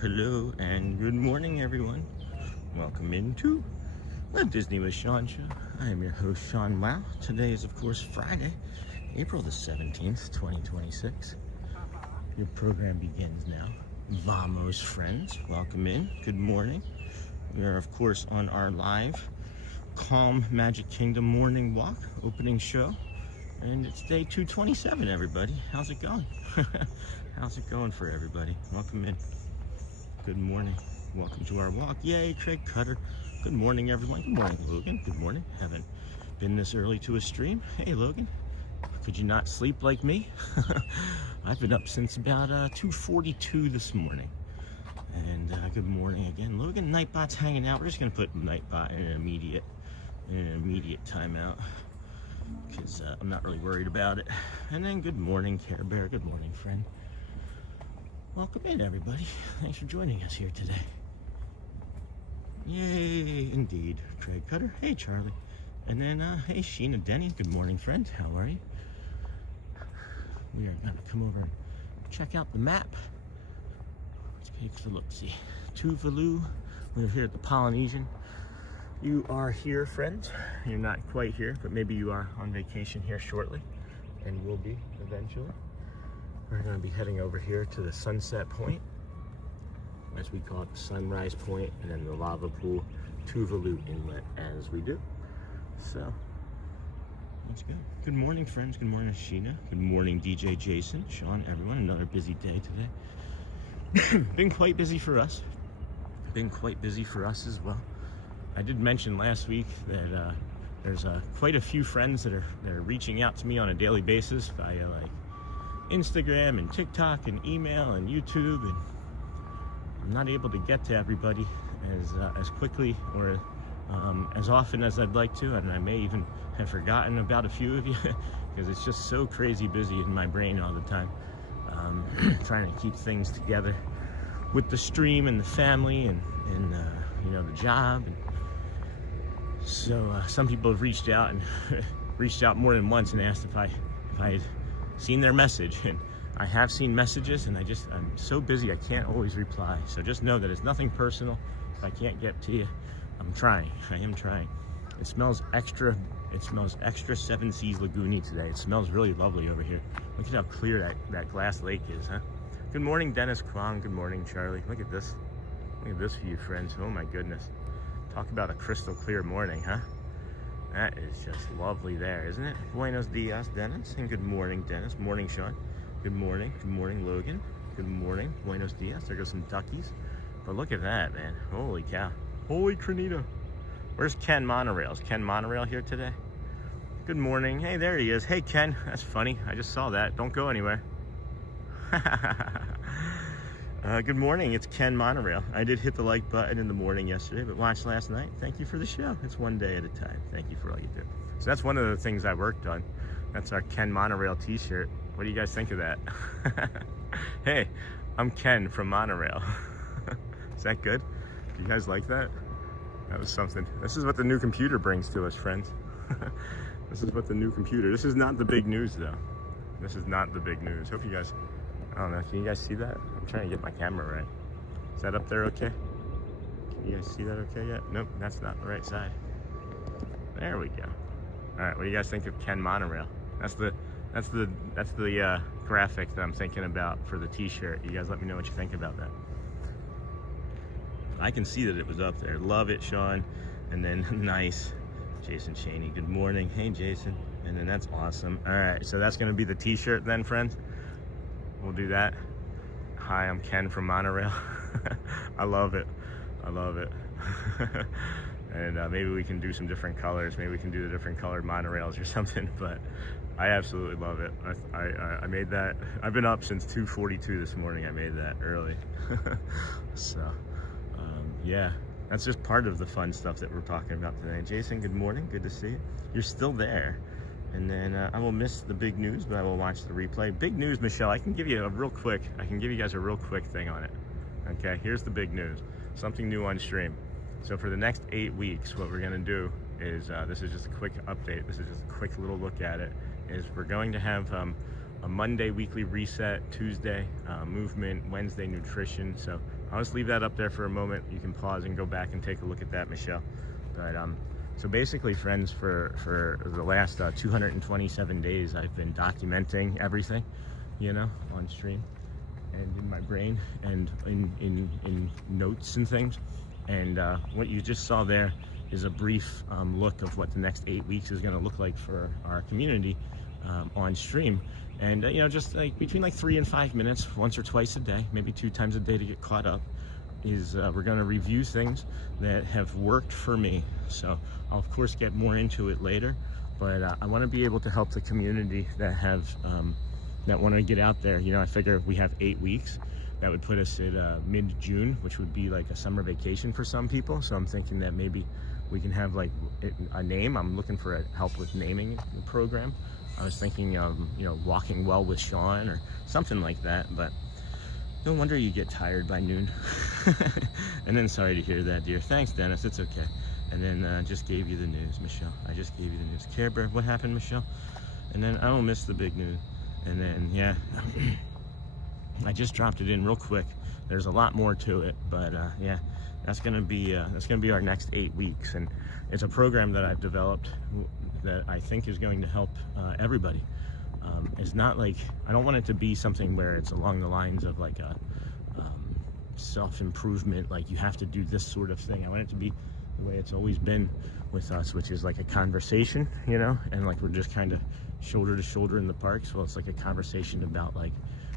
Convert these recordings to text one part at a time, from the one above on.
Hello, and good morning, everyone. Welcome into the Disney with Sean show. I am your host, Sean Wow. Today is, of course, Friday, April the 17th, 2026. Your program begins now. Vamos, friends. Welcome in. Good morning. We are, of course, on our live Calm Magic Kingdom morning walk, opening show. And it's day 227, everybody. How's it going? How's it going for everybody? Welcome in. Good morning. Welcome to our walk. Yay, Craig Cutter. Good morning, everyone. Good morning, Logan. Good morning. Haven't been this early to a stream. Hey, Logan. Could you not sleep like me? I've been up since about 2:42 this morning. And good morning again. Logan, Nightbot's hanging out. We're just going to put Nightbot in an immediate timeout, because I'm not really worried about it. And then good morning, Care Bear. Good morning, friend. Welcome in, everybody. Thanks for joining us here today. Yay, indeed. Craig Cutter. Hey, Charlie. And then, hey, Sheena Denny. Good morning, friend. How are you? We are going to come over and check out the map. Let's take a look-see. Tuvalu. We're here at the Polynesian. You are here, friends. You're not quite here, but maybe you are on vacation here shortly, and will be eventually. We're going to be heading over here to the Sunset Point, as we call it, the Sunrise Point, and then the Lava Pool Tuvalu Inlet as we do. So, let's go. Good morning, friends. Good morning, Sheena. Good morning, DJ Jason, Sean, everyone. Another busy day today. Been quite busy for us. Been quite busy for us as well. I did mention last week that there's quite a few friends that are reaching out to me on a daily basis via like Instagram and TikTok and email and YouTube, and I'm not able to get to everybody as quickly or as often as I'd like to, and I may even have forgotten about a few of you because it's just so crazy busy in my brain all the time, trying to keep things together with the stream and the family and you know, the job. And so some people have reached out and reached out more than once and asked if I had seen their message, and I have seen messages, and I'm so busy I can't always reply. So just know that it's nothing personal. If I can't get to you, I'm trying. I am trying. It smells extra Seven Seas Lagoony today. It smells really lovely over here. Look at how clear that glass lake is, huh? Good morning, Dennis Kwong. Good morning, Charlie. Look at this. Look at this view, friends. Oh my goodness. Talk about a crystal clear morning, huh? That is just lovely there, isn't it? Buenos dias, Dennis. And good morning, Dennis. Morning, Sean. Good morning. Good morning, Logan. Good morning. Buenos dias. There goes some duckies. But look at that, man. Holy cow. Holy Trinita. Where's Ken Monorail? Is Ken Monorail here today? Good morning. Hey, there he is. Hey, Ken. That's funny. I just saw that. Don't go anywhere. Good morning. It's Ken Monorail. I did hit the like button in the morning yesterday, but watched last night. Thank you for the show. It's one day at a time. Thank you for all you do. So that's one of the things I worked on. That's our Ken Monorail t-shirt. What do you guys think of that? Hey, I'm Ken from Monorail. Is that good? Do you guys like that? That was something. This is what the new computer brings to us, friends. This is what the new computer. This is not the big news, though. This is not the big news. Hope you guys, I don't know, can you guys see that? I'm trying to get my camera right. Is that up there okay? Can You guys see that okay yet? Nope, that's not the right side. There we go. All right, what do you guys think of Ken Monorail? That's the graphic that I'm thinking about for the t-shirt. You guys let me know what you think about that. I can see that it was up there. Love it, Sean. And then nice, Jason Cheney. Good morning. Hey, Jason. And then that's awesome. All right, so that's gonna be the t-shirt then, friends. We'll do that. Hi, I'm Ken from Monorail. I love it. I love it. And maybe we can do some different colors. Maybe we can do the different colored monorails or something. But I absolutely love it. I made that. I've been up since 2:42 this morning. I made that early. So yeah, that's just part of the fun stuff that we're talking about today. Jason, good morning. Good to see you. You're still there. And then I will miss the big news, but I will watch the replay. Big news, Michelle. I can give you guys a real quick thing on it. Okay, here's the big news. Something new on stream. So for the next 8 weeks, what we're gonna do is, this is just a quick update. This is just a quick little look at it. Is we're going to have a Monday weekly reset, Tuesday movement, Wednesday nutrition. So I'll just leave that up there for a moment. You can pause and go back and take a look at that, Michelle. But so basically, friends, for the last 227 days, I've been documenting everything, you know, on stream and in my brain and in notes and things. And what you just saw there is a brief look of what the next 8 weeks is going to look like for our community on stream. And you know, just like between like 3 and 5 minutes, once or twice a day, maybe 2 times a day to get caught up, is we're going to review things that have worked for me. So I'll of course get more into it later, but I want to be able to help the community that have that want to get out there. You know, I figure we have 8 weeks. That would put us at mid-June, which would be like a summer vacation for some people. So I'm thinking that maybe we can have like a name. I'm looking for help with naming the program. I was thinking, you know, Walking Well with Sean or something like that. But no wonder you get tired by noon. And then sorry to hear that, dear. Thanks, Dennis. It's okay. And then just gave you the news, Michelle. I just gave you the news. Care Bear, what happened, Michelle? And then I will miss the big news. And then yeah. I just dropped it in real quick. There's a lot more to it, but yeah, that's gonna be our next 8 weeks, and it's a program that I've developed that I think is going to help everybody. It's not like, I don't want it to be something where it's along the lines of like a self-improvement, like you have to do this sort of thing. I want it to be the way it's always been with us, which is like a conversation, you know, and like we're just kind of shoulder to shoulder in the parks. Well, it's like a conversation about like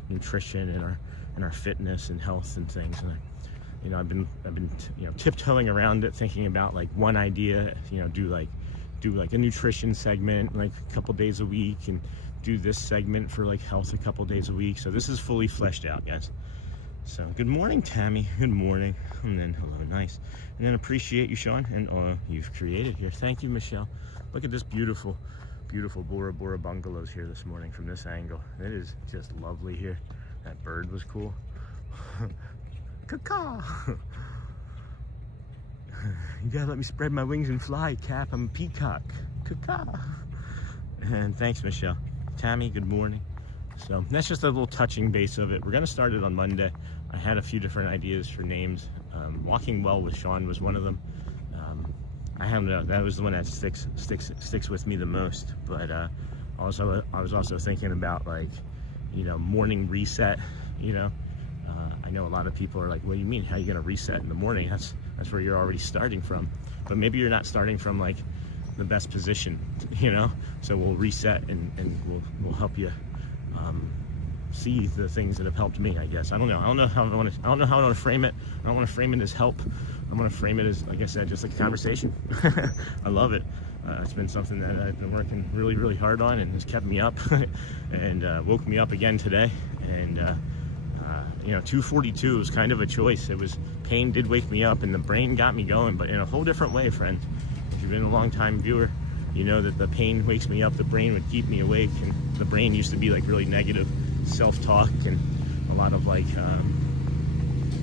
nutrition and our fitness and health and things. And you know, I've been you know, tiptoeing around it, thinking about like one idea, you know, do like a nutrition segment like a couple days a week, and do this segment for like health a couple days a week. So this is fully fleshed out, guys. So good morning, Tammy. Good morning. And then hello, nice. And then appreciate you, Sean, and you've created here. Thank you, Michelle. Look at this beautiful Bora Bora bungalows here this morning from this angle. It is just lovely here. That bird was cool. Caw-caw. You gotta let me spread my wings and fly, Cap. I'm a peacock. Caw-caw. And thanks, Michelle. Tammy, good morning. So that's just a little touching base of it. We're gonna start it on Monday. I had a few different ideas for names. Walking Well with Sean was one of them. I don't know, that was the one that sticks with me the most. But I was also thinking about like, you know, morning reset. You know, I know a lot of people are like, what do you mean? How are you gonna reset in the morning? That's where you're already starting from. But maybe you're not starting from like the best position, you know. So we'll reset and we'll help you see the things that have helped me, I guess. I don't know how I want to frame it. I don't want to frame it as help. I want to frame it as, like I said, just like a conversation. I love it. It's been something that I've been working really, really hard on, and has kept me up and woke me up again today. And you know, 2:42 was kind of a choice. It was, pain did wake me up, and the brain got me going, but in a whole different way, friends. If you've been a long time viewer, you know that the pain wakes me up, the brain would keep me awake, and the brain used to be like really negative self-talk and a lot of like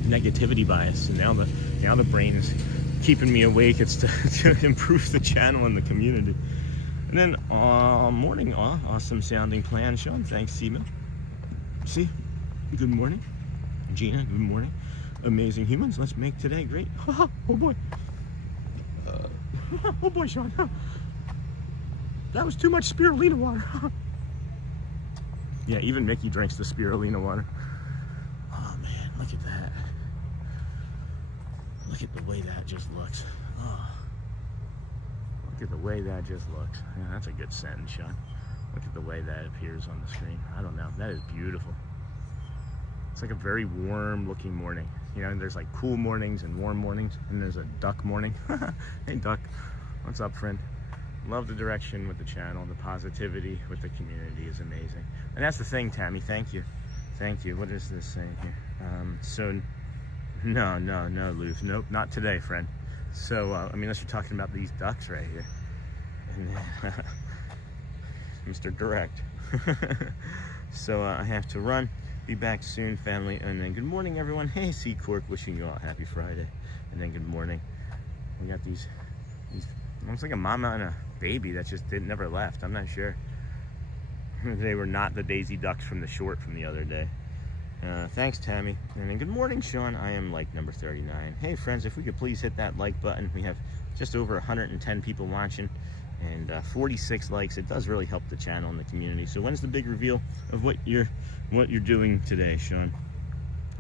negativity bias, and now the brain is keeping me awake. It's to improve the channel and the community. And then morning, awesome sounding plan, Sean. Thanks, Seaman. See, good morning. Gina, good morning. amazing humans. Let's make today great. Oh boy. Oh boy, Sean. That was too much spirulina water. Yeah, even Mickey drinks the spirulina water. Oh man, look at that. Look at the way that just looks. Oh. Look at the way that just looks. Yeah, that's a good sentence, Sean. Look at the way that appears on the screen. I don't know. That is beautiful. It's like a very warm looking morning. You know, there's like cool mornings and warm mornings, and there's a duck morning. Hey duck, what's up, friend? Love the direction with the channel. The positivity with the community is amazing. And that's the thing, Tammy. Thank you. Thank you. What is this saying here? So, no, Luz. Nope, not today, friend. So, I mean, unless you're talking about these ducks right here. And, Mr. Direct. So, I have to run. Be back soon, family. And then good morning, everyone. Hey, C Cork, wishing you all a happy Friday. And then good morning. We got these almost like a mama and a baby that just never left. I'm not sure. They were not the Daisy Ducks from the short from the other day. Thanks, Tammy. And then good morning, Sean. I am like number 39. Hey, friends, if we could please hit that like button. We have just over 110 people watching and 46 likes. It does really help the channel and the community. So when's the big reveal of what you're doing today, Sean?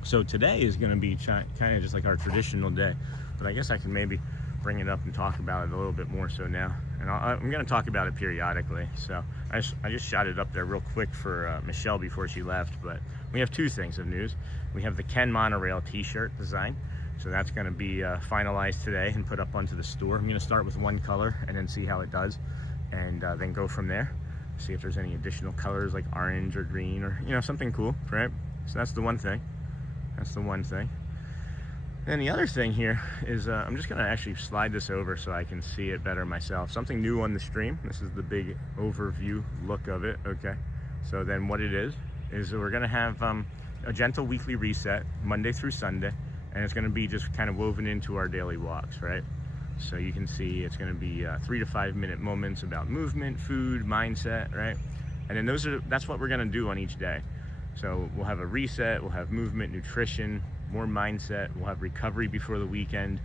So today is going to be kind of just like our traditional day, but I guess I can maybe bring it up and talk about it a little bit more so now. And I'm going to talk about it periodically. So I just shot it up there real quick for Michelle before she left. But we have two things of news. We have the Ken Monorail t-shirt design. So that's going to be finalized today and put up onto the store. I'm going to start with one color and then see how it does, and then go from there. See if there's any additional colors like orange or green or, you know, something cool, right? So that's the one thing. That's the one thing. And the other thing here is I'm just going to actually slide this over so I can see it better myself. Something new on the stream. This is the big overview look of it. Okay. So then what it is we're going to have a gentle weekly reset Monday through Sunday. And it's going to be just kind of woven into our daily walks, right? So you can see it's going to be 3 to 5 minute moments about movement, food, mindset, right? And then that's what we're going to do on each day. So we'll have a reset, we'll have movement, nutrition, more mindset, we'll have recovery before the weekend,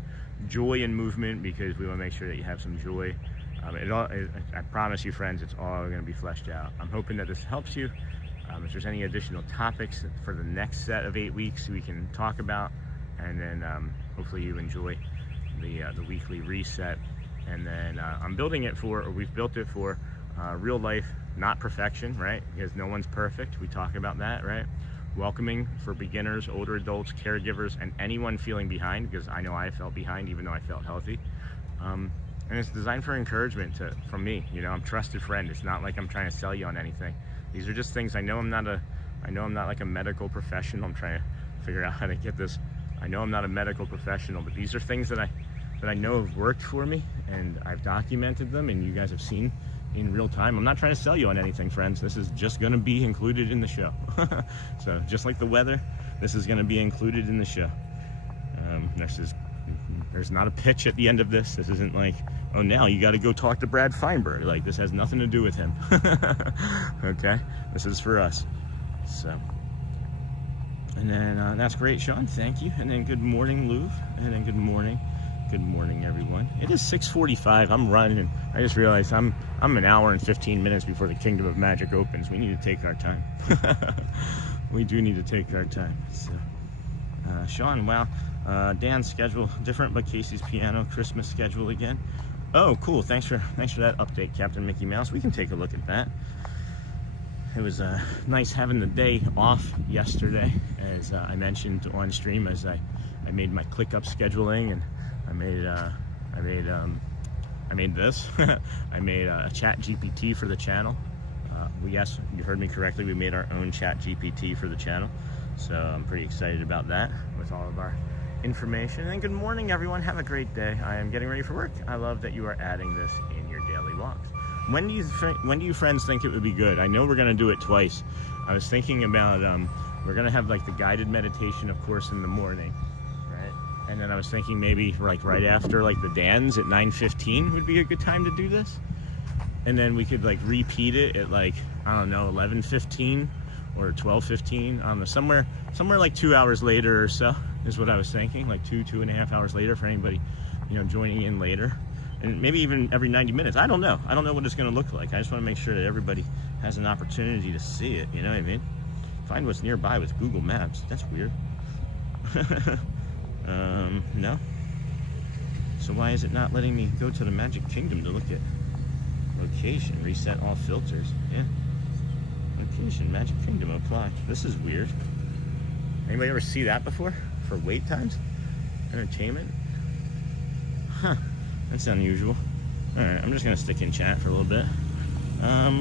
joy and movement, because we want to make sure that you have some joy. I promise you, friends, it's all going to be fleshed out. I'm hoping that this helps you. If there's any additional topics for the next set of 8 weeks we can talk about, and then hopefully you enjoy the weekly reset. And then I'm building it for, or we've built it for real life, not perfection, right? Because no one's perfect. We talk about that, right? Welcoming for beginners, older adults, caregivers, and anyone feeling behind, because I know I felt behind even though I felt healthy. And it's designed for encouragement from me. You know, I'm a trusted friend. It's not like I'm trying to sell you on anything. These are just things. I know I'm not like a medical professional. I'm trying to figure out how to get this. I know I'm not a medical professional, but these are things that I know have worked for me, and I've documented them, and you guys have seen in real time. I'm not trying to sell you on anything, friends. This is just going to be included in the show. So just like the weather, this is going to be included in the show. There's not a pitch at the end of this. This isn't like, oh, now you got to go talk to Brad Feinberg. Like, this has nothing to do with him. Okay, this is for us. So. And then that's great, Sean. Thank you. And then good morning, Lou. And then good morning, everyone. It is 6:45. I'm running. I just realized I'm an hour and 15 minutes before the Kingdom of Magic opens. We need to take our time. We do need to take our time. So, Sean, wow. Dan's schedule different, but Casey's piano Christmas schedule again. Oh, cool. Thanks for that update, Captain Mickey Mouse. We can take a look at that. It was nice having the day off yesterday, as I mentioned on stream, as I made my ClickUp scheduling, and I made this. I made a chat GPT for the channel. Yes, you heard me correctly. We made our own chat GPT for the channel. So I'm pretty excited about that with all of our information. And good morning, everyone. Have a great day. I am getting ready for work. I love that you are adding this in your daily walks. When do you friends think it would be good? I know we're going to do it twice. I was thinking about, we're going to have like the guided meditation, of course, in the morning, right? And then I was thinking maybe like right after like the Dans at 9:15 would be a good time to do this. And then we could like repeat it at like, I don't know, 11:15 or 12:15, somewhere like 2 hours later or so. is what I was thinking, like 2.5 hours later for anybody, you know, joining in later. And maybe even every 90 minutes. I don't know what it's going to look like. I just want to make sure that everybody has an opportunity to see it, you know what I mean? Find what's nearby with Google Maps. That's weird. No. So why is it not letting me go to the Magic Kingdom to look at location? Reset all filters. Yeah. Location, Magic Kingdom, apply. This is weird. Anybody ever see that before? For wait times? Entertainment? Huh. That's unusual. Alright, I'm just going to stick in chat for a little bit.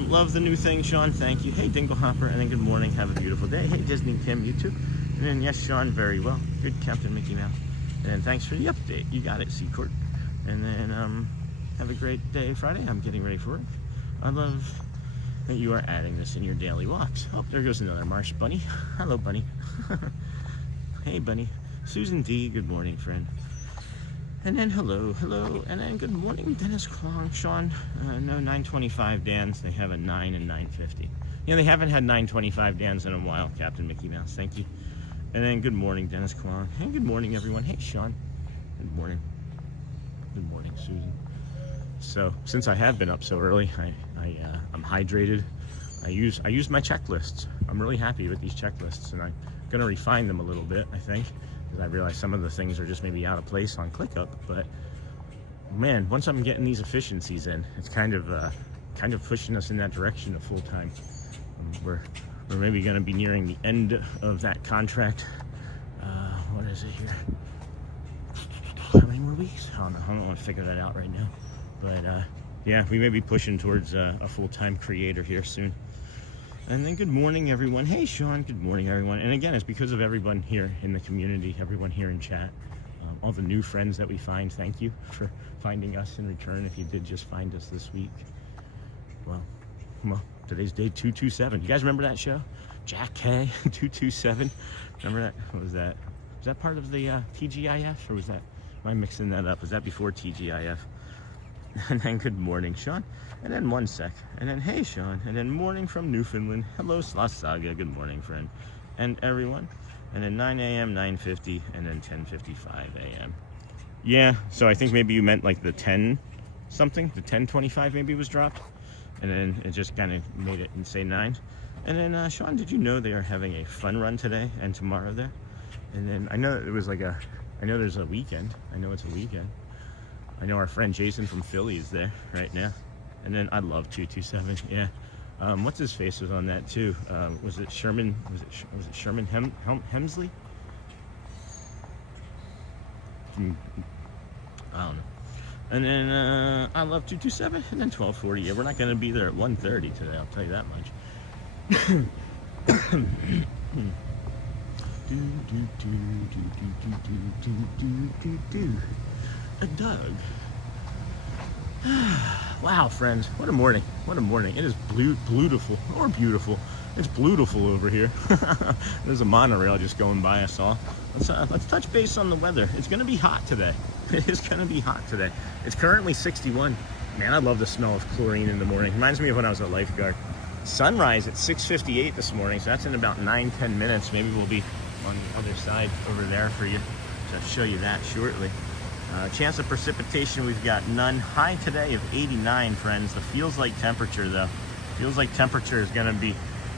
Love the new thing, Sean. Thank you. Hey, Dinglehopper. And then good morning. Have a beautiful day. Hey, Disney Kim, you too. And then, yes, Sean, very well. Good, Captain Mickey Mouse. And then thanks for the update. You got it, Seacourt. And then, have a great day Friday. I'm getting ready for work. I love that you are adding this in your daily walks. Oh, there goes another Marsh Bunny. Hello, Bunny. Hey, Bunny. Susan D, good morning, friend. And then hello, and then good morning, Dennis Klong, Sean. No 925 Dans, they have a 9 and 950. Yeah, they haven't had 925 Dans in a while, Captain Mickey Mouse, thank you. And then good morning, Dennis Klong. Hey, good morning, everyone. Hey, Sean. Good morning. Good morning, Susan. So, since I have been up so early, I'm hydrated. I use my checklists. I'm really happy with these checklists, and I'm gonna refine them a little bit, I think. I realize some of the things are just maybe out of place on ClickUp, but man, once I'm getting these efficiencies in, it's kind of pushing us in that direction of full time. We're maybe going to be nearing the end of that contract. What is it here? How many more weeks? I don't want to figure that out right now, but yeah, we may be pushing towards a full-time creator here soon. And then good morning, everyone. Hey, Sean. Good morning, everyone. And again, it's because of everyone here in the community, everyone here in chat, all the new friends that we find. Thank you for finding us in return if you did just find us this week. Well, today's day 227. You guys remember that show? Jack K, 227. Remember that? What was that? Was that part of the TGIF? Or was that, am I mixing that up? Was that before TGIF? And then good morning, Sean. And then 1 sec. And then hey, Sean. And then morning from Newfoundland. Hello, Sloth Saga. Good morning, friend. And everyone. And then 9 a.m., 9:50, and then 10:55 a.m. Yeah, so I think maybe you meant like the 10 something. The 10:25 maybe was dropped. And then it just kind of made it and say 9. And then, Sean, did you know they are having a fun run today and tomorrow there? And then I know it was like I know there's a weekend. I know it's a weekend. I know our friend Jason from Philly is there right now. And then I love 227. Yeah. What's his face was on that too? Was it Sherman? Was it Sherman Hemsley? I don't know. And then I love 227. And then 1240. Yeah, we're not going to be there at 1:30 today. I'll tell you that much. A Doug. Wow, friends, what a morning. What a morning. It is beautiful, or beautiful. It's beautiful over here. There's a monorail just going by us all. Let's touch base on the weather. It's going to be hot today. It is going to be hot today. It's currently 61. Man, I love the smell of chlorine in the morning. Reminds me of when I was a lifeguard. Sunrise at 6:58 this morning, so that's in about 9-10 minutes. Maybe we'll be on the other side over there for you. So I'll show you that shortly. Chance of precipitation, we've got none. High today of 89, friends. The feels like temperature, though. Feels like temperature is going to be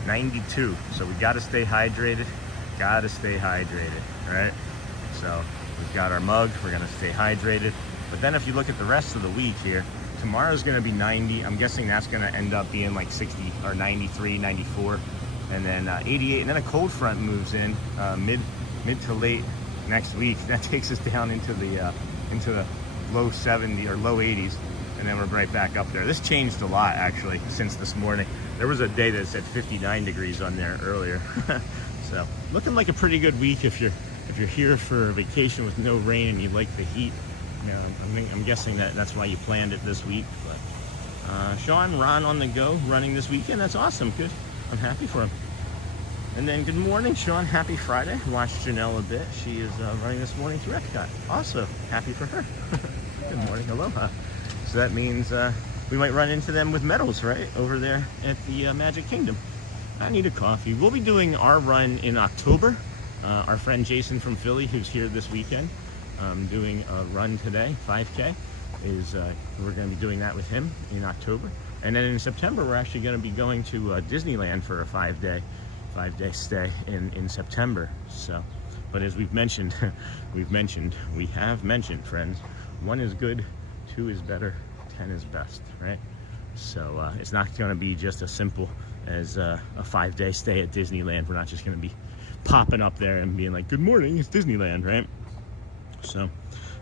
92. So we got to stay hydrated. Got to stay hydrated, right? So we've got our mug. We're going to stay hydrated. But then if you look at the rest of the week here, tomorrow's going to be 90. I'm guessing that's going to end up being like 60 or 93, 94. And then 88. And then a cold front moves in mid to late next week. That takes us down into the low 70 or low 80s, and then we're right back up there. This changed a lot actually since this morning. There was a day that said 59 degrees on there earlier. So looking like a pretty good week if you're here for a vacation with no rain and you like the heat. You know, I'm guessing that's why you planned it this week. But Sean, Ron on the go, running this weekend. That's awesome. Good. I'm happy for him. And then good morning, Sean. Happy Friday. Watched Janelle a bit. She is running this morning to Epcot. Also, happy for her. Good morning. Aloha. So that means we might run into them with medals, right? Over there at the Magic Kingdom. I need a coffee. We'll be doing our run in October. Our friend Jason from Philly, who's here this weekend, doing a run today, 5K, is we're going to be doing that with him in October. And then in September, we're actually going to be going to Disneyland for a 5-day stay in September. So, but as we've mentioned, we have mentioned, friends, 1 is good, 2 is better, 10 is best, right? So it's not going to be just as simple as a 5-day stay at Disneyland. We're not just going to be popping up there and being like, good morning, it's Disneyland, right? So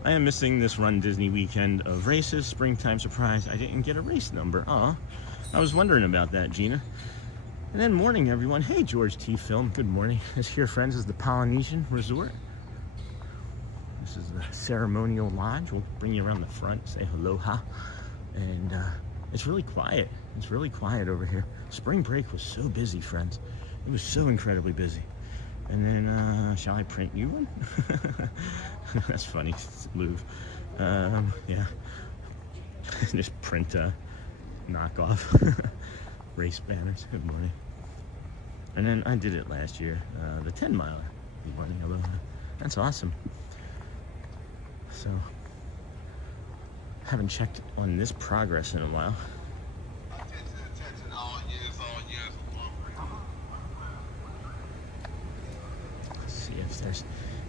I am missing this Run Disney weekend of races. Springtime surprise, I didn't get a race number. I was wondering about that, Gina. And then morning, everyone. Hey, George T. Film, good morning. This here, friends, is the Polynesian Resort. This is the ceremonial lodge. We'll bring you around the front, say aloha. And it's really quiet. It's really quiet over here. Spring break was so busy, friends. It was so incredibly busy. And then, shall I print you one? That's funny, Louvre. Yeah. Just print knockoff race banners. Good morning. And then I did it last year, the 10 miler. Good morning, hello. That's awesome. So, haven't checked on this progress in a while. Let's see if there's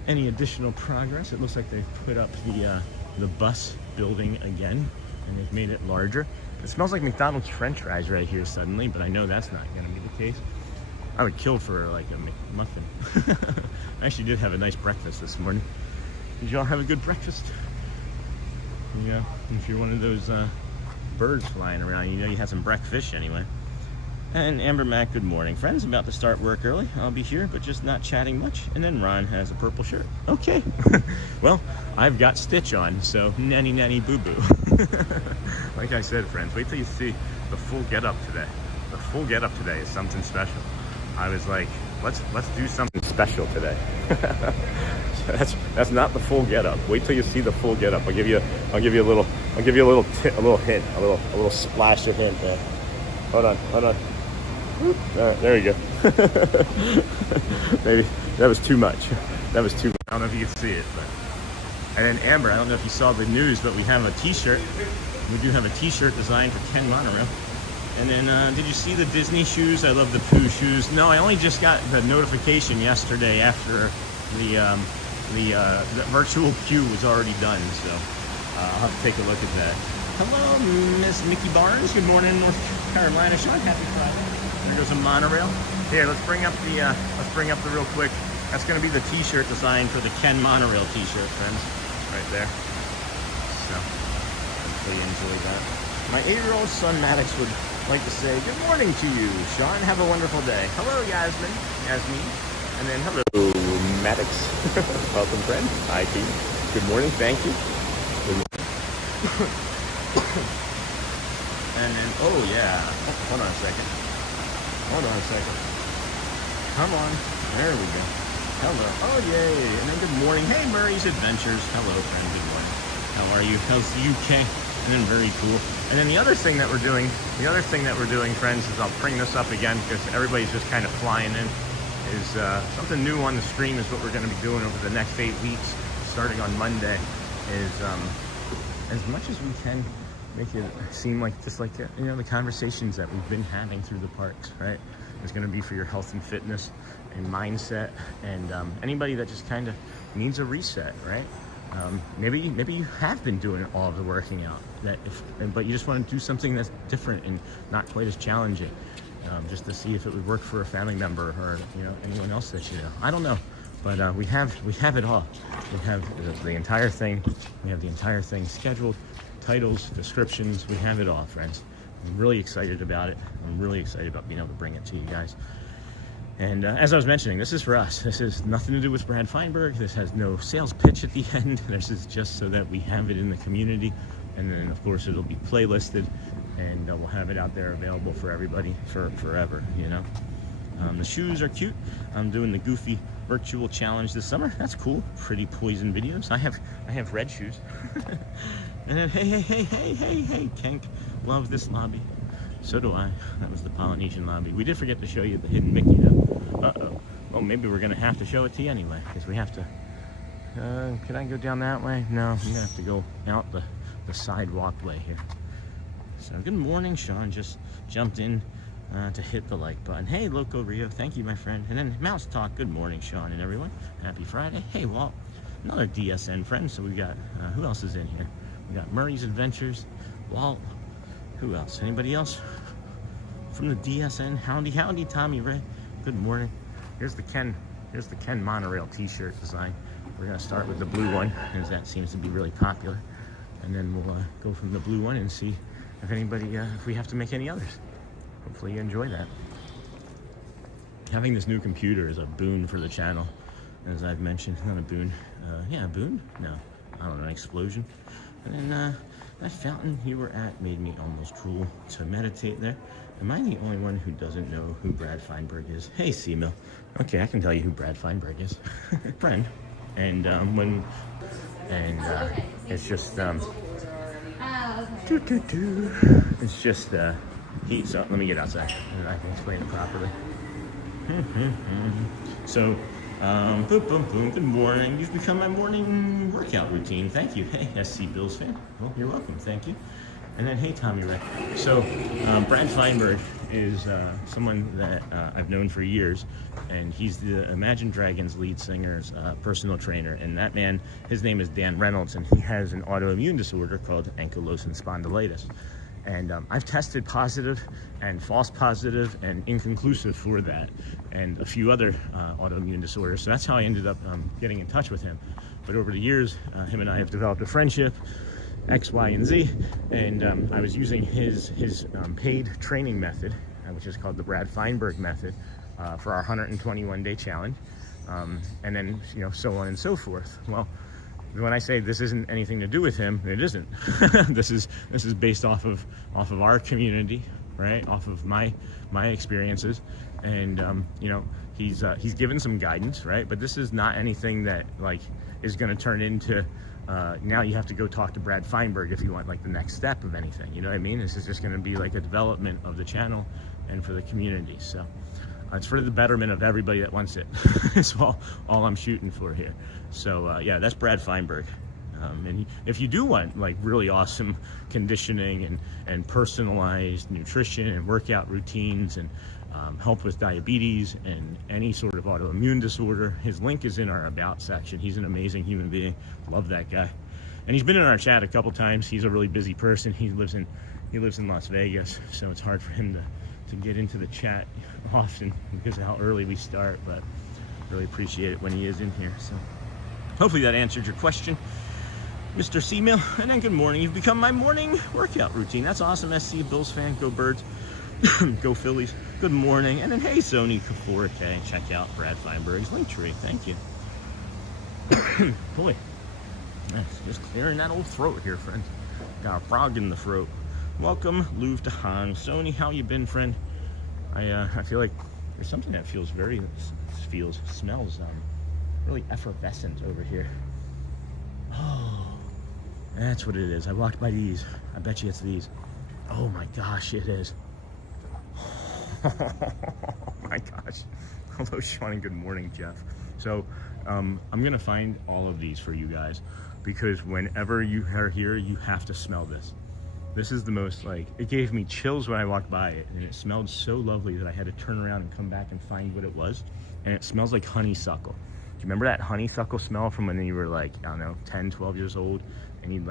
any additional progress. It looks like they've put up the bus building again, and they've made it larger. It smells like McDonald's French fries right here suddenly, but I know that's not going to be the case. I would kill for like a McMuffin. I actually did have a nice breakfast this morning. Did y'all have a good breakfast? Yeah, if you're one of those birds flying around, you know you had some breakfast anyway. And Amber Mac, good morning. Friends, about to start work early. I'll be here, but just not chatting much. And then Ron has a purple shirt. Okay. Well, I've got Stitch on, so nanny nanny boo boo. Like I said, friends, wait till you see the full get up today. The full get up today is something special. I was like, let's do something special today. That's not the full get up. Wait till you see the full get up. I'll give you a little hint, a little splash of hint there. Hold on. There you go. Maybe that was too much. I don't know if you can see it, but. And then Amber, I don't know if you saw the news, but we have a T-shirt. We do have a T-shirt designed for Ken Monorail. And then, did you see the Disney shoes? I love the Pooh shoes. No, I only just got the notification yesterday after the virtual queue was already done. So I'll have to take a look at that. Hello, Miss Mickey Barnes. Good morning, North Carolina. Sean, happy Friday. There goes a monorail. Here, let's bring up the real quick. That's going to be the T-shirt designed for the Ken Monorail T-shirt, friends. Right there. So, hopefully you enjoy that. My 8-year-old son Maddox would like to say good morning to you, Sean. Have a wonderful day. Hello, Yasmin. And then hello, Maddox. Welcome, friend. Hi, T. Good morning. Thank you. Good morning. And then, oh yeah. Oh, hold on a second. Come on. There we go. Hello. Oh, yay. And then good morning. Hey, Murray's Adventures. Hello, friend. Good morning. How are you? How's the UK? And then very cool. And then the other thing that we're doing, friends, is I'll bring this up again because everybody's just kind of flying in, is something new on the stream is what we're going to be doing over the next 8 weeks, starting on Monday, is as much as we can make it seem like just like, you know, the conversations that we've been having through the parks, right? It's going to be for your health and fitness and mindset, and anybody that just kind of needs a reset, right? Maybe you have been doing all of the working out, but you just want to do something that's different and not quite as challenging, just to see if it would work for a family member or, you know, anyone else that you know. I don't know, but we have it all. We have the entire thing. We have the entire thing scheduled, titles, descriptions. We have it all, friends. I'm really excited about it. I'm really excited about being able to bring it to you guys. And as I was mentioning, this is for us. This is nothing to do with Brad Feinberg. This has no sales pitch at the end. This is just so that we have it in the community. And then, of course, it'll be playlisted, and we'll have it out there available for everybody for forever, you know. The shoes are cute. I'm doing the Goofy virtual challenge this summer. That's cool. Pretty Poison videos. I have red shoes. And then, hey, Kenk. Love this lobby. So do I. That was the Polynesian lobby. We did forget to show you the hidden Mickey, though. Uh-oh. Well, maybe we're gonna have to show it to you anyway, because we have to. Can I go down that way? No, I'm gonna have to go out the side walkway here. So good morning, Sean. Just jumped in to hit the like button. Hey, Loco Rio, thank you, my friend. And then Mouse Talk. Good morning, Sean and everyone. Happy Friday. Hey, Walt, another DSN friend. So we got who else is in here? We got Murray's Adventures, Walt. Who else? Anybody else from the DSN? Howdy, Tommy Ray. Good morning. Here's the Ken monorail T-shirt design. We're gonna start with the blue one, as that seems to be really popular, and then we'll go from the blue one and see if anybody, if we have to make any others. Hopefully you enjoy that. Having this new computer is a boon for the channel, as I've mentioned. Not a boon. Yeah, a boon? No, I don't know, an explosion. And then that fountain you were at made me almost drool to meditate there. Am I the only one who doesn't know who Brad Feinberg is? Hey, C-Mill. Okay, I can tell you who Brad Feinberg is. Friend. And it's just it's just heat. So let me get outside and I can explain it properly. So boom, boom, boom. Good morning. You've become my morning workout routine. Thank you. Hey, SC Bills fan. Well, you're welcome. Thank you. And then, hey, Tommy Ray. So, Brad Feinberg is someone that I've known for years, and he's the Imagine Dragons lead singer's personal trainer. And that man, his name is Dan Reynolds, and he has an autoimmune disorder called ankylosing spondylitis. And I've tested positive and false positive and inconclusive for that, and a few other autoimmune disorders. So that's how I ended up getting in touch with him. But over the years, him and I have developed a friendship. X, Y, and Z, and I was using his paid training method, which is called the Brad Feinberg method, for our 121-day challenge, and then so on and so forth. Well, when I say this isn't anything to do with him, it isn't. this is based off of our community, right? Off of my experiences, and he's given some guidance, right? But this is not anything that is going to turn into. Now you have to go talk to Brad Feinberg if you want the next step of anything. You know what I mean? This is just going to be a development of the channel and for the community. So it's for the betterment of everybody that wants it. That's all I'm shooting for here. So yeah, that's Brad Feinberg. And if you do want really awesome conditioning and personalized nutrition and workout routines and help with diabetes and any sort of autoimmune disorder, his link is in our About section. He's an amazing human being. Love that guy. And he's been in our chat a couple times. He's a really busy person. He lives in Las Vegas, so it's hard for him to get into the chat often because of how early we start, but really appreciate it when he is in here. So hopefully that answered your question, Mr. C-Mill. And then good morning. You've become my morning workout routine. That's awesome, SC Bills fan. Go Birds. Go Phillies. Good morning. And then hey, Sony K4K, check out Brad Feinberg's link tree. Thank you. Boy, just clearing that old throat here, friends. Got a frog in the throat. Welcome, Louvre to Han. Sony, how you been, friend? I feel like there's something that smells really effervescent over here. Oh, that's what it is. I walked by these. I bet you it's these. Oh my gosh, it is. Oh my gosh. Hello, Sean, and good morning, Jeff. So I'm gonna find all of these for you guys, because whenever you are here, you have to smell this. This is the most, it gave me chills when I walked by it, and it smelled so lovely that I had to turn around and come back and find what it was. And it smells like honeysuckle. Do you remember that honeysuckle smell from when you were I don't know, 10, 12 years old, and you'd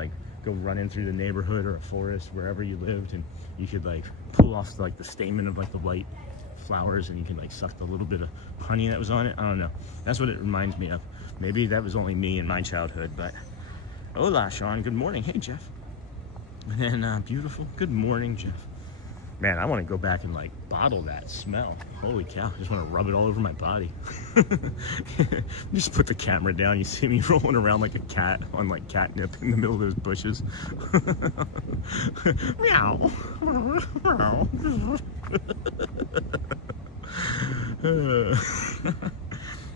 go running through the neighborhood or a forest, wherever you lived, and you could pull off the stamen of the white flowers, and you can suck the little bit of honey that was on it. I don't know. That's what it reminds me of. Maybe that was only me in my childhood, but hola, Sean. Good morning. Hey, Jeff. And then beautiful. Good morning, Jeff. Man, I want to go back and bottle that smell. Holy cow. I just want to rub it all over my body. Just put the camera down. You see me rolling around like a cat on catnip in the middle of those bushes. Meow.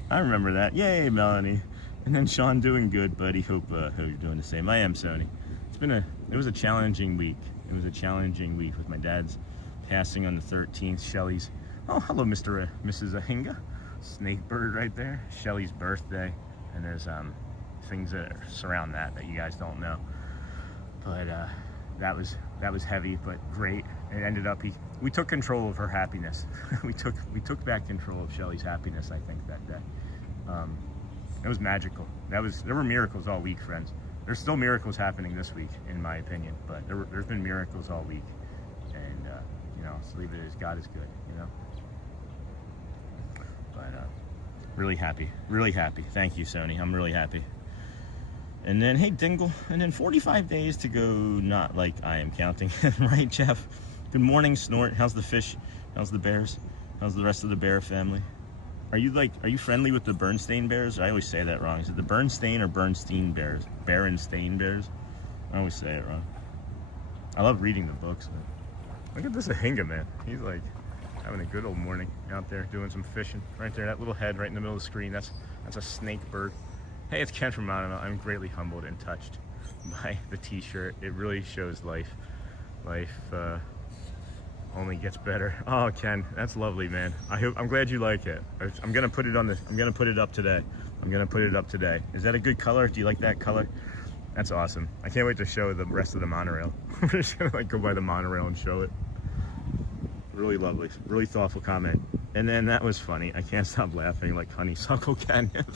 I remember that. Yay, Melanie. And then Sean, doing good, buddy. Hope you're doing the same. I am, Sony. It was a challenging week. It was a challenging week with my dad's passing on the 13th. Shelly's. Oh, hello, Mr. Mrs. Ahinga. snake bird right there, Shelly's birthday, and there's things that surround that you guys don't know. But that was heavy, but great. It ended up we took control of her happiness. we took back control of Shelly's happiness, I think, that day. It was magical. There were miracles all week, friends. There's still miracles happening this week, in my opinion, but there's been miracles all week, and you know, let's leave it as God is good, you know. But really happy. Thank you, Sony. I'm really happy. And then, hey, Dingle, and then 45 days to go, not like I am counting, right, Jeff? Good morning, Snort. How's the fish? How's the bears? How's the rest of the bear family? Are you friendly with the Bernstein bears? I always say that wrong. Is it the Bernstein or Bernstein bears? Berenstain bears? I always say it wrong. I love reading the books. Look at this Ahinga, man. He's like having a good old morning out there doing some fishing. Right there, that little head right in the middle of the screen. That's a snake bird. Hey, it's Ken from Monorail. I'm greatly humbled and touched by the t-shirt. It really shows life. Life only gets better. Oh, Ken, that's lovely, man. I'm glad you like it. I'm gonna put it up today. Is that a good color? Do you like that color? That's awesome. I can't wait to show the rest of the monorail. We're just gonna like go by the monorail and show it. Really lovely, really thoughtful comment. And then that was funny. I can't stop laughing like honeysuckle catnip.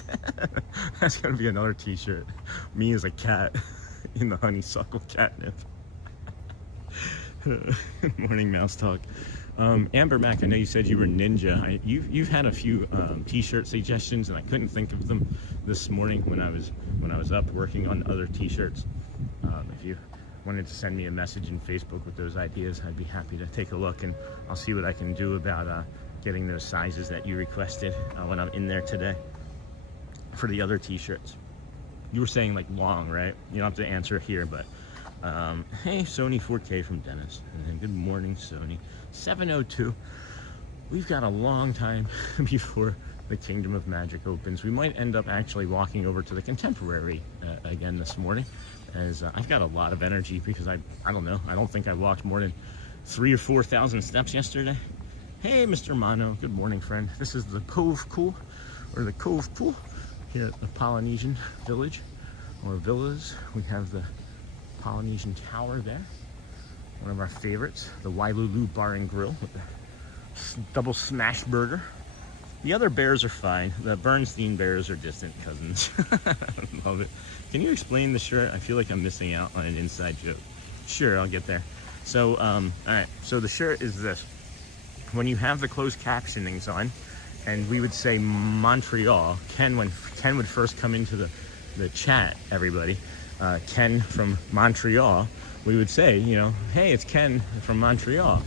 That's gonna be another t-shirt. Me as a cat in the honeysuckle catnip. Good morning, Mouse Talk. Amber Mac, I know you said you were ninja. You've had a few t-shirt suggestions, and I couldn't think of them this morning when I was up working on other t-shirts. If you wanted to send me a message in Facebook with those ideas, I'd be happy to take a look, and I'll see what I can do about getting those sizes that you requested when I'm in there today for the other t-shirts. You were saying like long, right? You don't have to answer here, but hey, Sony 4K from Dennis. And then good morning, Sony. 7:02. We've got a long time before the Kingdom of Magic opens. We might end up actually walking over to the Contemporary again this morning, as I've got a lot of energy because I don't know. I don't think I walked more than 3,000 or 4,000 steps yesterday. Hey, Mr. Mono. Good morning, friend. This is the Cove Pool, or the Cove Pool, here at the Polynesian Village, or Villas. We have the Polynesian Tower there. One of our favorites, the Wailulu Bar and Grill with the double smash burger. The other bears are fine. The Bernstein bears are distant cousins. I love it. Can you explain the shirt? I feel like I'm missing out on an inside joke. Sure, I'll get there. So, all right. So the shirt is this. When you have the closed captionings on, and we would say Montreal, when Ken would first come into the chat, everybody, Ken from Montreal, we would say, you know, hey, it's Ken from Montreal.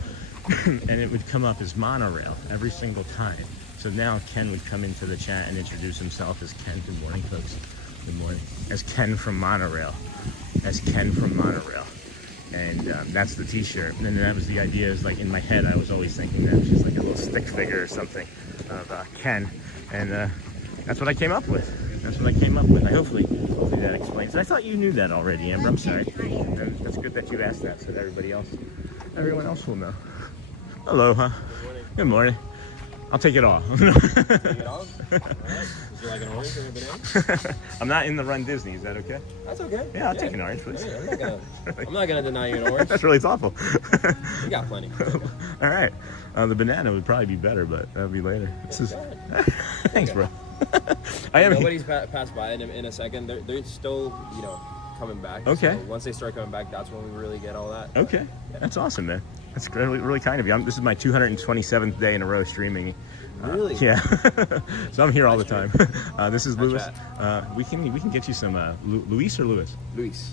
And it would come up as monorail every single time. So now Ken would come into the chat and introduce himself as Ken. Good morning, folks. Good morning. As Ken from Monorail. And that's the t-shirt. And then that was the idea, is like in my head, I was always thinking that it was just like a little stick figure or something of Ken. And that's what I came up with. Hopefully that explains it. I thought you knew that already, Amber. I'm sorry. That's good that you asked that so that everyone else will know. Aloha. Good morning. I'll take it all. Take it all? All right. Would you like an orange or a banana? I'm not in the Run Disney. Is that okay? That's okay. Yeah, I'll take an orange, please. Hey, I'm not gonna deny you an orange. That's really thoughtful. You got plenty. All right. The banana would probably be better, but that'll be later. Thanks, bro. Nobody's passed by in a second. They're still, coming back. Okay. So once they start coming back, that's when we really get all that. Okay. Yeah. That's awesome, man. That's really, really kind of you. This is my 227th day in a row streaming. Really? Yeah. So I'm here all the time. This is Luis. We can get you some Luis or Luis?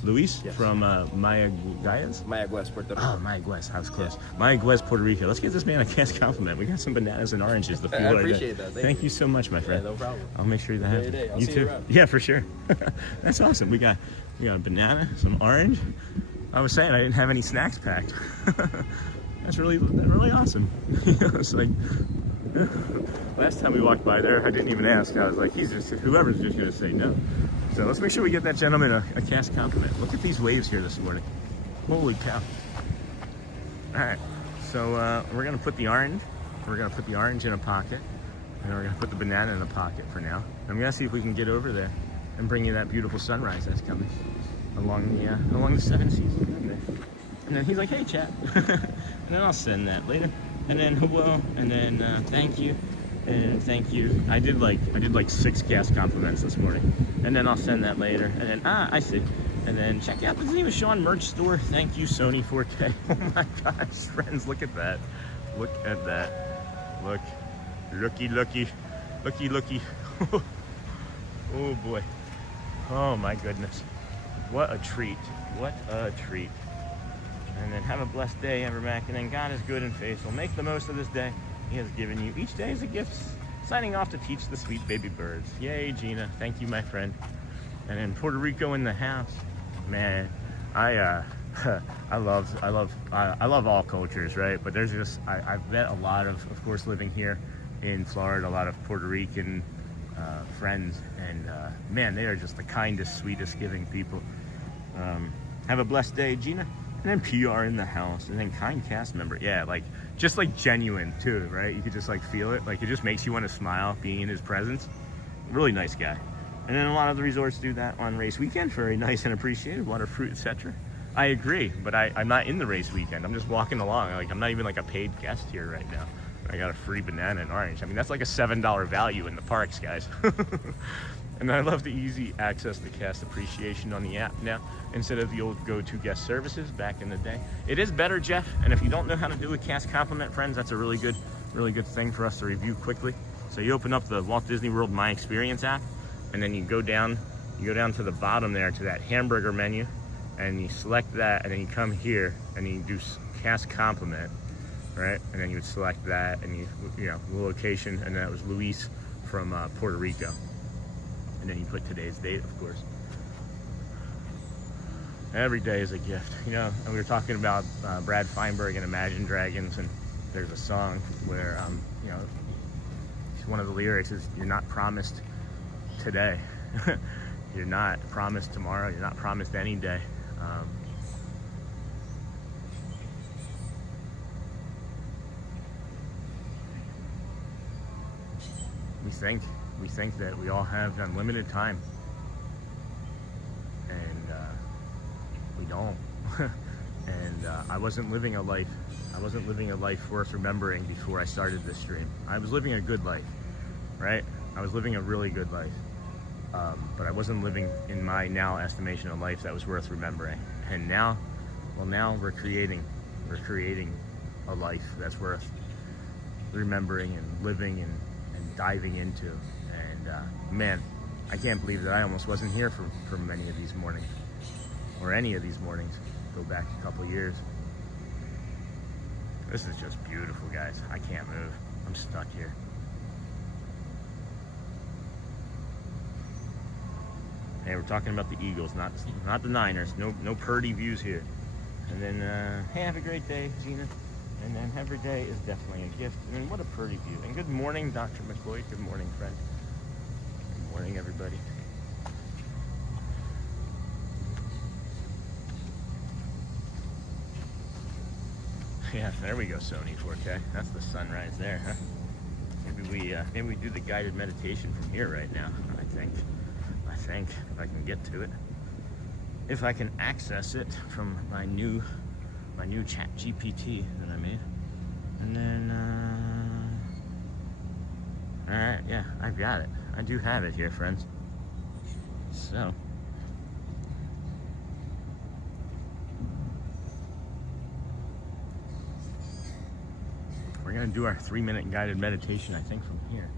Luis yes. From Mayaguez, Puerto Rico. Oh, Mayaguez. I was close. Yeah. Mayaguez, Puerto Rico. Let's give this man a cast compliment. We got some bananas and oranges. I appreciate that. Thank you so much, my friend. Yeah, no problem. I'll make sure that happens. I'll see you around. Yeah, for sure. That's awesome. We got a banana, some orange. I was saying I didn't have any snacks packed. That's really awesome. It's like last time we walked by there, I didn't even ask. I was like, whoever's just gonna say no. So let's make sure we get that gentleman a cast compliment. Look at these waves here this morning. Holy cow. All right, so we're gonna put the orange. We're gonna put the orange in a pocket. And we're gonna put the banana in the pocket for now. I'm gonna see if we can get over there and bring you that beautiful sunrise that's coming along the 7 Seas. And then he's like, hey, chat. And then I'll send that later. And then hello, and then thank you, and thank you. I did like 6 cast compliments this morning. And then I'll send that later. And then, I see. And then check out the Disney with Sean merch store. Thank you, Sony 4K. Oh my gosh, friends, look at that. Look at that. Look. Looky, looky. Looky, looky. Oh boy. Oh my goodness. What a treat. What a treat. And then have a blessed day, Evermac. And then God is good and faithful. Make the most of this day He has given you. Each day is a gift. Signing off to teach the sweet baby birds. Yay, Gina. Thank you, my friend. And then Puerto Rico in the house. Man, I love all cultures, right? But there's just I've met a lot of course, living here in Florida, a lot of Puerto Rican friends, and man, they are just the kindest, sweetest, giving people. Have a blessed day, Gina. And then PR in the house, and then kind cast member. Yeah, like just like genuine too, right? You could just like feel it. Like it just makes you want to smile being in his presence. Really nice guy. And then a lot of the resorts do that on race weekend. Very nice and appreciated. Water, fruit, etc. I agree, but I'm not in the race weekend. I'm just walking along. Like I'm not even like a paid guest here right now. I got a free banana and orange. I mean, that's like a $7 value in the parks, guys. And I love the easy access to cast appreciation on the app now instead of the old go-to guest services back in the day. It is better, Jeff. And if you don't know how to do a cast compliment, friends, that's a really good thing for us to review quickly. So you open up the Walt Disney World My Experience app, and then you go down to the bottom there to that hamburger menu, and you select that, and then you come here and you do cast compliment, right? And then you would select that, and you know the location, and that was Luis from Puerto Rico. And then you put today's date, of course. Every day is a gift, you know. And we were talking about Brad Feinberg and Imagine Dragons, and there's a song where, you know, one of the lyrics is, "You're not promised today. You're not promised tomorrow. You're not promised any day." We think that we all have unlimited time, and we don't. And I wasn't living a life worth remembering before I started this stream. I was living a good life, right? I was living a really good life, but I wasn't living in my now estimation of life that was worth remembering. And now, well, now we're creating a life that's worth remembering and living and diving into. And man, I can't believe that I almost wasn't here for many of these mornings, or any of these mornings. Go back a couple years. This is just beautiful, guys. I can't move. I'm stuck here. Hey, we're talking about the Eagles, not the Niners. No Purdy views here. And then, hey, have a great day, Gina. And then every day is definitely a gift. I mean, what a Purdy view. And good morning, Dr. McCoy. Good morning, friend. Good morning, everybody. Yeah, there we go, Sony 4K. That's the sunrise there, huh? Maybe we do the guided meditation from here right now. I think if I can get to it, if I can access it from my new chat GPT that I made. And then all right, yeah, I've got it. I do have it here, friends. So we're gonna do our 3-minute guided meditation, I think, from here.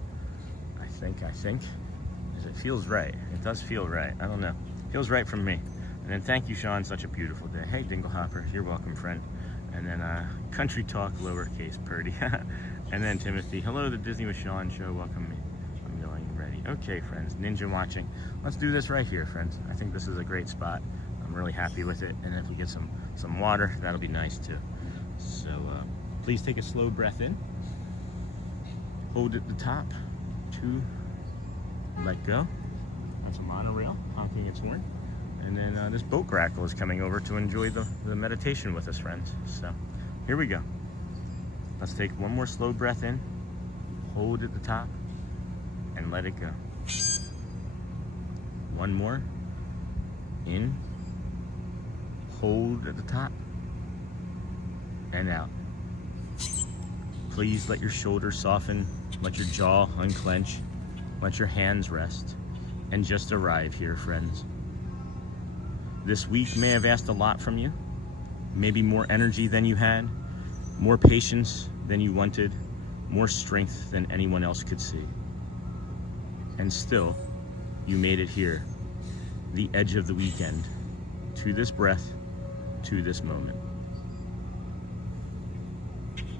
I think, because it feels right. It does feel right. I don't know. It feels right from me. And then thank you, Sean. Such a beautiful day. Hey, Dinglehopper. You're welcome, friend. And then Country Talk, lowercase Purdy. And then Timothy. Hello, the Disney with Sean show. Welcome me. I'm going ready. Okay, friends. Ninja watching. Let's do this right here, friends. I think this is a great spot. I'm really happy with it. And if we get some water, that'll be nice too. So please take a slow breath in. Hold at the top. 2. Let go. That's a monorail honking its horn. And then this boat grackle is coming over to enjoy the meditation with us, friends. So here we go. Let's take one more slow breath in. Hold at the top. and let it go. One more. In. Hold at the top. And out. Please let your shoulders soften. Let your jaw unclench. Let your hands rest. And just arrive here, friends. This week may have asked a lot from you. Maybe more energy than you had. More patience than you wanted. More strength than anyone else could see. And still, you made it here, the edge of the weekend, to this breath, to this moment.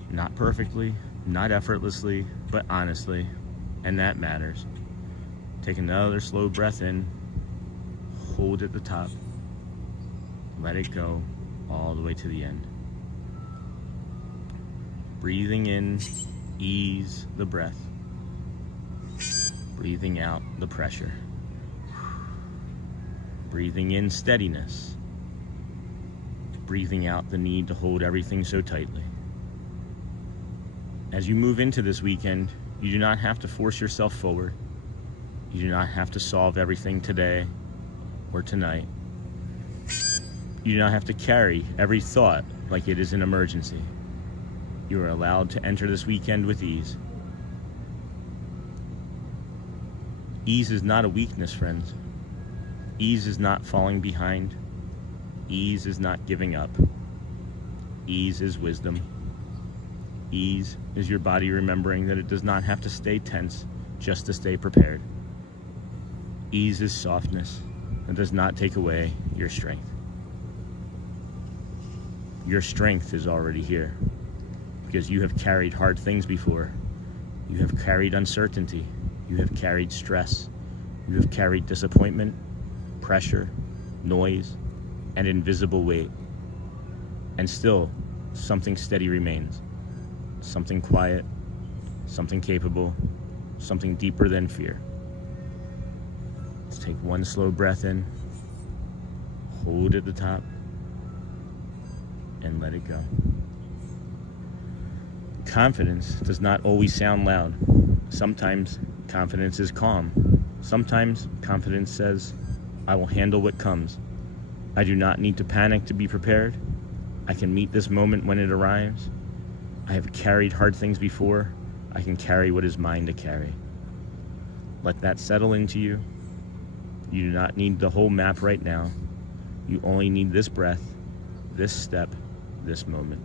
Not perfectly, not effortlessly, but honestly, and that matters. Take another slow breath in, hold at the top, let it go all the way to the end. Breathing in, ease the breath. Breathing out the pressure. Breathing in steadiness. Breathing out the need to hold everything so tightly. As you move into this weekend, you do not have to force yourself forward. You do not have to solve everything today or tonight. You do not have to carry every thought like it is an emergency. You are allowed to enter this weekend with ease. Ease is not a weakness, friends. Ease is not falling behind. Ease is not giving up. Ease is wisdom. Ease is your body remembering that it does not have to stay tense just to stay prepared. Ease is softness that does not take away your strength. Your strength is already here because you have carried hard things before. You have carried uncertainty. You have carried stress. You have carried disappointment, pressure, noise, and invisible weight. And still, something steady remains. Something quiet, something capable, something deeper than fear. Let's take one slow breath in, hold at the top, and let it go. Confidence does not always sound loud. Sometimes confidence is calm. Sometimes confidence says, I will handle what comes. I do not need to panic to be prepared. I can meet this moment when it arrives. I have carried hard things before. I can carry what is mine to carry. Let that settle into you. You do not need the whole map right now. You only need this breath, this step, this moment.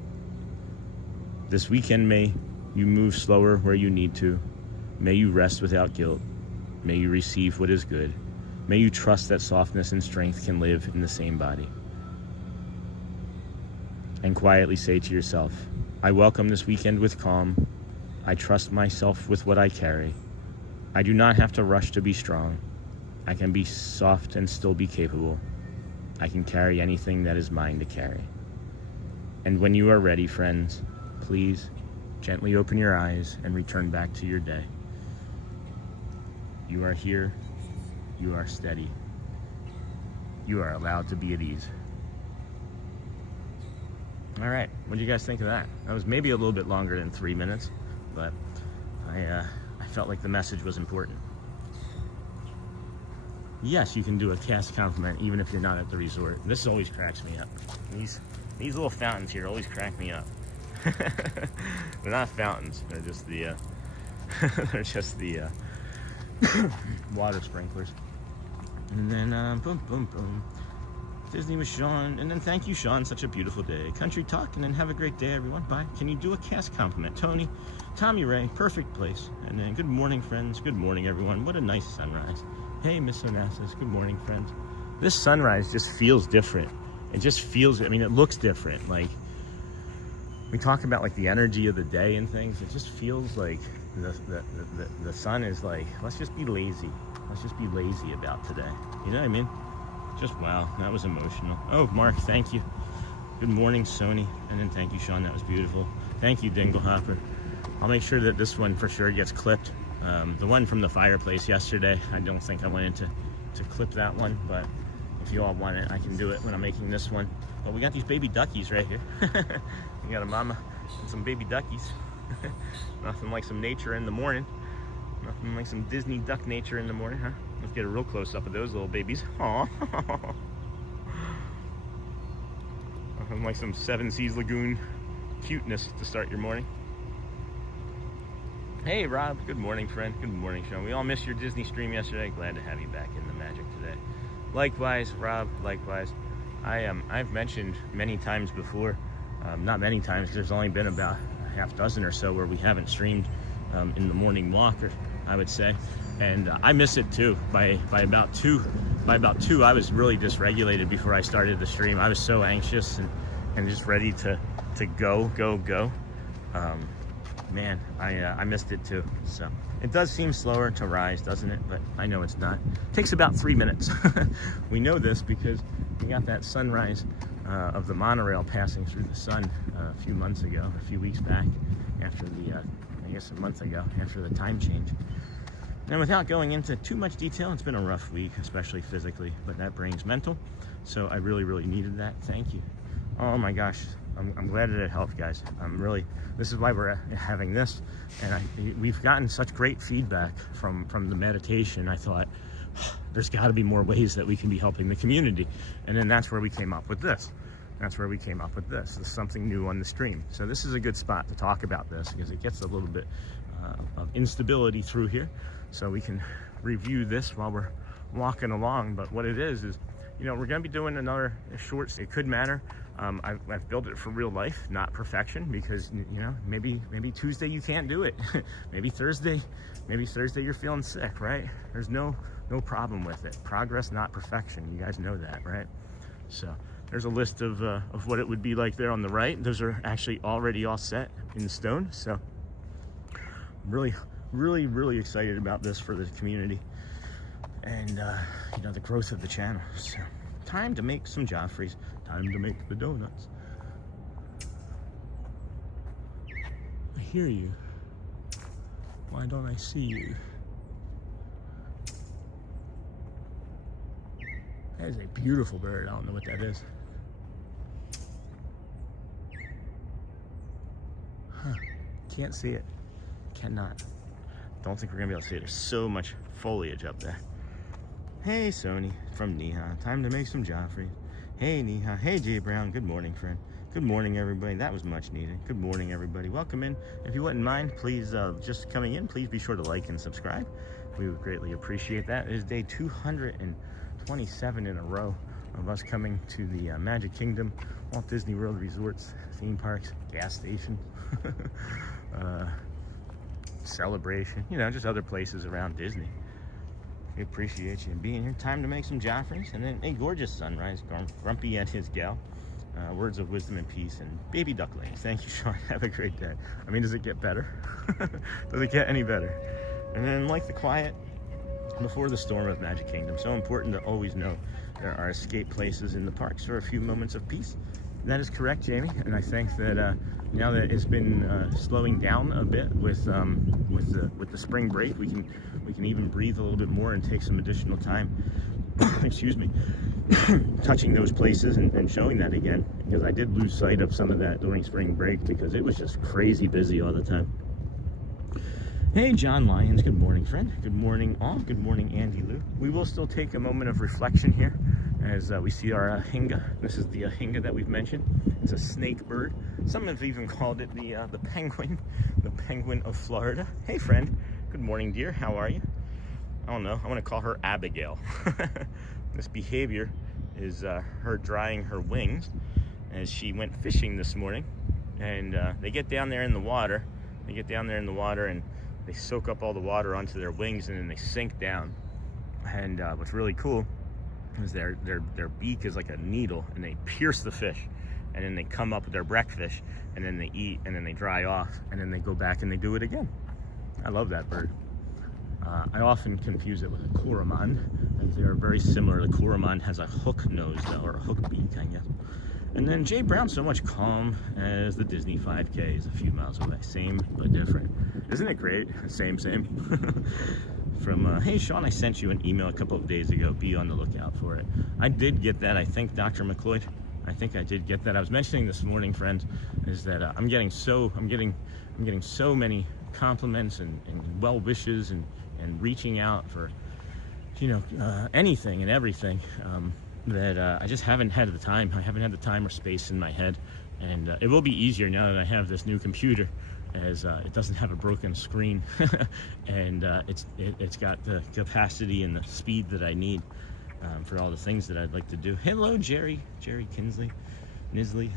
This weekend, may you move slower where you need to. May you rest without guilt. May you receive what is good. May you trust that softness and strength can live in the same body. And quietly say to yourself, I welcome this weekend with calm. I trust myself with what I carry. I do not have to rush to be strong. I can be soft and still be capable. I can carry anything that is mine to carry. And when you are ready, friends, please gently open your eyes and return back to your day. You are here. You are steady. You are allowed to be at ease. All right, what do you guys think of that? That was maybe a little bit longer than 3 minutes, but I felt like the message was important. Yes, you can do a cast compliment even if you're not at the resort. This always cracks me up. These little fountains here always crack me up. They're not fountains. They're just the water sprinklers. And then boom, boom, boom. Disney with Sean. And then thank you, Sean. Such a beautiful day. Country talk. And then have a great day, everyone. Bye. Can you do a cast compliment? Tony, Tommy Ray, perfect place. And then good morning, friends. Good morning, everyone. What a nice sunrise. Hey, Miss Onassis. Good morning, friends. This sunrise just feels different. It just feels, I mean, it looks different. Like, we talk about like the energy of the day and things. It just feels like the sun is like, let's just be lazy. Let's just be lazy about today. You know what I mean? Just wow, that was emotional. Oh, Mark, thank you. Good morning, Sony. And then thank you, Sean. That was beautiful. Thank you, Dinglehopper. I'll make sure that this one for sure gets clipped. The one from the fireplace yesterday, I don't think I wanted to clip that one, but if you all want it, I can do it when I'm making this one. But we got these baby duckies right here. We got a mama and some baby duckies. Nothing like some nature in the morning. Nothing like some Disney duck nature in the morning, huh? Let's get a real close up of those little babies. Aw. Nothing like some Seven Seas Lagoon cuteness to start your morning. Hey Rob, good morning friend, good morning Sean. We all missed your Disney stream yesterday. Glad to have you back in the magic today. Likewise, Rob, likewise. I've mentioned many times before, not many times, there's only been about a half dozen or so where we haven't streamed in the morning walk, or I would say, and I miss it too. By about two, I was really dysregulated before I started the stream. I was so anxious and just ready to go. Man, I missed it too. So it does seem slower to rise, doesn't it? But I know it's not. It takes about 3 minutes. We know this because we got that sunrise of the monorail passing through the sun a few months ago, a few weeks back, after the, I guess a month ago, after the time change. And without going into too much detail, it's been a rough week, especially physically, but that brings mental. So I really needed that. Thank you. Oh my gosh. I'm glad that it helped, guys. This is why we're having this, and we've gotten such great feedback from the meditation. I thought, there's got to be more ways that we can be helping the community, and then that's where we came up with this. This is something new on the stream. So this is a good spot to talk about this, because it gets a little bit of instability through here, so we can review this while we're walking along. But what it is, you know, we're going to be doing another short. It could matter. I've built it for real life, not perfection, because, you know, maybe Tuesday you can't do it. maybe Thursday you're feeling sick, right? There's no problem with it. Progress, not perfection. You guys know that, right? So there's a list of what it would be like there on the right. Those are actually already all set in stone. So I'm really excited about this for the community and you know, the growth of the channel. So time to make some Joffreys. Time to make the donuts. I hear you. Why don't I see you? That is a beautiful bird. I don't know what that is. Huh. Can't see it. Cannot. Don't think we're gonna be able to see it. There's so much foliage up there. Hey Sony from Neha. Time to make some Joffreys. Hey Neha. Hey Jay Brown. Good morning, friend. Good morning, everybody. That was much needed. Good morning, everybody. Welcome in. If you wouldn't mind, please, just coming in, please be sure to like and subscribe. We would greatly appreciate that. It is day 227 in a row of us coming to the Magic Kingdom, Walt Disney World resorts, theme parks, gas stations, celebration, you know, just other places around Disney. We appreciate you being here. Time to make some Joffreys, and then a gorgeous sunrise. Grumpy and his gal. Words of wisdom and peace, and baby ducklings. Thank you, Sean. Have a great day. I mean, does it get better? Does it get any better? And then, like the quiet before the storm of Magic Kingdom. So important to always know there are escape places in the parks for a few moments of peace. That is correct, Jamie. And I think that now that it's been slowing down a bit with the spring break, we can even breathe a little bit more and take some additional time. Excuse me. Touching those places and showing that again, because I did lose sight of some of that during spring break because it was just crazy busy all the time. Hey John Lyons, good morning friend. Good morning all. Good morning Andy Lou. We will still take a moment of reflection here as we see our ahinga. This is the ahinga that we've mentioned. It's a snake bird. Some have even called it the penguin of Florida. Hey friend, good morning dear, how are you? I don't know, I want to call her Abigail. This behavior is her drying her wings as she went fishing this morning, and they get down there in the water. And they soak up all the water onto their wings, and then they sink down. And what's really cool is their beak is like a needle, and they pierce the fish, and then they come up with their breakfast, and then they eat, and then they dry off, and then they go back and they do it again. I love that bird. I often confuse it with a coromon, as they are very similar. The coromon has a hook nose, though, or a hook beak, I guess. And then Jay Brown, so much calm as the Disney 5K is a few miles away. Same, but different. Isn't it great? Same. From, hey Sean, I sent you an email a couple of days ago. Be on the lookout for it. I did get that, I think, Dr. McLeod. I think I did get that. I was mentioning this morning, friends, is that I'm getting so many compliments and well wishes and reaching out for, you know, anything and everything, that I just haven't had the time. I haven't had the time or space in my head, and it will be easier now that I have this new computer, as it doesn't have a broken screen, and it's got the capacity and the speed that I need for all the things that I'd like to do. Hello, Jerry Kinsley, Nisley.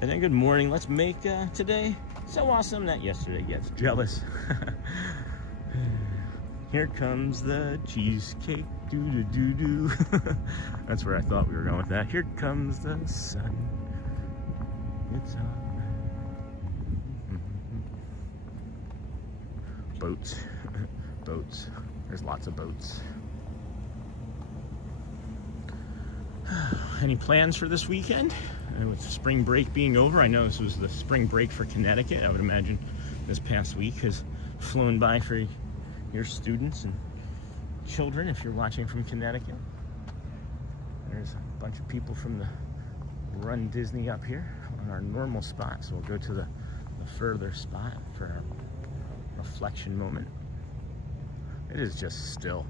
And then good morning. Let's make today so awesome that yesterday gets jealous. Here comes the cheesecake, doo-doo-doo-doo. That's where I thought we were going with that. Here comes the sun. It's on. Boats. Boats. There's lots of boats. Any plans for this weekend? With spring break being over, I know this was the spring break for Connecticut. I would imagine this past week has flown by for your students and children if you're watching from Connecticut. There's a bunch of people from the Run Disney up here on our normal spot, so we'll go to the further spot for our reflection moment. It is just still.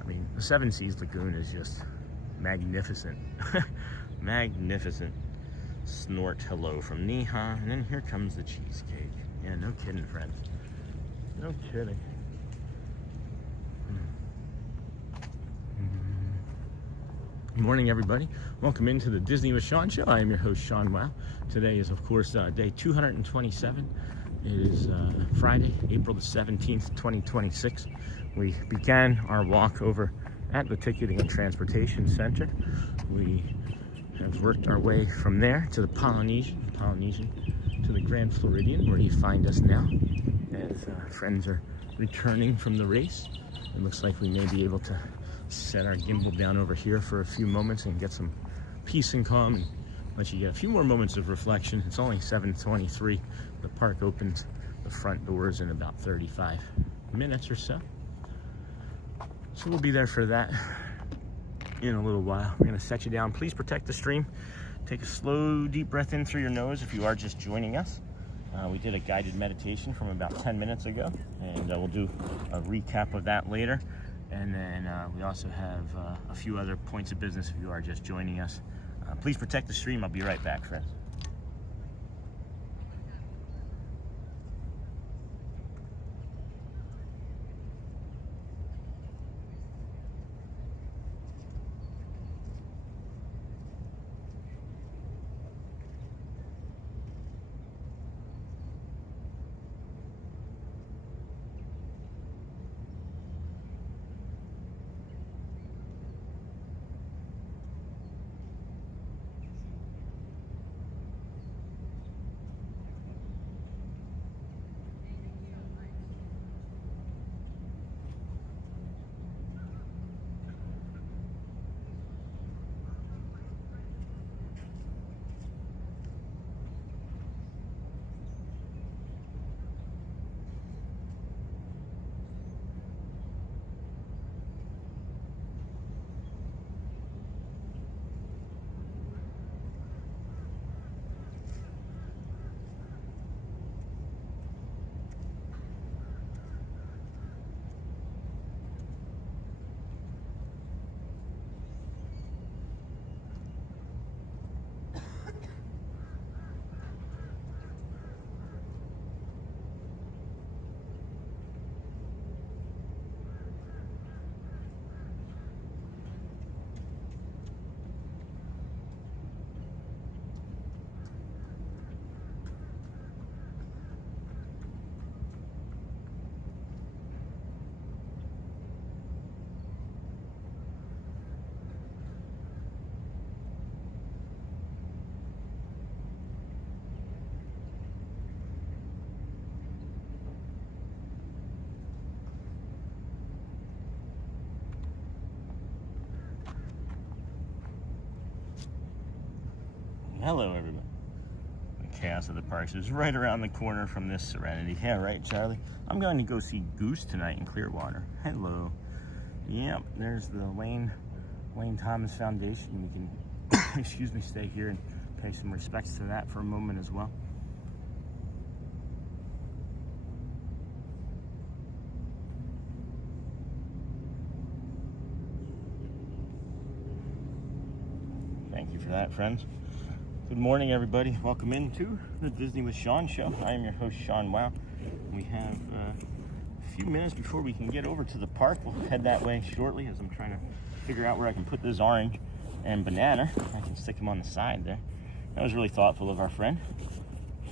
I mean, the Seven Seas Lagoon is just magnificent. Magnificent. Snort hello from Neha, and then here comes the cheesecake. Yeah, no kidding, friends. No kidding. Good morning, everybody. Welcome into the Disney with Sean show. I am your host, Sean Wow. Today is, of course, day 227. It is Friday, April the 17th, 2026. We began our walk over at the Ticketing and Transportation Center. We have worked our way from there to the Polynesian to the Grand Floridian, where you find us now, as friends are returning from the race. It looks like we may be able to set our gimbal down over here for a few moments and get some peace and calm, and let you get a few more moments of reflection. It's only 7:23. The park opens the front doors in about 35 minutes or so. So we'll be there for that in a little while. We're going to set you down. Please protect the stream. Take a slow, deep breath in through your nose if you are just joining us. We did a guided meditation from about 10 minutes ago, and we'll do a recap of that later. And then we also have a few other points of business if you are just joining us. Please protect the stream. I'll be right back, friends. Hello, everybody. The chaos of the parks is right around the corner from this Serenity. Yeah, right, Charlie? I'm going to go see Goose tonight in Clearwater. Hello. Yep, there's the Wayne Thomas Foundation. We can, excuse me, stay here and pay some respects to that for a moment as well. that, friends. Good morning, everybody. Welcome into the Disney with Sean show. I am your host, Sean Wow. We have a few minutes before we can get over to the park. We'll head that way shortly as I'm trying to figure out where I can put this orange and banana. I can stick them on the side there. That was really thoughtful of our friend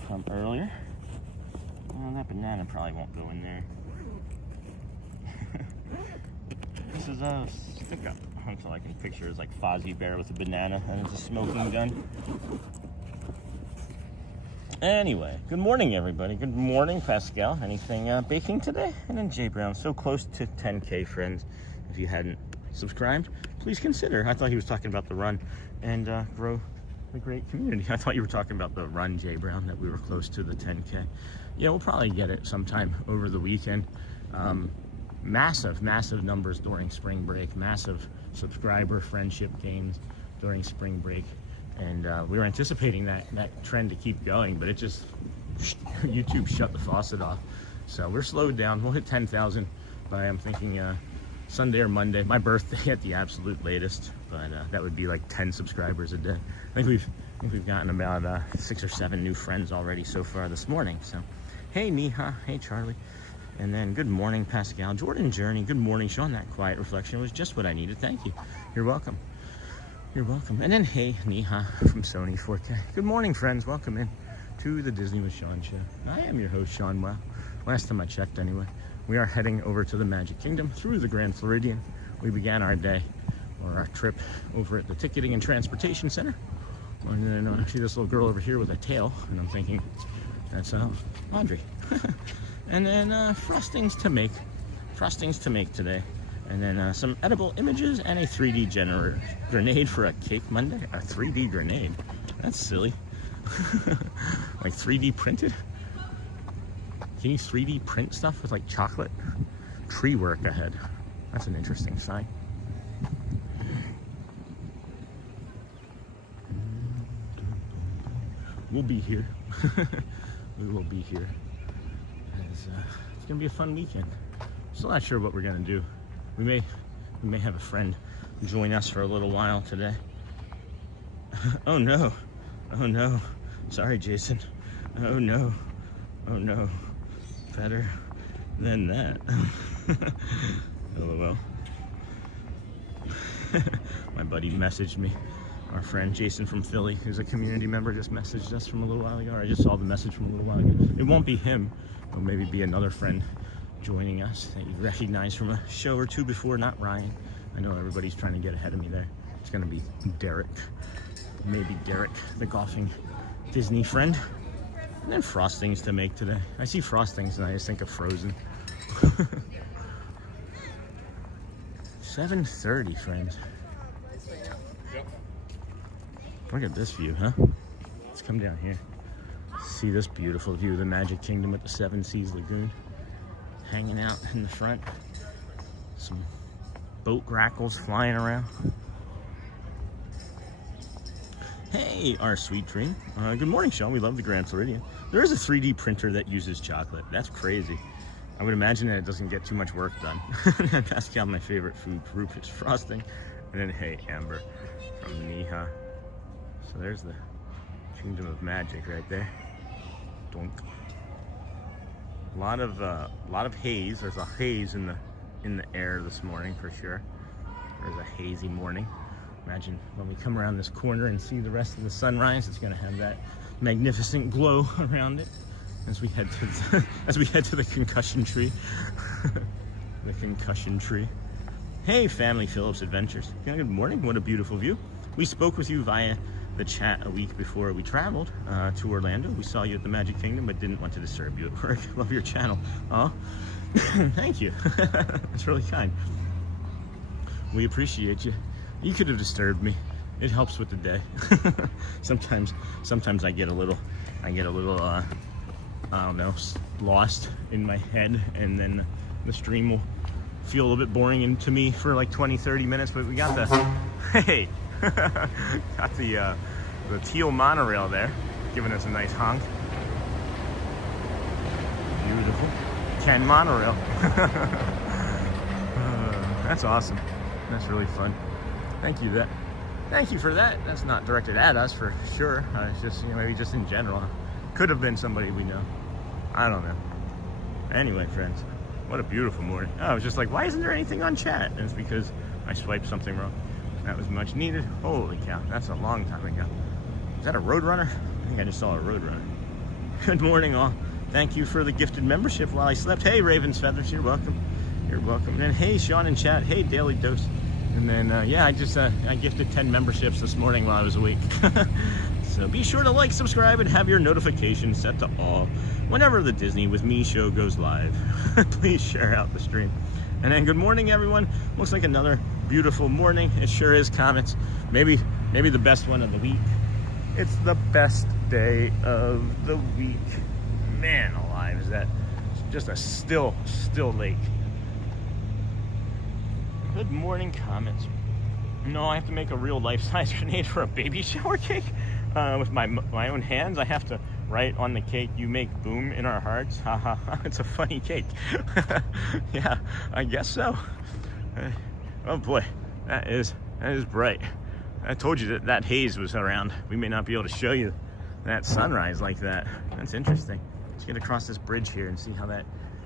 from earlier. Well, that banana probably won't go in there. This is a stick-up. That's all I can picture is like Fozzie Bear with a banana and it's a smoking gun. Anyway, good morning, everybody. Good morning, Pascal. Anything baking today? And then Jay Brown, so close to 10K, friends. If you hadn't subscribed, please consider. I thought he was talking about the run and grow the great community. I thought you were talking about the run, Jay Brown, that we were close to the 10K. Yeah, we'll probably get it sometime over the weekend. Massive numbers during spring break, massive subscriber friendship gains during spring break, and we were anticipating that trend to keep going, but it just YouTube shut the faucet off. So we're slowed down. We'll hit 10,000 by, I'm thinking, Sunday or Monday, my birthday at the absolute latest, but that would be like 10 subscribers a day. I think we've gotten about 6 or 7 new friends already so far this morning. So hey Neha, hey Charlie. And then good morning, Pascal. Jordan Journey, good morning, Sean. That quiet reflection was just what I needed. Thank you. You're welcome. You're welcome. And then hey, Neha from Sony 4K. Good morning, friends. Welcome in to the Disney with Sean show. I am your host, Sean Wow. Last time I checked, anyway. We are heading over to the Magic Kingdom through the Grand Floridian. We began our day, or our trip, over at the Ticketing and Transportation Center. And then I see this little girl over here with a tail, and I'm thinking, that's Audrey. And then frostings to make today, and then some edible images and a 3D grenade for a Cake Monday. A 3D grenade, that's silly. Like 3D printed. Can you 3D print stuff with like chocolate? Tree work ahead. That's an interesting sign. We'll be here. We will be here. It's gonna be a fun weekend. Still not sure what we're gonna do. We may have a friend join us for a little while today. Oh no, oh no. Sorry, Jason. Oh no, oh no. Better than that. LOL. My buddy messaged me. Our friend Jason from Philly, who's a community member, just messaged us from a little while ago. I just saw the message from a little while ago. It won't be him. It'll maybe be another friend joining us that you recognize from a show or two before, not Ryan. I know everybody's trying to get ahead of me there. It's gonna be Derek. Maybe Derek, the golfing Disney friend. And then frostings to make today. I see frostings and I just think of Frozen. 7:30, friends. Look at this view, huh? Let's come down here. See this beautiful view of the Magic Kingdom at the Seven Seas Lagoon. Hanging out in the front. Some boat grackles flying around. Hey, our sweet dream. Good morning, Sean. We love the Grand Floridian. There is a 3D printer that uses chocolate. That's crazy. I would imagine that it doesn't get too much work done. Pascal, my favorite food group is frosting. And then, hey, Amber from Neha. So there's the Kingdom of Magic right there. Donk. A lot of haze. There's a haze in the air this morning for sure. There's a hazy morning. Imagine when we come around this corner and see the rest of the sunrise, it's going to have that magnificent glow around it as we head to the concussion tree. The concussion tree. Hey, Family Phillips Adventures. Good morning. What a beautiful view. We spoke with you via the chat a week before we traveled to Orlando. We saw you at the Magic Kingdom, but didn't want to disturb you at work. Love your channel. Oh, thank you. That's really kind. We appreciate you. You could have disturbed me. It helps with the day. Sometimes I get a little, I don't know, lost in my head, and then the stream will feel a little bit boring to me for like 20-30 minutes. But we got the, hey, got the teal monorail there, giving us a nice honk. Beautiful. Ken monorail. That's awesome. That's really fun. Thank you. Thank you for that. That's not directed at us for sure. It's just, you know, maybe just in general. Could have been somebody we know. I don't know. Anyway, friends, what a beautiful morning. I was just like, why isn't there anything on chat? And it's because I swiped something wrong. That was much needed. Holy cow, that's a long time ago. Is that a Roadrunner? I think I just saw a Roadrunner. Good morning, all. Thank you for the gifted membership while I slept. Hey, Raven's Feathers, you're welcome. You're welcome. And hey, Sean in chat. Hey, Daily Dose. And then, yeah, I gifted 10 memberships this morning while I was awake. So be sure to like, subscribe, and have your notifications set to all whenever the Disney With Me show goes live. Please share out the stream. And then good morning, everyone. Looks like another beautiful morning. It sure is, Comets. Maybe the best one of the week. It's the best day of the week. Man alive, is that just a still lake. Good morning, Comets. No, I have to make a real life-size grenade for a baby shower cake with my own hands. I have to write on the cake, "You make boom in our hearts." Ha ha ha. It's a funny cake. Yeah, I guess so. Oh boy, that is bright. I told you that haze was around. We may not be able to show you that sunrise like that. That's interesting. Let's get across this bridge here and see how that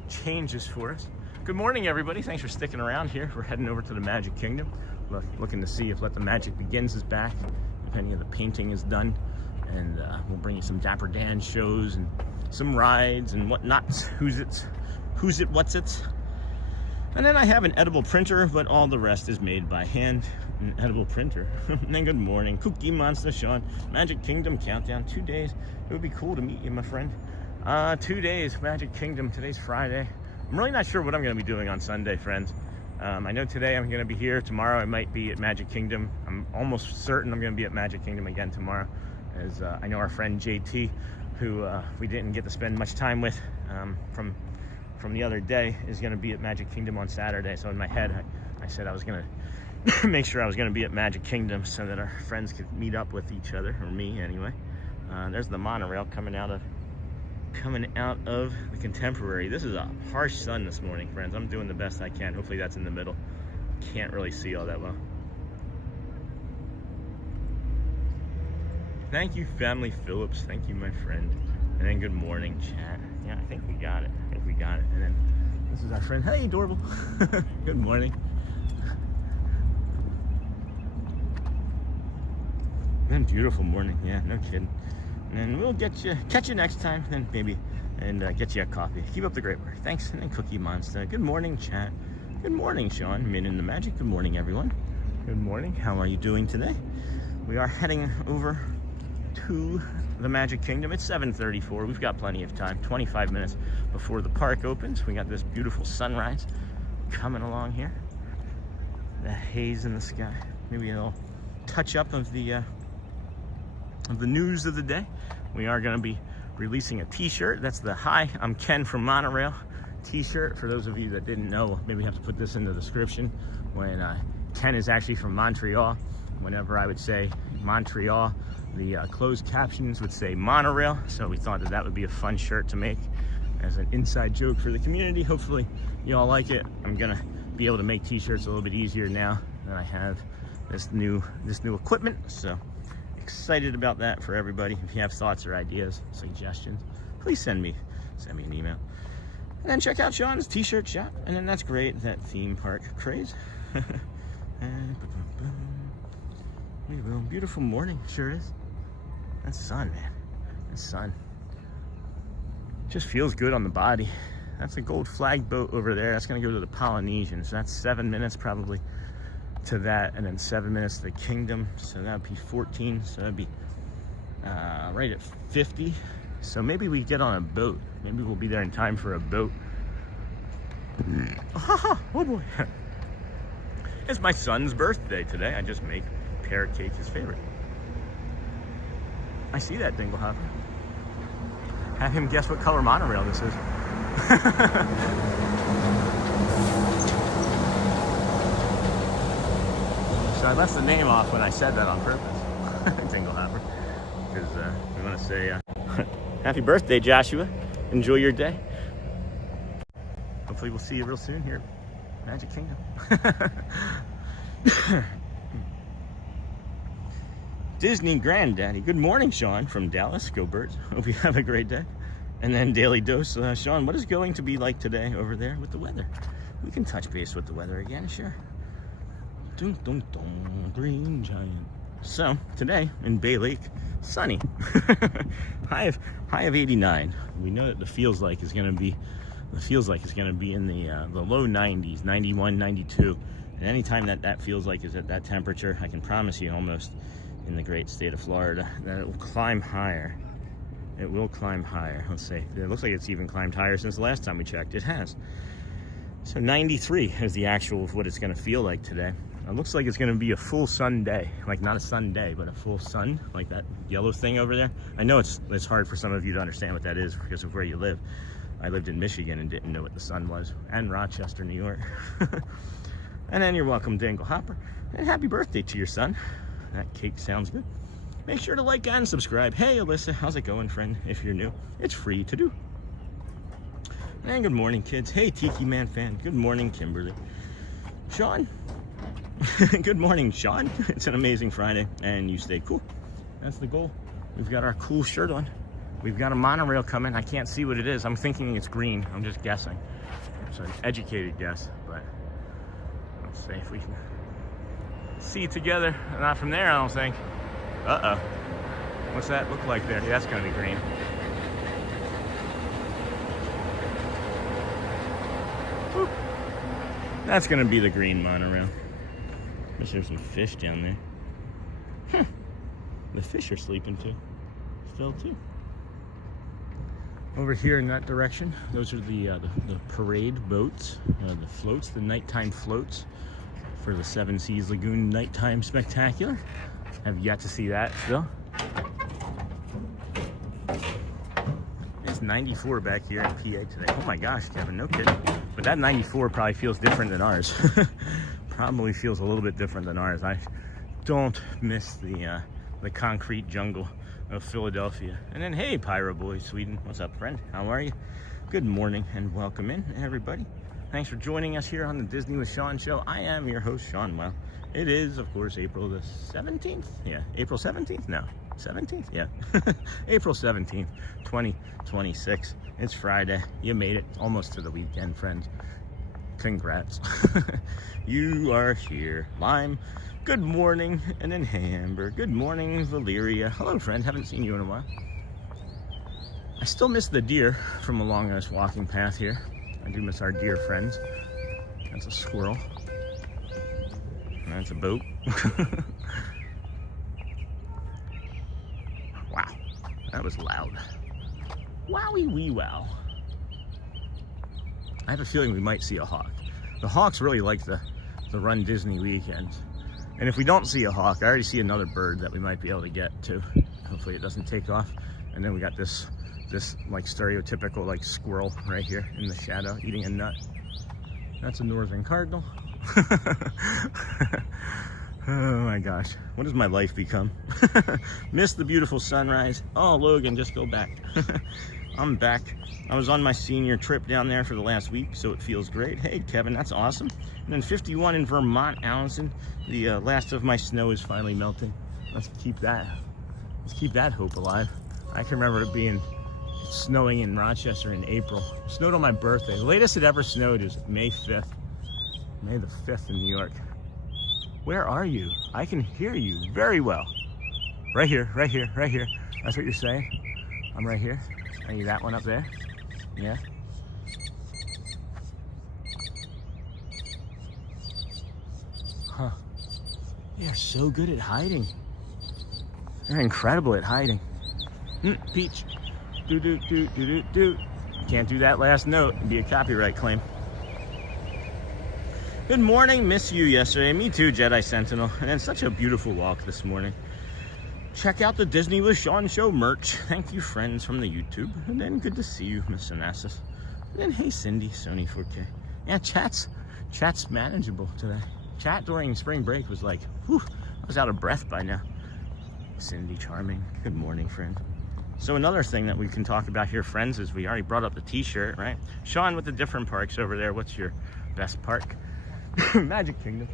changes for us. Good morning, everybody. Thanks for sticking around here. We're heading over to the Magic Kingdom. Looking to see if Let the Magic Begins is back, if any of the painting is done. And we'll bring you some Dapper Dans shows and some rides and whatnots. Who's it, what's it. And then I have an edible printer, but all the rest is made by hand. An edible printer. And then good morning, Cookie Monster Sean. Magic Kingdom countdown, 2 days. It would be cool to meet you, my friend. 2 days, Magic Kingdom. Today's Friday. I'm really not sure what I'm going to be doing on Sunday, friends. I know today I'm going to be here. Tomorrow I might be at Magic Kingdom. I'm almost certain I'm going to be at Magic Kingdom again tomorrow. As I know our friend JT, who we didn't get to spend much time with from the other day, is going to be at Magic Kingdom on Saturday. So in my head, I said I was going to make sure I was going to be at Magic Kingdom so that our friends could meet up with each other, or me anyway. There's the monorail coming out of the Contemporary. This is a harsh sun this morning, friends. I'm doing the best I can. Hopefully that's in the middle. Can't really see all that well. Thank you, Family Phillips. Thank you, my friend. And then good morning, chat. Yeah, I think we got it. And then this is our friend. Hey, Adorable. Good morning. Then beautiful morning. Yeah, no kidding. And then we'll catch you next time, then maybe, and get you a coffee. Keep up the great work. Thanks. And then Cookie Monster. Good morning, chat. Good morning, Sean. Min in the Magic. Good morning, everyone. Good morning. How are you doing today? We are heading over to the Magic Kingdom. It's 7:34. We've got plenty of time. 25 minutes before the park opens. We got this beautiful sunrise coming along here. The haze in the sky. Maybe a little touch up of the news of the day. We are going to be releasing a t-shirt. That's the "Hi, I'm Ken from Monorail" t-shirt. For those of you that didn't know, maybe have to put this in the description. When Ken is actually from Montreal. Whenever I would say Montreal, the closed captions would say monorail. So we thought that would be a fun shirt to make as an inside joke for the community. Hopefully you all like it. I'm gonna be able to make t-shirts a little bit easier now that I have this new equipment. So excited about that for everybody. If you have thoughts or ideas, suggestions, please send me an email. And then check out Sean's t-shirt shop. And then that's great, that theme park craze. And we will. Beautiful morning, sure is. That sun, man. That sun. Just feels good on the body. That's a gold flag boat over there. That's gonna go to the Polynesian. So that's 7 minutes probably to that, and then 7 minutes to the Kingdom. So that would be 14. So that'd be right at 50. So maybe we get on a boat. Maybe we'll be there in time for a boat. Oh boy. It's my son's birthday today. I just make carrot cake his favorite. I see that, Dinglehopper. Have him guess what color monorail this is. So I left the name off when I said that on purpose. Dinglehopper. Because we want to say happy birthday, Joshua. Enjoy your day. Hopefully we'll see you real soon here at Magic Kingdom. Disney Granddaddy. Good morning, Sean from Dallas. Go Birds. Hope you have a great day. And then Daily Dose. Sean, what is going to be like today over there with the weather? We can touch base with the weather again, sure. Dun, dun, dun, green giant. So today in Bay Lake, sunny. high of 89. We know that the feels like is going to be in the low 90s, 91, 92. And anytime that feels like is at that temperature, I can promise you almost in the great state of Florida that it will climb higher. It will climb higher. Let's see. It looks like it's even climbed higher since the last time we checked. It has. So 93 is the actual of what it's going to feel like today. It looks like it's going to be a full sun day, like not a sun day, but a full sun, like that yellow thing over there. I know it's hard for some of you to understand what that is because of where you live. I lived in Michigan and didn't know what the sun was, and Rochester, New York. And then you're welcome, Dangle Hopper, and happy birthday to your son. That cake sounds good. Make sure to like and subscribe. Hey, Alyssa, how's it going, friend? If you're new, it's free to do. And good morning, kids. Hey, Tiki Man fan. Good morning, Kimberly. Sean. Good morning, Sean. It's an amazing Friday, and you stay cool. That's the goal. We've got our cool shirt on. We've got a monorail coming. I can't see what it is. I'm thinking it's green. I'm just guessing. It's an educated guess, but let's see if we can see together. Not from there, I don't think. Uh-oh. What's that look like there? Yeah, that's going to be green. Whoop. That's going to be the green monorail. There's some fish down there. The fish are sleeping too. Still too. Over here in that direction, those are the parade boats, the floats, the nighttime floats for the Seven Seas Lagoon Nighttime Spectacular. Have yet to see that still. It's 94 back here in PA today. Oh my gosh, Kevin, no kidding. But that 94 probably feels different than ours. Probably feels a little bit different than ours. I don't miss the concrete jungle of Philadelphia. And then, hey, Pyro Boy, Sweden. What's up, friend? How are you? Good morning and welcome in, everybody. Thanks for joining us here on the Disney with Sean show. I am your host, Sean Well. It is, of course, April the 17th. Yeah, April 17th? No, 17th? Yeah. April 17th, 2026. It's Friday. You made it almost to the weekend, friends. Congrats. You are here. Lime, good morning. And then Hamber, good morning. Valeria, hello, friend. Haven't seen you in a while. I still miss the deer from along this walking path here. I do miss our deer friends. That's a squirrel. And that's a boat. Wow, that was loud. Wowie wee wow. I have a feeling we might see a hawk. The hawks really like the Run Disney weekends. And if we don't see a hawk, I already see another bird that we might be able to get to. Hopefully it doesn't take off. And then we got this like stereotypical like squirrel right here in the shadow eating a nut. That's a northern cardinal. Oh my gosh, what has my life become? Missed the beautiful sunrise. Oh, Logan, just go back. I'm back. I was on my senior trip down there for the last week, so it feels great. Hey, Kevin, that's awesome. And then 51 in Vermont, Allison. The last of my snow is finally melting. Let's keep that hope alive. I can remember it being snowing in Rochester in April. It snowed on my birthday. The latest it ever snowed is May 5th. May the 5th in New York. Where are you? I can hear you very well. Right here, right here, right here. That's what you're saying? I'm right here. Are you that one up there? Yeah? Huh. They're so good at hiding. They're incredible at hiding. Peach. Do do do do do do. Can't do that last note. It'd be a copyright claim. Good morning. Miss you yesterday. Me too, Jedi Sentinel. And then such a beautiful walk this morning. Check out the Disney with Sean show merch. Thank you, friends from the YouTube. And then good to see you, Miss Onassis. And then hey, Cindy, Sony 4K. Yeah, chat's manageable today. Chat during spring break was like, whew, I was out of breath by now. Cindy, charming. Good morning, friend. So another thing that we can talk about here, friends, is we already brought up the t-shirt, right? Sean, with the different parks over there, what's your best park? Magic Kingdom.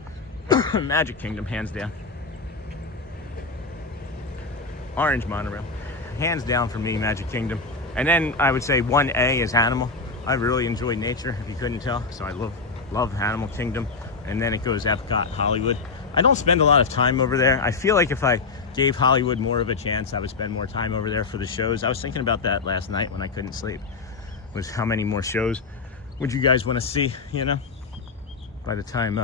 Magic Kingdom, hands down. Orange monorail. Hands down for me, Magic Kingdom. And then I would say 1A is Animal. I really enjoy nature, if you couldn't tell. So I love Animal Kingdom. And then it goes Epcot, Hollywood. I don't spend a lot of time over there. I feel like if I gave Hollywood more of a chance, I would spend more time over there for the shows. I was thinking about that last night when I couldn't sleep. Was how many more shows would you guys want to see, you know, by the time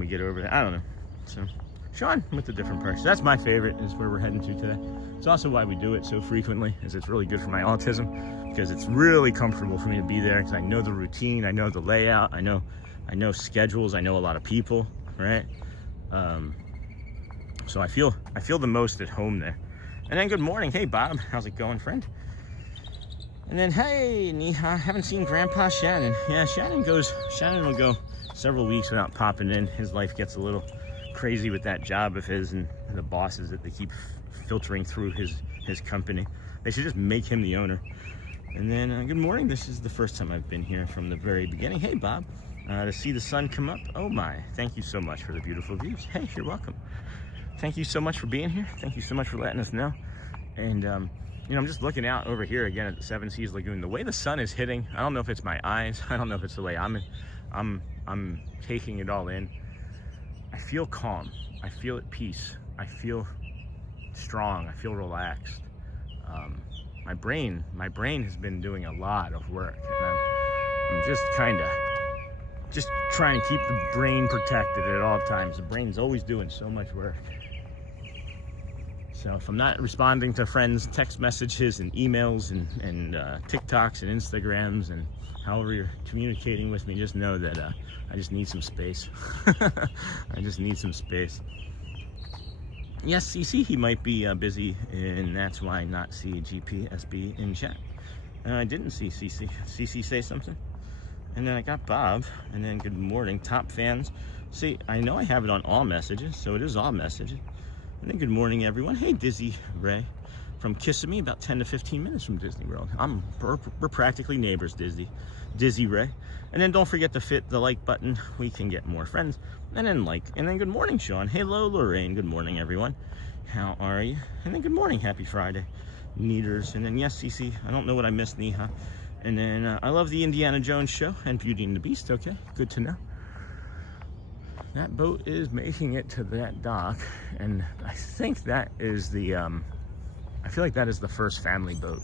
we get over there? I don't know. So Sean with the different perks. That's my favorite, is where we're heading to today. It's also why we do it so frequently, is it's really good for my autism, because it's really comfortable for me to be there, because I know the routine, I know the layout, I know schedules, I know a lot of people, right? So I feel the most at home there. And then good morning. Hey Bob, how's it going, friend? And then hey Neha, haven't seen Grandpa Shannon. Yeah, Shannon will go several weeks without popping in. His life gets a little crazy with that job of his and the bosses that they keep filtering through his company. They should just make him the owner. And then good morning. This is the first time I've been here from the very beginning. Hey Bob, to see the sun come up. Oh my, thank you so much for the beautiful views. Hey, you're welcome. Thank you so much for being here. Thank you so much for letting us know. And you know, I'm just looking out over here again at the Seven Seas Lagoon. The way the sun is hitting, I don't know if it's my eyes, I don't know if it's the way I'm taking it all in. I feel calm, I feel at peace, I feel strong, I feel relaxed. My brain has been doing a lot of work, and I'm just trying to keep the brain protected at all times. The brain's always doing so much work. So if I'm not responding to friends' text messages and emails and TikToks and Instagrams and however you're communicating with me, just know that I just need some space. I just need some space. Yes, CC, he might be busy, and that's why not see GPSB in chat. I didn't see CC. CC say something? And then I got Bob, and then good morning, top fans. See, I know I have it on all messages, so it is all messages. And then good morning, everyone. Hey, Dizzy Ray from Kissimmee, about 10 to 15 minutes from Disney World. We're practically neighbors, Dizzy Ray. And then don't forget to hit the like button. We can get more friends. And then like. And then good morning, Sean. Hello, Lorraine. Good morning, everyone. How are you? And then good morning. Happy Friday. Neaters. And then yes, CC. I don't know what I missed, Neha. And then I love the Indiana Jones show and Beauty and the Beast. Okay, good to know. That boat is making it to that dock, and I think that is the, I feel like that is the first family boat,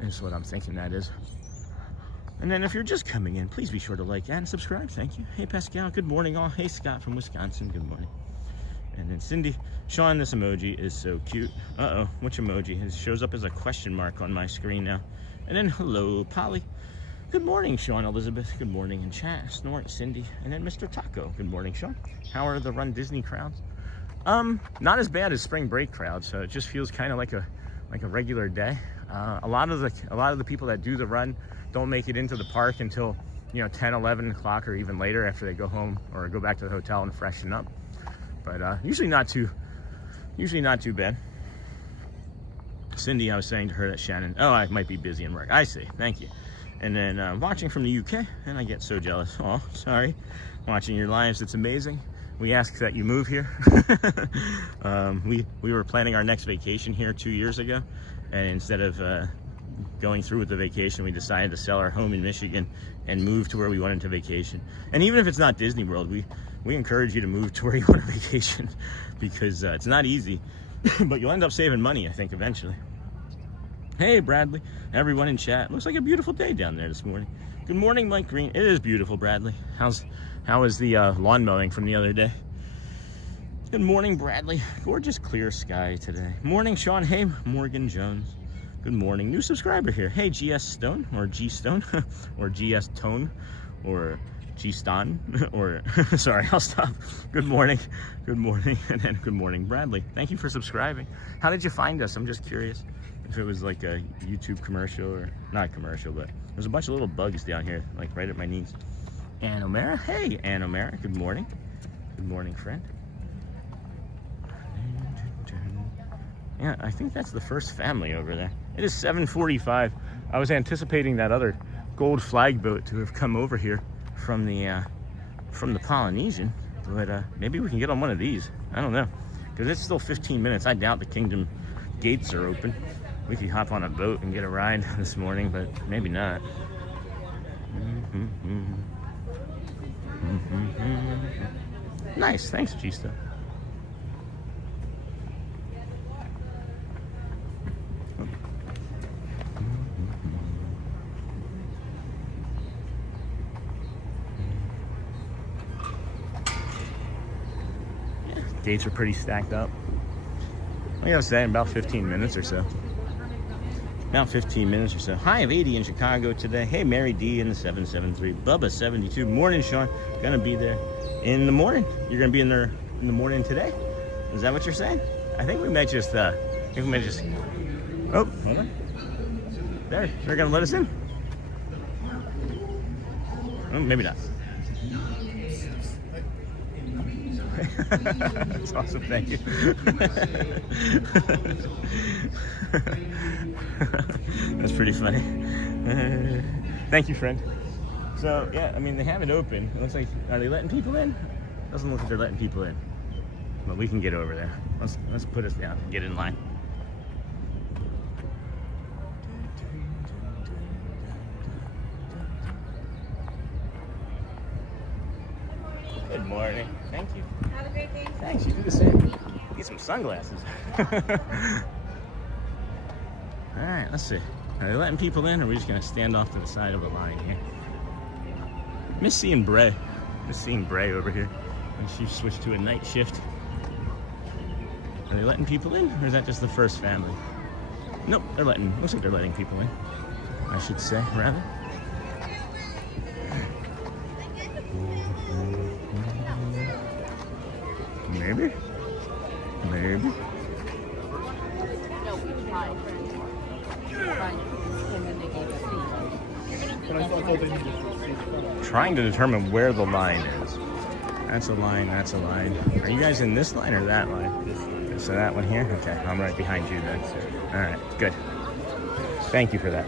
is what I'm thinking that is. And then if you're just coming in, please be sure to like and subscribe. Thank you. Hey, Pascal, good morning all. Hey, Scott from Wisconsin, good morning. And then Cindy, Sean, this emoji is so cute. Uh-oh, which emoji? It shows up as a question mark on my screen now. And then hello, Polly. Good morning, Sean, Elizabeth. Good morning in chat. Snort, Cindy, and then Mr. Taco. Good morning, Sean. How are the Run Disney crowds? Not as bad as spring break crowds, so it just feels kind of like a regular day. A lot of the people that do the run don't make it into the park until 10, 11 o'clock or even later after they go home or go back to the hotel and freshen up. But usually not too bad. Cindy, I was saying to her that Shannon, oh, I might be busy in work. I see. Thank you. And then watching from the UK, and I get so jealous. Oh, sorry. Watching your lives, it's amazing. We ask that you move here. We were planning our next vacation here 2 years ago, and instead of going through with the vacation, we decided to sell our home in Michigan and move to where we wanted to vacation. And even if it's not Disney World, we encourage you to move to where you want to vacation, because it's not easy, but you'll end up saving money, I think, eventually. Hey, Bradley, everyone in chat. Looks like a beautiful day down there this morning. Good morning, Mike Green. It is beautiful, Bradley. How was the lawn mowing from the other day? Good morning, Bradley. Gorgeous clear sky today. Morning, Sean. Hey, Morgan Jones. Good morning. New subscriber here. Hey, GS Stone, or G Stone, or GS Tone, or G Ston, or sorry, I'll stop. Good morning. Good morning. And then good morning, Bradley. Thank you for subscribing. How did you find us? I'm just curious. If it was like a YouTube commercial, or not commercial, but there's a bunch of little bugs down here, like right at my knees. Ann O'Mara, hey Ann O'Mara, good morning. Good morning, friend. Yeah, I think that's the first family over there. It is 7:45. I was anticipating that other gold flag boat to have come over here from the Polynesian, but maybe we can get on one of these. I don't know. because it's still 15 minutes. I doubt the Kingdom gates are open. We could hop on a boat and get a ride this morning, but maybe not. Nice, thanks, Gista. Gates are pretty stacked up. I gotta say, in about 15 minutes or so. About 15 minutes or so. High of 80 in Chicago today. Hey, Mary D in the 773. Bubba 72. Morning, Sean. Gonna be there in the morning. You're gonna be in there in the morning today? Is that what you're saying? I think we might just, oh, hold on. There, they're gonna let us in. Oh, maybe not. That's awesome, thank you. That's pretty funny. Thank you, friend. So, yeah, I mean, they have it open. It looks like, are they letting people in? Doesn't look like they're letting people in. But we can get over there. Let's put us down and get in line. Good morning. Thank you. Have a great day. Thanks, you do the same. Need some sunglasses. Alright, let's see. Are they letting people in, or are we just going to stand off to the side of the line here? Miss seeing Bray. Miss seeing Bray over here. And she switched to a night shift. Are they letting people in, or is that just the first family? Nope, they're letting, looks like they're letting people in. I should say, rather. Maybe. Maybe. Trying to determine where the line is. That's a line, that's a line. Are you guys in this line or that line? So that one here? Okay, I'm right behind you then. Alright, good. Thank you for that.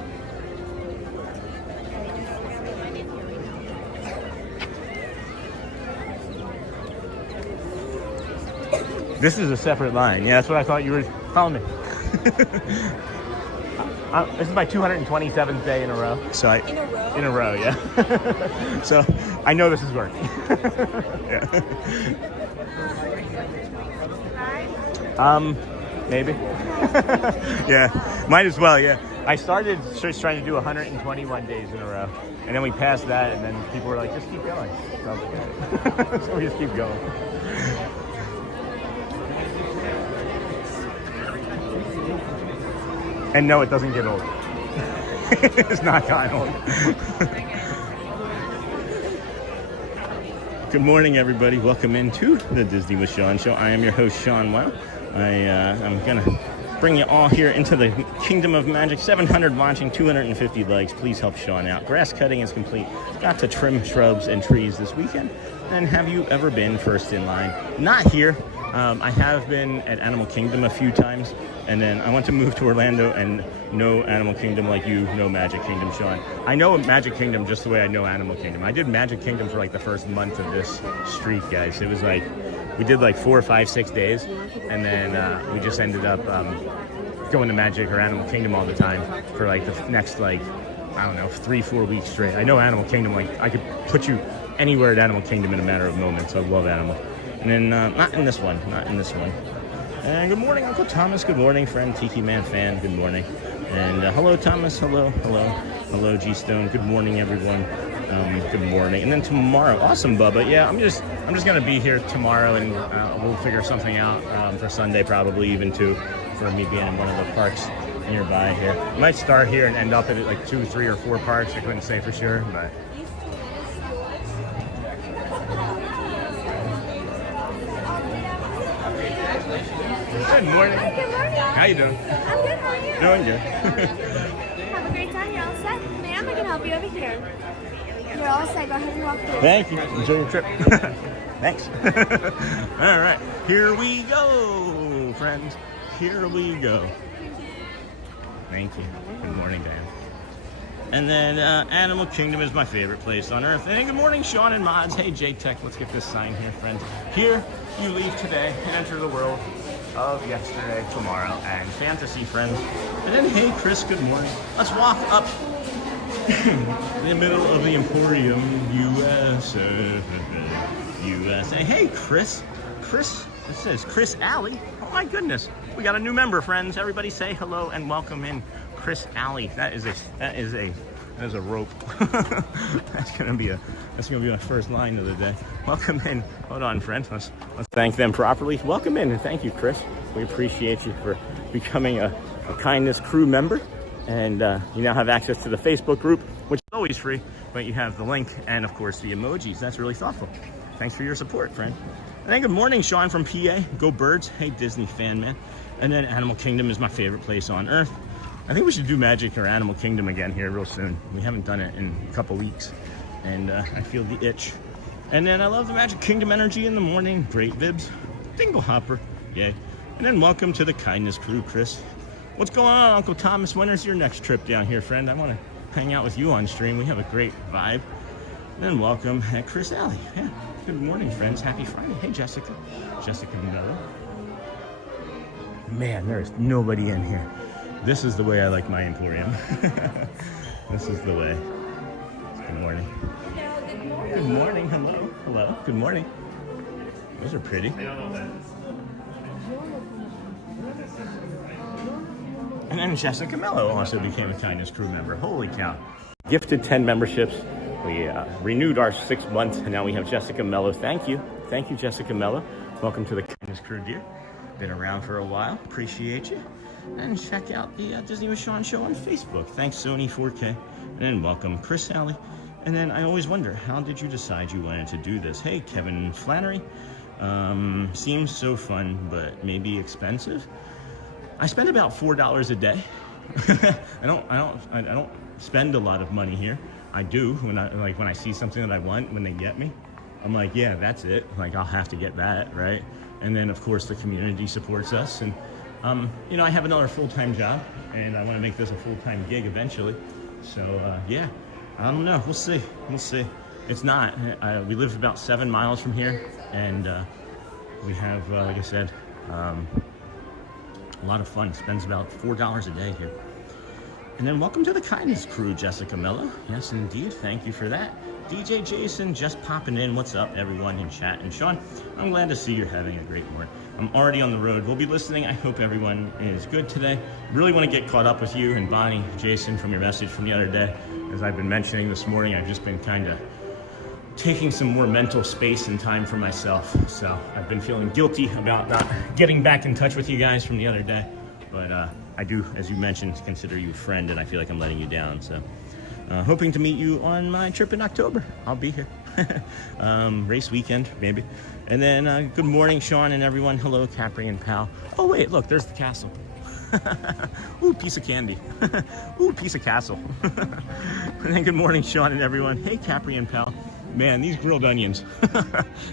This is a separate line. Yeah, that's what I thought you were. Follow me. This is my 227th day in a row. So In a row? In a row, yeah. So I know this is working. Yeah. Maybe. Yeah, might as well. Yeah, I started just trying to do 121 days in a row, and then we passed that, and then people were like, "Just keep going." So, so we just keep going. And no, it doesn't get old. It's not gotten old. Good morning, everybody. Welcome into the Disney with Sean show. I am your host, Sean Wow. I'm going to bring you all here into the Kingdom of Magic. 700 launching, 250 legs. Please help Sean out. Grass cutting is complete. Got to trim shrubs and trees this weekend. And have you ever been first in line? Not here. I have been at Animal Kingdom a few times, and then I want to move to Orlando and know Animal Kingdom like you know Magic Kingdom, Sean. I know Magic Kingdom just the way I know Animal Kingdom. I did Magic Kingdom for like the first month of this streak, guys. It was like, we did like 4 or 5, 6 days, and then we just ended up going to Magic or Animal Kingdom all the time for like the next, like, I don't know, 3, 4 weeks straight. I know Animal Kingdom, like I could put you anywhere at Animal Kingdom in a matter of moments. I love Animal. And then, not in this one. And good morning, Uncle Thomas. Good morning, friend Tiki Man fan. Good morning. And hello, Thomas. Hello, G Stone. Good morning, everyone. Good morning. And then tomorrow, awesome, Bubba. Yeah, I'm just gonna be here tomorrow, and we'll figure something out for Sunday, probably even too, for me being in one of the parks nearby here. I might start here and end up at like 2, 3, or 4 parks. I couldn't say for sure, but. Good morning. Hi, good morning. How you doing? I'm good, how are you? Doing good. Have a great time, you're all set. Ma'am, I can help you over here. You're all set, go ahead and walk through. Thank you. Enjoy your trip. Thanks. All right, here we go, friends. Here we go. Thank you. Good morning, Dan. And then Animal Kingdom is my favorite place on earth. And good morning, Sean and Mods. Hey, J-Tech, let's get this sign here, friends. Here you leave today and enter the world of yesterday, tomorrow, and fantasy friends. And then, hey, Chris, good morning. Let's walk up in the middle of the Emporium, USA. USA. Hey, Chris. Chris, it says Chris Alley. Oh my goodness. We got a new member, friends. Everybody say hello and welcome in Chris Alley. That is a rope. That's gonna be my first line of the day. Welcome in. Hold on, friends. Let's thank them properly. Welcome in and thank you, Chris. We appreciate you for becoming a Kindness Crew member. And you now have access to the Facebook group, which is always free, but you have the link and of course the emojis. That's really thoughtful. Thanks for your support, friend. And then good morning, Sean from PA. Go Birds. Hey, Disney fan, man. And then Animal Kingdom is my favorite place on earth. I think we should do Magic or Animal Kingdom again here real soon. We haven't done it in a couple weeks, and I feel the itch. And then I love the Magic Kingdom energy in the morning. Great vibs. Dingle Hopper. Yay. And then welcome to the Kindness Crew, Chris. What's going on, Uncle Thomas? When is your next trip down here, friend? I want to hang out with you on stream. We have a great vibe. And then welcome at Chris Alley. Yeah. Good morning, friends. Happy Friday. Hey, Jessica. Jessica Miller. Man, there's nobody in here. This is the way I like my Emporium. This is the way. Good morning. Hello, good morning. Good morning. Hello. Hello. Good morning. Those are pretty. And then Jessica Mello also became a Kindness Crew member. Holy cow. Gifted 10 memberships. We renewed our 6 months, and now we have Jessica Mello. Thank you. Thank you, Jessica Mello. Welcome to the Kindness Crew, dear. Been around for a while. Appreciate you. And check out the Disney with Sean show on Facebook. Thanks, Sony 4K. And then welcome, Chris Alley. And then I always wonder, how did you decide you wanted to do this? Hey, Kevin Flannery. Seems so fun, but maybe expensive. I spend about $4 a day. I don't spend a lot of money here. I do when I see something that I want, when they get me, I'm like, yeah, that's it. Like, I'll have to get that, right? And then of course the community supports us, and you know, I have another full-time job, and I want to make this a full-time gig eventually. So yeah, I don't know. We'll see. We'll see. It's not. We live about 7 miles from here, and we have, like I said, a lot of fun. Spends about $4 a day here. And then welcome to the Kindness Crew, Jessica Mello. Yes, indeed. Thank you for that. DJ Jason just popping in. What's up, everyone in chat? And Sean, I'm glad to see you're having a great morning. I'm already on the road. We'll be listening. I hope everyone is good today. Really want to get caught up with you and Bonnie, Jason, from your message from the other day. As I've been mentioning this morning, I've just been kind of taking some more mental space and time for myself. So I've been feeling guilty about not getting back in touch with you guys from the other day. But I do, as you mentioned, consider you a friend, and I feel like I'm letting you down. So hoping to meet you on my trip in October. I'll be here. Race weekend, maybe. And then good morning, Sean and everyone. Hello, Capri and Pal. Oh, wait, look, there's the castle. Ooh, piece of candy. Ooh, piece of castle. And then good morning, Sean and everyone. Hey, Capri and Pal. Man, these grilled onions.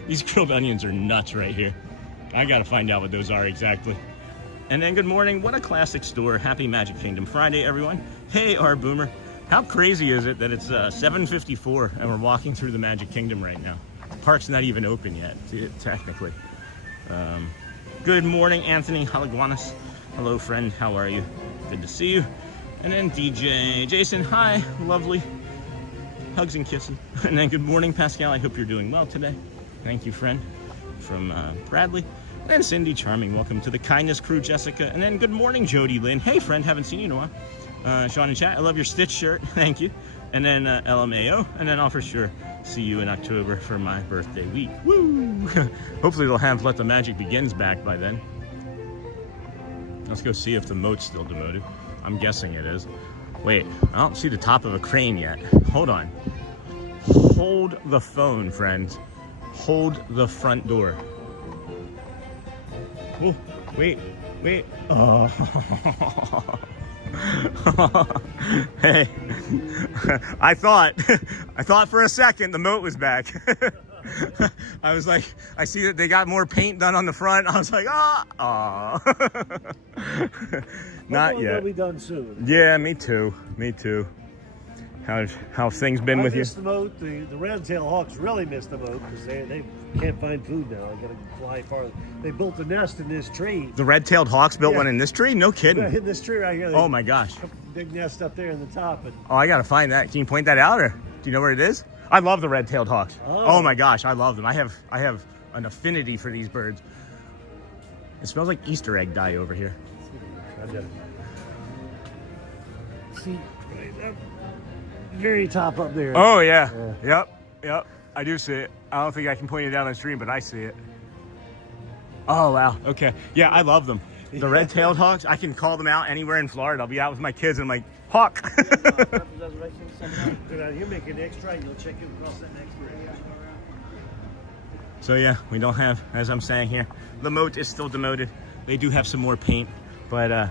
These grilled onions are nuts right here. I got to find out what those are exactly. And then good morning. What a classic store. Happy Magic Kingdom Friday, everyone. Hey, our Boomer. How crazy is it that it's 7:54 and we're walking through the Magic Kingdom right now? The park's not even open yet, technically. Good morning, Anthony Halaguanas. Hello, friend. How are you? Good to see you. And then DJ Jason. Hi. Lovely. Hugs and kisses. And then good morning, Pascal. I hope you're doing well today. Thank you, friend. From Bradley. And Cindy Charming. Welcome to the Kindness Crew, Jessica. And then good morning, Jody Lynn. Hey, friend. Haven't seen you in a while. Sean in chat. I love your Stitch shirt. Thank you. And then LMAO. And then I'll for sure see you in October for my birthday week. Woo! Hopefully they'll have Let the Magic Begins back by then. Let's go see if the moat's still demoted. I'm guessing it is. Wait, I don't see the top of a crane yet. Hold on. Hold the phone, friends. Hold the front door. Oh, wait. Oh. Hey, I thought for a second the moat was back. I was like, I see that they got more paint done on the front. I was like, not yet. It'll be done soon. Yeah, me too. How things been with you? Missed the moat. The red-tailed hawks really missed the moat because they can't find food now. They got to fly farther. They built a nest in this tree. The red-tailed hawks built one in this tree? No kidding. In this tree right here. Oh my gosh. Big nest up there in the top. And oh, I gotta find that. Can you point that out, or do you know where it is? I love the red-tailed hawks. Oh my gosh, I love them. I have an affinity for these birds. It smells like Easter egg dye over here. See, very top up there. Oh yeah. Yep. I do see it. I don't think I can point it out on stream, but I see it. Oh wow. Okay. Yeah, I love them. The red-tailed hawks, I can call them out anywhere in Florida. I'll be out with my kids and I'm like, hawk. You make an extra and you'll check it across that next bridge. So yeah, we don't have, as I'm saying here, the moat is still demoted. They do have some more paint, but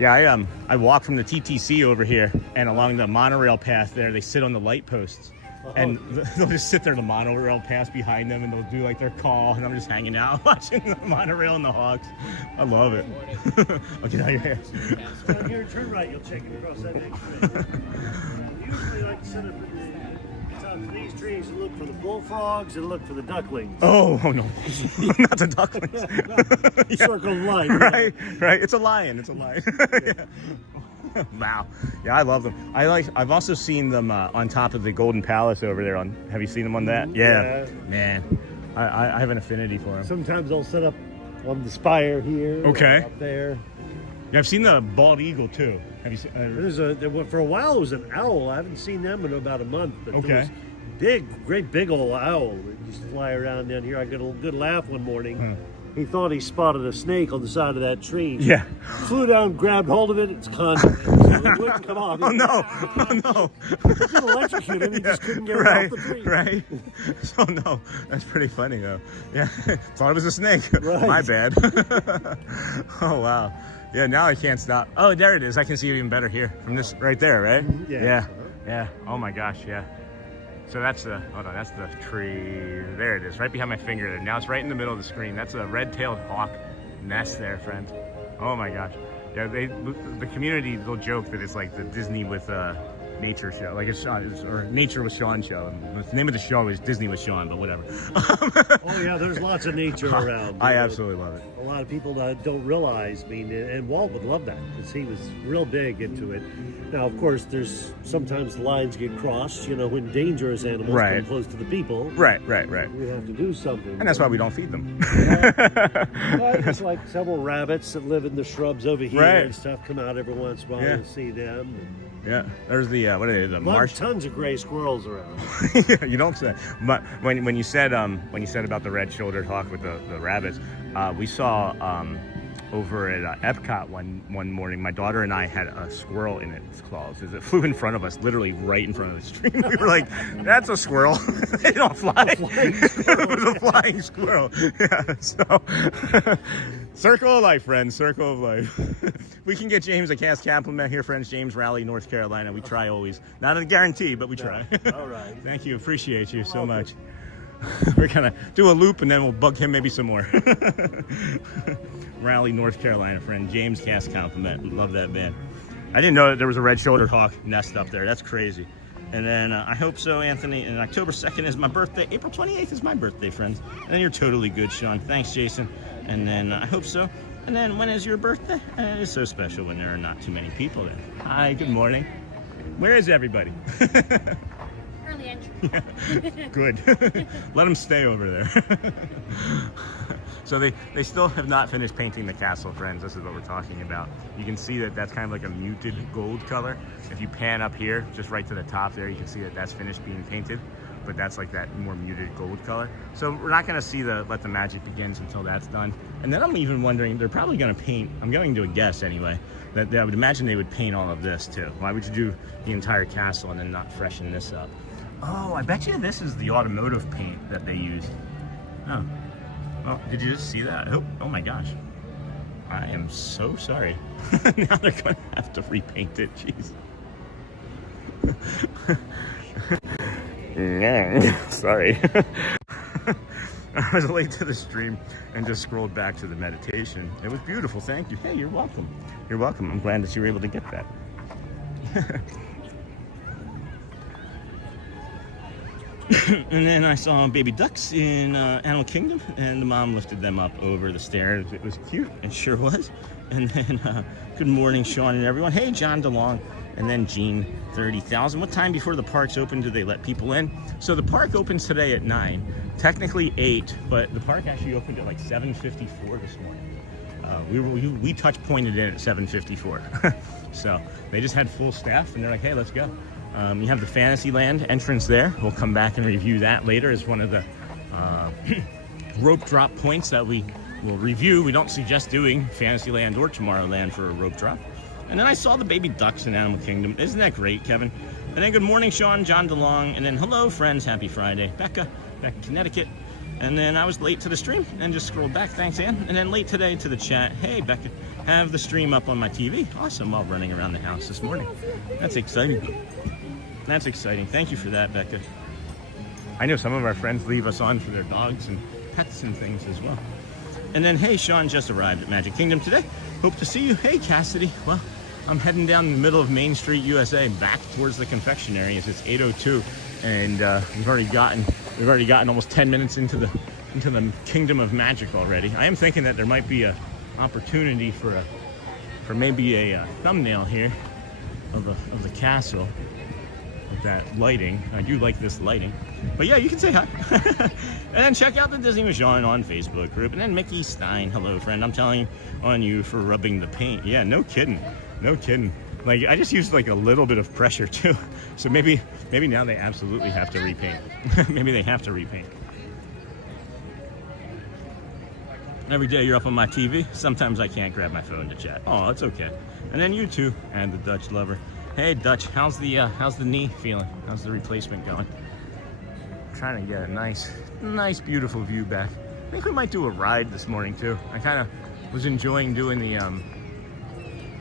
yeah, I walk from the TTC over here, and along the monorail path there, they sit on the light posts. And they'll just sit there, the monorail pass behind them, and they'll do like their call, and I'm just hanging out watching the monorail and the hawks. I love it. I'll get out of your hair. Down here, turn right, you'll check it across that next bridge. Usually like to sit up in the top of these trees and look for the bullfrogs and look for the ducklings. Oh no, not the ducklings. Yeah. Circle of life. Right. It's a lion. Yeah. Wow. Yeah, I love them. I've also seen them on top of the Golden Palace over there. Have you seen them on that? Yeah. Man, I have an affinity for them. Sometimes they'll set up on the spire here. Okay. Up there. Yeah, I've seen the bald eagle too. Have you seen? For a while it was an owl. I haven't seen them in about a month. But okay. Great big old owl that used to fly around down here. I got a good laugh one morning. He thought he spotted a snake on the side of that tree. Yeah. Flew down, grabbed hold of it. It's conjured. So it wouldn't come off. Oh no! It didn't electrocute him. He just couldn't get it off the tree. Right. So no, that's pretty funny though. Yeah. Thought it was a snake. Right. My bad. Oh wow. Yeah. Now I can't stop. Oh, there it is. I can see it even better here from this right there. Right. Yeah. Yeah. Oh my gosh. Yeah. So that's the tree. There it is, right behind my finger there. Now it's right in the middle of the screen. That's a red-tailed hawk nest there, friends. Oh my gosh. Yeah, the community, they'll joke that it's like the Disney with nature show, like or Nature with Sean show. And the name of the show is Disney with Sean, but whatever. Oh yeah, there's lots of nature around. I absolutely love it. A lot of people don't realize. I mean, and Walt would love that because he was real big into it. Now, of course, there's sometimes the lines get crossed. You know, when dangerous animals come close to the people. Right. We have to do something. And that's why we don't feed them. Well, there's like several rabbits that live in the shrubs over here and stuff. Come out every once in a while and see them. Yeah, there's the what are they? The marsh. Tons of gray squirrels around. You don't say. But when you said about the red-shouldered hawk with the rabbits, we saw over at Epcot one morning. My daughter and I had a squirrel in its claws. It flew in front of us, literally right in front of the stream. We were like, "That's a squirrel. They don't fly." It was a flying squirrel. Yeah. So. Circle of life, friends. Circle of life. We can get James a cast compliment here, friends. James, Raleigh, North Carolina. We try always. Not a guarantee, but we try. All right. Thank you. Appreciate you so much. We're going to do a loop and then we'll bug him maybe some more. Raleigh, North Carolina, friend. James, cast compliment. Love that man. I didn't know that there was a red-shouldered hawk nest up there. That's crazy. And then I hope so, Anthony. And October 2nd is my birthday. April 28th is my birthday, friends. And then you're totally good, Sean. Thanks, Jason. And then I hope so. And then when is your birthday? It's so special when there are not too many people there. Hi, good morning. Where is everybody? Early entry. Yeah. Good. Let them stay over there. So they still have not finished painting the castle, friends. This is what we're talking about. You can see that that's kind of like a muted gold color. If you pan up here, just right to the top there, you can see that that's finished being painted. But that's like that more muted gold color. So we're not going to see Let the Magic Begins until that's done. And then I'm even wondering, they're probably going to paint, I'm going to guess anyway, that I would imagine they would paint all of this too. Why would you do the entire castle and then not freshen this up? Oh, I bet you this is the automotive paint that they used. Oh, well, did you just see that? Oh my gosh. I am so sorry. Now they're going to have to repaint it, jeez. Sorry. I was late to the stream and just scrolled back to the meditation. It was beautiful, thank you. Hey, you're welcome. You're welcome. I'm glad that you were able to get that. And then I saw baby ducks in Animal Kingdom, and the mom lifted them up over the stairs. It was cute, it sure was. And then, good morning, Sean and everyone. Hey, John DeLong. And then Jean 30,000. What time before the parks open do they let people in? So the park opens today at 9, technically 8, but the park actually opened at like 7:54 this morning. We touch pointed in at 7:54. So they just had full staff, and they're like, hey, let's go. You have the Fantasyland entrance there. We'll come back and review that later as one of the rope drop points that we will review. We don't suggest doing Fantasyland or Tomorrowland for a rope drop. And then I saw the baby ducks in Animal Kingdom. Isn't that great, Kevin? And then good morning, Sean, John DeLong. And then hello, friends. Happy Friday. Becca, back in Connecticut. And then I was late to the stream and just scrolled back. Thanks, Ann. And then late today to the chat. Hey, Becca, have the stream up on my TV. Awesome, while running around the house this morning. That's exciting. That's exciting. Thank you for that, Becca. I know some of our friends leave us on for their dogs and pets and things as well. And then, hey, Sean just arrived at Magic Kingdom today. Hope to see you. Hey, Cassidy. Well, I'm heading down the middle of Main Street, USA, back towards the confectionery as it's 8:02, and we've already gotten almost 10 minutes into the Kingdom of Magic already. I am thinking that there might be a opportunity for maybe a thumbnail here of the castle with that lighting. I do like this lighting, but yeah, you can say hi. And then check out the Disney with Sean on Facebook group, and then Mickey Stein, hello friend, I'm telling on you for rubbing the paint. Yeah, no kidding. No kidding. Like, I just used like a little bit of pressure too. So maybe now they absolutely have to repaint. Maybe they have to repaint. Every day you're up on my TV. Sometimes I can't grab my phone to chat. Oh, it's okay. And then you too, and the Dutch lover. Hey Dutch, how's the knee feeling? How's the replacement going? I'm trying to get a nice beautiful view back. I think we might do a ride this morning too. I kind of was enjoying doing the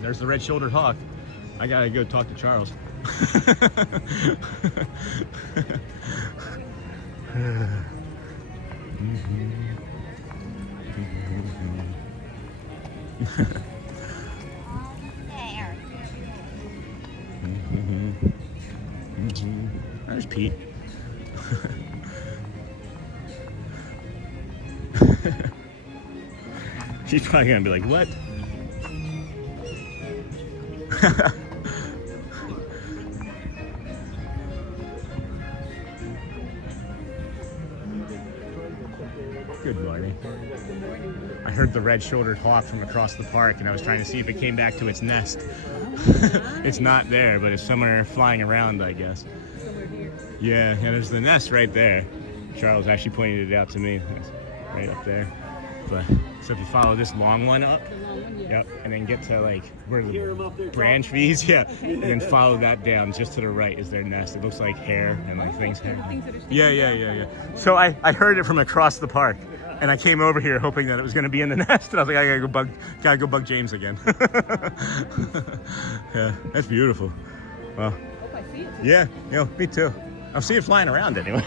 there's the red-shouldered hawk. I gotta go talk to Charles. There's Pete. She's probably gonna be like, what? Good morning. I heard the red-shouldered hawk from across the park, and I was trying to see if it came back to its nest. It's not there, but it's somewhere flying around, I guess. Yeah, there's the nest right there. Charles actually pointed it out to me. It's right up there. But so if you follow this long one up, yep, and then get to like where the branch fees, yeah, and then follow that down just to the right is their nest. It looks like hair and like things. Yeah. So I heard it from across the park, and I came over here hoping that it was going to be in the nest, and I was like, I gotta go bug James again. Yeah, that's beautiful. Well, yeah, me too. I'll see it flying around anyway.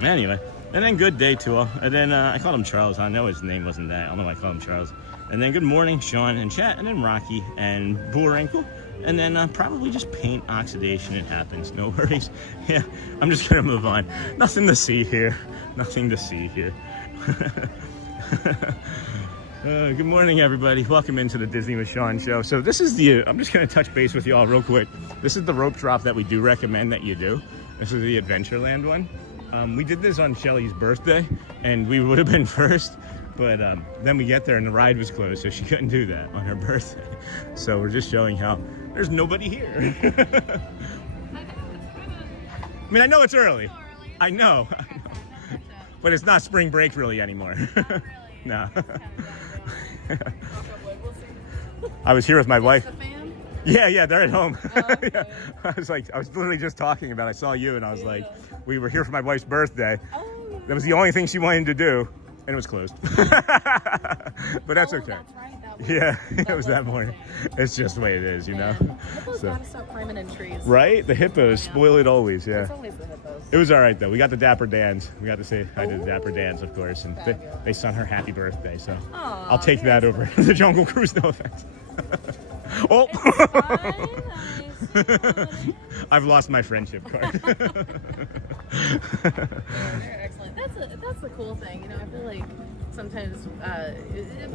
Anyway. And then good day to all. And then I called him Charles. I know his name wasn't that. I don't know why I called him Charles. And then good morning, Sean and chat. And then Rocky and Bullrankle. And then probably just paint oxidation. It happens. No worries. Yeah, I'm just going to move on. Nothing to see here. Nothing to see here. Good morning, everybody. Welcome into the Disney with Sean show. So this is I'm just going to touch base with y'all real quick. This is the rope drop that we do recommend that you do. This is the Adventureland one. We did this on Shelly's birthday, and we would have been first, but then we get there and the ride was closed, so she couldn't do that on her birthday. So we're just showing how there's nobody here. I mean, I know it's early. I know. But it's not spring break really anymore. No. I was here with my wife. Yeah, they're at home. Oh, okay. Yeah. I was literally just talking about, I saw you and I was like, we were here for my wife's birthday. Oh. That was the only thing she wanted to do, and it was closed. But that's okay. That's right. It was that morning. It's just the way it is, you know? Hippos gotta stop climbing in trees. Right? The hippos spoil it always, yeah. It's always the hippos. It was all right, though. We got the Dapper Dans. We got to say hi to the Dapper Dans, of course, and they sung her happy birthday, so I'll take that over the Jungle Cruise, no offense. Oh! It's fine. I've lost my friendship card. They're excellent. That's the cool thing, you know. I feel like sometimes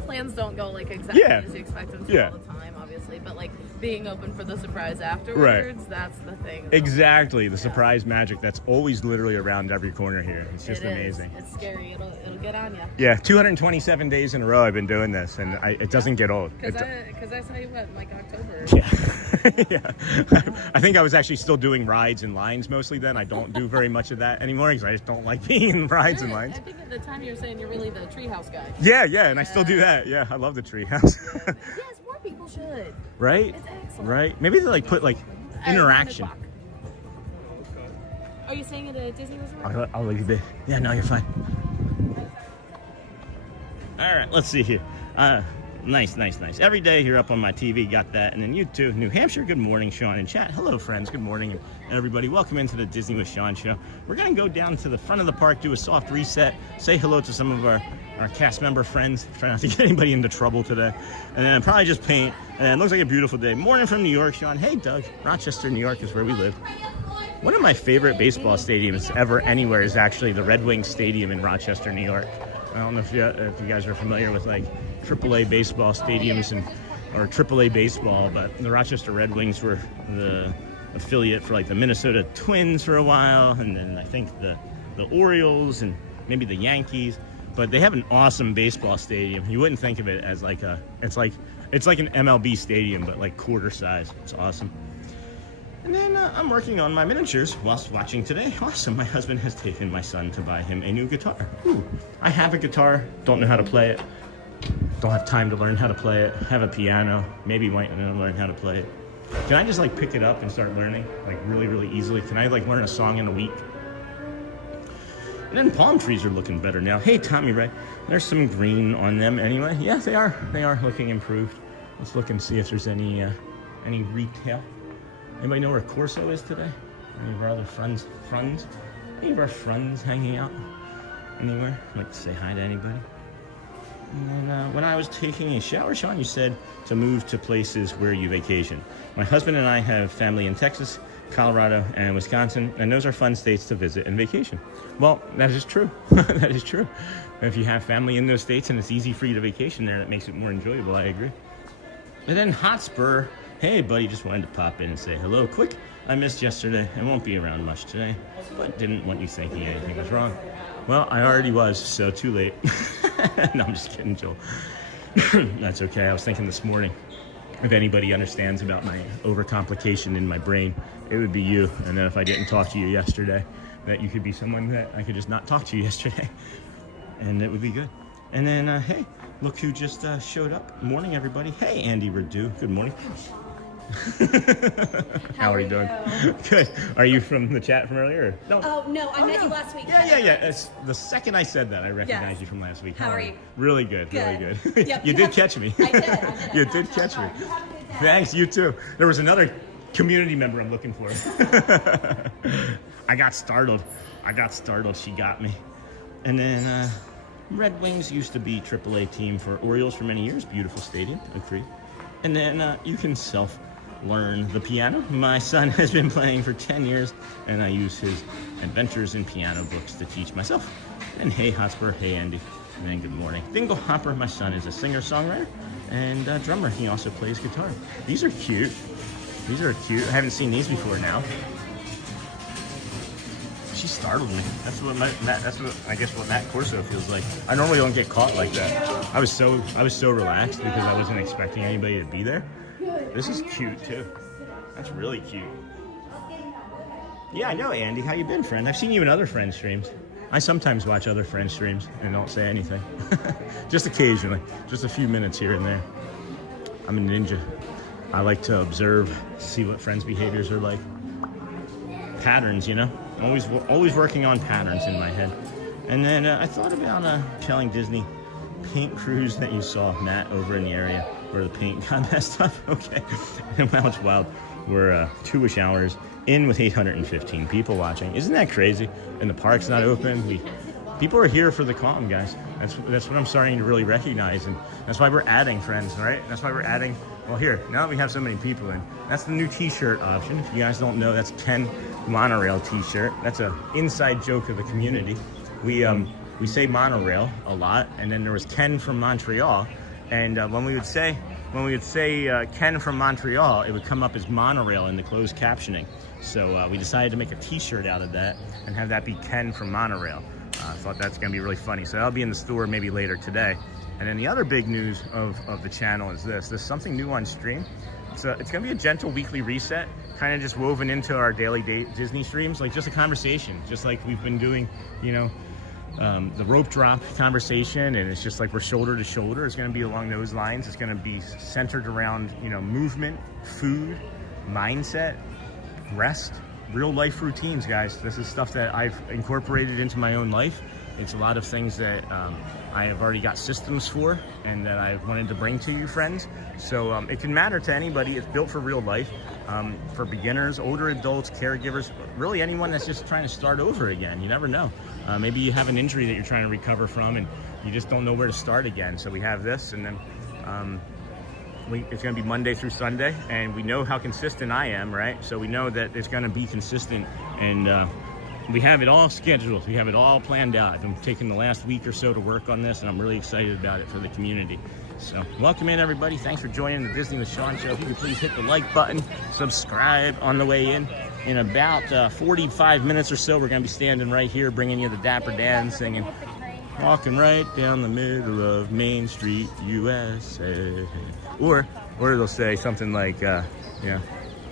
plans don't go like exactly as you expect them to all the time, obviously. But like being open for the surprise afterwards, that's the thing. Exactly, the surprise magic that's always literally around every corner here. It's just amazing. It's scary. It'll get on you. Yeah, 227 days in a row I've been doing this, and it doesn't get old. Because I saw you like October. Yeah. Yeah. I think I was actually still doing rides and lines mostly then. I don't do very much of that anymore because I just don't like being in rides and lines. I think at the time you were saying you're really the treehouse guy. Yeah, and I still do that. Yeah, I love the treehouse. Yes, more people should. Right? It's excellent. Right? Maybe they like put like interaction. Are you staying at a Disney resort? I'll leave it. Yeah, no, you're fine. All right, let's see here. Nice. Every day you're up on my TV, got that. And then you too, New Hampshire, good morning, Sean and chat. Hello, friends, good morning, and everybody. Welcome into the Disney with Sean show. We're gonna go down to the front of the park, do a soft reset, say hello to some of our cast member friends. Try not to get anybody into trouble today. And then probably just paint. And it looks like a beautiful day. Morning from New York, Sean. Hey, Doug. Rochester, New York is where we live. One of my favorite baseball stadiums ever anywhere is actually the Red Wings Stadium in Rochester, New York. I don't know if you guys are familiar with like AAA baseball stadiums or AAA baseball, but the Rochester Red Wings were the affiliate for like the Minnesota Twins for a while, and then I think the Orioles and maybe the Yankees. But they have an awesome baseball stadium. You wouldn't think of it as like it's like an MLB stadium, but like quarter size. It's awesome. And then I'm working on my miniatures whilst watching today. Awesome, my husband has taken my son to buy him a new guitar. Ooh, I have a guitar, don't know how to play it. Don't have time to learn how to play it. Have a piano, maybe might learn how to play it. Can I just like pick it up and start learning like really, really easily? Can I like learn a song in a week? And then palm trees are looking better now. Hey, Tommy Ray, there's some green on them anyway. Yeah, they are looking improved. Let's look and see if there's any retail. Anybody know where Corso is today? Any of our other friends? Any of our friends hanging out anywhere? I'd like to say hi to anybody. And then when I was taking a shower, Sean, you said to move to places where you vacation. My husband and I have family in Texas, Colorado, and Wisconsin, and those are fun states to visit and vacation. Well, that is true. That is true. If you have family in those states and it's easy for you to vacation there, that makes it more enjoyable. I agree. And then Hotspur. Hey, buddy, just wanted to pop in and say hello quick. I missed yesterday. I won't be around much today, but didn't want you thinking anything was wrong. Well, I already was, so too late. No, I'm just kidding, Joel. That's okay. I was thinking this morning, if anybody understands about my overcomplication in my brain, it would be you. And then if I didn't talk to you yesterday, that you could be someone that I could just not talk to you yesterday. And it would be good. And then, hey, look who just showed up. Morning, everybody. Hey, Andy Radu. Good morning. How are you doing? Good. Are you from the chat from earlier? No. Oh, no, I met you last week. Yeah. It's the second I said that, I recognized you from last week. How are you? Really good. Yep, you did catch me. I did. You did catch me. Thanks, you too. There was another community member I'm looking for. I got startled. She got me. And then Red Wings used to be AAA team for Orioles for many years. Beautiful stadium, agree. And then you can self-learn the piano. My son has been playing for 10 years, and I use his Adventures in Piano books to teach myself. And hey, Hotspur, hey, Andy, and then good morning. Dingle Hopper, my son, is a singer-songwriter and drummer. He also plays guitar. These are cute. I haven't seen these before now. She startled me. That's what I guess what Matt Corso feels like. I normally don't get caught like that. I was so relaxed because I wasn't expecting anybody to be there. This is cute too. That's really cute. Yeah, I know, Andy. How you been, friend? I've seen you in other friends' streams. I sometimes watch other friends' streams and don't say anything. Just occasionally. Just a few minutes here and there. I'm a ninja. I like to observe, see what friends' behaviors are like. Patterns, you know? Always working on patterns in my head. And then I thought about telling Disney paint crews that you saw, Matt, over in the area where the paint got messed up. Okay. And wow, it's wild. We're 2-ish hours in with 815 people watching. Isn't that crazy? And the park's not open. people are here for the calm, guys. That's what I'm starting to really recognize, and that's why we're adding friends, right? That's why we're adding. Well, here now that we have so many people in, that's the new T-shirt option. If you guys don't know, that's Ken Monorail T-shirt. That's a inside joke of the community. We say monorail a lot, and then there was Ken from Montreal, and when we would say Ken from Montreal, it would come up as monorail in the closed captioning. So we decided to make a T-shirt out of that and have that be Ken from Monorail. I thought that's going to be really funny. So that'll be in the store maybe later today. And then the other big news of the channel is this. There's something new on stream. It's going to be a gentle weekly reset, kind of just woven into our daily Disney streams, like just a conversation, just like we've been doing, you know, the rope drop conversation, and it's just like we're shoulder to shoulder. It's going to be along those lines. It's going to be centered around, you know, movement, food, mindset, rest, real life routines, guys. This is stuff that I've incorporated into my own life. It's a lot of things that I have already got systems for and that I wanted to bring to you, friends. So it can matter to anybody. It's built for real life, for beginners, older adults, caregivers, really anyone that's just trying to start over again. You never know. Maybe you have an injury that you're trying to recover from and you just don't know where to start again. So we have this, and then it's going to be Monday through Sunday, and we know how consistent I am, right? So we know that it's going to be consistent, and we have it all scheduled. We have it all planned out. I've been taking the last week or so to work on this, and I'm really excited about it for the community. So welcome in, everybody. Thanks for joining the Disney with Sean show. If you could please hit the like button, subscribe on the way in. In about 45 minutes or so, we're going to be standing right here, bringing you the Dapper Dans singing. Walking right down the middle of Main Street, USA. Or they'll say something like, yeah,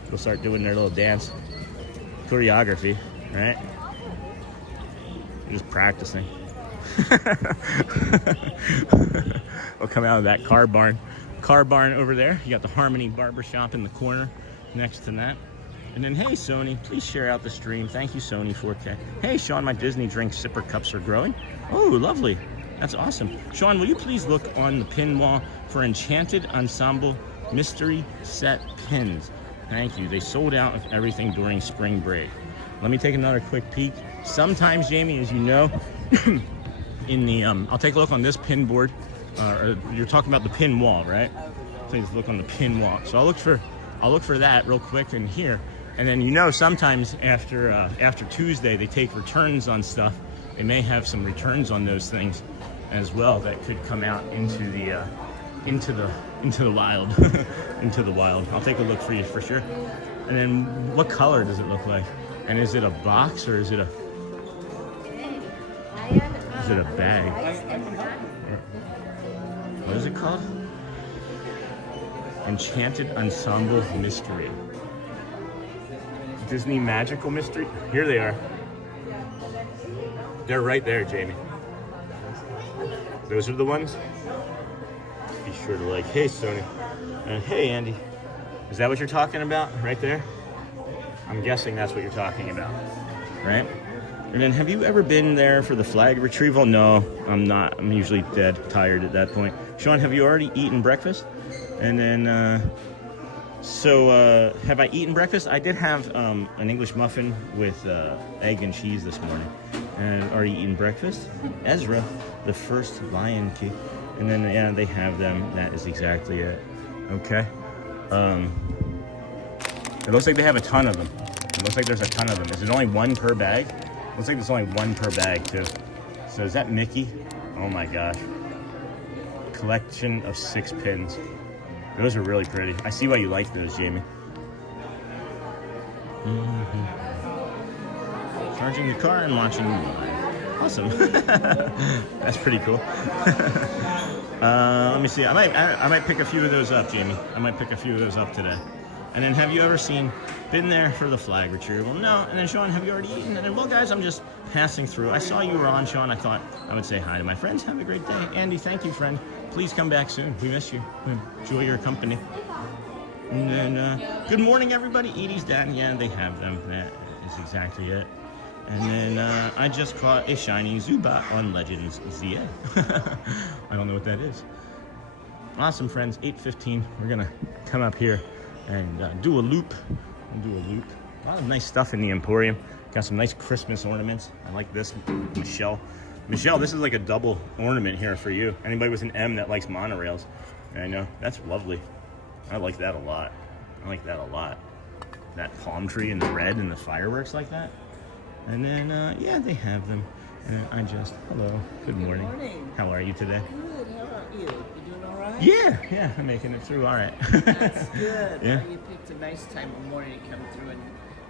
they'll start doing their little dance choreography, right? They're just practicing. We'll come out of that car barn over there. You got the Harmony Barbershop in the corner next to that. And then, hey, Sony, please share out the stream. Thank you, Sony 4K. Hey, Sean, my Disney drink sipper cups are growing. Oh, lovely. That's awesome. Sean, will you please look on the pin wall for Enchanted Ensemble Mystery Set pins? Thank you. They sold out of everything during spring break. Let me take another quick peek. Sometimes, Jamie, as you know, in the I'll take a look on this pin board. You're talking about the pin wall, right? Please look on the pin wall. So I'll look for that real quick in here. And then, you know, sometimes after Tuesday they take returns on stuff. They may have some returns on those things as well that could come out into the wild. Into the wild. I'll take a look for you for sure. And then, what color does it look like? And is it a box or is it a bag? What is it called? Enchanted Ensemble Mystery. Disney Magical Mystery. Here they are. They're right there, Jamie. Those are the ones. Be sure to like. Hey, Sony. And hey, Andy. Is that what you're talking about right there? I'm guessing that's what you're talking about, right? And then, have you ever been there for the flag retrieval? No, I'm not. I'm usually dead tired at that point. Sean, have you already eaten breakfast? And then, have I eaten breakfast? I did have an English muffin with egg and cheese this morning. And already eaten breakfast? Ezra, the first Lion King. And then, yeah, they have them. That is exactly it. Okay. It looks like they have a ton of them. It looks like there's a ton of them. Is it only one per bag? It looks like there's only one per bag, too. So is that Mickey? Oh, my gosh. Collection of 6 pins. Those are really pretty. I see why you like those, Jamie. Charging the car and watching live. Awesome. That's pretty cool. Let me see. I might pick a few of those up, Jamie. I might pick a few of those up today. And then, have you ever been there for the flag retrieval? No. And then, Sean, have you already eaten? And then, well, guys, I'm just passing through. I saw you were on, Sean. I thought I would say hi to my friends. Have a great day. Andy, thank you, friend. Please come back soon. We miss you. We enjoy your company. And then, good morning, everybody. Edie's dad. Yeah, they have them. That is exactly it. And then, I just caught a shiny Zubat on Legends ZA. I don't know what that is. Awesome, friends. 8:15. We're going to come up here and do a loop. A lot of nice stuff in the Emporium. Got some nice Christmas ornaments. I like this, Michelle Michelle, this is like a double ornament here for you. Anybody with an M that likes monorails. I know, that's lovely. I like that a lot. I like that a lot. That palm tree and the red and the fireworks like that. And then, yeah, they have them. And I just, hello, good morning. Good morning. How are you today? Good, how about you? You doing all right? Yeah, I'm making it through all right. That's good. Yeah. Well, you picked a nice time of morning to come through and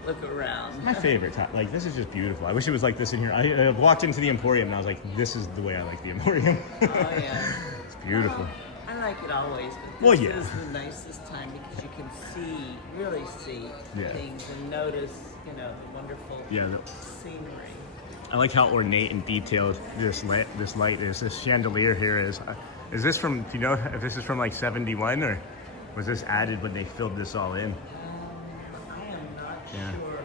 look around. My favorite time. Like, this is just beautiful. I wish it was like this in here. I walked into the Emporium and I was like, this is the way I like the Emporium. Oh, yeah. It's beautiful. I like it always, but Well, this yeah. is the nicest time because you can see, really see Yeah. things and notice, you know, the wonderful scenery. I like how ornate and detailed this light is. This chandelier here is. Is this from, do you know if this is from like 71 or was this added when they filled this all in? I am not Yeah. sure.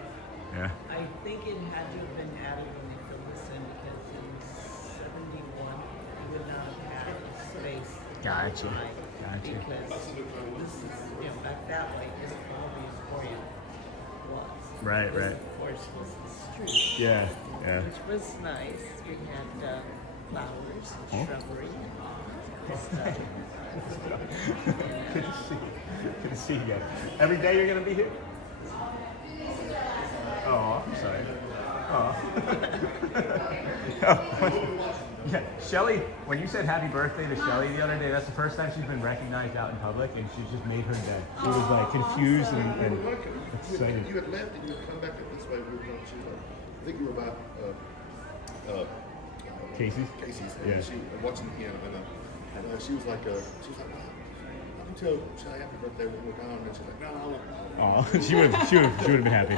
Yeah. I think it had to have been added when they filled this in because in 71 you would not have had space. Gotcha. Because this is, you know, back that way is all the Emporium was. Right, This, right. of course, was the street. Yeah, yeah. Which was nice. We had flowers, shrubbery, and stuff. Good to see you. Good to see you guys. Every day you're going to be here? Oh, I'm sorry. Oh. Yeah, Shelly, when you said happy birthday to Shelly the other day, that's the first time she's been recognized out in public, and she's just made her day. She was like confused and excited. You had left and you had come back up this way. We were going, she was like, I think you were about Casey's? Casey's. Yeah. And she watching the piano, and she was like, I can tell Shelly happy birthday when we're gone, and she's like, no, I won't. Oh, she would have been happy.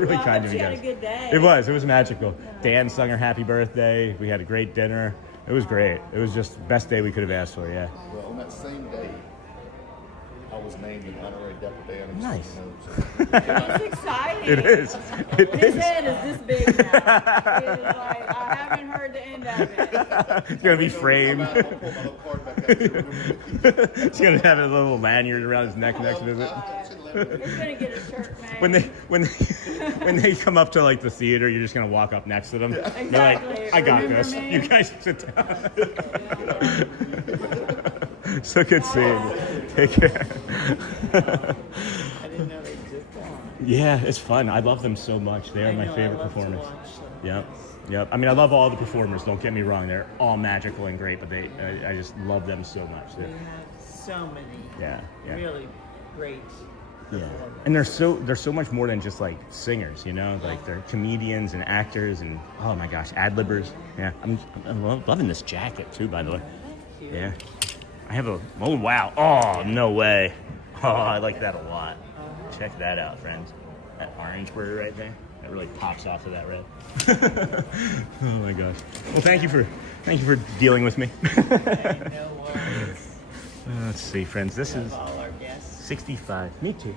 Really kind of you She had guys. a good day. It was magical. Dan sung her happy birthday. We had a great dinner. It was great. It was just the best day we could have asked for. Yeah. Well, on that same day, I was named an honorary Dapper Dans. Nice. It's exciting. It is. It His is. head is this big now. He is like, I haven't heard the end of it. It's gonna be framed. I'll pull my little card back out here. He's gonna have a little lanyard around his neck next to it. He's gonna get a shirt made. When they come up to like the theater, you're just gonna walk up next to them. Exactly. They're like, I got Remember this. me? You guys sit down. So good seeing you. Take care. I didn't know they did that. Yeah, it's fun. I love them so much. They are my favorite performers. Yep. I mean, I love all the performers. Don't get me wrong; they're all magical and great. But I just love them so much. We have so many Yeah. really great Yeah, and they're so much more than just like singers, you know. Like they're comedians and actors and oh my gosh, ad-libbers. Yeah, I'm loving this jacket too, by the way. Yeah, I have a oh wow, oh no way, oh I like that a lot. Check that out, friends. That orange bird right there, that really pops off of that red. Oh my gosh. Well, thank you for dealing with me. Okay, no worries. Let's see, friends. This is All our guests. 65. Me too.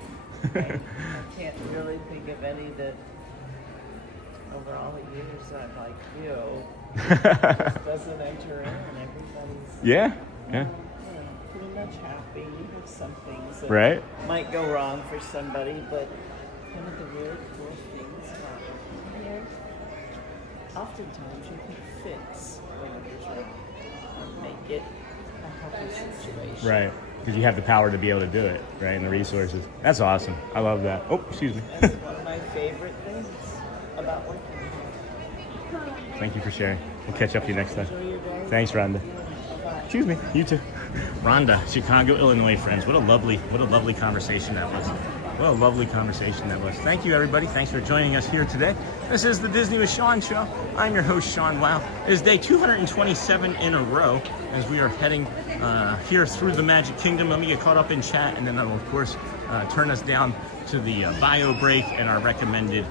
I can't really think of any that over all the years I've like, doesn't enter in and everybody's Yeah. pretty much happy. You have some things that Right. might go wrong for somebody, but one of the really cool things about here, oftentimes you can fix when you're trying to make it a happy situation. Right. Because you have the power to be able to do it, right? And the resources. That's awesome. I love that. Oh, excuse me. That's one of my favorite things about working here. Thank you for sharing. We'll catch up with you next time. Enjoy your day. Thanks, Rhonda. Excuse me. You too. Rhonda, Chicago, Illinois, friends. What a lovely conversation that was. What a lovely conversation that was. Thank you, everybody. Thanks for joining us here today. This is the Disney with Sean show. I'm your host, Sean Wow. It is day 227 in a row as we are heading here through the Magic Kingdom. Let me get caught up in chat, and then that will, of course, turn us down to the bio break and our recommended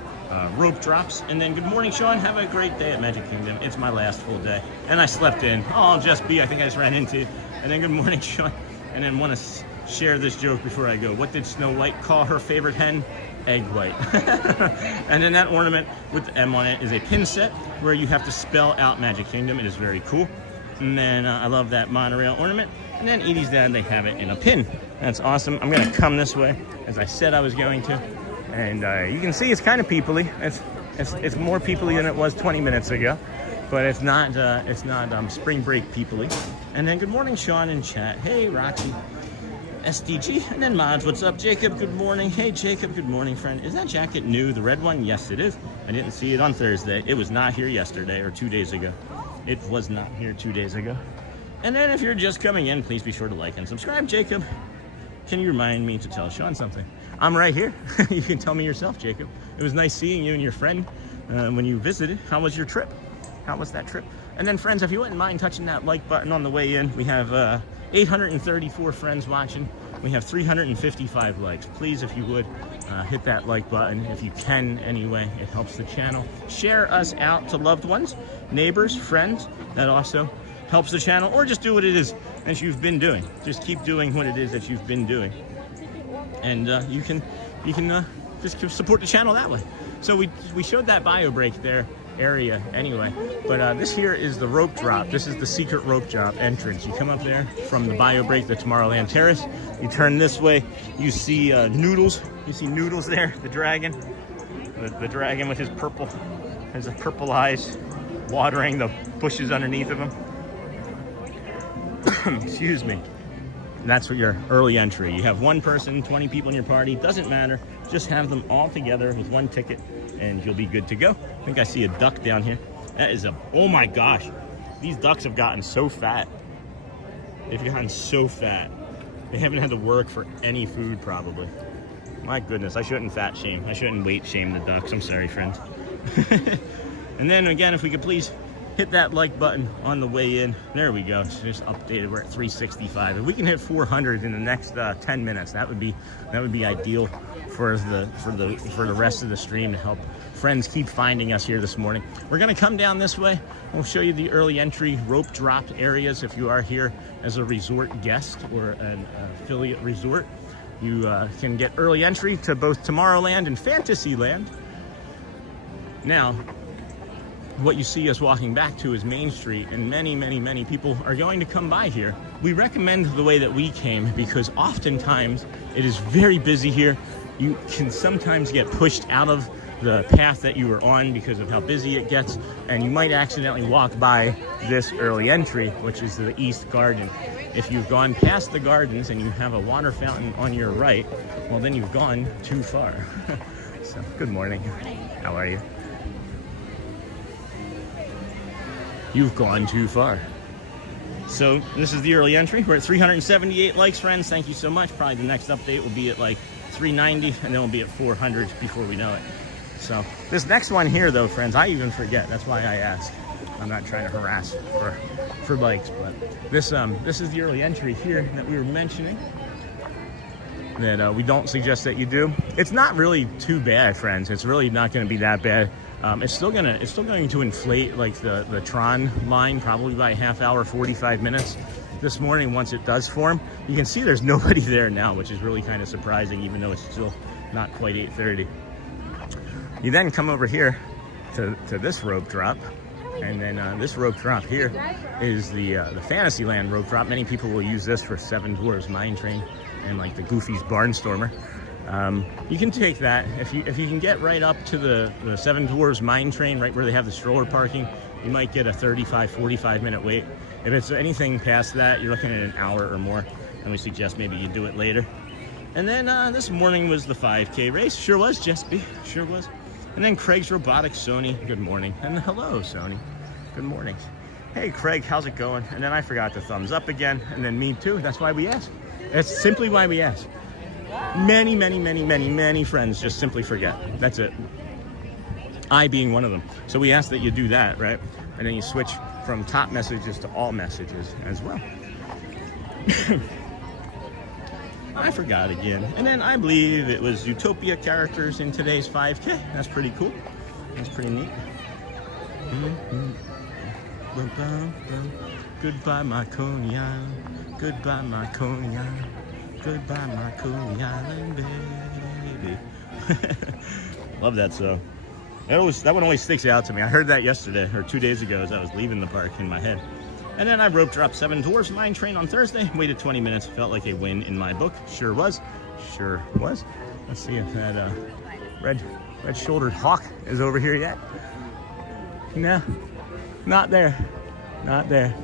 rope drops. And then good morning, Sean. Have a great day at Magic Kingdom. It's my last full day. And I slept in. Oh, just be. I think I just ran into you. And then good morning, Sean. And then want to share this joke before I go. What did Snow White call her favorite hen? Egg white. And then that ornament with the M on it is a pin set where you have to spell out Magic Kingdom. It is very cool. And then I love that monorail ornament. And then Edie's dad, they have it in a pin. That's awesome. I'm going to come this way as I said I was going to. And you can see it's kind of peoply. It's more peoply than it was 20 minutes ago. but it's not spring break people-y. And then good morning, Sean in chat. Hey, Roxy. SDG, and then Mods, what's up? Jacob, good morning. Hey, Jacob, good morning, friend. Is that jacket new, the red one? Yes, it is. I didn't see it on Thursday. It was not here yesterday or 2 days ago. It was not here 2 days ago. And then if you're just coming in, please be sure to like and subscribe. Jacob, can you remind me to tell Sean something? I'm right here. You can tell me yourself, Jacob. It was nice seeing you and your friend when you visited. How was your trip? How was that trip? And then, friends, if you wouldn't mind touching that like button on the way in, we have 834 friends watching. We have 355 likes. Please, if you would, hit that like button if you can anyway. It helps the channel. Share us out to loved ones, neighbors, friends. That also helps the channel. Or just do what it is that you've been doing. Just keep doing what it is that you've been doing. And you can just support the channel that way. So we showed that bio break there area anyway, but this here is the rope drop. This is the secret rope drop entrance. You come up there from the bio break, the Tomorrowland Terrace. You turn this way, you see Noodles. You see Noodles there, the dragon, the dragon with his purple eyes, watering the bushes underneath of him. Excuse me. And that's what your early entry. You have one person, 20 people in your party, doesn't matter. Just have them all together with one ticket and you'll be good to go. I think I see a duck down here. That is oh my gosh. These ducks have gotten so fat. They've gotten so fat. They haven't had to work for any food probably. My goodness, I shouldn't fat shame. I shouldn't weight shame the ducks. I'm sorry, friends. And then again, if we could please hit that like button on the way in. There we go. It's just updated. We're at 365. If we can hit 400 in the next 10 minutes, that would be ideal for the rest of the stream to help friends keep finding us here this morning. We're going to come down this way. We'll show you the early entry rope drop areas. If you are here as a resort guest or an affiliate resort, you can get early entry to both Tomorrowland and Fantasyland. Now, what you see us walking back to is Main Street, and many people are going to come by here. We recommend the way that we came because oftentimes it is very busy here. You can sometimes get pushed out of the path that you were on because of how busy it gets, and you might accidentally walk by this early entry, which is the East Garden. If you've gone past the gardens and you have a water fountain on your right, well, then you've gone too far. So, good morning. How are you? You've gone too far. So this is the early entry. We're at 378 likes, friends. Thank you so much. Probably the next update will be at like 390, and then we'll be at 400 before we know it. So this next one here, though, friends, I even forget. That's why I asked. I'm not trying to harass for likes, but this is the early entry here that we were mentioning. That we don't suggest that you do. It's not really too bad, friends. It's really not going to be that bad. It's still going to inflate like the Tron line probably by a half hour, 45 minutes this morning once it does form. You can see there's nobody there now, which is really kind of surprising, even though it's still not quite 8:30. You then come over here to this rope drop, and then this rope drop here is the Fantasyland rope drop. Many people will use this for Seven Dwarfs Mine Train and like the Goofy's Barnstormer. You can take that if you can get right up to the Seven Dwarfs Mine Train, right where they have the stroller parking. You might get a 35-45 minute wait. If it's anything past that, you're looking at an hour or more, and we suggest maybe you do it later. And then this morning was the 5K race. Sure was, Jespy. Sure was. And then Craig's Robotics, Sony. Good morning. And hello, Sony. Good morning. Hey, Craig, how's it going? And then I forgot to thumbs up again, and then me too. That's why we asked. That's simply why we asked. Many friends just simply forget. That's it. I being one of them. So we ask that you do that, right? And then you switch from top messages to all messages as well. I forgot again. And then I believe it was Utopia characters in today's 5K. That's pretty cool. That's pretty neat. Goodbye, my Coney Island. Goodbye, my Coney Island. Goodbye, my Coney Island, baby. Love that song. That one always sticks out to me. I heard that yesterday, or 2 days ago, as I was leaving the park in my head. And then I rope dropped Seven Dwarfs Mine Train on Thursday. Waited 20 minutes. Felt like a win in my book. Sure was. Sure was. Let's see if that red-shouldered hawk is over here yet. No. Not there. Not there.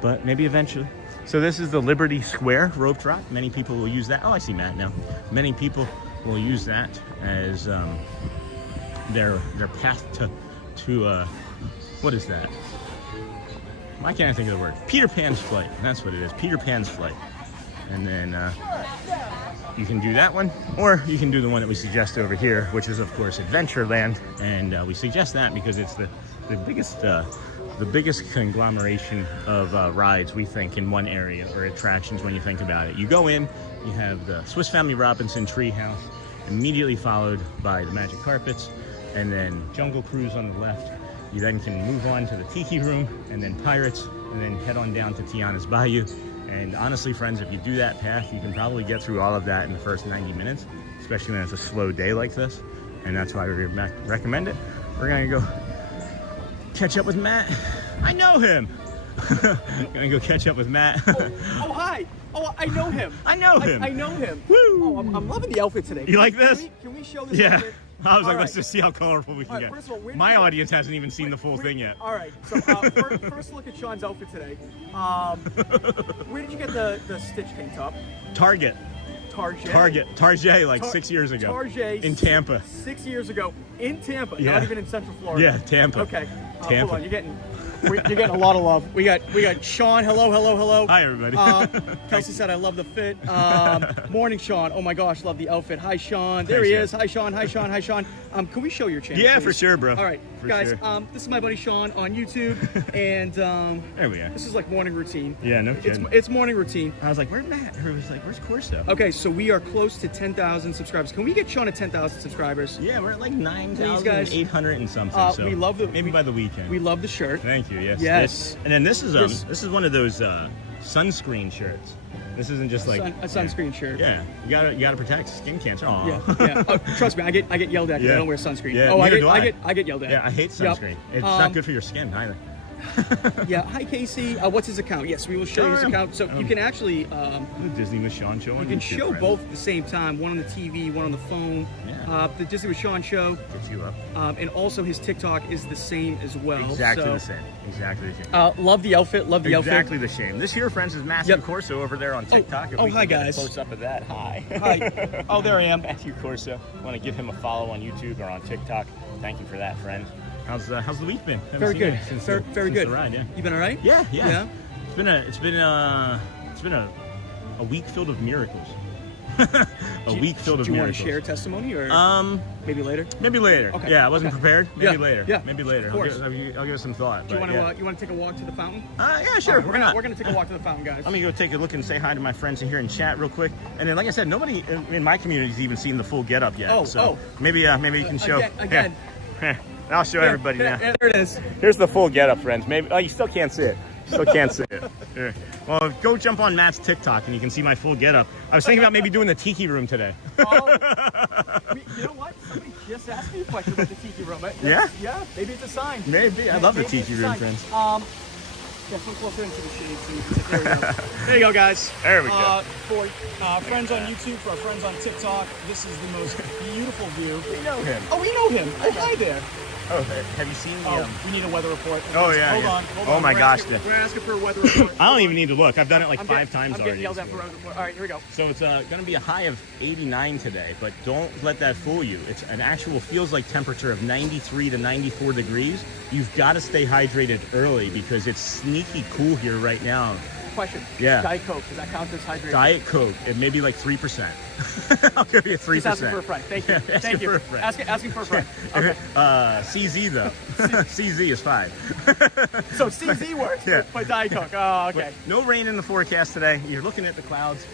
But maybe eventually. So this is the Liberty Square rope drop. Many people will use that. Oh, I see Matt now. Many people will use that as their path to what is that? Why can't I think of the word? Peter Pan's flight. That's what it is. Peter Pan's flight. And then you can do that one, or you can do the one that we suggest over here, which is of course Adventureland. And we suggest that because it's the biggest conglomeration of rides, we think, in one area, or attractions when you think about it. You go in, you have the Swiss Family Robinson Treehouse, immediately followed by the Magic Carpets, and then Jungle Cruise on the left. You then can move on to the Tiki Room, and then Pirates, and then head on down to Tiana's Bayou. And honestly, friends, if you do that path, you can probably get through all of that in the first 90 minutes, especially when it's a slow day like this. And that's why we recommend it. We're gonna go catch up with Matt. I know him. Gonna go catch up with Matt. Oh, hi. Oh, I know him. I know him. I know him. Woo! Oh, I'm loving the outfit today. You like this? Can we show this Yeah. outfit? I was like, All let's right. just see how colorful we can All right, get. first of all, where did My you- audience hasn't even seen the full thing yet. All right. So first look at Sean's outfit today. Where did you get the Stitch tank top? Target, like 6 years ago. Target in Tampa. 6 years ago in Tampa, Yeah. not even in Central Florida. Yeah, Tampa. Okay. Tampa. Hold on, you're getting a lot of love. We got Sean. Hello. Hi, everybody. Kelsey said I love the fit. Morning, Sean. Oh my gosh, love the outfit. Hi, Sean. There Hi, he Sean. is. Hi, Sean. Hi, Sean. Can we show your channel? Yeah, please? for sure, bro. All right, For guys. sure. This is my buddy Sean on YouTube, and There we are. this is like morning routine. Yeah, no kidding. It's morning routine. I was like, where's Matt? I was like, where's Corso? Okay, so we are close to 10,000 subscribers. Can we get Sean at 10,000 subscribers? Yeah, we're at like Please, guys. 9,800 and something. So we love the maybe by the weekend. We love the shirt. Thank you. Yes. Yes. And then this is This- this is one of those sunscreen shirts. This isn't just like A sunscreen shirt. Yeah, you gotta protect skin cancer. Aw. Yeah. Oh, trust me, I get yelled at because Yeah. I don't wear sunscreen. Yeah, oh, neither do I get yelled at. Yeah, I hate Yep. sunscreen. It's not good for your skin either. Yeah. Hi, Casey. What's his account? Yes, we will show you his Sure. account. So you can actually The Disney with Sean show. you can show both at the same time. One on the TV, one on the phone. Yeah. The Disney with Sean show, Gets you up. and also his TikTok is the same as well. Exactly so, the same. Exactly the same. Love the outfit. Love the Exactly outfit. the same. This here, friends, is Matthew Yep. Corso over there on TikTok. If oh, we hi, can get a guys. Close up of that. Hi. Hi. Oh, there I am. Matthew Corso. Want to give him a follow on YouTube or on TikTok. Thank you for that, friend. How's the week been? Haven't Very seen good. you since Very since good. The ride, yeah. You been all right? Yeah. Yeah. It's been a week filled of miracles. Week filled of Do you miracles. want to share testimony or maybe later? Maybe later. Okay. Yeah, I wasn't Okay. prepared. Maybe Yeah. later. Yeah. Maybe later. Of course. I'll give it some thought. Do you but want to yeah. you want to take a walk to the fountain? Yeah, sure. All right, Why not? we're gonna take a walk to the fountain, guys. Let me go take a look and say hi to my friends in here in chat real quick. And then, like I said, nobody in my community has even seen the full get up yet. Oh, so maybe you can show. Again. Yeah. I'll show everybody now. There it is. Here's the full get up, friends. Maybe you still can't see it. Still can't see it. Here. Well, go jump on Matt's TikTok and you can see my full get up. I was thinking about maybe doing the Tiki Room today. You know what? Somebody just asked me a question about the Tiki Room. Yeah? Yeah, maybe it's a sign. Maybe. I love the Maybe it's Tiki a Room, sign. friends. Get some closer into the shade. So you can, there you go. There you go, guys. There we go. For friends on YouTube, for our friends on TikTok, this is the most beautiful view. We know him. Oh, we know him. Oh, hi there. Oh, have you seen the... We need a weather report. Oh, yeah. Hold yeah. on. Oh, my gosh. We're going to ask him for a weather report. I don't even need to look. I've done it like I'm 5 times I'm already. getting yelled at for a weather report. All right, here we go. So it's going to be a high of 89 today, but don't let that fool you. It's an actual feels like temperature of 93 to 94 degrees. You've got to stay hydrated early because it's sneaky cool here right now. Question. Yeah. Diet Coke, does that count as hydration? Diet Coke, it may be like 3%. I'll give you 3%. Just asking for a friend. Thank you. Yeah, Thank you. for a friend. Asking for a friend. Okay. CZ though. CZ is 5. So CZ works, Yeah. but Diet Coke. Oh, okay. No rain in the forecast today. You're looking at the clouds.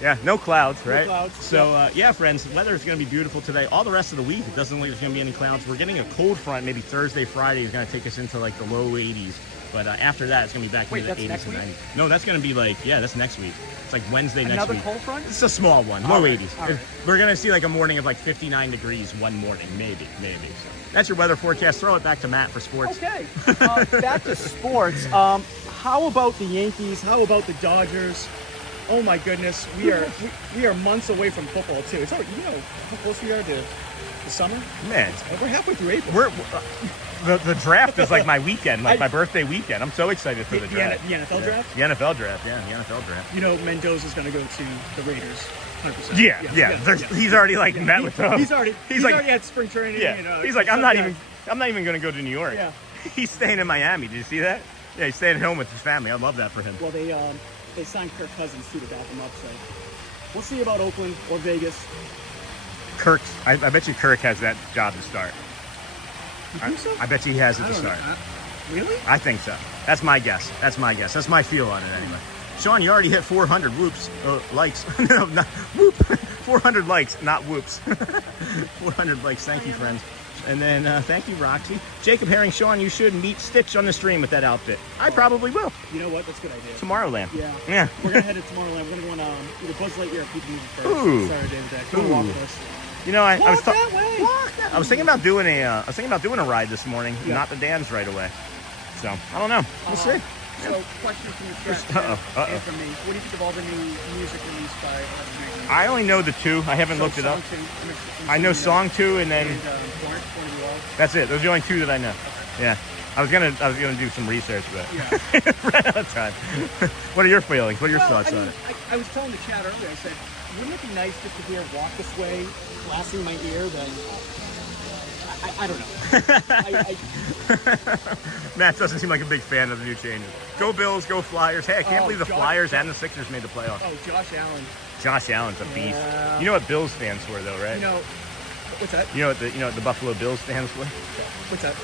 Yeah, no clouds, right? clouds, So, yeah, friends, the weather is going to be beautiful today. All the rest of the week, it doesn't look like there's going to be any clouds. We're getting a cold front maybe Thursday, Friday is going to take us into like the low 80s. But after that, it's going to be back Wait, into the 80s that's and next 90s. No, that's going to be like, yeah, that's next week. It's like Wednesday next Another week. cold front? It's a small one, All low right, 80s. all right. We're going to see like a morning of like 59 degrees one morning, maybe. So that's your weather forecast. Throw it back to Matt for sports. Okay. Back to sports. How about the Yankees? How about the Dodgers? Oh my goodness, we are months away from football too. It's already, you know how close we are to the summer. Man, we're halfway through April. The draft is like my weekend, like my birthday weekend. I'm so excited for the draft. The NFL draft. The NFL draft, yeah, the NFL draft. You know, Mendoza's going to go to the Raiders. 100%. Yeah. He's already like met with them. He's already at spring training. Yeah. You know, he's like, I'm not even going to go to New York. Yeah. He's staying in Miami. Did you see that? Yeah, he's staying at home with his family. I love that for him. Well, they signed Kirk Cousins too to back him up. So we'll see about Oakland or Vegas. I bet you Kirk has that job to start. You think so? I bet you he has it to start. Really? I think so. That's my guess. That's my feel on it anyway. Sean, you already hit 400 likes. No, not whoop. 400 likes, not whoops. 400 likes. Thank you, friends. And then thank you, Roxy. Jacob Herring, Sean, you should meet Stitch on the stream with that outfit. I probably will. You know what? That's a good idea. Tomorrowland. Yeah. We're going to head to Tomorrowland. We're going to go on either Buzz Lightyear or Pizza Music first. Ooh. Saturday with that. Go walk with us. You know, I was thinking about doing a ride this morning, not the dance right away. So I don't know. We'll see. So, question from the chat and from me. What do you think of all the new music released by Autism? I only know the two. I haven't looked it up. I know Song 2 and then that's it. Those are the only two that I know. Yeah. I was gonna do some research, but ran out of time. What are your feelings? What are your thoughts on it? I was telling the chat earlier, I said, wouldn't it be nice just to hear Walk This Way blasting my ear? Then I don't know. Matt doesn't seem like a big fan of the new changes. Go Bills, go Flyers. Hey, I can't believe the Flyers and the Sixers made the playoffs. Oh, Josh Allen. Josh Allen's a beast. You know what Bills stands for, though, right? You know, what's that? You know what the Buffalo Bills stands for? What's that?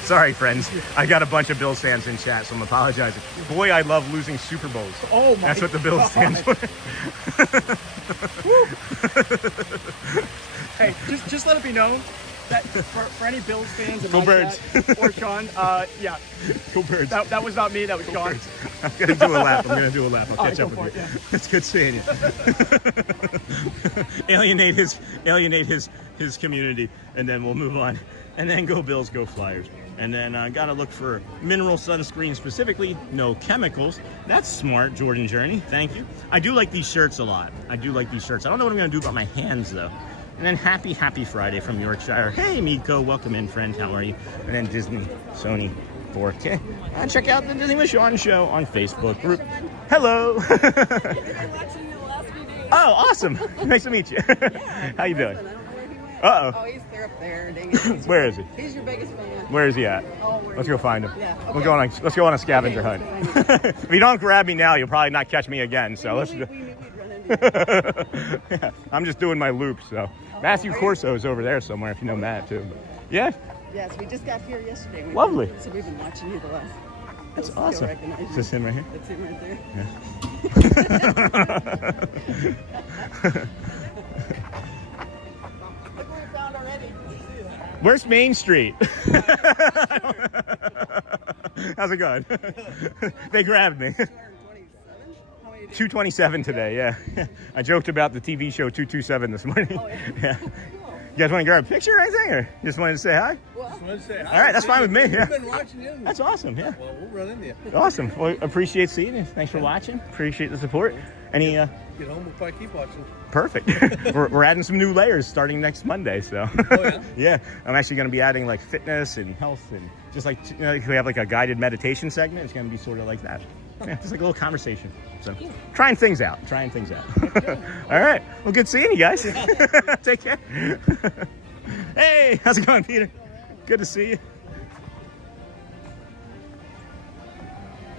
Sorry, friends. I got a bunch of Bills fans in chat, so I'm apologizing. Boy, I love losing Super Bowls. Oh my! That's what the Bills stands for. Hey, just let it be known that for any Bills fans in Go my Birds. chat or Sean, yeah, Go Birds. that was not me. That was Go Sean. Birds. I'm gonna do a lap. I'll catch up with you. Yeah. It's good seeing you. alienate his community, and then we'll move on. And then go Bills, go Flyers. And then gotta look for mineral sunscreen specifically, no chemicals. That's smart, Jordan Journey. Thank you. I do like these shirts a lot. I don't know what I'm gonna do about my hands though. And then happy Friday from Yorkshire. Hey Miko, welcome in, friend. How are you? And then Disney, Sony 4K. Check out the Disney with Sean show on Facebook group. Hello. Oh, awesome. Nice to meet you. How you doing? Uh-oh. Oh, he's there up there. Dang it. Where is he? He's your biggest fan. Where is he at? Oh, Let's go find him. Yeah. Let's go on a scavenger hunt. If you don't grab me now, you'll probably not catch me again. So let's. We knew we'd run into you. Yeah, I'm just doing my loop. So Matthew Corso is over there somewhere. If you know Matt too. But, yeah. Yes, we just got here yesterday. Lovely. So we've been watching you the last. That's awesome. Is this him right here? That's him right there. Yeah. Where's Main Street? How's it going? They grabbed me. 227 today, yeah. I joked about the TV show 227 this morning. Oh, yeah. You guys want to grab a picture or anything, or just wanted to say hi? Just wanted to say hi. All right, that's fine with me. Yeah. We've been watching you. That's awesome, yeah. Well, we'll run into you. Awesome. Well, appreciate seeing you. Thanks for watching. Appreciate the support. Any Get home, we'll probably keep watching. Perfect. we're adding some new layers starting next Monday, so. Oh, yeah? Yeah, I'm actually going to be adding like fitness and health and just like, we have like a guided meditation segment. It's going to be sort of like that. Yeah, just like a little conversation. So trying things out. All right. Well, good seeing you guys. Take care. Hey, how's it going, Peter? Good to see you.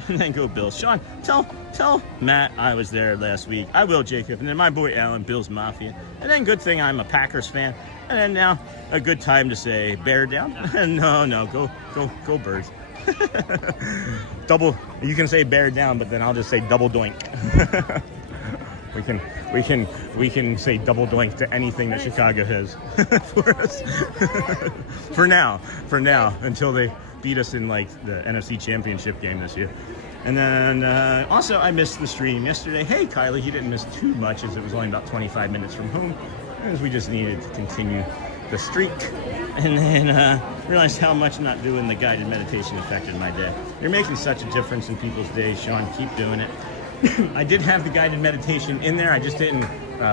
And then go Bills. Sean, tell Matt I was there last week. I will, Jacob. And then my boy Alan, Bills Mafia. And then good thing I'm a Packers fan. And then now a good time to say bear down. No, go Birds. Double. You can say bear down, but then I'll just say double doink. We can say double doink to anything that Chicago has for us. for now, until they beat us in like the NFC Championship game this year. And then also I missed the stream yesterday. Hey Kylie, you didn't miss too much as it was only about 25 minutes from home, as we just needed to continue the streak. And then realized how much not doing the guided meditation affected my day. You're making such a difference in people's days, Sean. Keep doing it. I did have the guided meditation in there. I just didn't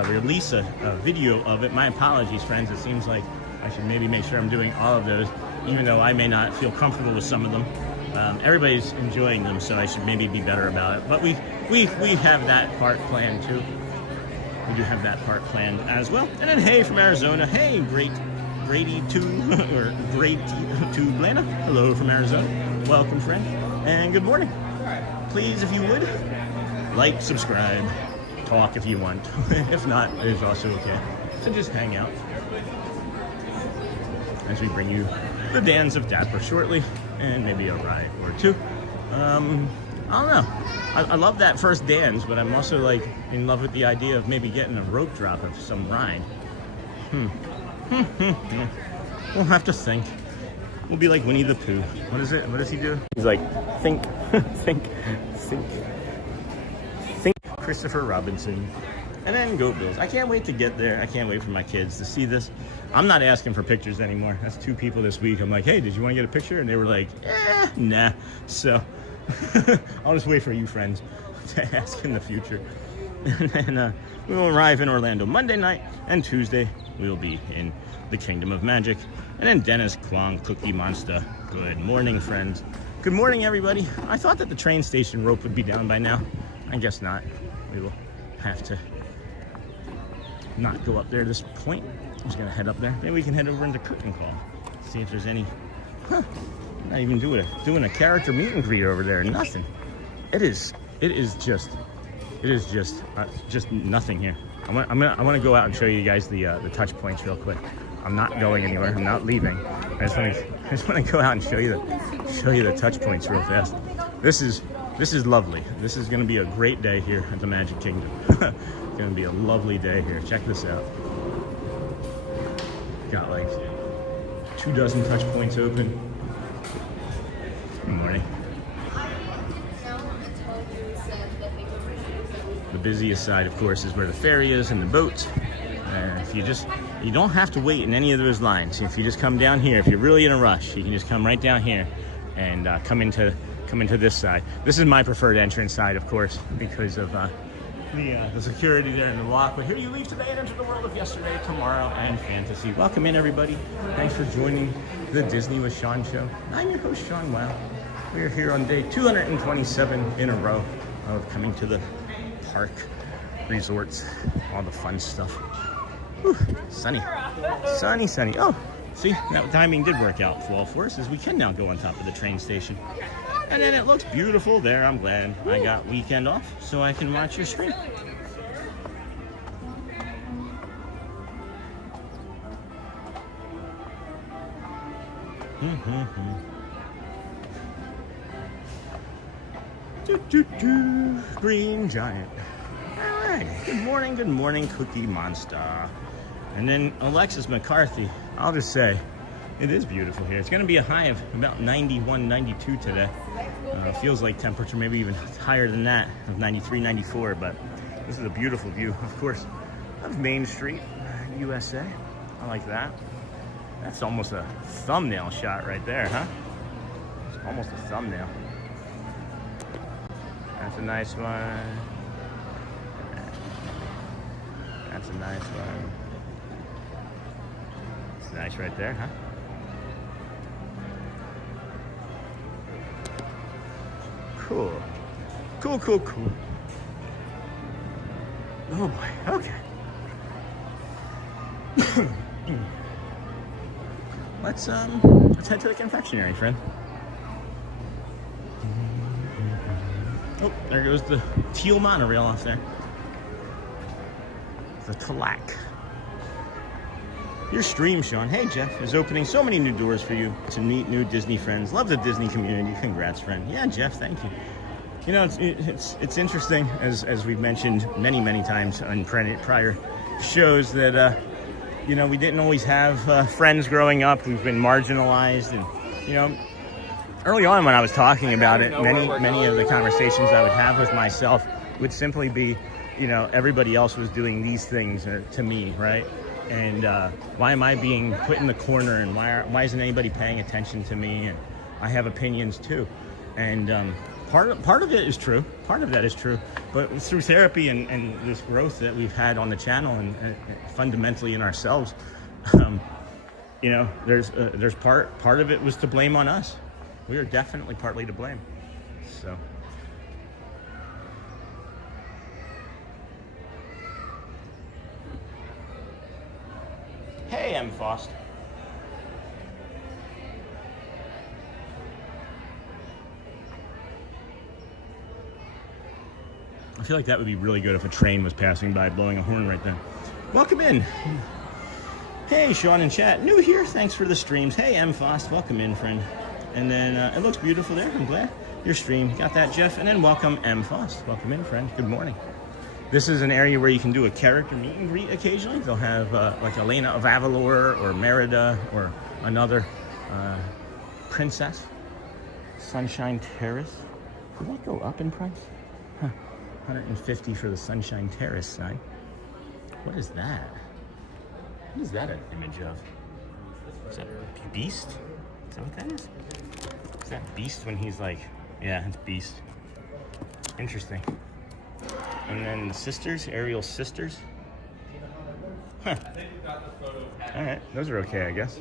release a video of it. My apologies, friends. It seems like I should maybe make sure I'm doing all of those, even though I may not feel comfortable with some of them. Everybody's enjoying them, so I should maybe be better about it. But we have that part planned too. We do have that part planned as well. And then hey from Arizona, hey Grady to or Grady to Blana. Hello from Arizona. Welcome, friend, and good morning. Please, if you would, like, subscribe, talk if you want. If not, it is also okay. So just hang out as we bring you the Dans of Dapper shortly, and maybe a ride or two. I don't know. I love that first Dans, but I'm also like in love with the idea of maybe getting a rope drop of some ride. We'll have to think. We'll be like Winnie the Pooh. What is it? What does he do? He's like, think, think, think. Think Christopher Robinson. And then go Bills. I can't wait to get there. I can't wait for my kids to see this. I'm not asking for pictures anymore. That's 2 people this week. I'm like, hey, did you want to get a picture? And they were like, nah. So I'll just wait for you friends to ask in the future. And then we will arrive in Orlando Monday night, and Tuesday we'll be in the Kingdom of Magic. And then Dennis Kwong, Cookie Monster. Good morning, friends. Good morning, everybody. I thought that the train station rope would be down by now. I guess not. We will have to not go up there at this point. I'm just gonna head up there. Maybe we can head over into Curtain Call. See if there's any. Not even doing a character meet and greet over there. Nothing. It is just nothing here. I want to go out and show you guys the touch points real quick. I'm not going anywhere. I'm not leaving. I just want to go out and show you the touch points real fast. This is lovely. This is going to be a great day here at the Magic Kingdom. It's going to be a lovely day here. Check this out. Got like 24 touch points open. Good morning. The busiest side, of course, is where the ferry is and the boats. You don't have to wait in any of those lines. If you just come down here, if you're really in a rush, you can just come right down here and come into this side. This is my preferred entrance side, of course, because of the security there in the walk. But here you leave today and enter the world of yesterday, tomorrow, and fantasy. Welcome in, everybody. Thanks for joining the Disney with Sean show. I'm your host, Sean Wow. We are here on day 227 in a row of coming to the park, resorts, all the fun stuff. Whew, sunny. Oh, see, that timing did work out well for us, as we can now go on top of the train station. And then it looks beautiful there. I'm glad I got weekend off so I can watch your stream. Green Giant. All right. Good morning, Cookie Monster. And then Alexis McCarthy. I'll just say, it is beautiful here. It's going to be a high of about 91, 92 today. Feels like temperature maybe even higher than that, of 93, 94. But this is a beautiful view, of course, of Main Street, USA. I like that. That's almost a thumbnail shot right there, huh? It's almost a thumbnail. That's a nice one. That's a nice one. It's nice right there, huh? Cool. Cool. Oh boy, okay. Let's head to the confectionery, friend. Oh, there goes the teal monorail off there. The Talac. Your stream, Sean. Hey, Jeff is opening so many new doors for you to meet new Disney friends. Love the Disney community. Congrats, friend. Yeah, Jeff, thank you. You know, it's interesting, as we've mentioned many times on prior shows, that you know, we didn't always have friends growing up. We've been marginalized, and you know, early on when I was talking about it, many of the conversations I would have with myself would simply be, you know, everybody else was doing these things to me, right? And why am I being put in the corner, and why isn't anybody paying attention to me? And I have opinions too. And part of it is true. Part of that is true. But through therapy and this growth that we've had on the channel and fundamentally in ourselves, you know, there's part of it was to blame on us. We are definitely partly to blame. So. Hey, M. Fost. I feel like that would be really good if a train was passing by blowing a horn right then. Welcome in. Hey, Sean in chat. New here. Thanks for the streams. Hey, M. Fost. Welcome in, friend. And then it looks beautiful there. I'm glad. Your stream. Got that, Jeff. And then welcome, M. Fost. Welcome in, friend. Good morning. This is an area where you can do a character meet and greet occasionally. They'll have like Elena of Avalor or Merida or another princess. Sunshine Terrace. Did that go up in price? Huh. $150 for the Sunshine Terrace side. What is that? What is that an image of? Is that Beast? Is that what that is? Is that Beast when he's like, yeah, it's Beast. Interesting. And then the sisters, Ariel's sisters. Huh. All right, those are okay, I guess.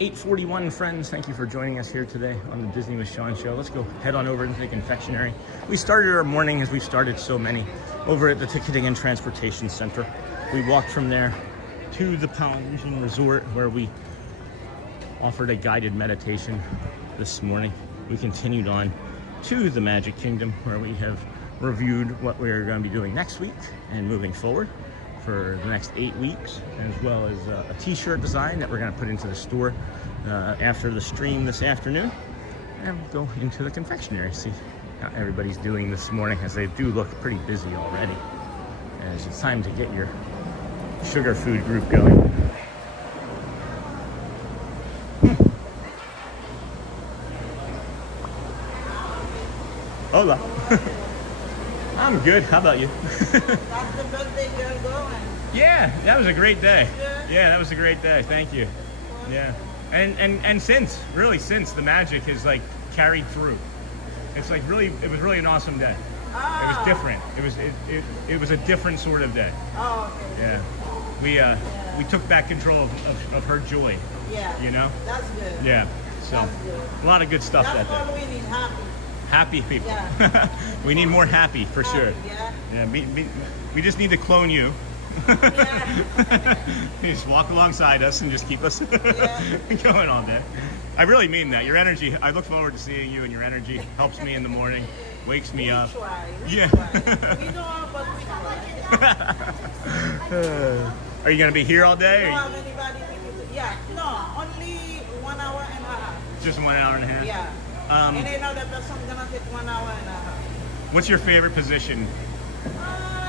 8:41, friends. Thank you for joining us here today on the Disney with Sean show. Let's go head on over into the confectionery. We started our morning, as we've started so many, over at the Ticketing and Transportation Center. We walked from there to the Polynesian Resort, where we offered a guided meditation this morning. We continued on to the Magic Kingdom, where we have reviewed what we're going to be doing next week and moving forward for the next 8 weeks, as well as a t-shirt design that we're going to put into the store after the stream this afternoon, and we'll go into the confectionery, see how everybody's doing this morning, as they do look pretty busy already, as it's time to get your sugar food group going. Hola. I'm good. How about you? That's the birthday girl going. Yeah, that was a great day. Yeah, that was a great day. Thank you. Yeah, and since the magic has like carried through. It's like really, it was really an awesome day. Oh. It was different. It was a different sort of day. Oh, okay. Yeah, we took back control of her joy. Yeah. You know. That's good. Yeah. So That's good. a lot of good stuff That's that all day. we need, happy. Happy people. Yeah. We need more happy for sure. Yeah. Yeah. We just need to clone you. Yeah. You just walk alongside us and just keep us going all day. I really mean that. Your energy, I look forward to seeing you, and your energy helps me in the morning, wakes me up. We try. We know, but we try. Are you going to be here all day? We don't have anybody with you. Yeah. No, only 1 hour and a half. Just 1 hour and a half? Yeah. And another person gonna take 1 hour and a half. What's your favorite position?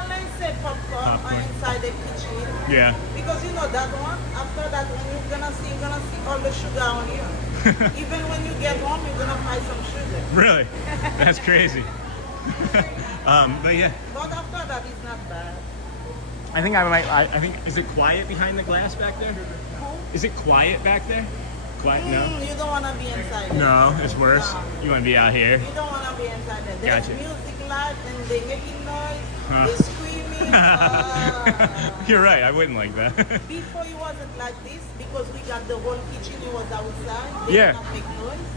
Let's say popcorn or inside the kitchen. Yeah. Because you know that one, after that one you're gonna see all the sugar on you. Even when you get home, you're gonna find some sugar. Really? That's crazy. But yeah. But after that, it's not bad. I think, is it quiet behind the glass back there? Is it quiet back there? Quiet? No? You don't want to be inside there. No, it's worse. No. You want to be out here? You don't want to be inside there. There's Gotcha. music loud and they making noise. They're screaming. You're right. I wouldn't like that. Before it wasn't like this because we got the whole kitchen. It was outside. They Yeah. did not make noise.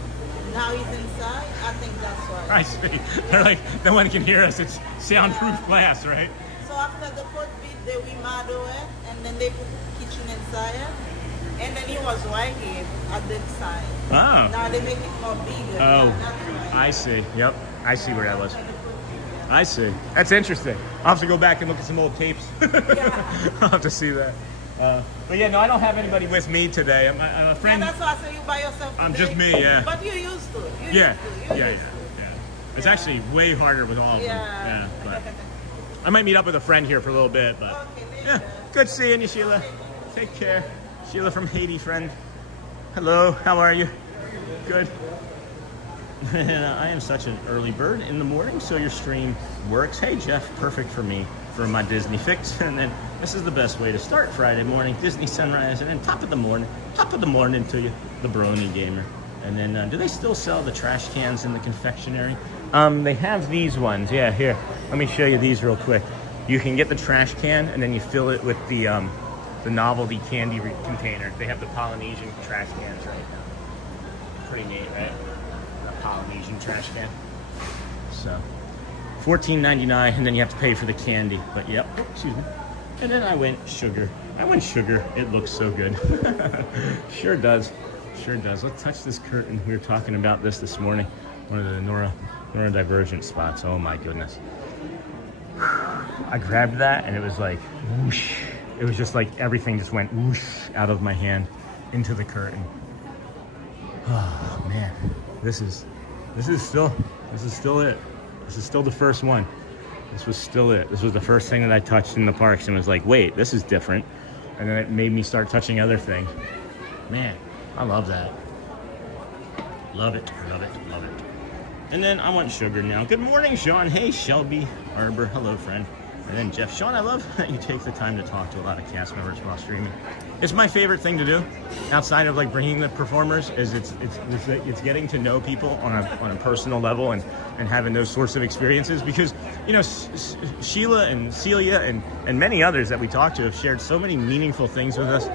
Now he's inside. I think that's why. I see. They're like, no one can hear us. It's soundproof glass, right? So after the COVID, they remodel it and then they put the kitchen inside. And then he was right here at the side. Oh. Now they make it more bigger. Oh, I see. Yep. I see where that was. I see. That's interesting. I'll have to go back and look at some old tapes. I'll have to see that. But yeah, no, I don't have anybody with me today. I'm a friend. Yeah, that's why I say you by yourself today. I'm just me, yeah. But you used to. Yeah. It's actually way harder with all of them. Yeah. But I might meet up with a friend here for a little bit, but Okay, yeah. Good seeing you, Sheila. Take care. Sheila from Haiti, friend. Hello, how are you? Good. I am such an early bird in the morning, so your stream works. Hey, Jeff, perfect for me for my Disney fix. And then this is the best way to start Friday morning, Disney sunrise, and then top of the morning to you, the Brony Gamer. And then, do they still sell the trash cans in the confectionery? They have these ones. Yeah, here. Let me show you these real quick. You can get the trash can, and then you fill it with the novelty candy container. They have the Polynesian trash cans right now. Pretty neat, right? The Polynesian trash can. So, $14.99, and then you have to pay for the candy. But yep, excuse me. And then I went sugar. It looks so good. Sure does. Sure does. Let's touch this curtain. We were talking about this morning. One of the neurodivergent spots. Oh my goodness. I grabbed that and it was like whoosh. It was just like everything just went whoosh out of my hand into the curtain. Oh man. This is still it. This is still the first one. This was still it. This was the first thing that I touched in the parks and was like, wait, this is different. And then it made me start touching other things. Man, I love that. Love it, love it, love it. And then I want sugar now. Good morning, Sean. Hey, Shelby Arbor. Hello, friend. And then Jeff. Sean, I love that you take the time to talk to a lot of cast members while streaming. It's my favorite thing to do, outside of like bringing the performers, is it's getting to know people on a personal level and having those sorts of experiences, because you know Sheila and Celia and many others that we talked to have shared so many meaningful things with us,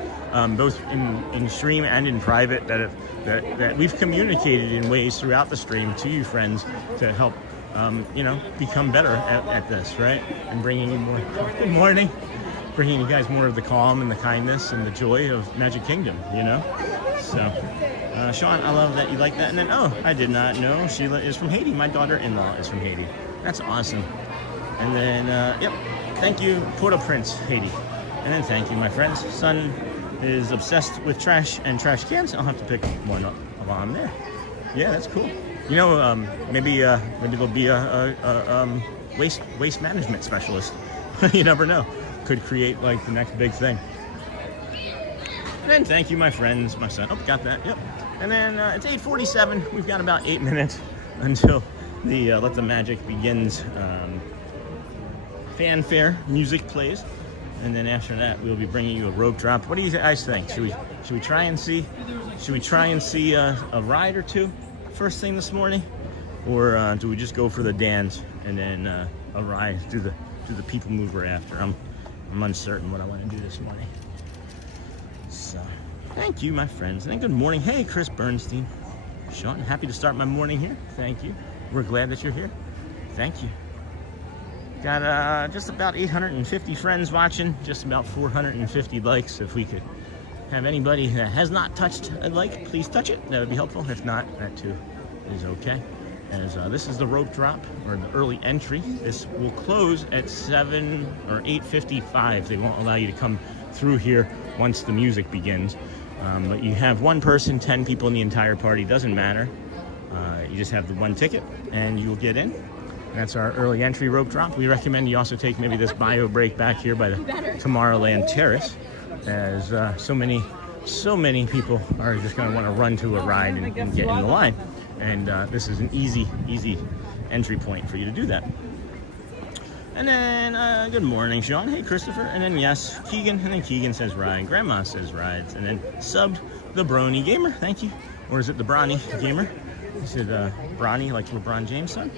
both in stream and in private, that we've communicated in ways throughout the stream to you friends to help become better at this, right? And bringing you more. Good morning. Bringing you guys more of the calm and the kindness and the joy of Magic Kingdom, you know? So, Sean, I love that you like that. And then, oh, I did not know Sheila is from Haiti. My daughter-in-law is from Haiti. That's awesome. And then, yep, thank you, Port-au-Prince, Haiti. And then thank you, my friends. Son is obsessed with trash and trash cans. I'll have to pick one up while I'm there. Yeah, that's cool. You know, maybe there'll be a waste management specialist. You never know. Could create like the next big thing. And thank you, my friends, my son. Oh, got that. Yep. And then it's 8:47. We've got about 8 minutes until the Let the Magic Begins fanfare music plays. And then after that, we'll be bringing you a rope drop. What do you guys think? Should we try and see? Should we try and see a ride or two first thing this morning, or do we just go for the dance and then a ride? Do the people mover after? I'm uncertain what I want to do this morning. So, thank you, my friends. And good morning. Hey, Chris Bernstein. Sean, happy to start my morning here. Thank you. We're glad that you're here. Thank you. Got just about 850 friends watching, just about 450 likes. If we could have anybody that has not touched a like, please touch it. That would be helpful. If not, that too is okay. As this is the rope drop, or the early entry. This will close at 7 or 8:55. They won't allow you to come through here once the music begins. But you have one person, 10 people in the entire party, doesn't matter. You just have the one ticket and you'll get in. That's our early entry rope drop. We recommend you also take maybe this bio break back here by the Tomorrowland Terrace, as so many people are just going to want to run to a ride and get in the line. And this is an easy entry point for you to do that. And then, good morning, Sean. Hey, Christopher. And then, yes, Keegan. And then Keegan says ride. Grandma says rides. And then subbed the Brony Gamer. Thank you. Or is it the Bronny Gamer? Is it Bronny, like LeBron James' son?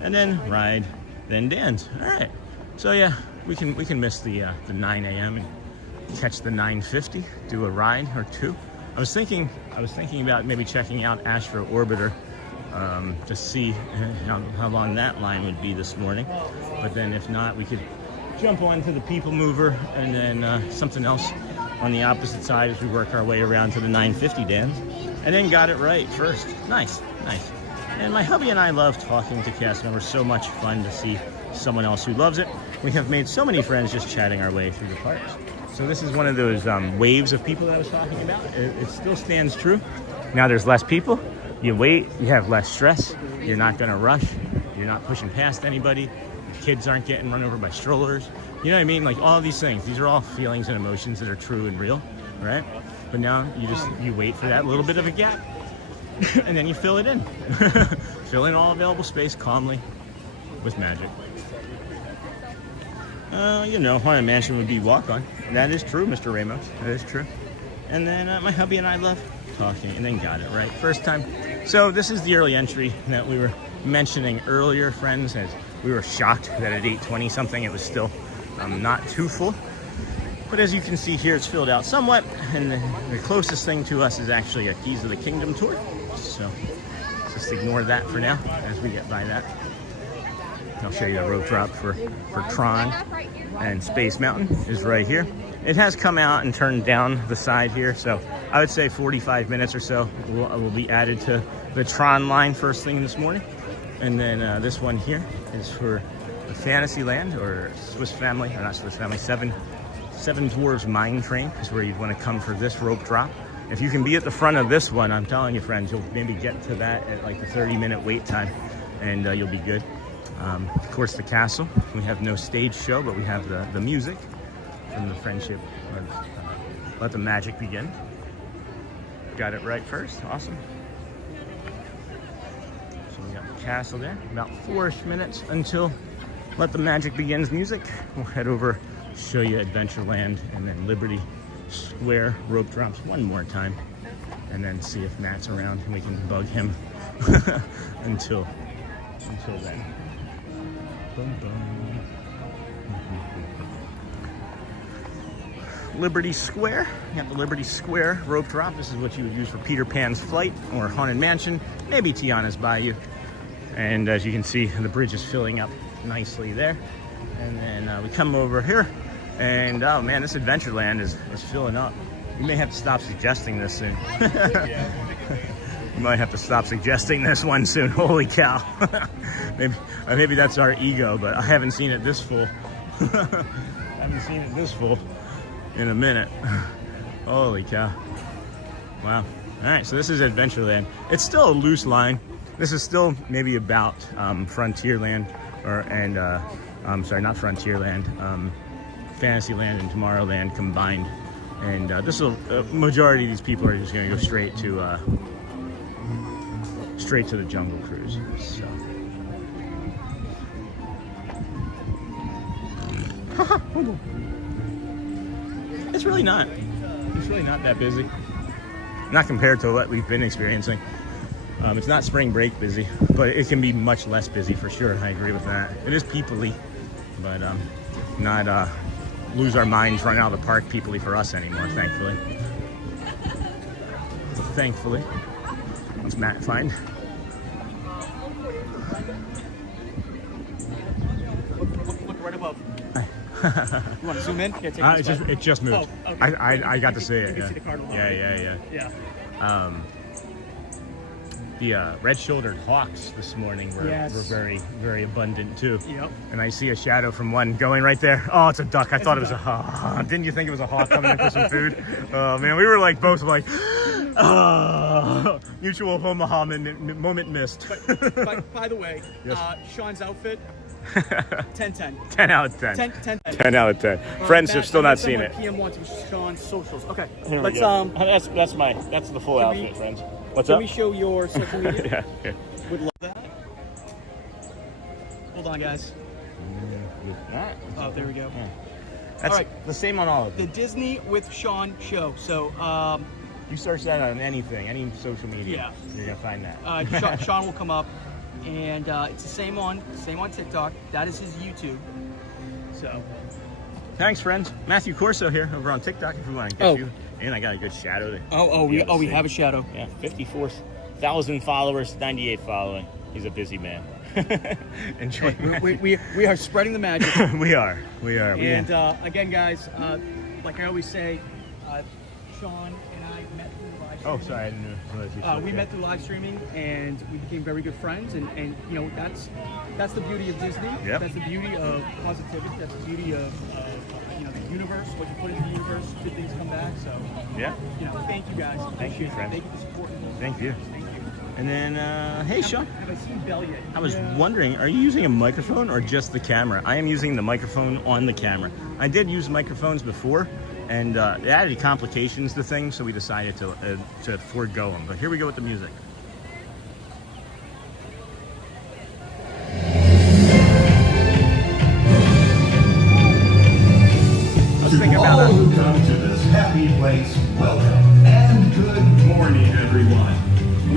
And then ride, then dance. All right. So, yeah, we can miss the 9 a.m. and catch the 9:50, do a ride or two. I was thinking about maybe checking out Astro Orbiter, to see how long that line would be this morning. But then if not, we could jump onto the People Mover and then something else on the opposite side as we work our way around to the 9:50 dance. And then got it right first. Nice. And my hubby and I love talking to cast members. So much fun to see someone else who loves it. We have made so many friends just chatting our way through the parks. So this is one of those waves of people that I was talking about. It still stands true. Now there's less people. You wait. You have less stress. You're not going to rush. You're not pushing past anybody. The kids aren't getting run over by strollers. You know what I mean? Like all these things. These are all feelings and emotions that are true and real, right? But now you wait for that little bit of a gap, and then you fill it in. Fill in all available space calmly with magic. Haunted Mansion would be walk-on. That is true, Mr. Ramos. That is true. And then my hubby and I love talking, and then got it right first time. So this is the early entry that we were mentioning earlier, friends, as we were shocked that at 8:20 something it was still not too full. But as you can see here, it's filled out somewhat, and the closest thing to us is actually a Keys of the Kingdom tour. So just ignore that for now as we get by that. I'll show you the rope drop for Tron, and Space Mountain is right here. It has come out and turned down the side here, so I would say 45 minutes or so will be added to the Tron line first thing this morning. And then this one here is for the Fantasyland, or Swiss Family, or not Swiss Family, Seven Dwarves Mine Train is where you'd want to come for this rope drop. If you can be at the front of this one, I'm telling you, friends, you'll maybe get to that at like the 30-minute wait time, and you'll be good. Of course, the castle. We have no stage show, but we have the music from the friendship. Let the magic begin. Got it right first. Awesome. So we got the castle there. About 4-ish minutes until Let the Magic Begins music. We'll head over, show you Adventureland, and then Liberty Square rope drops one more time, and then see if Matt's around and we can bug him until then. Boom, boom. Liberty Square. You got the Liberty Square rope drop. This is what you would use for Peter Pan's Flight or Haunted Mansion, maybe Tiana's Bayou. And as you can see, the bridge is filling up nicely there. And then we come over here, and oh man, this Adventureland is filling up. You may have to stop suggesting this soon. You might have to stop suggesting this one soon. Holy cow. Maybe that's our ego, but I haven't seen it this full. I haven't seen it this full in a minute. Holy cow. Wow. All right, so this is Adventureland. It's still a loose line. This is still maybe about Frontierland, sorry, not Frontierland, Fantasyland and Tomorrowland combined. And this will, majority of these people are just gonna go straight to the Jungle Cruise. So. It's really not that busy. Not compared to what we've been experiencing. It's not spring break busy, but it can be much less busy for sure. I agree with that. It is people-y, but not lose our minds, run out of the park people-y for us anymore, thankfully. So thankfully, what's Matt find? Look right above. You want to zoom in? Yeah, It just moved. Oh, okay. I got to see it. You can see the cardinal. Yeah. The red-shouldered hawks this morning were very, very abundant too. Yep. And I see a shadow from one going right there. Oh, it's a duck. I thought it was a hawk. Didn't you think it was a hawk coming in for some food? Oh man, we were like both like, mutual Omaha moment missed. But by the way, yes. Sean's outfit, 10/10. 10 out of 10. 10/10. 10 out of 10. Friends have still not seen it. PM1 to Sean's socials. Okay. Here Let's we go. That's the full outfit, friends. What's Can up? we show your social media? Yeah. Would love that. Hold on, guys. Alright. Oh, there we go. That's all right. the same on all of them. The Disney with Sean show. So, You search that on anything, any social media. Yeah. You're gonna find that. Sean will come up, and it's the same on TikTok. That is his YouTube. So. Thanks, friends. Matthew Corso here over on TikTok if we want to get you. And I got a good shadow there. We have a shadow. Yeah, 54,000 followers, 98 following. He's a busy man. Enjoy. We are spreading the magic. we are. And again, guys, like I always say, Sean and I met through live streaming. Oh, sorry, I didn't know. We met through live streaming, and we became very good friends. And you know, that's the beauty of Disney. Yep. That's the beauty of positivity. That's the beauty of you know, the universe. What you put in the universe, good things come back. So yeah. You know, thank you guys. Thank you, friend. Thank you for supporting us. Thank you. Thank you. And then, hey, Sean. Have I seen Belle yet? I was wondering, are you using a microphone or just the camera? I am using the microphone on the camera. I did use microphones before, and it added complications to things, so we decided to forego them. But here we go with the music. I was thinking about all who come to this happy place, welcome and good morning,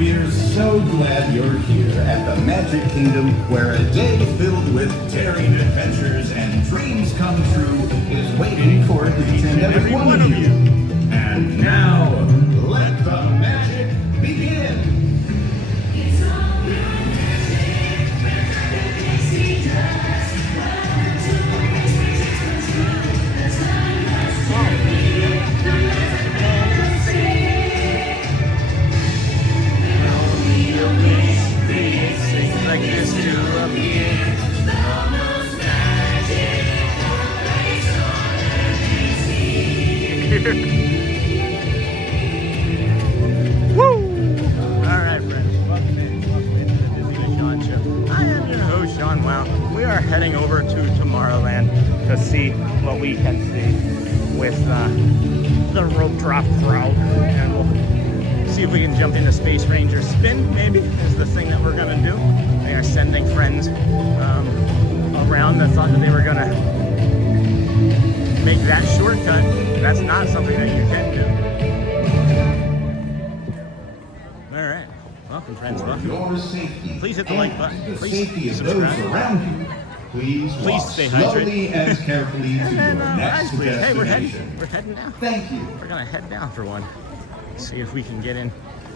We're so glad you're here at the Magic Kingdom, where a day filled with daring adventures and dreams come true is waiting for each and every one of you. And now, let the magic begin! Like this to appear. Woo! Alright, friends. Welcome into the Disney Sean Show. I am your host, Sean. Wow. We are heading over to Tomorrowland to see what we can see with the rope drop crowd. And we'll see if we can jump into Space Ranger Spin, maybe, is the thing that we're going to do. They are sending friends around that thought that they were going to make that shortcut. That's not something that you can do. All right. Welcome, friends. Welcome. Please hit the like button. Please subscribe. Please stay hydrated. And carefully to your next Hey, we're destination. heading down. Thank you. We're going to head down for one. See if we can get in.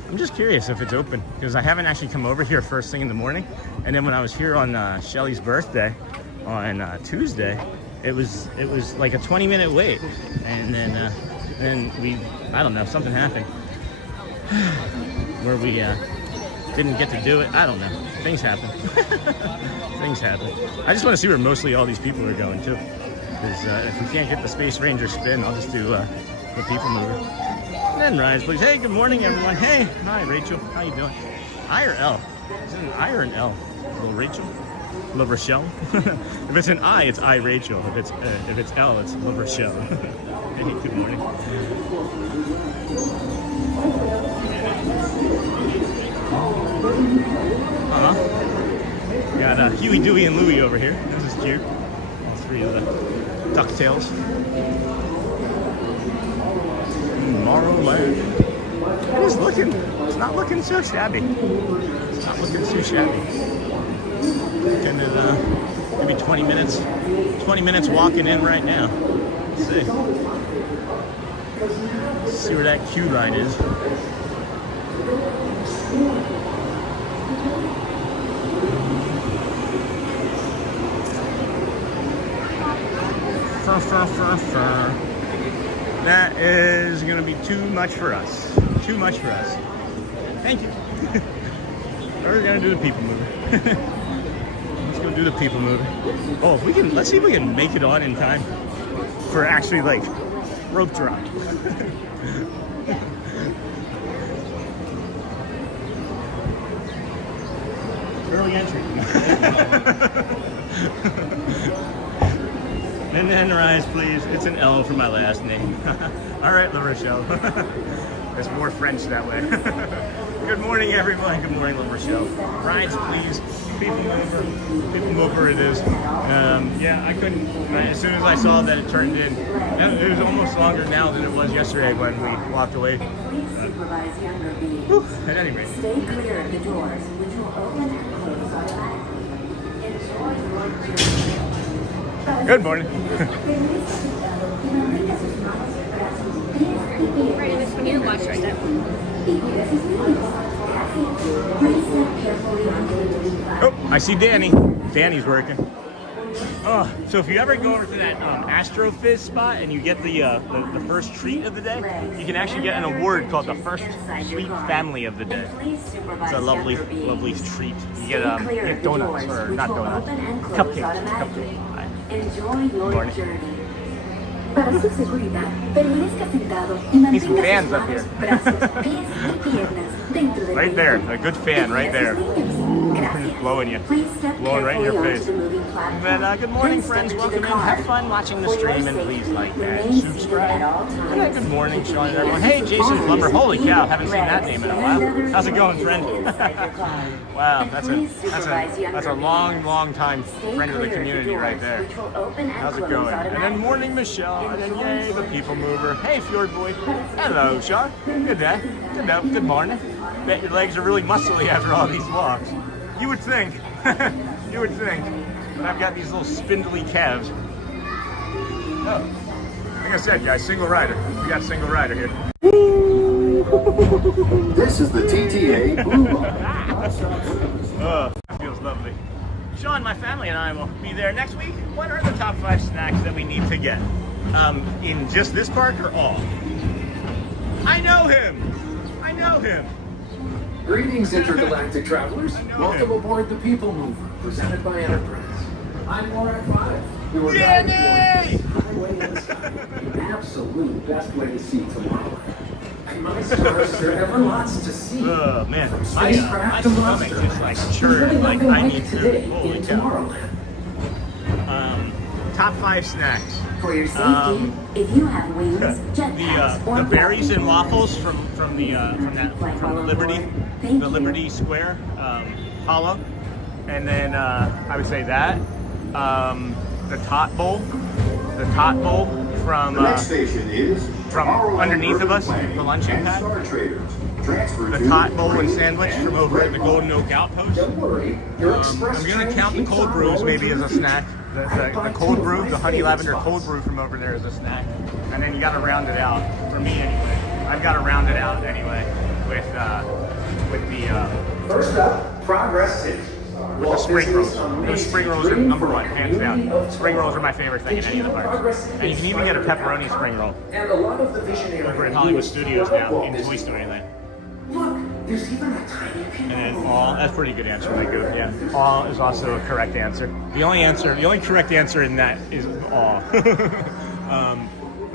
I'm just curious if it's open because I haven't actually come over here first thing in the morning. And then when I was here on Shelly's birthday on Tuesday, it was like a 20-minute wait. And then I don't know, something happened where we didn't get to do it. I don't know. Things happen. Things happen. I just want to see where mostly all these people are going too. Because if we can't get the Space Ranger Spin, I'll just do the People Mover. And then Rise, please. Hey, good morning, everyone. Hey, hi, Rachel. How you doing? I or L? Is it an I or an L? Little Rachel? La Rochelle? If it's an I, it's I, Rachel. If it's L, it's La Rochelle. Hey, good morning. Got Huey, Dewey, and Louie over here. This is cute. All three of the DuckTales. Tomorrowland. It's not looking so shabby. It's not looking too shabby. Looking at maybe 20 minutes walking in right now. Let's see. Let's see where that queue line is. That is going to be too much for us. Too much for us. Thank you. We're going to do the People Mover. Let's go do the People Mover. Oh, if we can, let's see if we can make it on in time for actually like rope drop. Early entry. And then Rise, please. It's an L for my last name. All right, La Rochelle. There's more French that way. Good morning, everyone. Good morning, La Rochelle. Rides, please. People Mover it is. Yeah, I couldn't. As soon as I saw that it turned in, it was almost longer now than it was yesterday when we walked away. Whew, at any rate. Stay clear of the doors, which will open and close automatically. Good morning. Right, this one you watch right now. Oh, I see Danny. Danny's working. Oh, so if you ever go over to that Astro Fizz spot and you get the first treat of the day, you can actually get an award called the First Sweet Family of the Day. It's a lovely, lovely treat. You get donuts, or not donuts, cupcakes. Enjoy your journey. Para su seguridad, permanezca sentado y mantenga fans up here. brazos, pies y piernas dentro del Right there, a good fan right there. Blowing you. Blowing right in your face. But good morning, friends. Welcome in. Have fun watching the stream and please like and subscribe. And good morning, Sean and everyone. Hey, Jason Plumber. Holy cow, haven't seen that name in a while. How's it going, friend? Wow, that's a long time friend of the community right there. How's it going? And then morning, Michelle. And then yay, the People Mover. Hey, Fjord Boy. Hello, Sean. Good day. Good morning. Bet your legs are really muscly after all these walks. You would think. You would think. But I've got these little spindly calves. Oh, like I said, guys, single rider. We got a single rider here. This is the TTA Blue Line. That feels lovely. Sean, my family, and I will be there next week. What are the top 5 snacks that we need to get? In just this park or all? I know him! I know him! Greetings, intergalactic travelers. Welcome aboard the People Mover, presented by Enterprise. I'm Laura 5. Your guide towards the highway in the sky. The absolute best way to see tomorrow. And my stars, there are ever lots to see. Oh man, From my spacecraft to stomach monster. just like There's churned really like nothing I like need today to. Holy in cow. Tomorrowland. Top 5 snacks. For your safety, if you have wings, jetpacks, or The berries and waffles from the Liberty Square hollow, and then I would say that the tot bowl from The next station is from underneath of us, the luncheon pad. The tot bowl and sandwich from over at the Golden Oak Outpost. Don't worry, your express I'm gonna train count the keeps cold on brews rolling maybe as a through. snack. The cold brew, the honey lavender cold brew from over there is a snack, and then you got to round it out. For me anyway, I've got to round it out anyway with the First up, Progress City. with the spring rolls. Those spring rolls are number 1, hands down. Spring rolls are my favorite thing in any of the parks. And you can even get a pepperoni spring roll And a lot of the visionary over at Hollywood Studios now in Walt Toy Story Land. Look, there's even a tiny And then all, that's a pretty good answer, like good, yeah. All is also a correct answer. The only correct answer in that is all.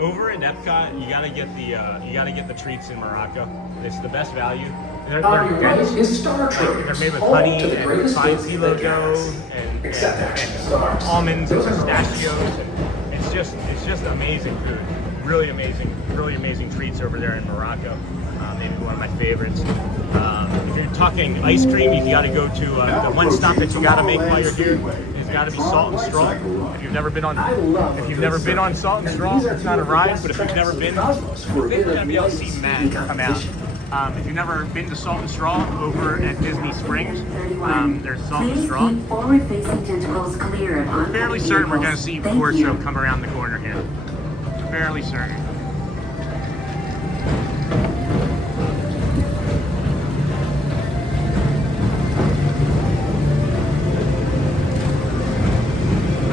Over in Epcot, you gotta get the treats in Morocco. It's the best value. They're dense. They're made with honey and fine pea logo and almonds and pistachios. And it's just amazing food. Really amazing treats over there in Morocco. Maybe one of my favorites. If you're talking ice cream, you got to go to the one stop that you got to make while you're here. It's got to be Salt and Straw. If you've never been on Salt and Straw, it's not a ride. But if you've never been, I think we're gonna be able to see Matt come out. If you've never been to Salt and Straw over at Disney Springs, there's Salt and Straw. We're fairly certain we're gonna see Board Show come around the corner here. Fairly certain.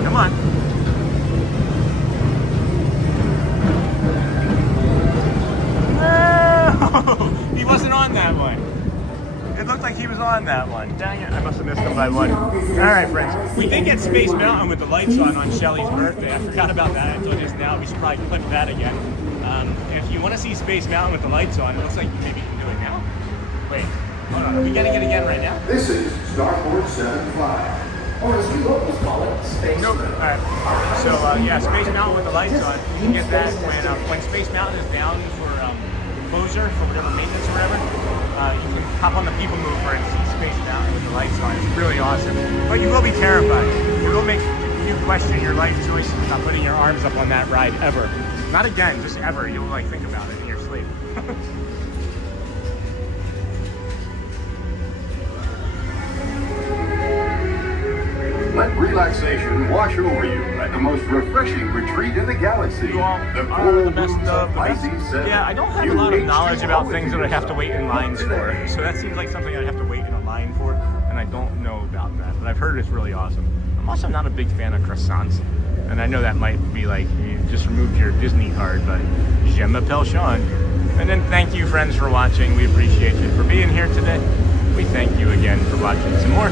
Come on. Oh, he wasn't on that one. It looked like he was on that one. Dang it, I must have missed him by one. All right, friends. We did get Space Mountain with the lights on Shelly's birthday. I forgot about that until just now. We should probably clip that again. If you want to see Space Mountain with the lights on, it looks like maybe you can do it now. Wait, hold on. Are we getting it again right now? This is Starport 75. Or as we locals call it, Space Nope. All right. So yeah, Space Mountain with the lights on. You can get that when Space Mountain is down for closure for whatever maintenance or whatever. You can hop on the People Mover and see Space Mountain with the lights on. It's really awesome. But you will be terrified. It will make you question your life choices about putting your arms up on that ride ever. Not again, just ever. You'll like think about it in your sleep. Let relaxation wash over you at the most refreshing retreat in the galaxy. You all are the best of the best. Yeah, I don't have a lot of knowledge about things that I have to wait in lines for. So that seems like something I'd have to wait in a line for, and I don't know about that. But I've heard it's really awesome. I'm also not a big fan of croissants. And I know that might be like, you just removed your Disney card, but je m'appelle Sean. And then thank you, friends, for watching. We appreciate you for being here today. We thank you again for watching some more.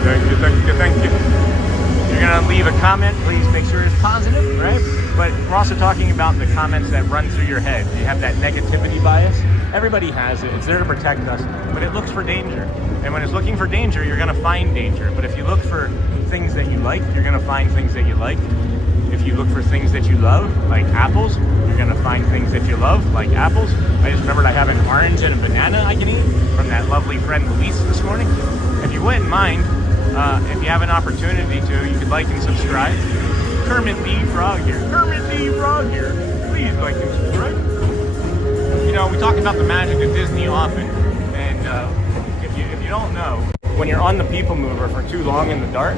Thank you, thank you, thank you. If you're gonna leave a comment, please make sure it's positive, right? But we're also talking about the comments that run through your head. You have that negativity bias. Everybody has it. It's there to protect us, but it looks for danger. And when it's looking for danger, you're gonna find danger. But if you look for things that you like, you're gonna find things that you like. If you look for things that you love, like apples, you're gonna find things that you love, like apples. I just remembered I have an orange and a banana I can eat from that lovely friend Luis this morning. If you wouldn't mind, if you have an opportunity to, you could like and subscribe. Kermit the Frog here. Kermit the Frog here. Please like and subscribe. You know, we talk about the magic of Disney often, and if you don't know, when you're on the People Mover for too long in the dark,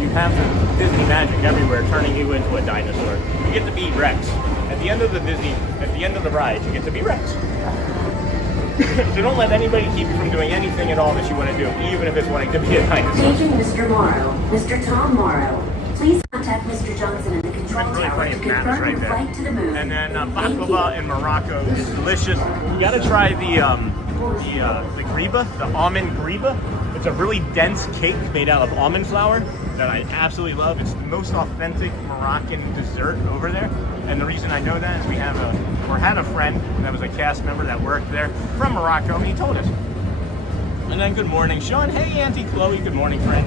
you have the Disney magic everywhere turning you into a dinosaur. You get to be Rex. At the end of the ride, you get to be Rex. So don't let anybody keep you from doing anything at all that you want to do, even if it's wanting to be a dinosaur. Paging Mr. Morrow, Mr. Tom Morrow. Please contact Mr. Johnson in the control tower to confirm your flight to the moon. And then baklava in Morocco is delicious. You gotta try the griba, the almond griba. It's a really dense cake made out of almond flour that I absolutely love. It's the most authentic Moroccan dessert over there. And the reason I know that is we had a friend that was a cast member that worked there from Morocco, and he told us. And then good morning, Sean. Hey, Auntie Chloe. Good morning, friend.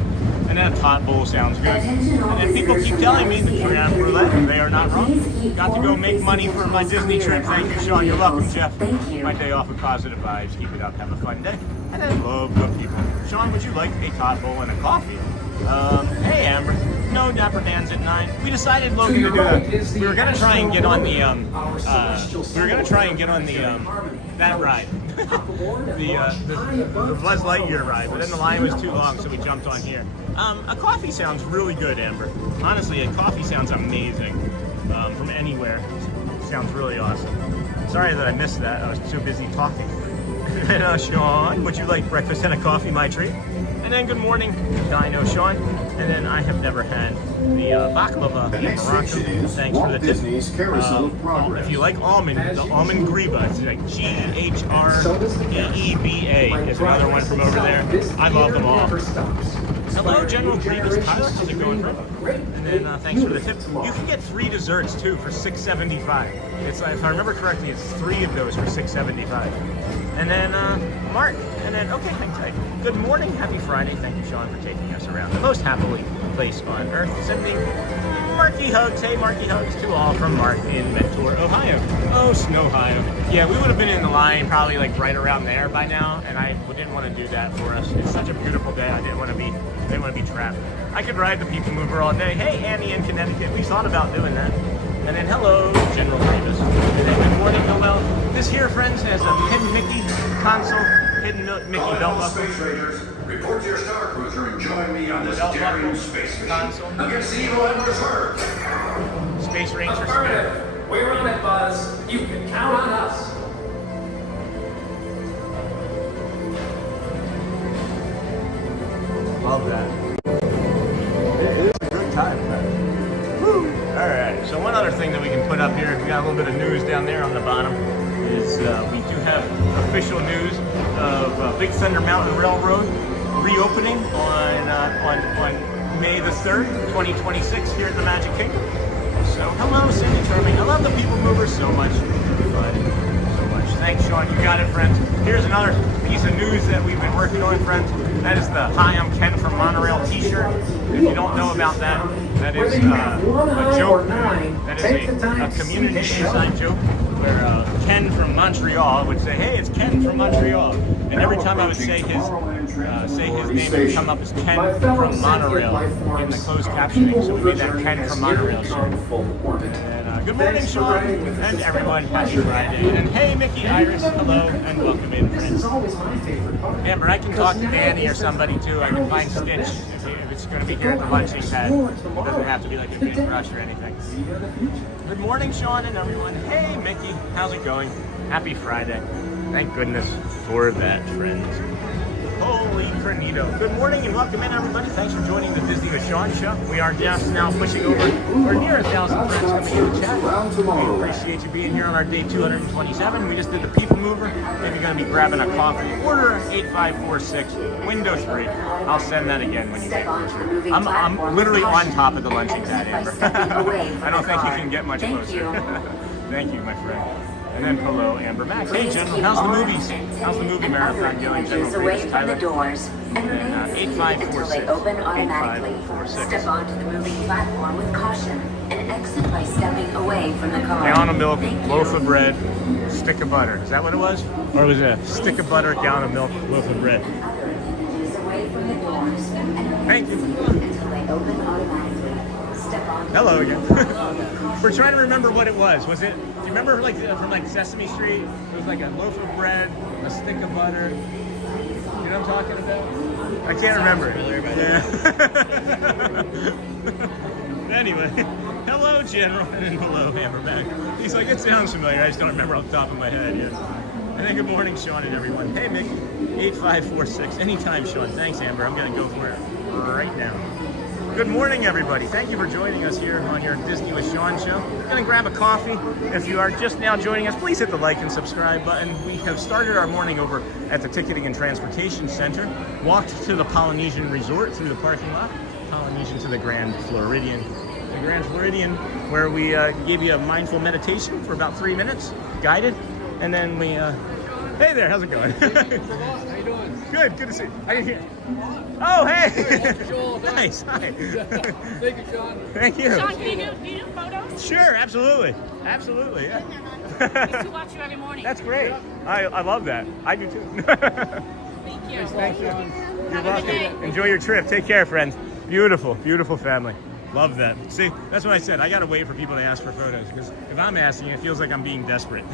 And then a tot bowl sounds good. And then people keep telling me the creme brulee, they are not wrong. Got to go make money for my Disney trip. Thank you, Sean. You're welcome, Jeff. My day off with positive vibes. Keep it up. Have a fun day. And then love people. Sean, would you like a tot bowl and a coffee? Hey, Amber. No Dapper Dans at 9. We decided, Logan, to do that. We were gonna try and get on the that ride. the Buzz Lightyear ride, but then the line was too long, so we jumped on here. A coffee sounds really good, Amber. Honestly, a coffee sounds amazing. From anywhere. Sounds really awesome. Sorry that I missed that. I was too busy talking. And Sean, would you like breakfast and a coffee, my treat? And then good morning, Dino Sean. And then I have never had the baklava in Morocco. Thanks for the tip. If you like almond, the almond griba, it's like G-H-R-E-E-B-A is another one from over there. I love them all. Hello, General Grievous. How's it going, bro? And then thanks for the tip. You can get 3 desserts too for $6.75. It's if I remember correctly, it's 3 of those for $6.75. And then Mark. And then okay, hang tight. Good morning, happy Friday. Thank you, Sean, for taking us around the most happily place on earth. Sending Marky hugs. Hey, Marky hugs to all from Mark in Mentor, Ohio. Oh, Snowhio. Yeah, we would have been in the line probably like right around there by now, and I didn't want to do that for us. It's such a beautiful day. I didn't want to be trapped. I could ride the People Mover all day. Hey, Annie in Connecticut. We thought about doing that. And then hello, General Grievous. And then good morning, Noel. This here, friends, has a hidden Mickey console, hidden Mickey belt buckle. Report to your Star Cruiser and join me on this daring space console against the evil Emperor's herd. Space Ranger. Affirmative. We're on it, Buzz. You can count on us. Love that. It is a good time. Woo! Alright, so one other thing that we can put up here, we got a little bit of news down there on the bottom, is we do have official news of Big Thunder Mountain Railroad reopening on May the 3rd, 2026 here at the Magic Kingdom. So hello, Cindy Charming. I love the People Mover so much. Thanks, Sean. You got it, friends. Here's another piece of news that we've been working on, friends. That is the Hi, I'm Ken from Monorail t-shirt. If you don't know about that, that is a joke. That is a community inside joke where Ken from Montreal would say, hey, it's Ken from Montreal. And every time I would say his name, it would come up as Ken from Monorail in the closed captioning. So we made that Ken from Monorail shirt. And good morning, Sean, and everyone. Happy Friday. And hey, Mickey, Iris, hello, and welcome in, friends. Amber, I can talk to Danny or somebody too. I can find Stitch if it's going to be here at the lunching pad. It doesn't have to be like a big rush or anything. Good morning, Sean, and everyone. Hey, Mickey, how's it going? Happy Friday. Thank goodness for that, friends. Holy Cornito. Good morning and welcome in, everybody. Thanks for joining the Disney with Sean show. We are just now pushing over. We're near 1,000 friends coming in the chat. We appreciate you being here on our day 227. We just did the People Mover. If you're going to be grabbing a coffee, order 8546, window 3. I'll send that again when you get closer. I'm literally on top of the lunching pad, Amber. I don't think you can get much closer. Thank you, my friend. And then hello, Amber Max. Hey, General, how's the movies? How's the movie marathon going, General? Away from the doors and remain seated until they open automatically. Step onto the moving platform with caution and exit by stepping away from the car. Gallon of milk, loaf of bread, stick of butter. Is that what it was? Or was it a stick of butter, gallon of milk, loaf of bread? Away from the doors and thank you. Until they open automatically. Step on. Hello again. We're trying to remember what it was. Was it? Do you remember like from like Sesame Street? It was like a loaf of bread, a stick of butter. You know what I'm talking about? I can't remember. Yeah. Anyway, hello, General, and hello, Amberback. He's like, it sounds familiar. I just don't remember off the top of my head. Yeah. And then good morning, Sean and everyone. Hey, Mickey, 8546. Anytime, Sean. Thanks, Amber. I'm going to go for it right now. Good morning, everybody. Thank you for joining us here on your Disney with Sean show. Going to grab a coffee. If you are just now joining us, please hit the like and subscribe button. We have started our morning over at the Ticketing and Transportation Center, walked to the Polynesian Resort through the parking lot, Polynesian to the Grand Floridian. The Grand Floridian, where we gave you a mindful meditation for about 3 minutes, guided, and then we, hey there, how's it going? How you doing? Good to see you. I didn't hear. Oh, hey! Joel, nice, hi. Thank you, Sean. Thank you. Sean, can you do photos? Sure, absolutely. Absolutely, yeah. I used to watch you every morning. That's great. I love that. I do too. Thank you. Thank you. You're welcome. Enjoy your trip. Take care, friends. Beautiful, beautiful family. Love that. See, that's what I said. I gotta wait for people to ask for photos, because if I'm asking, it feels like I'm being desperate.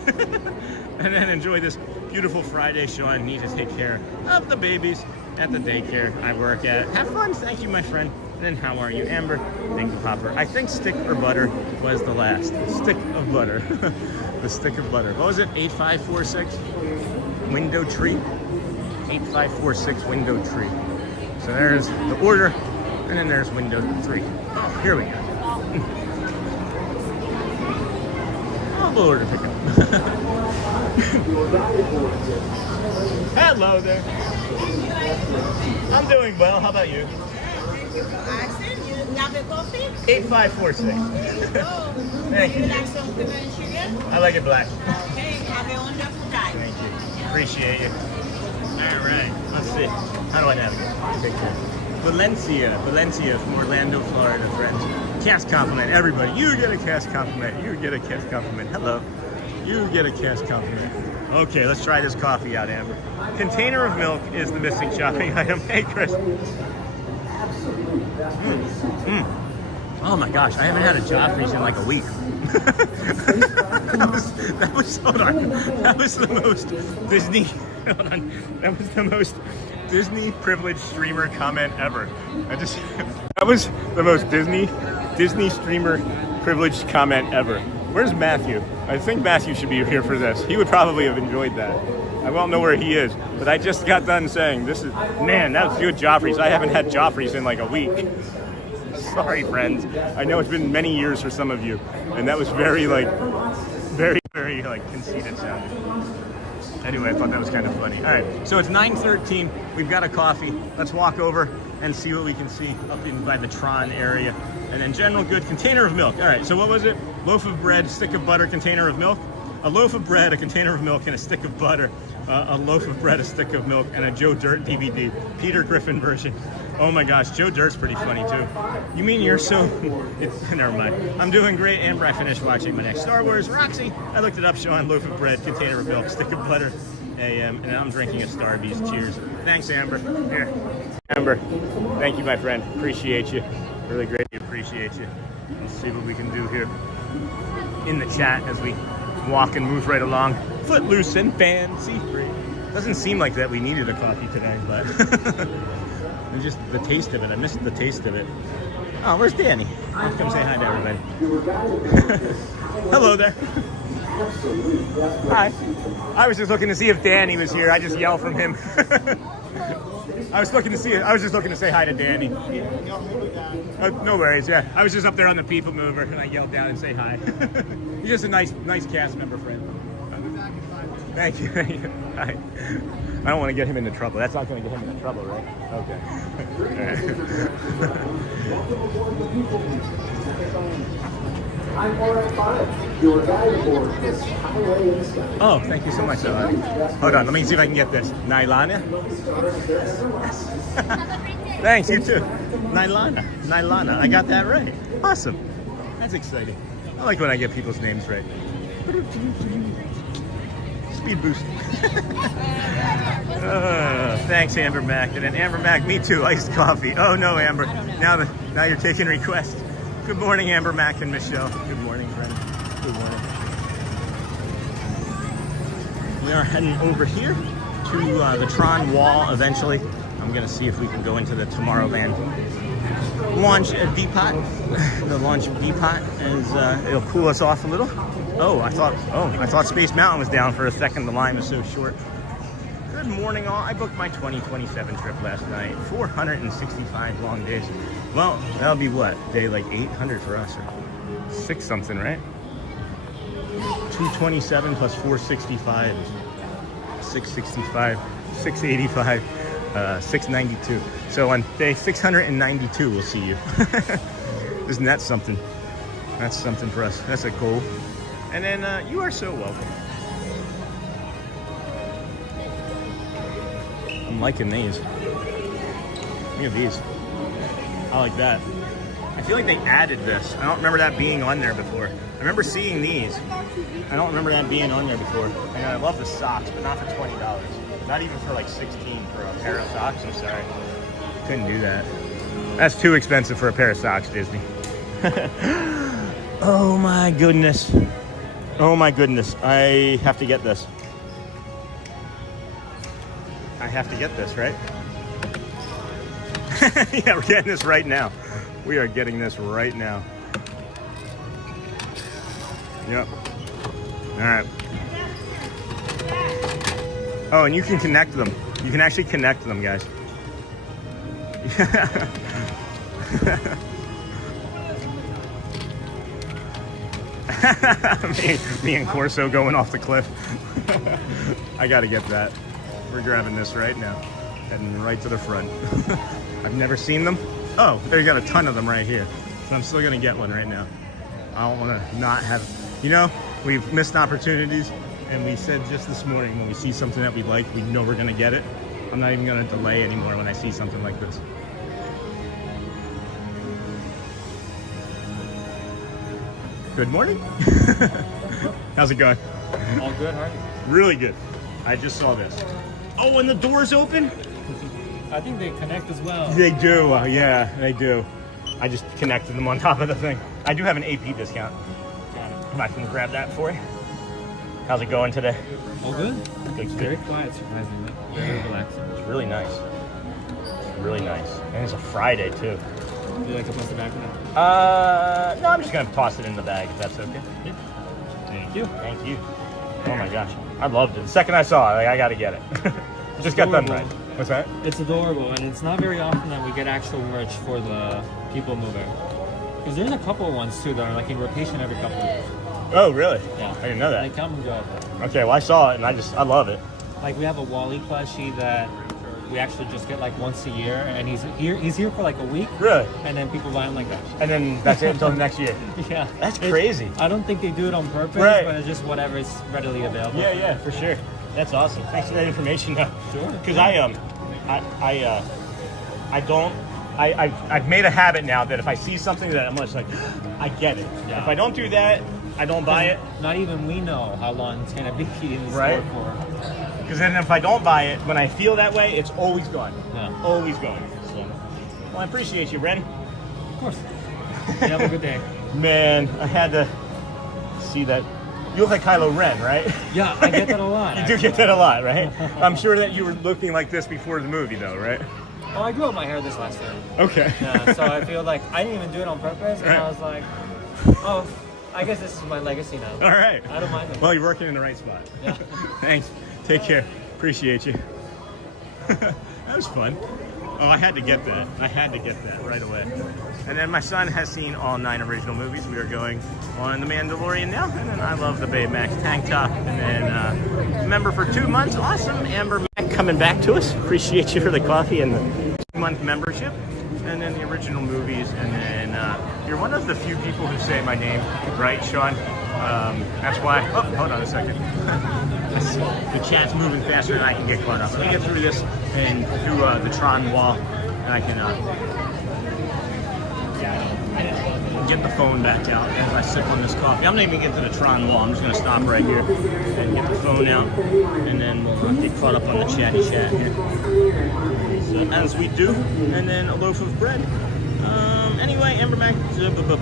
And then enjoy this beautiful Friday, Sean. Need to take care of the babies at the daycare I work at. Have fun. Thank you, my friend. And then how are you, Amber? Thank you, Popper. I think stick or butter was the last. Stick of butter. The stick of butter. What was it? 8546 window tree. 8546 window tree. So there's the order, and then there's window 3. Oh, here we go. I'll order pickup. Hello there. I'm doing well. How about you? 8546. Thank you. I like it black. Thank you. Appreciate you. All right. Let's see. How do I navigate? Take care. Valencia from Orlando, Florida, friends. Cast compliment, everybody. You get a cast compliment. You get a cast compliment. Hello. You get a cast compliment. Okay, let's try this coffee out, Amber. Container of milk is the missing shopping item. Hey, Chris. Oh my gosh, I haven't had a Joffrey's in like a week. that was hold on. That was the most Disney. Hold on. That was the most Disney privileged streamer comment ever. That was the most Disney streamer privileged comment ever. Where's Matthew? I think Matthew should be here for this. He would probably have enjoyed that. I won't know where he is, but I just got done saying this is, man, that was good Joffrey's. I haven't had Joffrey's in like a week. Sorry, friends. I know it's been many years for some of you, and that was very conceited sounding. Anyway, I thought that was kind of funny. All right, so it's 9:13. We've got a coffee. Let's walk over and see what we can see up in by the Tron area. And then general good, container of milk. All right, so what was it? Loaf of bread, stick of butter, container of milk. A loaf of bread, a container of milk, and a stick of butter. A loaf of bread, a stick of milk, and a Joe Dirt DVD. Peter Griffin version. Oh my gosh, Joe Dirt's pretty funny too. You mean you're so... Never mind. I'm doing great, Amber. I finished watching my next Star Wars. Roxy, I looked it up, Sean. Loaf of bread, container of milk, stick of butter, AM, and I'm drinking a Starbucks. Cheers. Thanks, Amber. Here. Amber, thank you, my friend. Appreciate you. Really greatly appreciate you. Let's see what we can do here in the chat as we walk and move right along. Footloose and fancy free. Doesn't seem like that we needed a coffee today, but it's just the taste of it. I missed the taste of it. Oh, where's Danny? Let's come say hi to everybody. Hello there. Hi. I was just looking to see if Danny was here. I just yelled from him. I was just looking to say hi to Danny. No worries, yeah. I was just up there on the people mover and I yelled down and say hi. He's just a nice cast member friend. Thank you. Hi. I don't want to get him into trouble. That's not going to get him into trouble, right? Okay. Oh, thank you so much. Hold on, let me see if I can get this. Nailana? Yes. Thanks, you too. Nailana. I got that right. Awesome. That's exciting. I like when I get people's names right. Speed boost. Thanks, Amber Mac. And then Amber Mac, me too, iced coffee. Oh no, Amber. Now you're taking requests. Good morning, Amber Mac and Michelle. Good morning, friend. Good morning. We are heading over here to the Tron wall eventually. I'm gonna see if we can go into the Tomorrowland launch depot. The launch depot is it'll cool us off a little. I thought Space Mountain was down for a second. The line was so short. Good morning, all. I booked my 2027 trip last night. 465 long days. Well, that'll be what? Day like 800 for us, or 6 something, right? 227 plus 465 is 665, 685, 692. So on day 692, we'll see you. Isn't that something? That's something for us. That's a goal. And then you are so welcome. I'm liking these. Look at these. I like that. I feel like they added this. I don't remember that being on there before. I remember seeing these. I don't remember that being on there before. And I love the socks, but not for $20. Not even for like $16 for a pair of socks. I'm sorry. Couldn't do that. That's too expensive for a pair of socks, Disney. Oh my goodness. Oh my goodness. I have to get this. I have to get this, right? Yeah, we're getting this right now. We are getting this right now. Yep. All right. Oh, and you can connect them. You can actually connect them, guys. me and Corso going off the cliff. I gotta get that. We're grabbing this right now. Heading right to the front. I've never seen them. Oh, they got a ton of them right here. So I'm still gonna get one right now. I don't wanna not have, you know, we've missed opportunities, and we said just this morning, when we see something that we like, we know we're gonna get it. I'm not even gonna delay anymore when I see something like this. Good morning. How's it going? All good, huh? Really good. I just saw this. Oh, and the door's open? I think they connect as well. They do, yeah, they do. I just connected them on top of the thing. I do have an AP discount. If I can grab that for you. How's it going today? All good. Good. Very quiet, surprisingly. Very relaxing. It's really nice. It's really nice. And it's a Friday, too. Would you like to put the back in it? No, I'm just going to toss it in the bag, if that's okay. Yeah. Thank you. Thank you. Oh my gosh. I loved it. The second I saw it, I got to get it. Just got done right. What's that? It's adorable, and it's not very often that we get actual merch for the people mover. Because there's a couple of ones too that are like in rotation every couple of years. Oh, really? Yeah. I didn't know that. They come and go. Okay, well, I saw it, and I love it. Like, we have a Wally plushie that we actually just get like once a year, and he's here for like a week. Really? And then people buy him like that. And then that's it until the next year. Yeah. That's crazy. I don't think they do it on purpose, right. But it's just whatever is readily available. Yeah, for sure. That's awesome. Thanks for that information, though. Sure. Because I've made a habit now that if I see something that I'm just like, I get it. Yeah. If I don't do that, I don't buy it. Not even we know how long it's gonna be in the store for. Because then if I don't buy it, when I feel that way, it's always gone. Yeah. Always gone. So, well, I appreciate you, Ren. Of course. You have a good day. Man, I had to see that. You look like Kylo Ren, right? Yeah, I get that a lot. You do get that a lot, right? I'm sure that you were looking like this before the movie, though, right? Oh, I grew up my hair this last year. Okay. Yeah, so I feel like I didn't even do it on purpose, and I was like, oh, I guess this is my legacy now. All right. I don't mind it. Well, you're working in the right spot. Yeah. Thanks. Take care. Appreciate you. That was fun. Oh, I had to get that. I had to get that right away. And then my son has seen all 9 original movies. We are going on The Mandalorian now. And then I love the Baymax tank top. And then member for 2 months. Awesome. Amber Mac coming back to us. Appreciate you for the coffee and the 2-month membership. And then the original movies. And then you're one of the few people who say my name right, Sean. That's why. Oh, hold on a second. The chat's moving faster than I can get caught up. Let me get through this and through the Tron wall, and I can get the phone back out as I sip on this coffee. I'm not even get to the Tron wall. I'm just going to stop right here and get the phone out, and then we'll get caught up on the chatty chat here. So, as we do, and then a loaf of bread. Anyway, Amber Mac,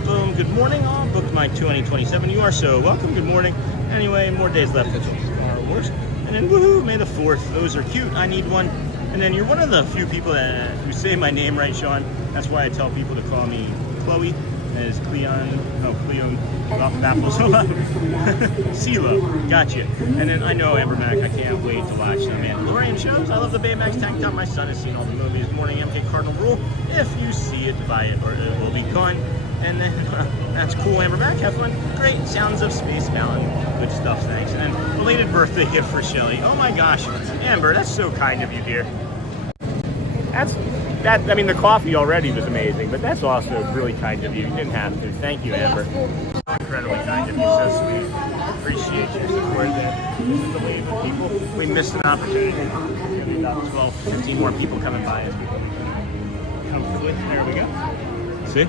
boom, good morning all. Booked my 2027. You are so welcome. Good morning. Anyway, more days left until Star Wars. And then woohoo, May the 4th. Those are cute. I need one. And then you're one of the few people who say my name right, Sean. That's why I tell people to call me Chloe. As Cleon off of Apple. CeeLo, gotcha. And then I know Amber Mac, I can't wait to watch the Mandalorian shows. I love the Baymax tank top. My son has seen all the movies. Morning MK Cardinal Rule. If you see it, buy it or it will be gone. And then that's cool, Amber Mac. Have fun. Great. Sounds of Space Mountain. Good stuff, thanks. And then belated birthday gift for Shelly. Oh my gosh, Amber, that's so kind of you, dear. I mean, the coffee already was amazing, but that's also really kind of you. You didn't have to. Thank you, Amber. Incredibly kind of you. So sweet. Appreciate your support there. This is the wave of people. We missed an opportunity. There's be about 12, 15 more people coming by as we come quick. There we go. See?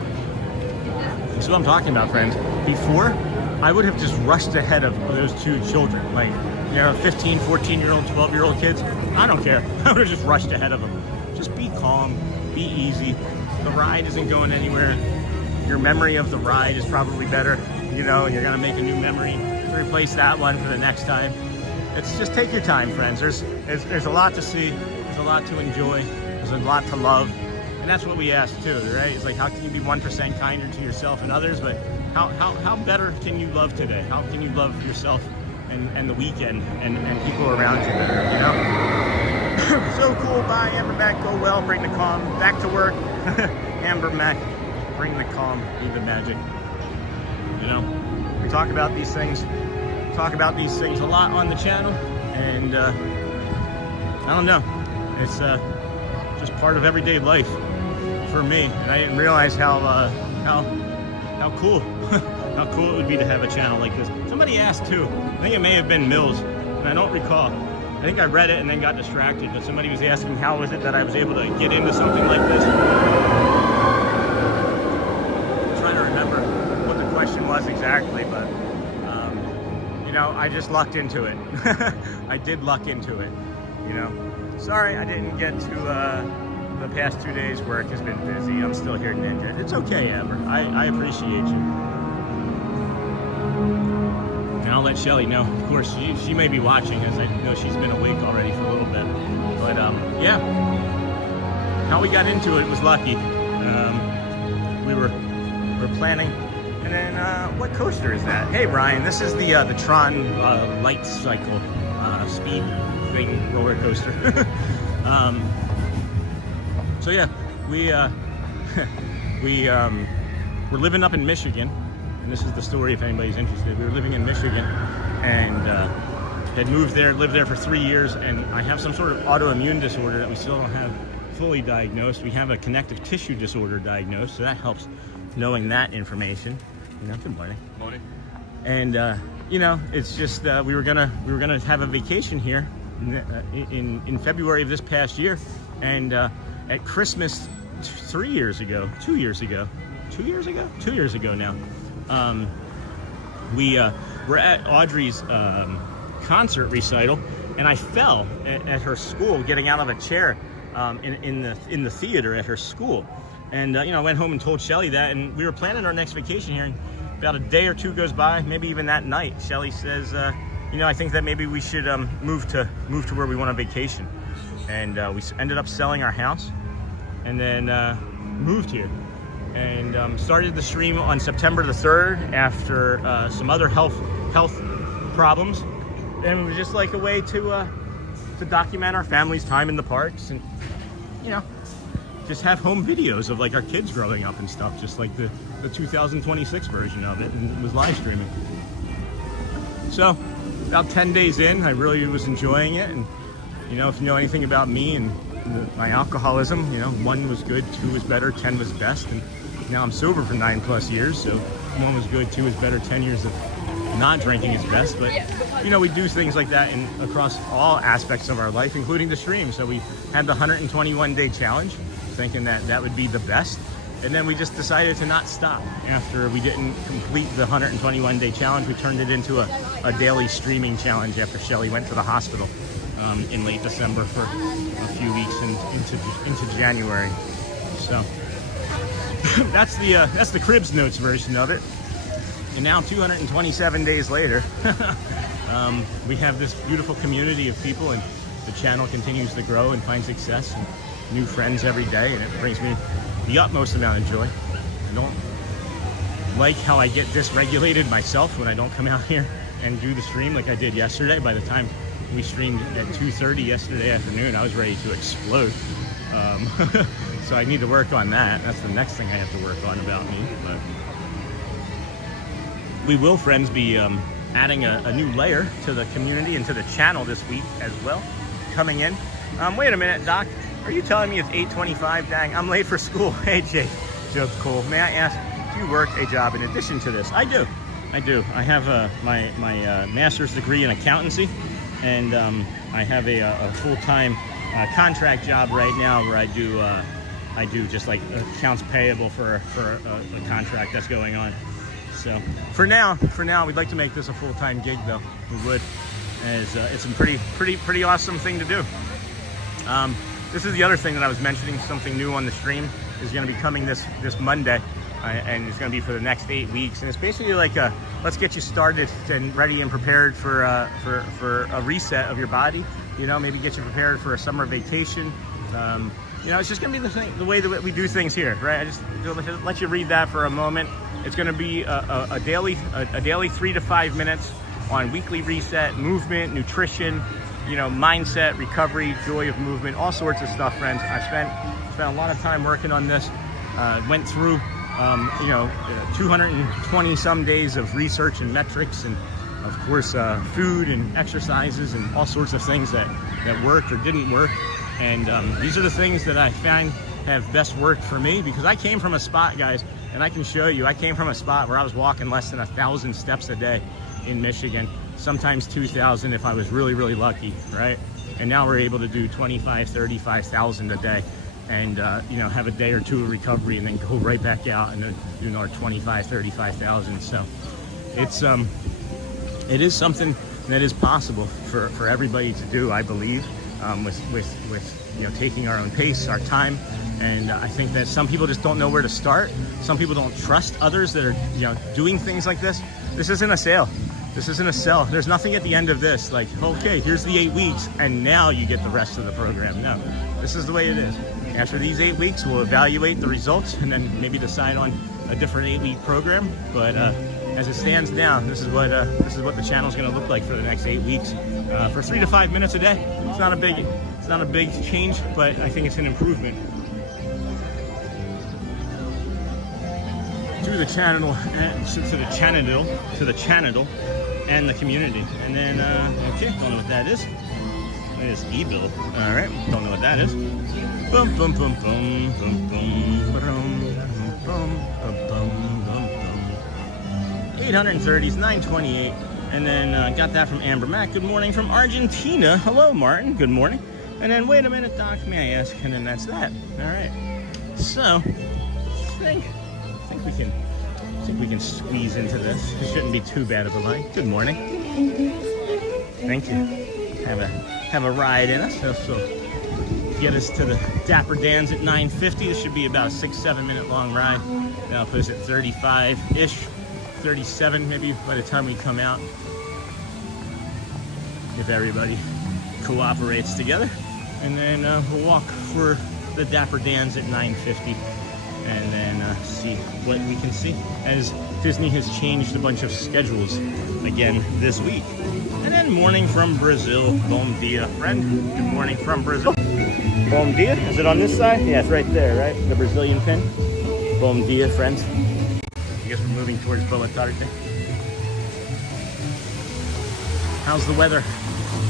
This is what I'm talking about, friends. Before, I would have just rushed ahead of those two children. Like, 15, 14-year-old, 12-year-old kids. I don't care. I would have just rushed ahead of them. Just be calm, be easy. The ride isn't going anywhere. Your memory of the ride is probably better. You're gonna make a new memory to replace that one for the next time. It's just take your time, friends. There's a lot to see. There's a lot to enjoy. There's a lot to love. And that's what we ask too, right? It's like, how can you be 1% kinder to yourself and others? But how better can you love today? How can you love yourself and the weekend and people around you better, So cool. Bye, Amber Mac. Go well. Bring the calm. Back to work. Amber Mac. Bring the calm. Be the magic. We talk about these things. A lot on the channel, and I don't know. It's just part of everyday life for me, and I didn't realize how cool how cool it would be to have a channel like this. Somebody asked too. I think it may have been Mills, and I don't recall. I think I read it and then got distracted, but somebody was asking how was it that I was able to get into something like this. I'm trying to remember what the question was exactly, but I just lucked into it. I did luck into it, Sorry I didn't get to the past 2 days. Work has been busy. I'm still here ninja. It's okay, Amber. I appreciate you. And I'll let Shelly know. Of course, she may be watching, as I know she's been awake already for a little bit. But yeah, how we got into it was lucky. We were planning, and then what coaster is that? Hey, Brian, this is the Tron light cycle speed thing roller coaster. So yeah, we're living up in Michigan. And this is the story if anybody's interested. We were living in Michigan and had moved there, lived there for 3 years, and I have some sort of autoimmune disorder that we still don't have fully diagnosed. We have a connective tissue disorder diagnosed, so that helps knowing that information. Good morning. Morning. And it's just we were gonna have a vacation here in February of this past year, and at Christmas 2 years ago now. We were at Audrey's concert recital, and I fell at her school getting out of a chair in the theater at her school. And I went home and told Shelly that, and we were planning our next vacation here. And about a day or two goes by, maybe even that night, Shelly says, I think that maybe we should move to where we want a vacation. And we ended up selling our house, and then moved here. And started the stream on September the 3rd after some other health problems, and it was just like a way to document our family's time in the parks, and just have home videos of like our kids growing up and stuff, just like the 2026 version of it, and it was live streaming. So about 10 days in, I really was enjoying it, and if you know anything about me and my alcoholism, 1 was good, 2 was better, 10 was best, and now I'm sober for 9+ years, so 1 was good, 2 was better, 10 years of not drinking is best. But we do things like that across all aspects of our life, including the stream. So we had the 121-day challenge, thinking that would be the best, and then we just decided to not stop after we didn't complete the 121-day challenge. We turned it into a daily streaming challenge after Shelly went to the hospital in late December for a few weeks and into January. So that's the Cribs Notes version of it. And now 227 days later, we have this beautiful community of people, and the channel continues to grow and find success and new friends every day, and it brings me the utmost amount of joy. I don't like how I get dysregulated myself when I don't come out here and do the stream like I did yesterday. By the time we streamed at 2:30 yesterday afternoon, I was ready to explode. So I need to work on that. That's the next thing I have to work on about me. But we will, friends, be adding a new layer to the community and to the channel this week as well. Coming in. Wait a minute, Doc. Are you telling me it's 8:25? Dang, I'm late for school. Hey, Jake. Joke cool. May I ask, do you work a job in addition to this? I do. I do. I have my master's degree in accountancy, and I have a full-time contract job right now where I do just like accounts payable for a contract that's going on. So for now, we'd like to make this a full-time gig, though. We would, as it's a pretty awesome thing to do. This is the other thing that I was mentioning. Something new on the stream is going to be coming this Monday, and it's going to be for the next 8 weeks. And it's basically like let's get you started and ready and prepared for a reset of your body. You know, maybe get you prepared for a summer vacation. You know, it's just going to be the way that we do things here, right? I just let you read that for a moment. It's going to be a daily 3 to 5 minutes on weekly reset, movement, nutrition, you know, mindset, recovery, joy of movement, all sorts of stuff, friends. I've spent a lot of time working on this. Went through, you know, 220 some days of research and metrics, and of course food and exercises and all sorts of things that worked or didn't work. And these are the things that I find have best worked for me, because I came from a spot, guys, and I can show you, I came from a spot where I was walking less than 1,000 steps a day in Michigan, sometimes 2,000 if I was really, really lucky, right? And now we're able to do 25, 35,000 a day, and you know, have a day or two of recovery and then go right back out and then do another 25, 35,000. So it is something that is possible for everybody to do, I believe, with you know, taking our own pace, our time. And I think that some people just don't know where to start. Some people don't trust others that are, you know, doing things like this. This isn't a sale. This isn't a sell. There's nothing at the end of this like, okay, here's the 8 weeks and now you get the rest of the program. No, this is the way it is. After these 8 weeks, we'll evaluate the results and then maybe decide on a different 8-week program. But as it stands now, this is what the channel is going to look like for the next 8 weeks. For 3 to 5 minutes a day. It's not a big change, but I think it's an improvement to the channel, to the channel, and the community. And then, okay, don't know what that is. It is e-bill. All right, don't know what that is. Boom, boom, boom, boom, boom, boom, boom, boom, boom, boom, boom. 830s, 928. And then got that from Amber Mac. Good morning from Argentina. Hello, Martin. Good morning. And then, wait a minute, Doc, may I ask? And then that's that. All right. So, I think we can squeeze into this. It shouldn't be too bad of a line. Good morning. Thank you. Have a ride in us. This will get us to the Dapper Dans at 9:50. This should be about a 6-7 minute long ride. That'll put us at 35-ish, 37 maybe by the time we come out, if everybody cooperates together. And then we'll walk for the Dapper Dans at 9:50. And then see what we can see, as Disney has changed a bunch of schedules again this week. And then morning from Brazil. Bom dia, friend. Good morning from Brazil. Bom dia. Is it on this side? Yeah, it's right there, right? The Brazilian pin. Bom dia, friends. I guess we're moving towards Boa Tarde. How's the weather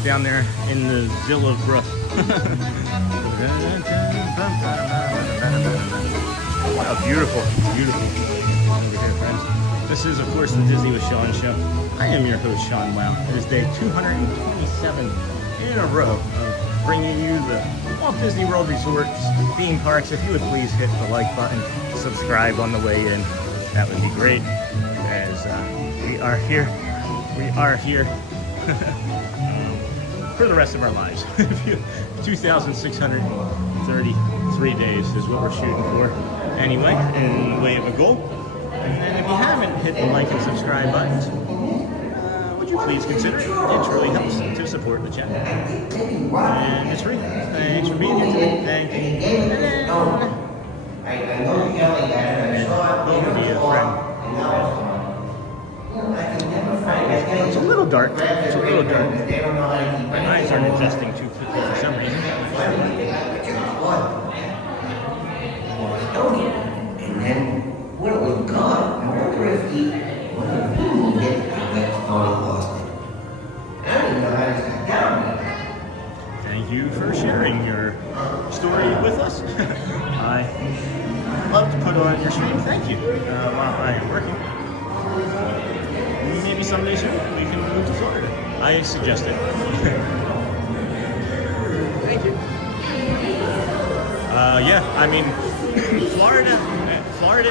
down there in the Zillowbrook? Wow, beautiful, beautiful. Over here, friends. This is, of course, the Disney with Sean show. I am your host, Sean Wow. It is day 227 in a row of bringing you the Walt Disney World Resorts, theme parks. If you would please hit the like button, subscribe on the way in. That would be great, as we are here. We are here for the rest of our lives. 2,633 days is what we're shooting for. Anyway, in way of a goal. And then if you haven't hit the like and subscribe buttons, would you please consider it? It truly helps to support the channel. And it's free. Thanks for being here today. Thank you. Over to you, friend. It's a little dark. It's a little dark. My eyes aren't adjusting too quickly for some reason. And then when it was gone, I wonder if he lost it. I don't even know how he's got down. Thank you for sharing your story with us. I love to put on your stream. Thank you. While I am working. Maybe someday soon we can move to Florida. I suggest it. Thank you. Yeah, I mean, Florida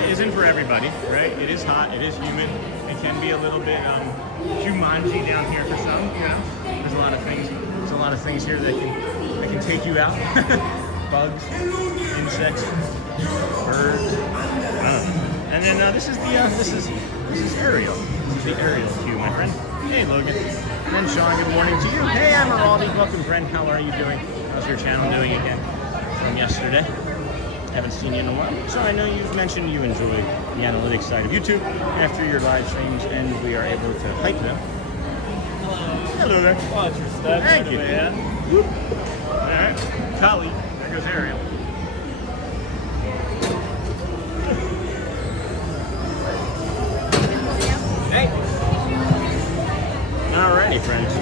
isn't for everybody, right? It is hot, it is humid, it can be a little bit humanji down here for some, you know. There's a lot of things here that can take you out. Bugs, insects, birds. And then this is Ariel. This is the Ariel cue, my friend. Hey Logan. And Sean, good morning to you. Hey Emeraldi, welcome friend. How are you doing? How's your channel doing again from yesterday? Haven't seen you in a while. So I know you've mentioned you enjoy the analytics side of YouTube. After your live streams end, we are able to hype them. Hello there. Watch your step. Thank you. Alright. Kali. There goes Ariel. Hey. Alrighty, friends.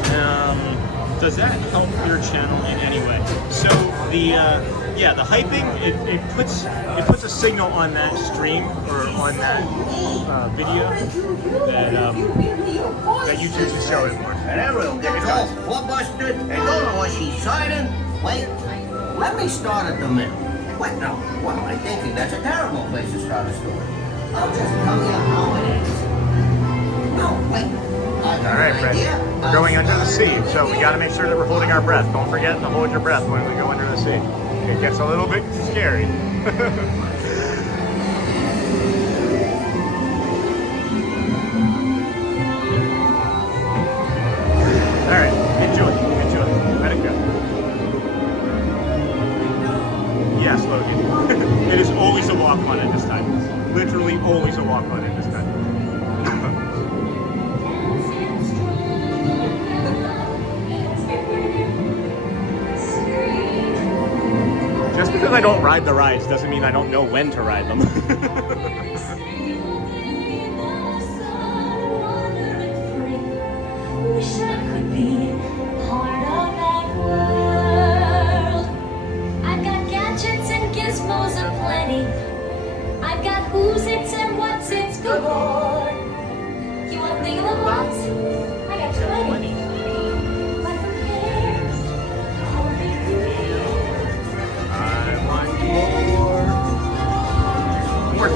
Does that help your channel in any way? So the hyping it puts a signal on that stream or on that video that YouTube is showing more. And everyone gets all flustered and don't know what she's signing. Wait, let me start at the middle. What? No. What am I thinking? That's a terrible place to start a story. I'll just tell you how it is. No, wait. All right, friends. We're going under the sea, so we got to make sure that we're holding our breath. Don't forget to hold your breath when we go under the sea. It gets a little bit scary. All right, enjoy. Let it go. Yes, Logan. It is always a walk on at this time. Literally always a walk on at this time. Just because I don't ride the rides doesn't mean I don't know when to ride them. Wish I could be part of that world. I've got gadgets and gizmos aplenty. I've got who's its and what's its galore. You want thingamabobs? I got 20. More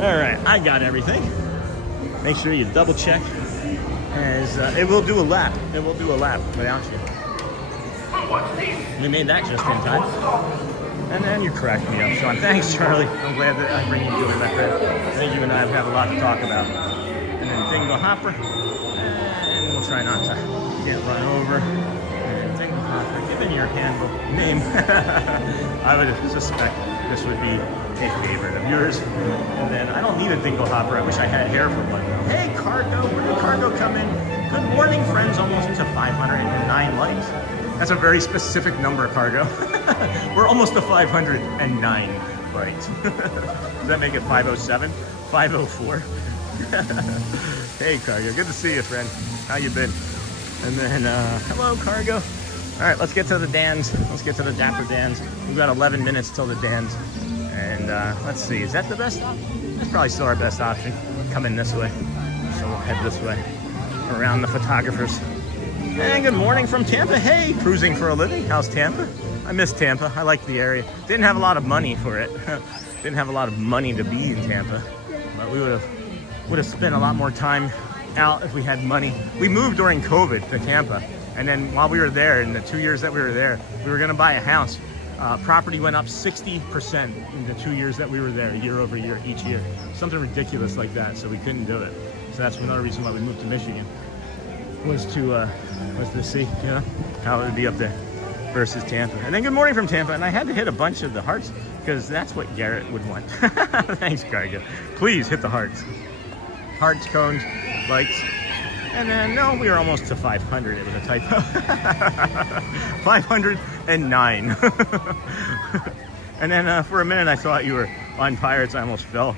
All right, I got everything. Make sure you double check, as it will do a lap. It will do a lap without you. We made that just in time. And then you cracked me up, Sean. Thanks, Charlie. I'm glad that I bring you joy, my friend. I think you and I have a lot to talk about. And then Dingle Hopper. And we'll try not to get run over. And Dingle Hopper, given your handle name, I would suspect this would be a favorite of yours. And then I don't need a Dingle Hopper. I wish I had hair for one. Hey, Cargo. Where did Cargo come in? Good morning, friends. Almost to 509 likes. That's a very specific number, Cargo. We're almost to 509 likes. Does that make it 507? 504? Hey, Cargo. Good to see you, friend. How you been? And then, hello, Cargo. All right, let's get to the Dans. Let's get to the Dapper Dans. We've got 11 minutes till the Dans. And let's see, is that the best option? That's probably still our best option. Come in this way. So we'll head this way around the photographers. And good morning from Tampa. Hey, cruising for a living. How's Tampa? I miss Tampa. I like the area. Didn't have a lot of money for it. Didn't have a lot of money to be in Tampa. But we would have spent a lot more time out if we had money. We moved during COVID to Tampa. And then while we were there, in the 2 years that we were there, we were going to buy a house. Property went up 60% in the 2 years that we were there, year over year, each year. Something ridiculous like that, so we couldn't do it. So that's another reason why we moved to Michigan. Was to see, you know, how it would be up there versus Tampa. And then good morning from Tampa. And I had to hit a bunch of the hearts because that's what Garrett would want. Thanks, Cargo. Please hit the hearts. Hearts, cones, likes. And then, no, we were almost to 500. It was a typo. 509. And then for a minute, I thought you were on Pirates. I almost fell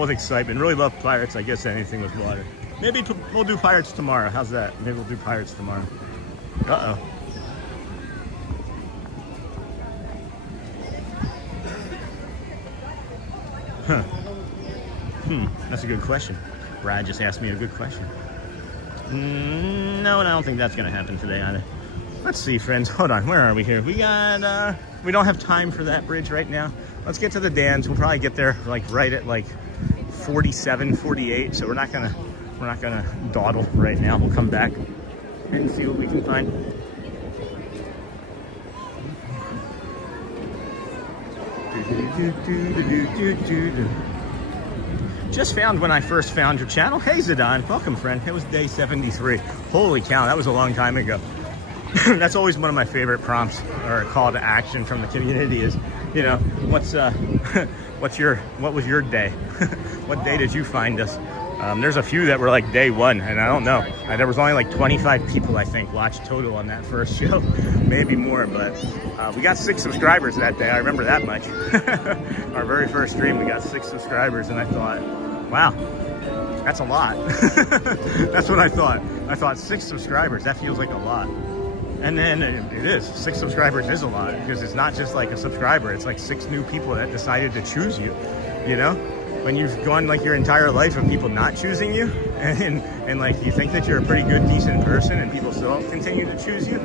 with excitement. Really love Pirates. I guess anything with water. Maybe we'll do Pirates tomorrow. How's that? Maybe we'll do Pirates tomorrow. Uh-oh. Huh. That's a good question. Brad just asked me a good question. No, and I don't think that's going to happen today either. Let's see, friends. Hold on. Where are we here? We got, we don't have time for that bridge right now. Let's get to the Dans. We'll probably get there like right at like 47, 48. So we're not gonna dawdle right now. We'll come back and see what we can find. Just found when I first found your channel. Hey, Zidane. Welcome, friend. It was day 73. Holy cow, that was a long time ago. That's always one of my favorite prompts or a call to action from the community is, you know, what was your day? What day did you find us? There's a few that were like day one, and I don't know. There was only like 25 people, I think, watched total on that first show. Maybe more, but we got 6 subscribers that day. I remember that much. Our very first stream, we got 6 subscribers, and I thought, wow, that's a lot. That's what I thought. I thought 6 subscribers, that feels like a lot. And then it is. 6 subscribers is a lot, because it's not just like a subscriber. It's like 6 new people that decided to choose you, you know? When you've gone like your entire life of people not choosing you and like you think that you're a pretty good, decent person and people still continue to choose you,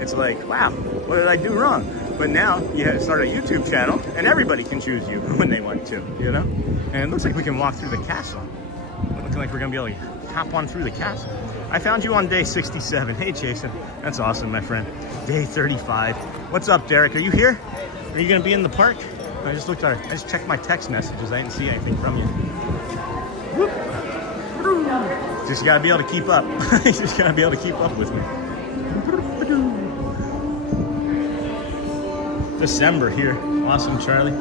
it's like, wow, what did I do wrong? But now you start a YouTube channel and everybody can choose you when they want to, you know? And it looks like we can walk through the castle. Looking like we're gonna be able to hop on through the castle. I found you on day 67. Hey, Jason. That's awesome, my friend. Day 35. What's up, Derek? Are you here? Are you gonna be in the park? I just checked my text messages. I didn't see anything from you. Whoop. Just gotta be able to keep up. Just gotta be able to keep up with me. December here. Awesome, Charlie.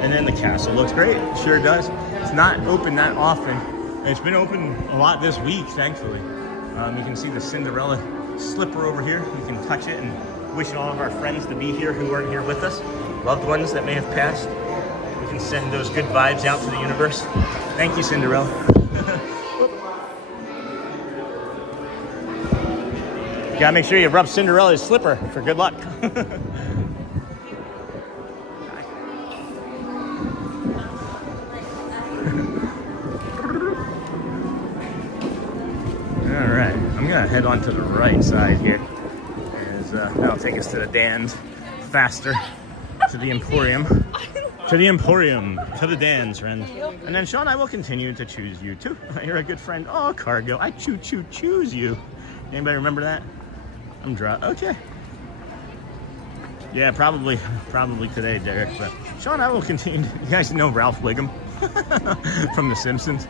And then the castle looks great. It sure does. It's not open that often. It's been open a lot this week, thankfully. You can see the Cinderella slipper over here. You can touch it and wish all of our friends to be here who weren't here with us. Loved ones that may have passed. We can send those good vibes out to the universe. Thank you, Cinderella. You gotta make sure you rub Cinderella's slipper for good luck. All right, I'm gonna head on to the right side here. That'll take us to the Dans faster. To the Emporium. To the Emporium, to the Dans, friend. And then Sean, I will continue to choose you too. You're a good friend. Oh, cargo, I choose you. Anybody remember that? I'm dry. Okay. Yeah, probably today, Derek. But Sean, I will continue. You guys know Ralph Wiggum from The Simpsons?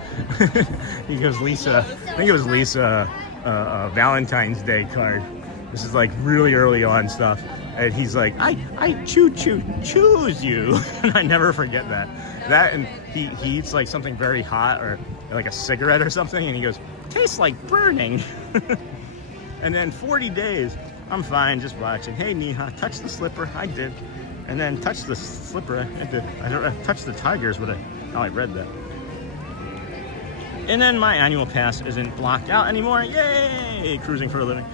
He gives Lisa, I think it was Lisa, a Valentine's Day card. This is like really early on stuff. And he's like, I choose you. And I never forget that. That, and he eats like something very hot or like a cigarette or something. And he goes, tastes like burning. And then 40 days, I'm fine just watching. Hey, Neha, touch the slipper. I did. And then touch the slipper. I did. I touched the tigers, but I read that. And then my annual pass isn't blocked out anymore. Yay! Cruising for a living.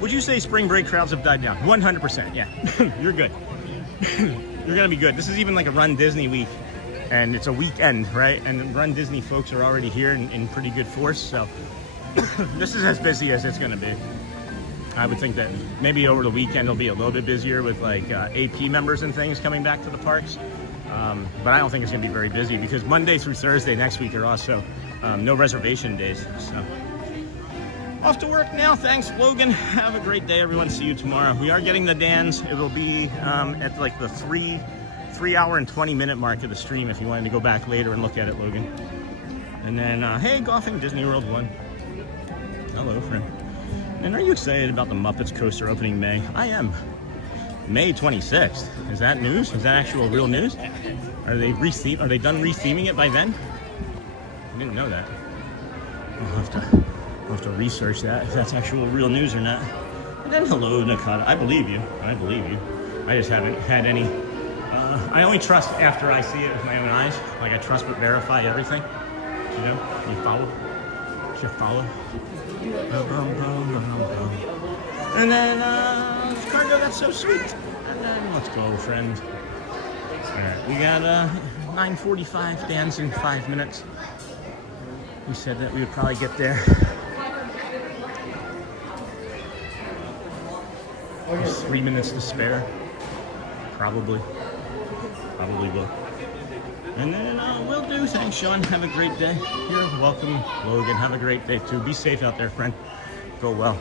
Would you say spring break crowds have died down? 100%, yeah. You're good. You're gonna be good. This is even like a Run Disney week, and it's a weekend, right? And Run Disney folks are already here in pretty good force, so this is as busy as it's gonna be. I would think that maybe over the weekend it'll be a little bit busier with like AP members and things coming back to the parks. But I don't think it's gonna be very busy because Monday through Thursday next week are also no reservation days, so. Off to work now. Thanks, Logan. Have a great day, everyone. See you tomorrow. We are getting the Dans. It will be at like the 3 hour and 20 minute mark of the stream if you wanted to go back later and look at it, Logan. And then, hey, golfing, Disney World 1. Hello, friend. And are you excited about the Muppets coaster opening May? I am. May 26th. Is that news? Is that actual real news? Are they done retheming it by then? I didn't know that. We'll have to research that, if that's actual real news or not. And then hello, Nakata. I believe you. I just haven't had any. I only trust after I see it with my own eyes. Like I trust but verify everything. You know? You follow? Just follow. And then, cargo, that's so sweet. And then, let's go, friend. Alright, we got 9:45, Dans in 5 minutes. We said that we would probably get there. There's 3 minutes to spare. Probably will. And then will do. Thanks, Sean. Have a great day. You're welcome, Logan. Have a great day too. Be safe out there, friend. Go well.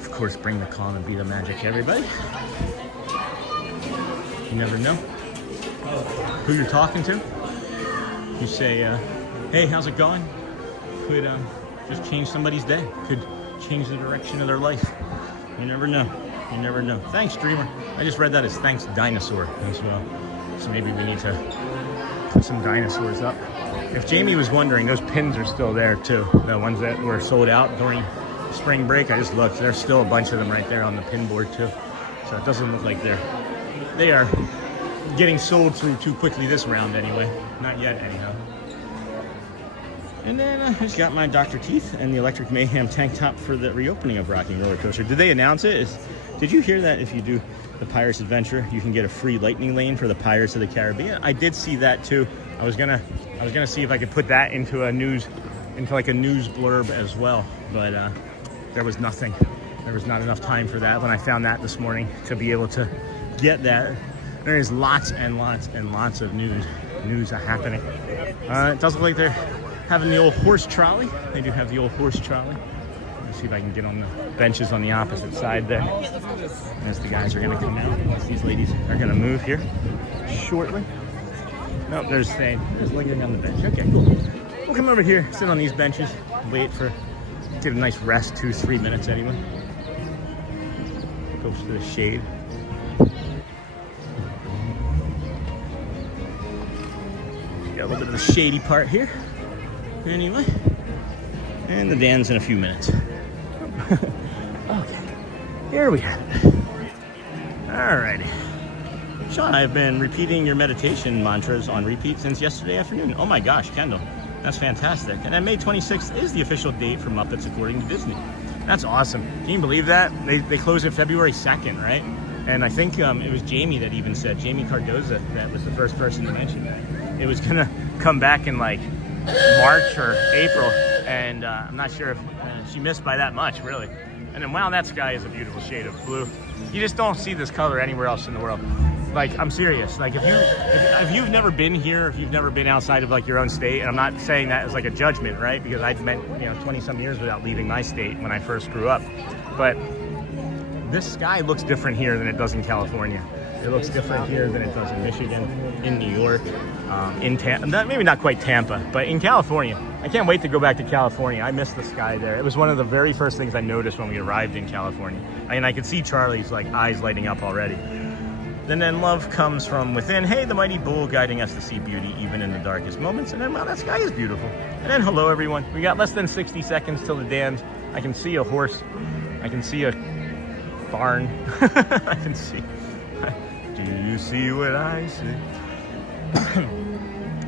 Of course, bring the calm and be the magic, everybody. You never know who you're talking to. You say, hey, how's it going? Could just change somebody's day. Could change the direction of their life. You never know. You never know. Thanks, Dreamer. I just read that as thanks, dinosaur, as well. So maybe we need to put some dinosaurs up. If Jamie was wondering, those pins are still there too. The ones that were sold out during spring break. I just looked. There's still a bunch of them right there on the pin board too. So it doesn't look like they are getting sold through too quickly this round anyway. Not yet, anyhow. And then I just got my Dr. Teeth and the Electric Mayhem tank top for the reopening of Rocking Roller Coaster. Did they announce it? Did you hear that if you do the Pirates Adventure, you can get a free lightning lane for the Pirates of the Caribbean? I did see that too. I was gonna see if I could put that into like a news blurb as well, but there was nothing. There was not enough time for that when I found that this morning to be able to get that. There is lots and lots and lots of news happening. It does look like they're having the old horse trolley. They do have the old horse trolley. Let's see if I can get on the benches on the opposite side there. As the guys are gonna come out, as these ladies are gonna move here shortly. Nope, they're staying. They're lingering on the bench. Okay, cool. We'll come over here, sit on these benches, get a nice rest, 2-3 minutes anyway. Goes to the shade. Got a little bit of the shady part here. Anyway, and the Dans in a few minutes. Okay, here we have it. Alrighty. Sean, I've been repeating your meditation mantras on repeat since yesterday afternoon. Oh my gosh, Kendall, that's fantastic. And then May 26th is the official date for Muppets according to Disney. That's awesome. Can you believe that? They close it February 2nd, right? And I think it was Jamie that even said, Jamie Cardoza, that was the first person to mention that. It was gonna come back in like March or April, and I'm not sure if she missed by that much, really. And then, wow, that sky is a beautiful shade of blue. You just don't see this color anywhere else in the world. Like, I'm serious. Like, if you've never been here, if you've never been outside of like your own state, and I'm not saying that as like a judgment, right? Because I've spent 20 some years without leaving my state when I first grew up. But this sky looks different here than it does in California. It looks different here than it does in Michigan, in New York, in Tampa. Maybe not quite Tampa, but in California. I can't wait to go back to California. I miss the sky there. It was one of the very first things I noticed when we arrived in California. And I could see Charlie's like eyes lighting up already. And then love comes from within. Hey, the mighty bull guiding us to see beauty even in the darkest moments. And then, wow, that sky is beautiful. And then hello, everyone. We got less than 60 seconds till the dams. I can see a horse. I can see a barn. I can see. Do you see what I see?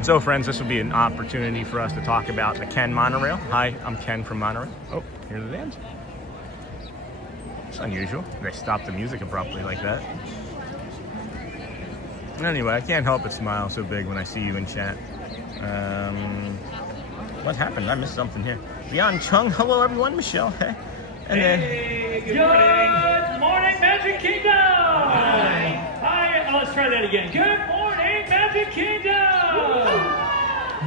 So, friends, this will be an opportunity for us to talk about the Ken monorail. Hi, I'm Ken from Monorail. Oh, here's the dance. It's unusual. They stopped the music abruptly like that. Anyway, I can't help but smile so big when I see you in chat. What happened? I missed something here. Beyond Chung. Hello, everyone. Michelle. Hey. And then... Good morning, Magic Kingdom! Hi. Hi. Oh, let's try that again. Good morning, Magic Kingdom!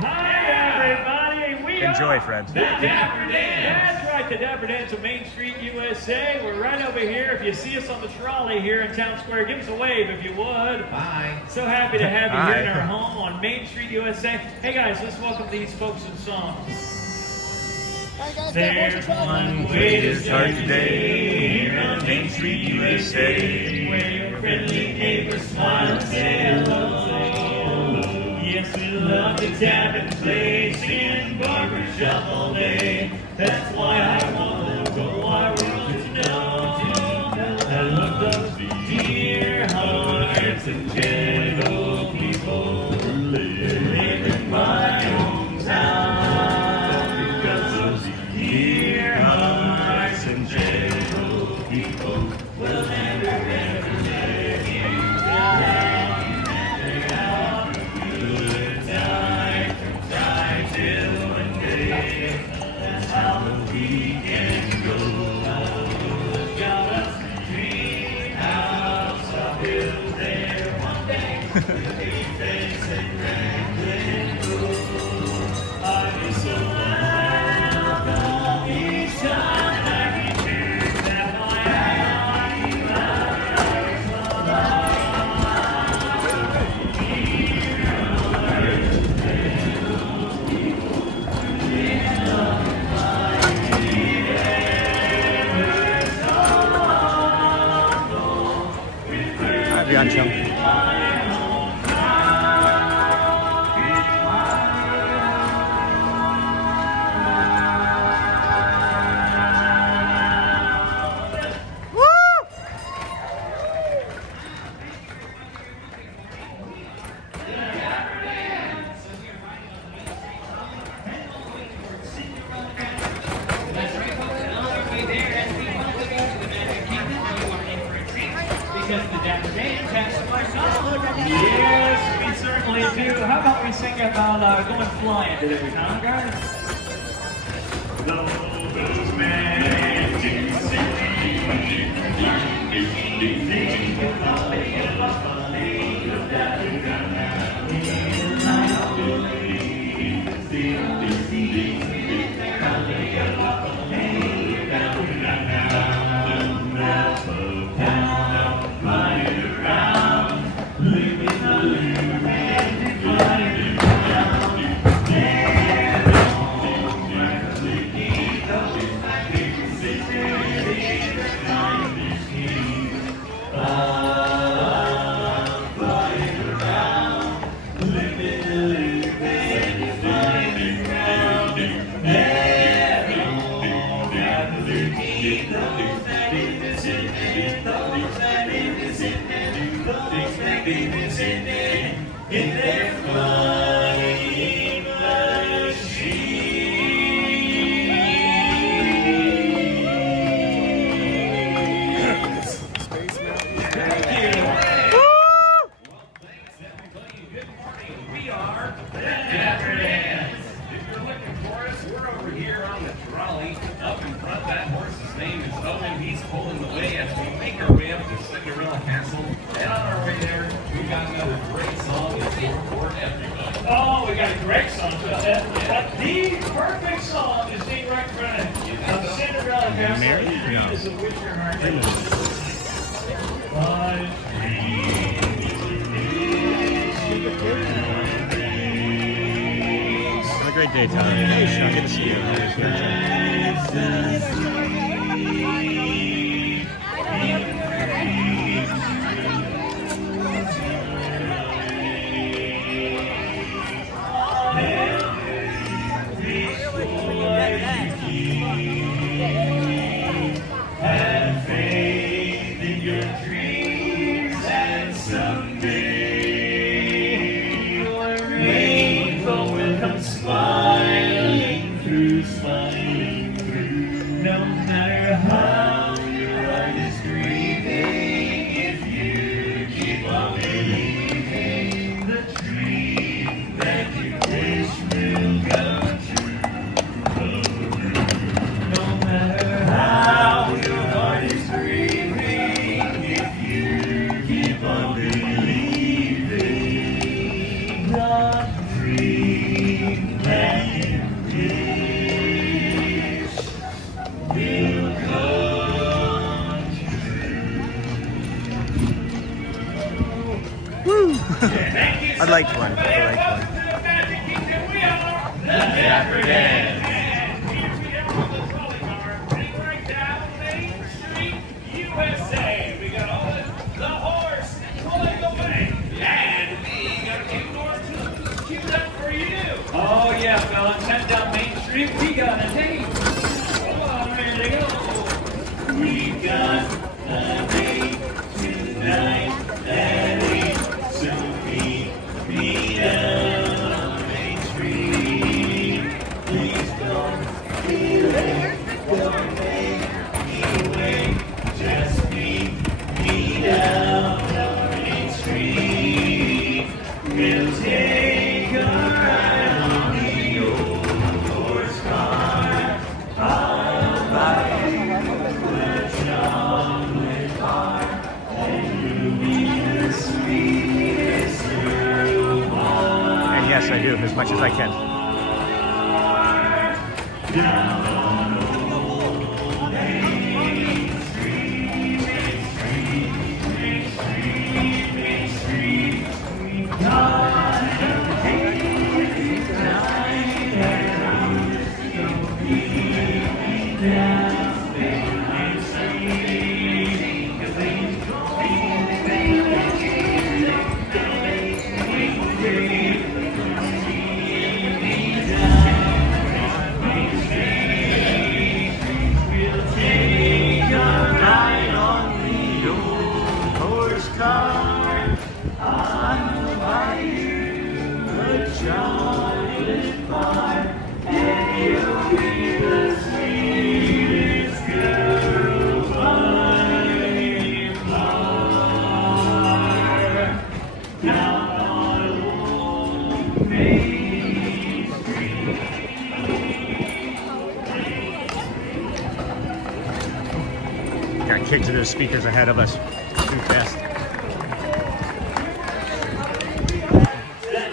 Hi, everybody. We enjoy, friends. The Dapper Dans. That's right, the Dapper Dans of Main Street, USA. We're right over here. If you see us on the trolley here in Town Square, give us a wave if you would. Bye. So happy to have you here in our home on Main Street, USA. Hey, guys, let's welcome these folks in song. There's one way to start today here on Main Street, USA, where your friendly neighbors smile and say hello. Yes, we love to tap and play, singing barbershop all day. That's why I want to go, I want to know. I love those dear hearts and gentle people who live in my hometown. Yes, we certainly do. How about we sing about going flying today, huh, guys? Those magic coming, he's pulling the way as we make our way up to Cinderella Castle. And on our way there, we got another great song in store for everybody. Oh, we got a great song. The perfect song to sing right in front of you. Cinderella Castle. Married? No. Is a witcher heart. Have a great day, Tyler. Hey, Sean, good to see you. Have faith in your dreams, and someday your rainbow will come smiling through. No matter how your heart is grieving, if you keep on believing, the dream that you wish will come true. No matter how your heart is grieving, if you keep on believing, the dream that you wish will come true. Woo! I liked one. The Dapper Dans. Street U.S.A. We got all the horse pulling the way. And we got a few more tunes queued up for you. Oh yeah, fellas, head down Main Street. We got a date. Come on, ready to go. We got a date tonight at 8. So meet down on Main Street. Please don't feel it. Don't make me wait. Just meet me down on Main Street. We'll take a ride on the old horse car. I'll buy you a chocolate bar, and you'll be the sweetest girl of all. And yes, I do, as much as I can. Down on old Main Street, Main Street, Main Street, Main Street. We got a date tonight, and we'll be down Main Street. 'Cause they we'll take a ride on the old horse car. I'll buy you a chocolate bar, and you'll be the sweetest girl by far. Down on old Main Street. Got kicked to those speakers ahead of us. Too fast.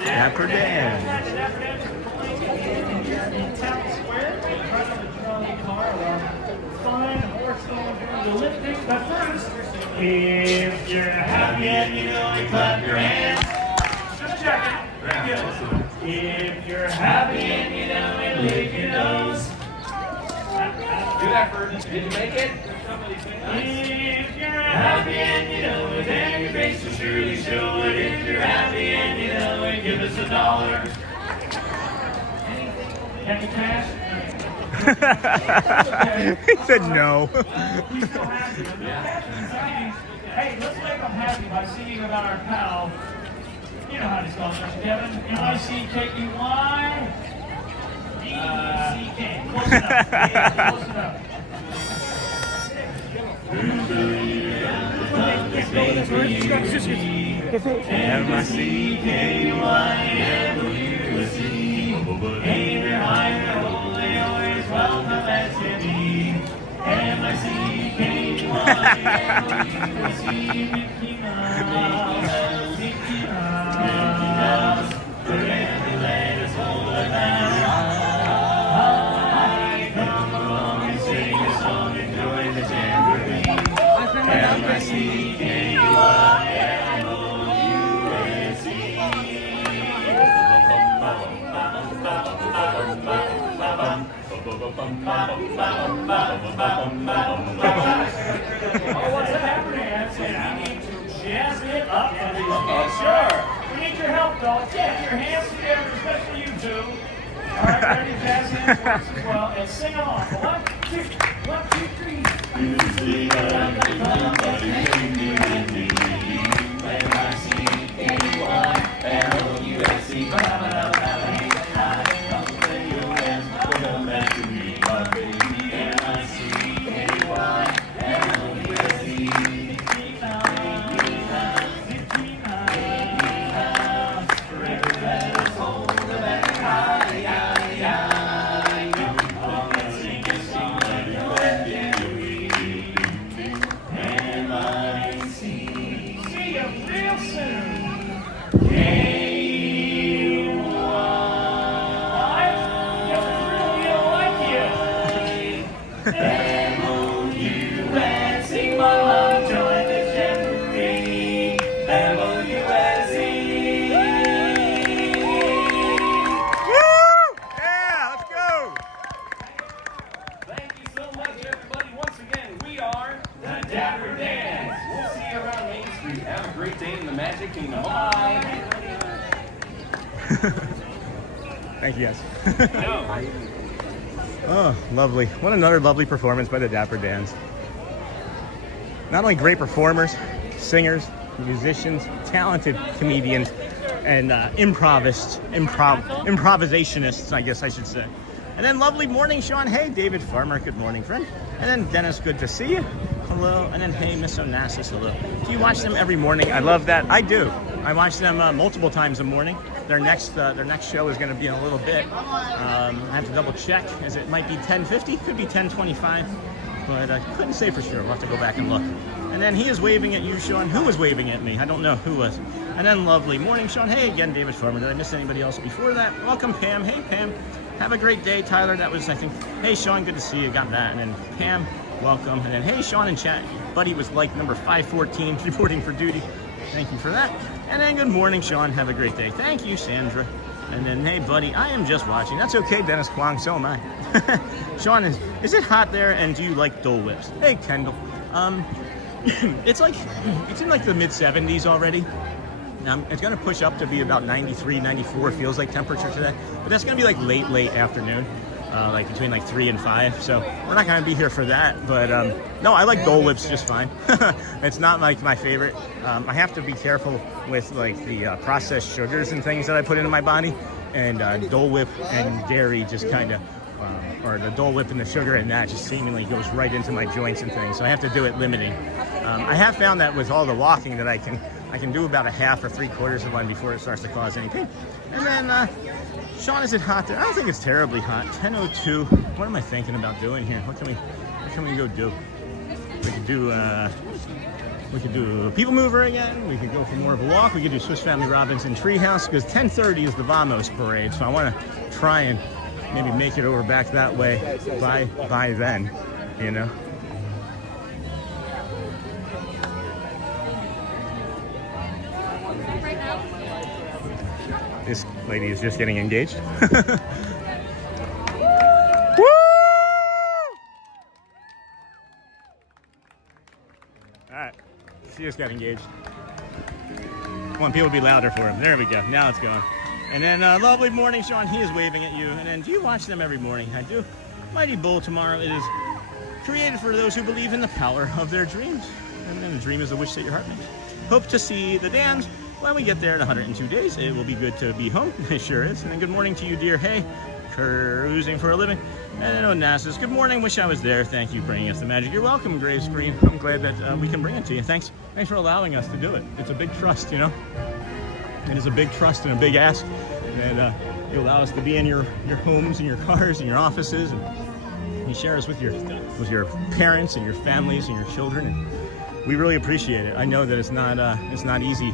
Dapper Dans. But first, if you're happy and you know it, clap your hands. Just check it. Good. If you're happy and you know it, lick your nose. Good effort. Did you make it? If you're happy and you know it, then your face will surely show it. If you're happy and you know it, give us $1. Any cash? He said no. Hey, let's make them happy by singing about our pal. You know how this goes, Mr. Kevin. M-I-C-K-E-Y. D-E-C-K. Close enough. Yeah, close enough. M-I-C-K-Y-M-U-S-E. Ain't there higher, only always welcome as you be. M-I-C-K-Y-M-U-S-E. What's the Dapper Dance? And I need to jazz it up for these kids. Sure. We need your help, though. Get your hands together, especially you two. All right, ready to jazz hands once as well. And sing along. 1, 2, 1, 2, 3. When I see anyone, L-U-S-E, Thank you guys. Oh, lovely. What another lovely performance by the Dapper Dans. Not only great performers, singers, musicians, talented comedians, and improvisationists, I guess I should say. And then lovely morning, Sean. Hey, David Farmer. Good morning, friend. And then Dennis, good to see you. Hello. And then, hey, Miss Onassis, hello. Do you watch them every morning? I love that. I do. I watch them multiple times a morning. Their next show is going to be in a little bit. I have to double check, as it might be 10:50, could be 10:25, but I couldn't say for sure. We'll have to go back and look. And then he is waving at you, Sean. Who was waving at me? I don't know who was. And then lovely morning, Sean. Hey again, David Farmer. Did I miss anybody else before that? Welcome, Pam. Hey, Pam. Have a great day, Tyler. That was, I think, hey, Sean, good to see you. Got that. And then Pam, welcome. And then, hey, Sean in chat. Buddy was like number 514, reporting for duty. Thank you for that. And then good morning, Sean. Have a great day. Thank you, Sandra. And then, hey, buddy, I am just watching. That's okay, Dennis Kwong. So am I. Sean, is it hot there? And do you like Dole Whips? Hey, Kendall. It's in like the mid-70s already. It's going to push up to be about 93, 94, feels like temperature today. But that's going to be like late afternoon, like between like 3 and 5. So we're not going to be here for that. But no, I like Dole Whips just fine. It's not like my favorite. I have to be careful with like the processed sugars and things that I put into my body. And Dole Whip and dairy just kind of, or the Dole Whip and the sugar and that just seemingly goes right into my joints and things. So I have to do it limiting. I have found that with all the walking that I can do about a half or 3/4 of one before it starts to cause any pain. And then, Sean, is it hot there? I don't think it's terribly hot. 10:02. What am I thinking about doing here? What can we go do? We could do a people mover again. We could go for more of a walk. We could do Swiss Family Robinson Treehouse because 10:30 is the Vamos parade. So I want to try and maybe make it over back that way by then, you know. This lady is just getting engaged. Woo! All right, she just got engaged. I want people to be louder for him. There we go. Now it's going. And then lovely morning, Sean. He is waving at you. And then, do you watch them every morning? I do. Mighty Bull tomorrow. It is created for those who believe in the power of their dreams. And then a dream is a wish that your heart makes. Hope to see the Dans when we get there in 102 days. It will be good to be home. It sure is. And then good morning to you, dear. Hey, cruising for a living. And then Onassis, good morning. Wish I was there. Thank you for bringing us the magic. You're welcome, Grave Screen. I'm glad that we can bring it to you. Thanks for allowing us to do it. It's a big trust, you know. It is a big trust and a big ask. And you allow us to be in your homes and your cars and your offices. And you share us with your with your parents and your families and your children. And we really appreciate it. I know that it's not easy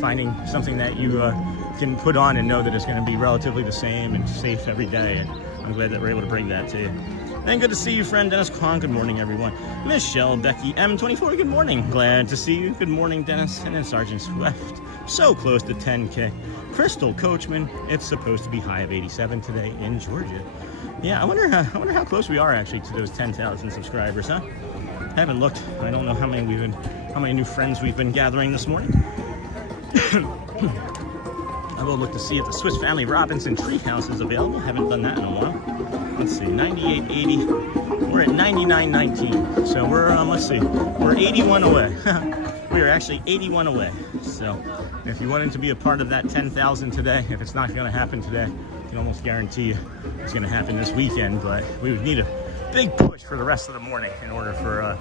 finding something that you can put on and know that it's going to be relatively the same and safe every day. And I'm glad that we're able to bring that to you. And good to see you, friend Dennis Kong. Good morning, everyone. Michelle Becky M24. Good morning. Glad to see you. Good morning, Dennis. And then Sergeant Swift. So close to 10K. Crystal Coachman. It's supposed to be high of 87 today in Georgia. Yeah, I wonder how close we are actually to those 10,000 subscribers, huh? I haven't looked. I don't know how many new friends we've been gathering this morning. I will look to see if the Swiss Family Robinson Treehouse is available. Haven't done that in a while. Let's see, 98.80. We're at 99.19. So we're let's see, we're 81 away. We are actually 81 away. So if you wanted to be a part of that 10,000 today, if it's not going to happen today, I can almost guarantee you it's going to happen this weekend. But we would need a big push for the rest of the morning in order for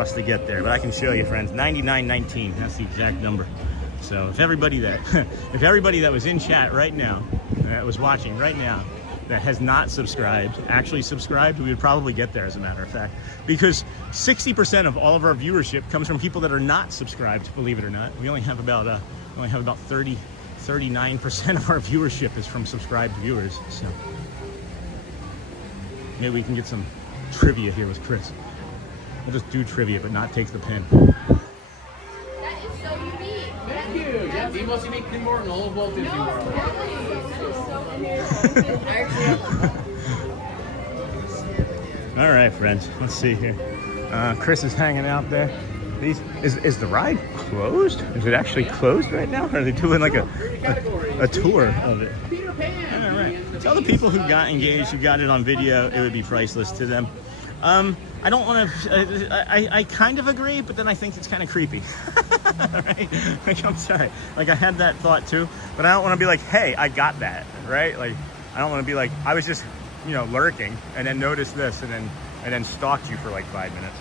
us to get there. But I can show you, friends, 99.19. That's the exact number. So if everybody that was in chat right now, that was watching right now, that has not subscribed, actually subscribed, we would probably get there, as a matter of fact. Because 60% of all of our viewership comes from people that are not subscribed, believe it or not. We only have about 39% of our viewership is from subscribed viewers. So maybe we can get some trivia here with Chris. We'll just do trivia, but not take the pen. That is so unique. Thank you. Yeah, the most unique thing more in all of Walt Disney World. All right, friends. Let's see here. Chris is hanging out there. Is the ride closed? Is it actually closed right now? Or are they doing like a tour of it? All right. Tell the people who got engaged, who got it on video, it would be priceless to them. I don't want to. I kind of agree, but then I think it's kind of creepy. Right? Like, I'm sorry. Like, I had that thought too, but I don't want to be like, hey, I got that. Right? Like, I don't want to be like, I was just, lurking, and then noticed this, and then stalked you for like 5 minutes.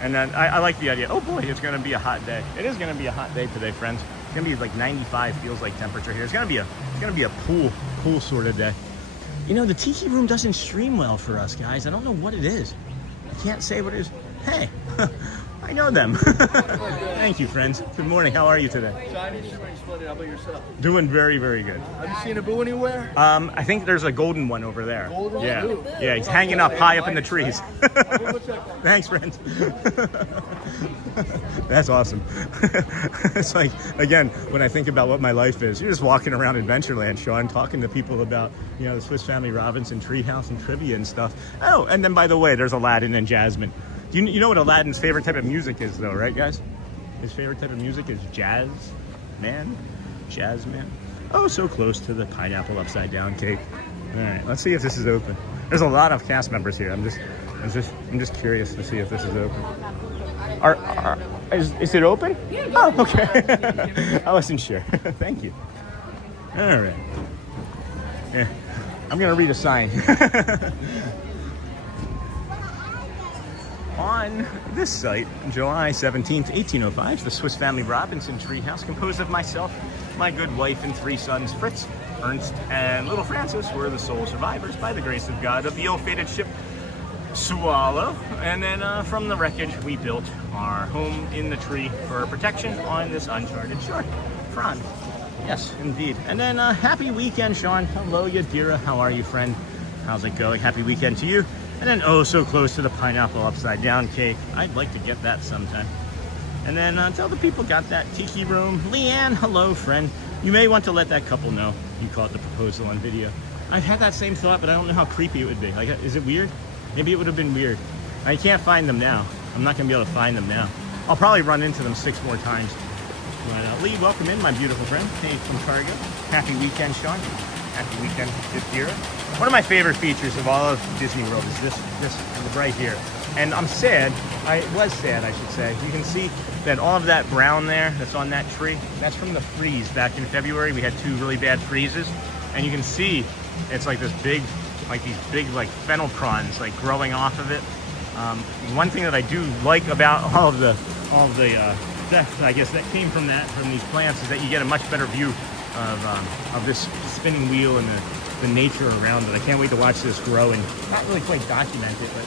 And then I like the idea. Oh boy, it's going to be a hot day. It is going to be a hot day today, friends. It's going to be like 95 feels like temperature here. It's going to be a pool sort of day. The Tiki Room doesn't stream well for us, guys. I don't know what it is. I can't say what it is. Hey, I know them. Thank you, friends. Good morning. How are you today? Chinese shimmer splendid. How about yourself? Doing very, very good. Have you seen a boo anywhere? I think there's a golden one over there. Golden? Yeah. Ooh. Yeah, he's hanging up high up in the trees. Thanks, friends. That's awesome. It's like, again, when I think about what my life is, you're just walking around Adventureland, Sean, talking to people about, the Swiss Family Robinson treehouse and trivia and stuff. Oh, and then, by the way, there's Aladdin and Jasmine. You know what Aladdin's favorite type of music is, though, right, guys? His favorite type of music is jazz man. Oh, so close to the pineapple upside down cake. All right, let's see if this is open. There's a lot of cast members here. I'm just curious to see if this is open. Is it open? Yeah. Oh, okay. I wasn't sure. Thank you. All right. Yeah, I'm gonna read a sign. On this site, July 17th, 1805, the Swiss Family Robinson Treehouse, composed of myself, my good wife, and 3 sons, Fritz, Ernst, and little Francis, were the sole survivors, by the grace of God, of the ill-fated ship Swallow. And then from the wreckage, we built our home in the tree for protection on this uncharted shore. Fran. Yes, indeed. And then happy weekend, Sean. Hello, Yadira. How are you, friend? How's it going? Happy weekend to you. And then, oh, so close to the pineapple upside down cake. I'd like to get that sometime. And then tell the people got that Tiki Room. Leanne, hello, friend. You may want to let that couple know you caught the proposal on video. I've had that same thought, but I don't know how creepy it would be. Like, is it weird? Maybe it would have been weird. I can't find them now. I'm not going to be able to find them now. I'll probably run into them 6 more times. But, Lee, welcome in, my beautiful friend. Hey, from Cargo. Happy weekend, Sean. Happy weekend, Yadira. One of my favorite features of all of Disney World is this right here. And I'm sad, I should say. You can see that all of that brown there that's on that tree, that's from the freeze back in February. We had 2 really bad freezes. And you can see it's like this big, these big fennel prawns growing off of it. One thing that I do like about all of the death, I guess, that came from these plants is that you get a much better view of this spinning wheel and the nature around it. I can't wait to watch this grow and not really quite document it, but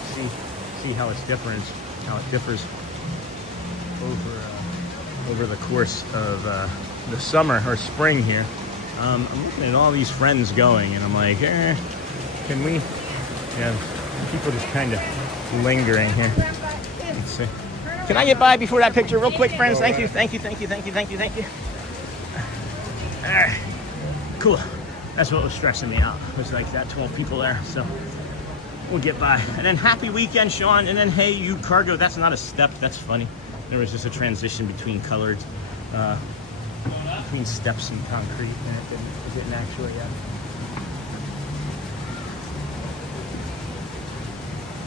see how it's different, how it differs over the course of the summer or spring here. I'm looking at all these friends going, and I'm like, can we? Yeah, people just kind of lingering here. Let's see. Can I get by before that picture real quick, friends? Thank you, thank you, thank you, thank you, thank you, thank you. All right, cool. That's what was stressing me out. It was like that 12 people there, so we'll get by. And then happy weekend, Sean. And then hey, you cargo. That's not a step. That's funny. There was just a transition between colored, between steps and concrete, and it didn't actually.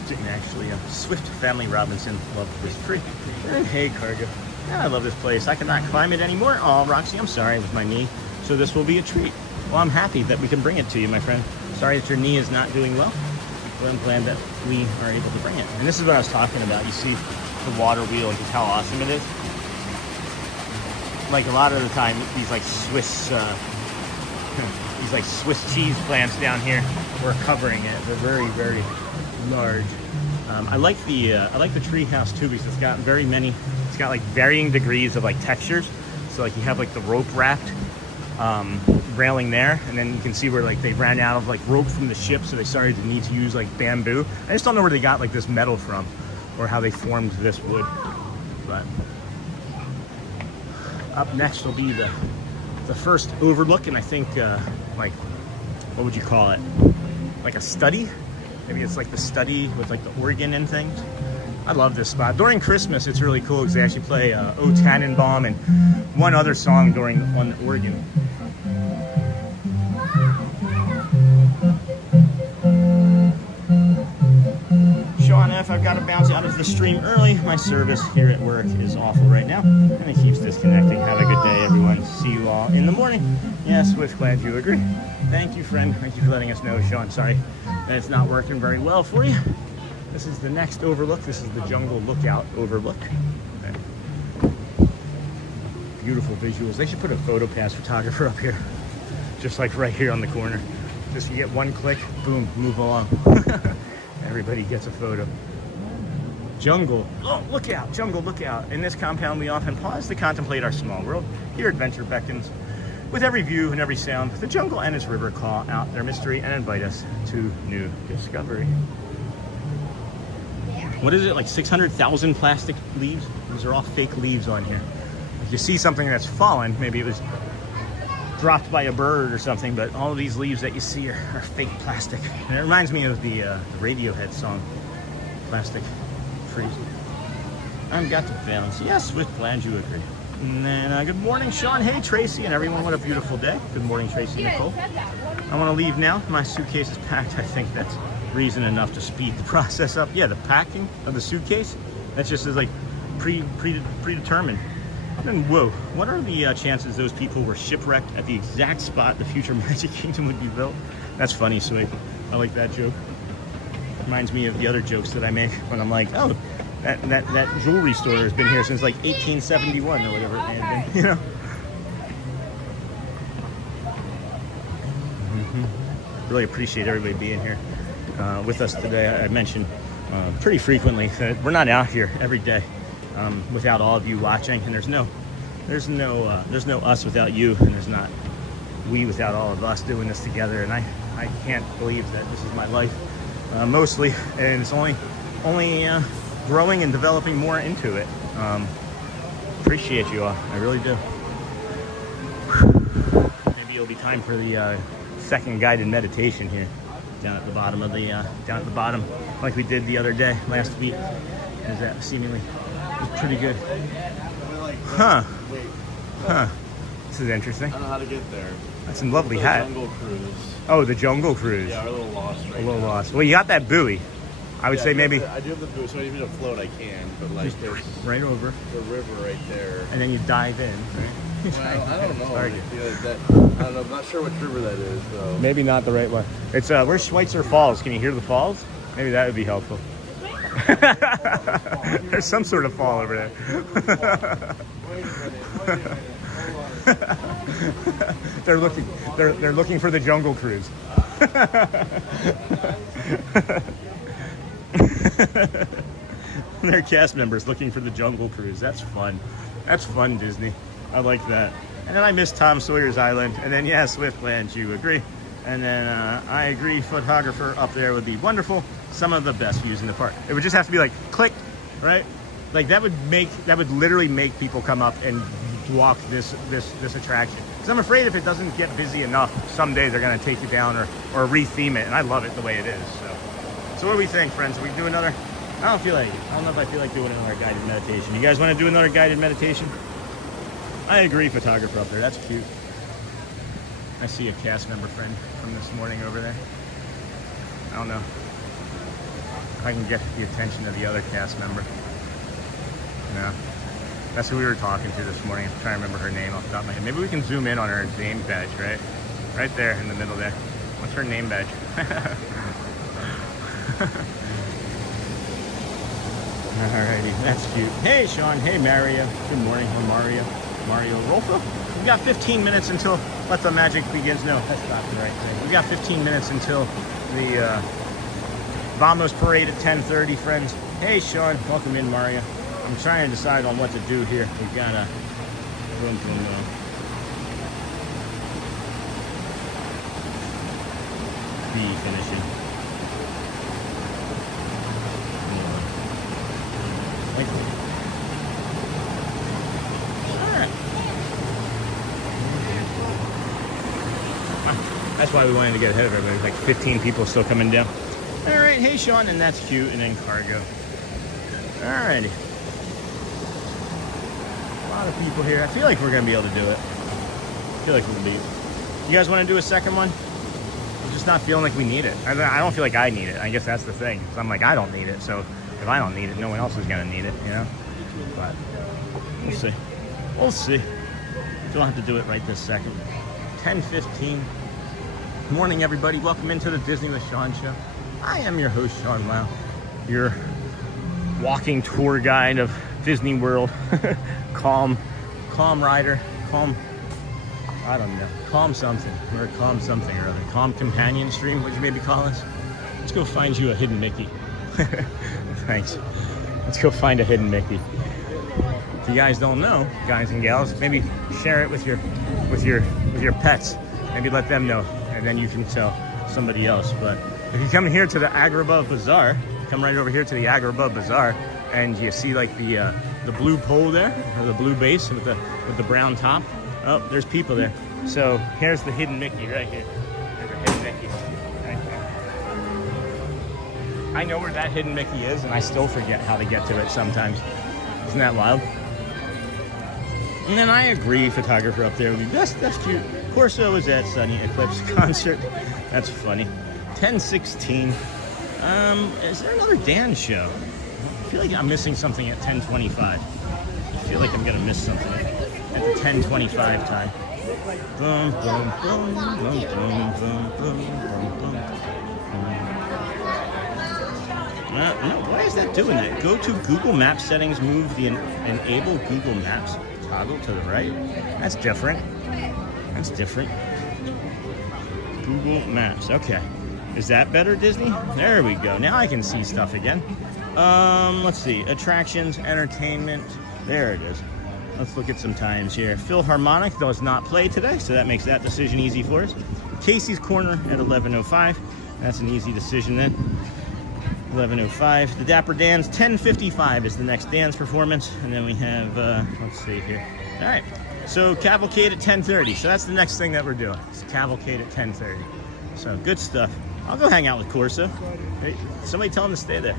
Didn't actually. Swift Family Robinson loved this tree. And hey, cargo. Yeah, I love this place. I cannot climb it anymore. Oh, Roxy, I'm sorry with my knee. So this will be a treat. Well, I'm happy that we can bring it to you, my friend. Sorry that your knee is not doing well, but I'm glad that we are able to bring it. And this is what I was talking about. You see the water wheel and just how awesome it is. Like a lot of the time, these like Swiss cheese plants down here, we're covering it. They're very, very large. I like the tree house too, because it's got it's got like varying degrees of like textures. So like you have like the rope wrapped railing there, and then you can see where like they ran out of like rope from the ship, so they started to need to use like bamboo. I just don't know where they got like this metal from, or how they formed this wood. But up next will be the first overlook, and I think like, what would you call it? Like a study? Maybe it's like the study with like the organ and things. I love this spot. During Christmas, it's really cool because they actually play O Tannenbaum and one other song on the organ. Sean F, I've got to bounce out of the stream early. My service here at work is awful right now, and it keeps disconnecting. Have a good day, everyone. See you all in the morning. Yes, Swift, glad you agree. Thank you, friend. Thank you for letting us know, Sean. Sorry that it's not working very well for you. This is the next overlook. This is the Jungle Lookout overlook. Okay. Beautiful visuals. They should put a photo pass photographer up here, just like right here on the corner. Just you get one click, boom, move along. Everybody gets a photo. Jungle, oh, look out, jungle, look out. In this compound, we often pause to contemplate our small world. Here, adventure beckons. With every view and every sound, the jungle and its river call out their mystery and invite us to new discovery. What is it, like 600,000 plastic leaves? These are all fake leaves on here. If you see something that's fallen, maybe it was dropped by a bird or something, but all of these leaves that you see are fake plastic. And it reminds me of the Radiohead song, Plastic Trees. I've got to balance. Yes, with glad you agree. And then good morning, Sean. Hey, Tracy, and everyone. What a beautiful day. Good morning, Tracy and Nicole. I want to leave now. My suitcase is packed. I think that's reason enough to speed the process up. Yeah, the packing of the suitcase, that's just like predetermined. And whoa, what are the chances those people were shipwrecked at the exact spot the future Magic Kingdom would be built? That's funny, sweet. I like that joke. Reminds me of the other jokes that I make when I'm like, oh, that jewelry store has been here since like 1871 or whatever it may have been, you know? Really appreciate everybody being here with us today. I mentioned pretty frequently that we're not out here every day without all of you watching, and there's no us without you, and there's not we without all of us doing this together. And I can't believe that this is my life mostly, and it's only growing and developing more into it. Appreciate you all, I really do. Maybe it'll be time for the second guided meditation here down at the bottom of the like we did the other day last week. Is that seemingly was pretty good. Huh. This is interesting. I don't know how to get there. That's a lovely hat. Jungle Cruise. Oh, the Jungle Cruise. Yeah, we're a little lost right now. Lost. Well, you got that buoy. I would say maybe. I do have the buoy, so even to float I can, but like there's right over the river right there. And then you dive in, right? Well, I don't know. I don't know. I'm not sure which river that is, though. Maybe not the right one. It's where's Schweitzer Falls? Can you hear the falls? Maybe that would be helpful. There's some sort of fall over there. They're looking for the Jungle Cruise. They're cast members looking for the Jungle Cruise. That's fun. That's fun, Disney. I like that. And then I miss Tom Sawyer's Island. And then, yeah, Swiftland, you agree. And then I agree, photographer up there would be wonderful. Some of the best views in the park. It would just have to be like, click, right? Like that would literally make people come up and walk this attraction. Because I'm afraid if it doesn't get busy enough, someday they're gonna take it down or retheme it. And I love it the way it is, So what do we think, friends? We do another? I don't know if I feel like doing another guided meditation. You guys want to do another guided meditation? I agree, photographer up there. That's cute. I see a cast member friend from this morning over there. I don't know if I can get the attention of the other cast member. No. That's who we were talking to this morning. I'm trying to remember her name off the top of my head. Maybe we can zoom in on her name badge, right? Right there in the middle there. What's her name badge? Alrighty, that's cute. Hey, Sean. Hey, Mario. Good morning. Or Mario Rolfo. We've got 15 minutes until Let the Magic Begins. No, that's not the right thing. We've got 15 minutes until the Vamos Parade at 10:30, friends. Hey, Sean. Welcome in, Mario. I'm trying to decide on what to do here. We've got to be finishing. That's why we wanted to get ahead of everybody. Like 15 people still coming down. All right, hey Sean, and that's cute, and then cargo. All righty. A lot of people here. I feel like we're gonna be able to do it. I feel like we'll be. You guys want to do a second one? I'm just not feeling like we need it. I don't feel like I need it. I guess that's the thing. So I'm like, I don't need it. So if I don't need it, no one else is gonna need it, you know? But we'll see. We'll see. Don't have to do it right this second. 10:15. Morning, everybody. Welcome into the Disney with Sean show. I am your host, Sean Lau, your walking tour guide of Disney World. calm rider, I don't know, calm something, or calm something or other. Calm companion stream, what you maybe call us. Let's go find you a hidden Mickey. Thanks. Let's go find a hidden Mickey. If you guys don't know, guys and gals, maybe share it with your pets. Maybe let them know, and then you can tell somebody else. But if you come here to the Agrabah Bazaar, come right over here to the Agrabah Bazaar, and you see like the blue pole there, or the blue base with the brown top. Oh, there's people there. So here's the hidden Mickey right here. There's a hidden Mickey right there. I know where that hidden Mickey is, and I still forget how to get to it sometimes. Isn't that wild? And then I agree, photographer up there would be best. That's cute. Corso was at Sunny Eclipse concert. That's funny. 10:16. Is there another dance show? I feel like I'm missing something at 10:25. I feel like I'm gonna miss something at the 10:25 time. Boom, boom, boom, boom, boom, boom, boom, boom, no, why is that doing that? Go to Google Maps settings, move the enable Google Maps toggle to the right. That's different. That's different. Google Maps. Okay. Is that better, Disney? There we go. Now I can see stuff again. Let's see. Attractions, entertainment. There it is. Let's look at some times here. Philharmonic does not play today, so that makes that decision easy for us. Casey's Corner at 11:05. That's an easy decision then. 11:05. The Dapper Dans, 10:55 is the next dance performance. And then we have, let's see here. All right. So Cavalcade at 10:30. So that's the next thing that we're doing. It's Cavalcade at 10:30. So good stuff. I'll go hang out with Corso. Hey, somebody tell him to stay there.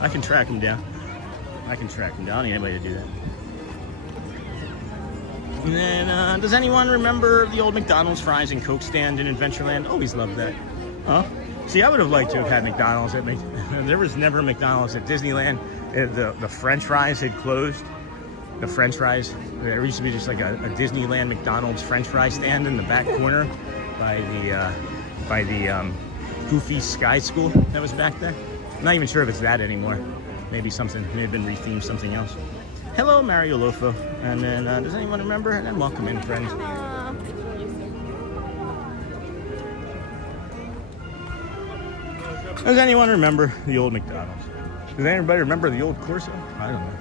I can track him down. I don't need anybody to do that. And then, does anyone remember the old McDonald's fries and Coke stand in Adventureland? Always loved that. Huh? See, I would have liked to have had McDonald's at there was never McDonald's at Disneyland. The French fries had closed. The French fries. There used to be just like a Disneyland McDonald's French fry stand in the back corner by the Goofy Sky School that was back there. I'm not even sure if it's that anymore. Maybe something may have been rethemed something else. Hello, Mario Lofo. And then, does anyone remember? And then welcome in, friends. Does anyone remember the old McDonald's? Does anybody remember the old Corso? I don't know.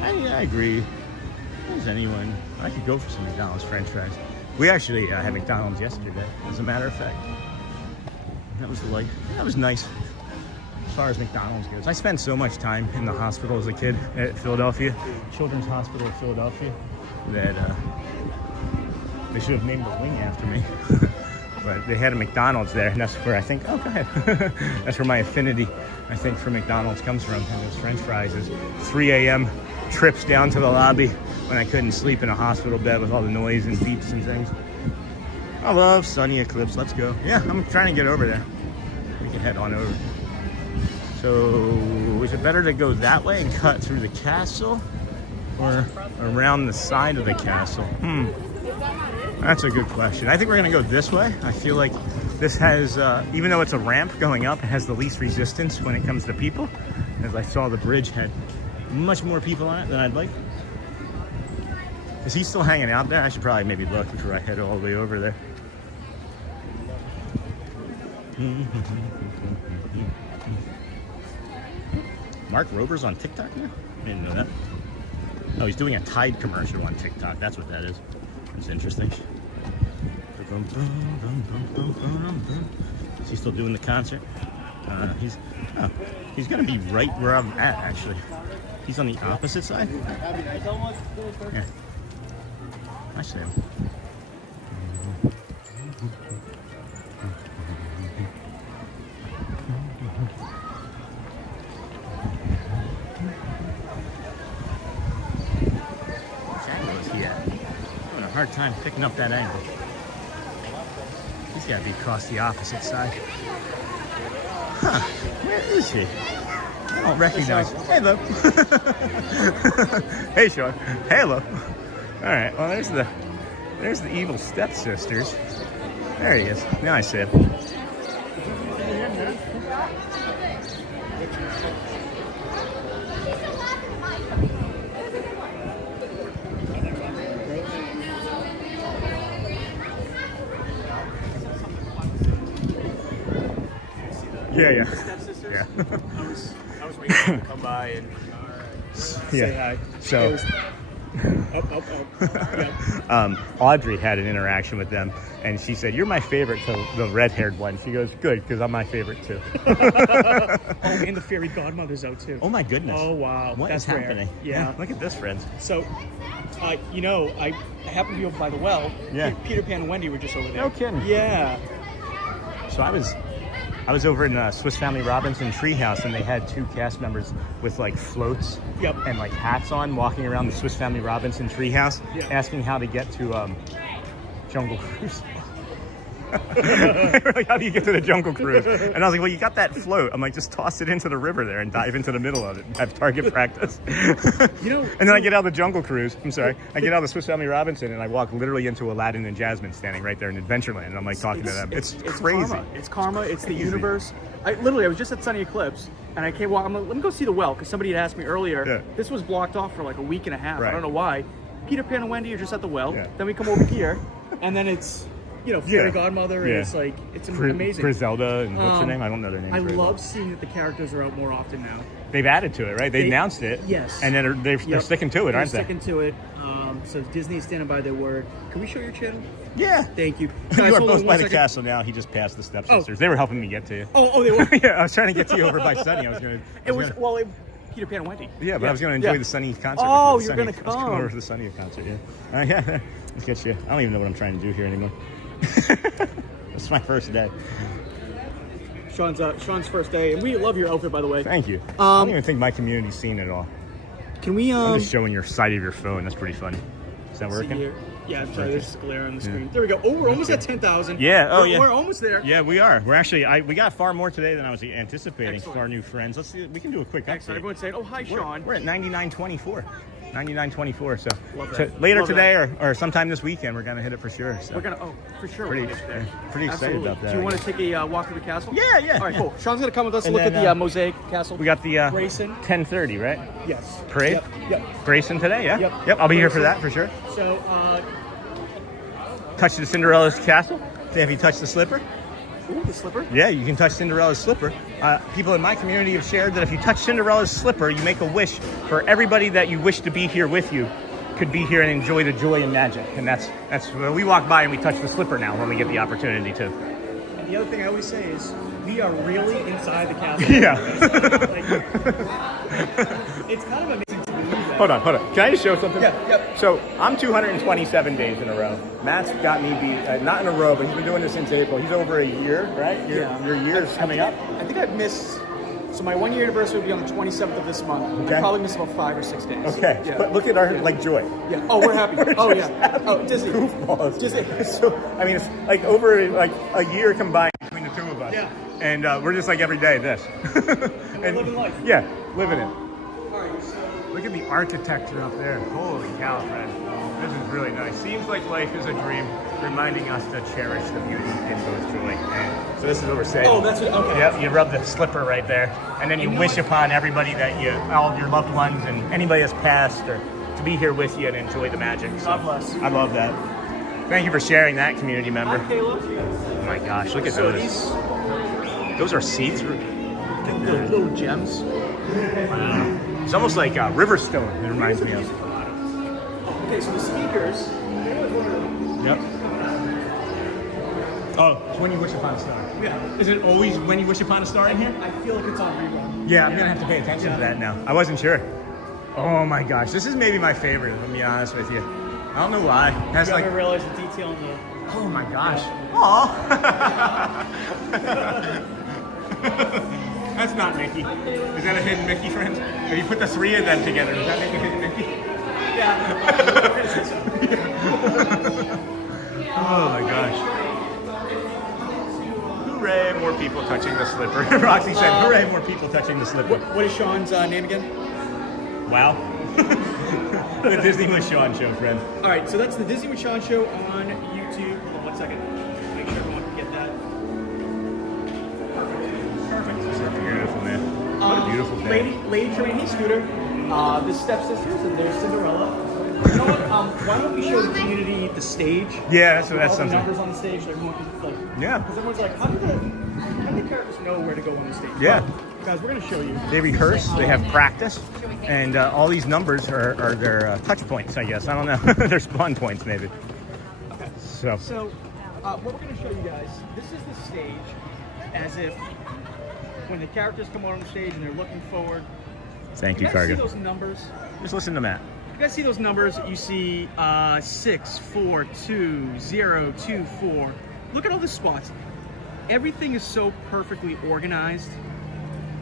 I agree. Does anyone? I could go for some McDonald's French fries. We actually had McDonald's yesterday, as a matter of fact. That was that was nice. As far as McDonald's goes, I spent so much time in the hospital as a kid at Philadelphia, Children's Hospital of Philadelphia, that they should have named the wing after me. But they had a McDonald's there, and that's where I think, oh, go ahead. That's where my affinity, I think, for McDonald's comes from. And those French fries is 3 a.m. trips down to the lobby when I couldn't sleep in a hospital bed with all the noise and beeps and things. I love Sunny Eclipse. Let's go. Yeah, I'm trying to get over there. We can head on over. So, is it better to go that way and cut through the castle, or around the side of the castle? That's a good question. I think we're gonna go this way. I feel like this has, even though it's a ramp going up, it has the least resistance when it comes to people. As I saw, the bridge had much more people on it than I'd like. Is he still hanging out there? I should probably maybe look before I head all the way over there. Mark Rober's on TikTok now? I didn't know that. Oh, he's doing a Tide commercial on TikTok. That's what that is. That's interesting. Is he still doing the concert? He's gonna be right where I'm at, actually. He's on the opposite side. Yeah. I see him. Hard time picking up that angle. He's got to be across the opposite side. Huh? Where is he? I don't recognize him. Hello. Hey, Sean. Hello. All right. Well, there's the evil stepsisters. There he is. Now I see him. Yeah. I was waiting to come by and say hi. So, Audrey had an interaction with them, and she said, "You're my favorite." So the red-haired one. She goes, "Good, because I'm my favorite too." And the fairy godmother's out too. Oh my goodness! Oh wow, That's happening? Yeah. Look at this, friends. So, I happened to be over by the well. Yeah. Peter Pan and Wendy were just over there. No kidding. Yeah. So I was over in Swiss Family Robinson Treehouse, and they had two cast members with like floats and like hats on, walking around the Swiss Family Robinson Treehouse, asking how to get to Jungle Cruise. They were like, "How do you get to the Jungle Cruise?" And I was like, "Well, you got that float." I'm like, "Just toss it into the river there and dive into the middle of it and have target practice." And then I get out of the Jungle Cruise. I'm sorry. I get out of the Swiss Family Robinson and I walk literally into Aladdin and Jasmine standing right there in Adventureland. And I'm like talking to them. It's crazy. Karma. It's karma. It's the universe. I was just at Sunny Eclipse and I came walk. I'm like, let me go see the well, because somebody had asked me earlier. Yeah. This was blocked off for like a week and a half. Right. I don't know why. Peter Pan and Wendy are just at the well. Yeah. Then we come over here, and then it's fairy godmother, and it's like it's amazing. Griselda and what's her name? I don't know their names. I love seeing that the characters are out more often now. They've added to it, right? They announced it. Yes. And then they're sticking to it, aren't they? They're sticking to it. So Disney's standing by their word. Can we show your channel? Yeah. Thank you. You are both by the castle now. He just passed the stepsisters. They were helping me get to you. Oh, they were? Yeah, I was trying to get to you over by Sunny. Peter Pan and Wendy. Yeah, but I was going to enjoy the Sunny concert. Oh, you're going to come. I was going over to the Sunny concert, yeah. Yeah, let's get you. I don't even know what I'm trying to do here anymore. It's my first day. Sean's first day, and we love your outfit, by the way. Thank you. I don't even think my community's seen it all. Can we? I'm just showing your side of your phone. That's pretty funny. Is that working? Here. Yeah, I'm sorry. There's a glare on the screen. Yeah. There we go. Oh, we're almost at 10,000. Yeah. We're almost there. Yeah, we are. We're actually. We got far more today than I was anticipating for our new friends. Let's see. We can do a quick update. Excellent. Everyone's saying, "Oh, hi, Sean." We're at 99.24. 99.24. So later Love today or sometime this weekend, we're gonna hit it for sure. So. We're gonna, for sure. Pretty excited Absolutely. about that. Do you want to take a walk through the castle? Yeah. All right, cool. Sean's gonna come with us and And look then, at the mosaic castle. We got the Grayson. 10:30, right? Yes. Parade. Yep. Grayson today, yeah. Yep. I'll be here for that for sure. So, Touch the Cinderella's castle. Say, have you touched the slipper? Ooh, the slipper. Yeah, you can touch Cinderella's slipper. People in my community have shared that if you touch Cinderella's slipper, you make a wish for everybody that you wish to be here with you could be here and enjoy the joy and magic. And that's when we walk by and we touch the slipper now when we get the opportunity to. And the other thing I always say is, we are really inside the castle. Yeah. It's kind of amazing to believe that. Hold on. Can I just show something? Yeah. So I'm 227 days in a row. Matt's got me beat, not in a row, but he's been doing this since April. He's over a year, right? Your year is coming up. I think I've missed. So my 1 year anniversary will be on the 27th of this month. Okay. I probably missed about 5 or 6 days. Okay. Yeah. But look at our joy. Yeah. Oh, we're happy. Oh yeah. Oh, Disney. Goofballs. Disney. So I mean, it's like over like a year combined between the two of us. Yeah. And we're just like every day this. And living life. Yeah, living it. All right. So Look at the architecture up there. Holy cow, Fred. This is really nice. Seems like life is a dream, reminding us to cherish the beauty in both joy. And so this is what we're saying. Oh, that's it. Okay. Yep, you rub the slipper right there, and then you wish upon everybody that all of your loved ones and anybody that's passed, or to be here with you and enjoy the magic. So, God bless. I love that. Thank you for sharing that, community member. Hi, Caleb. Oh my gosh, look at So those. Those are seats. Those little gems. Wow. It's almost like Riverstone, it reminds me of. Okay, so the speakers. Yep. Oh, it's When You Wish Upon a Star. Yeah. Is it always When You Wish Upon a Star in here? I feel like it's on rerun. Yeah, I'm gonna have to pay attention to that now. I wasn't sure. Oh my gosh, this is maybe my favorite, if I'm being honest with you. I don't know why. It has You like, haven't realized the detail in the. oh my gosh. Aw. That's not Mickey. Is that a hidden Mickey, friend? If you put the three of them together, does that make a hidden Mickey? Yeah. Oh my gosh. Hooray, more people touching the slipper. Roxy said, hooray, more people touching the slipper. What is Sean's name again? Wow. The Disney with Sean show, friend. All right, so that's the Disney with Sean show on YouTube. Hold on 1 second. Make sure everyone can get that. Perfect. This is beautiful, man. What a beautiful day. Lady Tremaine Scooter, the stepsisters, and there's Cinderella. You know what? Why don't we show the community the stage? Yeah, that's all something. the numbers on the stage, so everyone can Yeah. Because everyone's like, how do the characters know where to go on the stage? Yeah. Well, guys, we're gonna show you. They rehearse, they have practice, and all these numbers are their touch points, I guess. I don't know. They're spawn points, maybe. Okay. So What we're gonna show you guys, this is the stage, as if when the characters come out on the stage and they're looking forward. thank you, guys Cargo. see those numbers? Just listen to Matt. You guys see those numbers? You see 6, 4, 2, 0, 2, 4. Look at all the spots. Everything is so perfectly organized.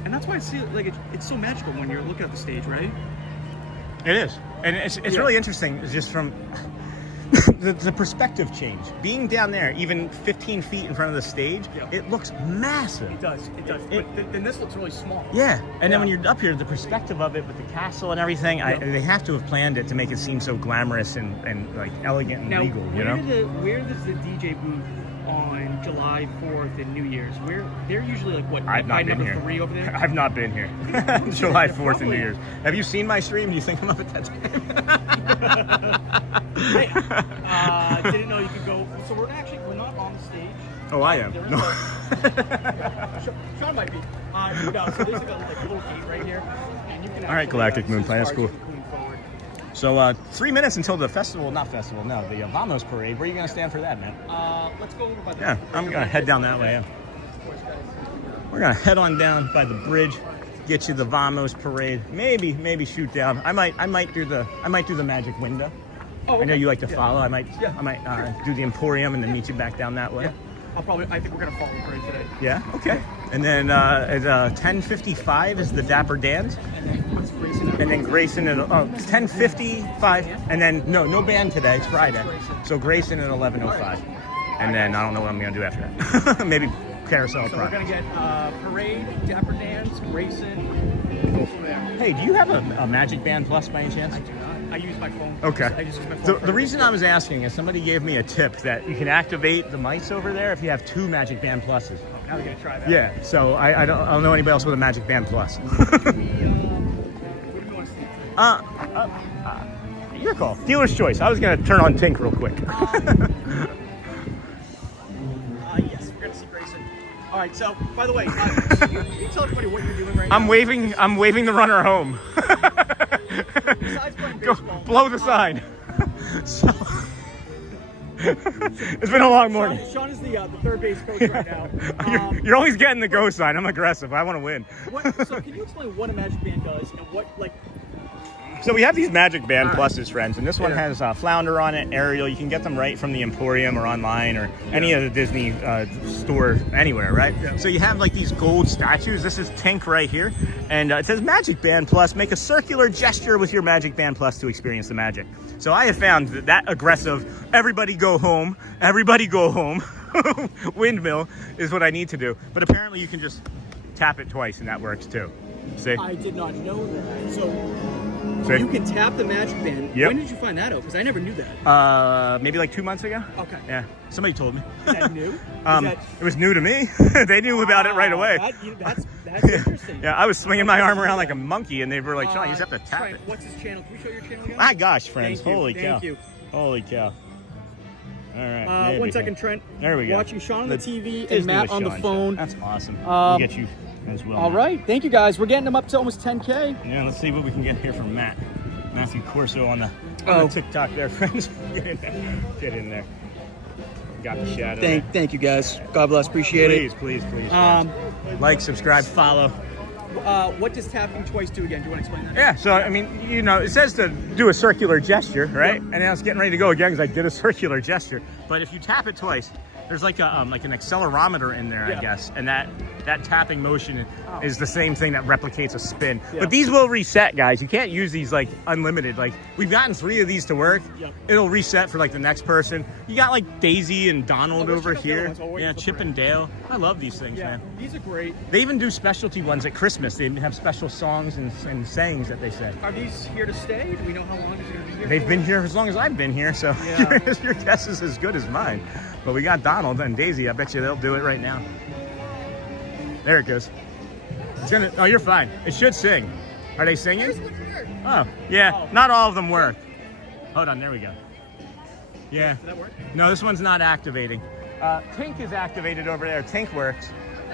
And that's why I see it like it's so magical when you're looking at the stage, right? It is. And it's really interesting just from the perspective change. Being down there, even 15 feet in front of the stage, it looks massive. It does. But then this looks really small. Yeah, and then when you're up here, the perspective of it with the castle and everything, they have to have planned it to make it seem so glamorous and like elegant and Now, legal, you know? where does the DJ booth on July 4th and New Year's? They're usually like what? I've not been number here. 3 over there. I've not been here. July 4th and New Year's. Have you seen my stream? Do you think I'm up at that time? I didn't know you could go. So we're not on the stage. Oh, I am. No. Sean might be. No, so there's like a little gate right here, and you can. All right, Galactic Moon Planet, that's cool. Moving forward. So 3 minutes until the festival, the Vamos Parade. Where are you going to stand for that, man? Let's go over by the. Yeah, I'm going to head down that way. Yeah. We're going to head on down by the bridge, get you the Vamos Parade. Maybe shoot down. I might do the magic window. Oh, okay. I know you like to follow. I might do the Emporium and then meet you back down that way. Yeah. I think we're gonna follow the parade today. Yeah. Okay. And then at 10:55 is the Dapper Dans. And then Grayson at 10:55. And then no band today. It's Friday. So Grayson at 11:05. And then I don't know what I'm gonna do after that. Maybe Carousel. So we're gonna get Parade, Dapper Dans, Grayson. Go from there. Hey, do you have a Magic Band Plus by any chance? I do not. I use my phone. Okay. I just use my phone. The reason I was asking is somebody gave me a tip that you can activate the mice over there if you have 2 Magic Band Pluses. Oh, now we're gonna try that. Yeah. So I don't know anybody else with a Magic Band Plus. What do you want to see? Your call. Dealer's choice. I was gonna turn on Tink real quick. Yes, we're gonna see Grayson. All right. So, by the way, can you tell everybody what you're doing right now? I'm waving the runner home. Besides playing baseball, Blow the sign. So, it's been a long morning. Sean is the third base coach right now. You're always getting the go sign. I'm aggressive. I want to win. So can you explain what a Magic Band does and what, like... So we have these Magic Band Pluses, friends, and this one has Flounder on it, Ariel. You can get them right from the Emporium or online or any of the Disney store anywhere, right? Yeah. So you have like these gold statues. This is Tink right here, and it says Magic Band Plus. Make a circular gesture with your Magic Band Plus to experience the magic. So I have found that aggressive, everybody go home windmill is what I need to do. But apparently you can just tap it twice and that works too. See? I did not know that. So you can tap the Magic Band. Yep. When did you find that out? Because I never knew that. Maybe like 2 months ago. Okay. Yeah, somebody told me. Is that new? It was new to me. They knew about it right away. That's interesting. Yeah, I was swinging my arm around like a monkey, and they were like, "Sean, you just have to tap it." What's his channel? Can we show your channel again? My gosh, friends! Holy cow! Thank you. Holy cow! All right. 1 second, Trent. There we go. Watching Sean on the TV Disney and Matt with on the Sean phone. That's awesome. We'll get you as well. All right. Thank you, guys. We're getting them up to almost 10K. Yeah, let's see what we can get here from Matt. Matthew Corso on the TikTok there, friends. Get in there. Get in there. Got the shadow. Thank you, guys. God bless. Appreciate it. Please. Like, subscribe, follow. What does tapping twice do again? Do you want to explain that? Yeah, so I mean, you know, it says to do a circular gesture, right? Yep. And I was getting ready to go again because I did a circular gesture. But if you tap it twice, there's like a like an accelerometer in there, I guess, and that tapping motion is the same thing that replicates a spin. Yeah. But these will reset, guys. You can't use these like unlimited. Like we've gotten 3 of these to work. Yep. It'll reset for like the next person. You got like Daisy and Donald over here. Yeah, Chip and Dale. I love these things, man. These are great. They even do specialty ones at Christmas. They have special songs and sayings that they say. Are these here to stay? Do we know how long they're going to be here? They've been here as long as I've been here, so your guess is as good as mine. But we got Donald and Daisy. I bet you they'll do it right now. There it goes. It's gonna. Oh, you're fine. It should sing. Are they singing? Oh, yeah. Not all of them work. Hold on. There we go. Yeah. Does that work? No, this one's not activating. Tink is activated over there. Tink works.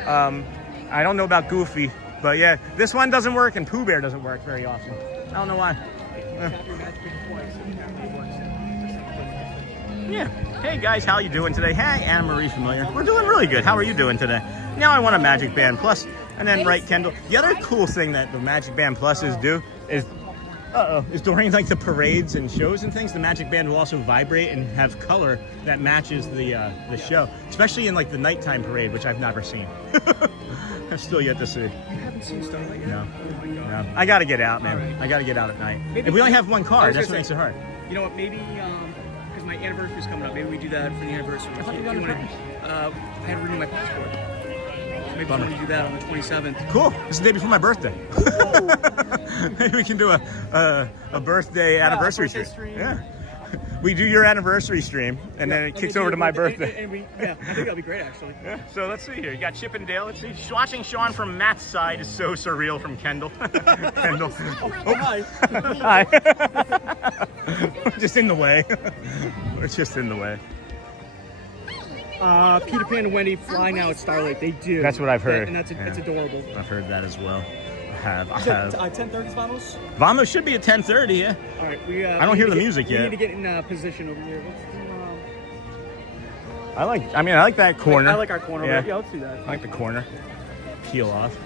I don't know about Goofy, but yeah, this one doesn't work, and Pooh Bear doesn't work very often. I don't know why. Yeah. Hey guys, how you doing today? Hey, Anna Marie Familiar. We're doing really good. How are you doing today? Now I want a Magic Band Plus. And then right, Kendall. The other cool thing that the Magic Band Pluses do is during like the parades and shows and things, the Magic Band will also vibrate and have color that matches the show. Especially in like the nighttime parade, which I've never seen. I've still yet to see. You haven't seen Starlight yet? No. I gotta get out, man. I gotta get out at night. Maybe we only have one car. That's what makes it hard. You know what? Maybe because my anniversary is coming up. Maybe we do that for the anniversary. I thought you got a I had to renew my passport. Maybe we can do that on the 27th. Cool. It's the day before my birthday. Maybe we can do a birthday anniversary stream. Yeah. We do your anniversary stream, and then it kicks over to my birthday. I think that'll be great, actually. Yeah. So let's see here. You got Chip and Dale. Let's see. Watching Sean from Matt's side is so surreal from Kendall. Kendall. Hi. We're just in the way. We're just in the way. Peter Pan and Wendy fly now at Starlight. They do. That's what I've heard. And that's adorable. I've heard that as well. I have. 10:30 Vamos? Vamos should be at 10:30, yeah. All right. I don't hear the music yet. We need to get in position over here. I like that corner. I like our corner. Yeah, let's do that. I like the corner. Peel off.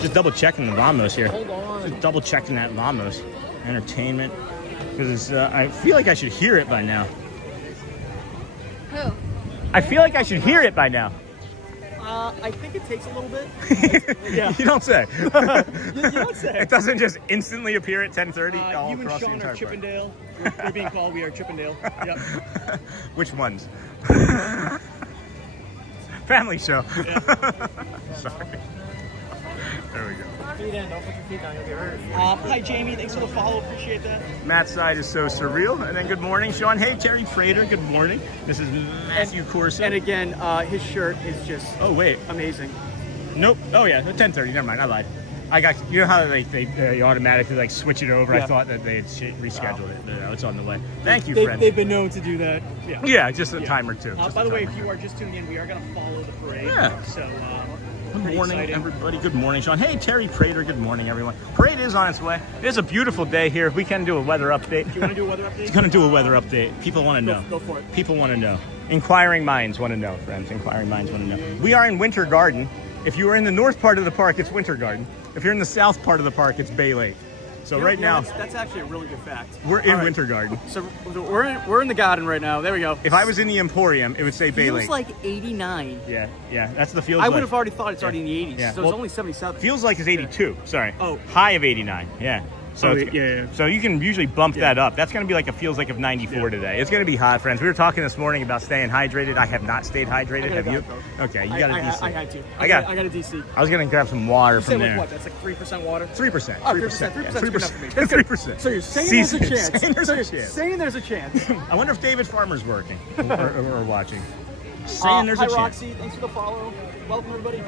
Just double checking the Vamos here. Hold on. Just double checking that Vamos. Entertainment. Because I feel like I should hear it by now. Who? I feel like I should hear it by now. I think it takes a little bit. Yeah. You don't say. You don't say. It doesn't just instantly appear at 10:30 all you across and Sean the entire are Chip park. and Dale. We're being called. We are Chip and Dale. Yep. Which ones? Family show. Yeah. Sorry. There we go. Feet in, don't put your feet down, you'll get hurt. Hi Jamie, thanks for the follow, appreciate that. Matt's side is so surreal. And then good morning, Sean. Hey, Terry Prater, good morning. This is Matthew Corso. And again, his shirt is just amazing. Nope. Oh yeah, 10:30. Never mind. I lied. I got. You know how they automatically like switch it over. Yeah. I thought that they had rescheduled it. No, it's on the way. Thank you, They've friend. been known to do that. Yeah. Yeah, just a time or two. By the way, if you are just tuning in, we are going to follow the parade. Yeah. So. Good morning, everybody. Good morning, Sean. Hey, Terry Prater. Good morning, everyone. Parade is on its way. It is a beautiful day here. We can do a weather update. Do you want to do a weather update? It's going to do a weather update. People want to know. Go for it. People want to know. Inquiring minds want to know, friends. Inquiring minds want to know. We are in Winter Garden. If you are in the north part of the park, it's Winter Garden. If you're in the south part of the park, it's Bay Lake. So right now, that's actually a really good fact. We're in Winter Garden. So we're in the garden right now. There we go. If I was in the Emporium, it would say Bay Lake. Feels like 89. Yeah, that's the feels. I would have already thought it's already in the 80s. Yeah. So it's only 77. Feels like it's 82. Sorry. Oh. High of 89. Yeah. So So you can usually bump that up. That's going to be like a feels like of 94 today. It's going to be hot, friends. We were talking this morning about staying hydrated. I have not stayed hydrated. Have you? Okay, you got a DC. I had to. I got a DC. I was going to grab some water from there. What? That's like 3% water. 3%. Oh, 3%. 3%. 3%. 3%. So you're saying there's a chance. Saying there's a chance. I wonder if David Farmer's working or watching. Saying there's a chance. Hi Roxy, thanks for the follow. Welcome everybody.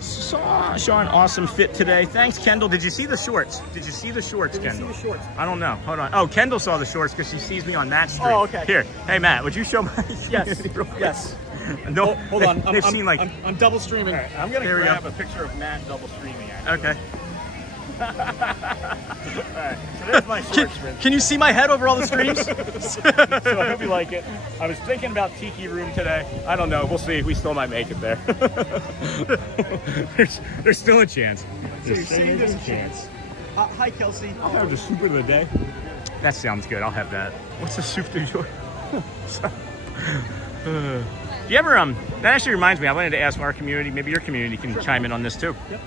Saw Sean awesome fit today. Thanks, Kendall. Did you see the shorts? Did you see the shorts, Kendall? See the shorts? I don't know. Hold on. Oh, Kendall saw the shorts because she sees me on that street. Oh, okay. Here. Hey, Matt, would you show my... Yes. Yes. No. Hold on. They've seen like... I'm double streaming. Right, I'm going to grab a picture of Matt double streaming actually. Okay. All right, so there's my shorts, friend. Can you see my head over all the streams? So I hope you like it. I was thinking about Tiki Room today. I don't know. We'll see. We still might make it there. there's still a chance. There's a chance. Hi, Kelsey. I'll have the soup of the day. That sounds good. I'll have that. What's the soup du jour? Do you ever that actually reminds me, I wanted to ask our community, maybe your community can chime in on this too. Yep.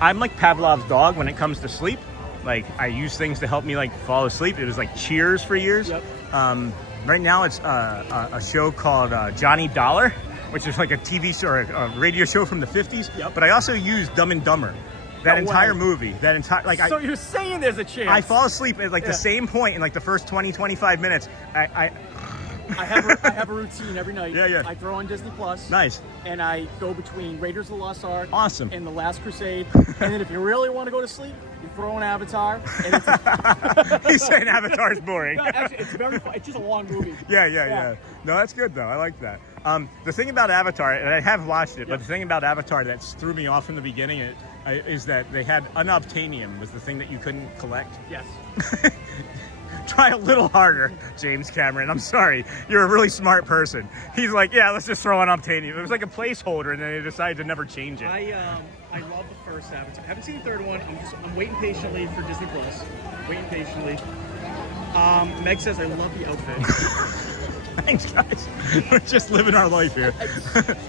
I'm like Pavlov's dog when it comes to sleep. Like I use things to help me like fall asleep. It was like Cheers for years. Yep. Right now it's a show called Johnny Dollar, which is like a TV show or a radio show from the 50s. Yep. But I also use Dumb and Dumber. That entire movie, So you're saying there's a chance? I fall asleep at like the same point in like the first 20-25 minutes. I have a routine every night. Yeah. I throw on Disney Plus. Nice. And I go between Raiders of the Lost Ark. Awesome. And The Last Crusade. And then if you really want to go to sleep, you throw on Avatar. And it's He's saying Avatar's boring. No, actually, it's very fun. It's just a long movie. Yeah. No, that's good though. I like that. The thing about Avatar, and I have watched it, but the thing about Avatar that threw me off from the beginning is that they had unobtainium was the thing that you couldn't collect. Yes. Try a little harder, James Cameron. I'm sorry. You're a really smart person. He's like, yeah, let's just throw unobtainium. It was like a placeholder, and then they decided to never change it. I love the first Avatar. I haven't seen the third one. I'm waiting patiently for Disney Plus. Waiting patiently. Meg says I love the outfit. Thanks, guys. We're just living our life here.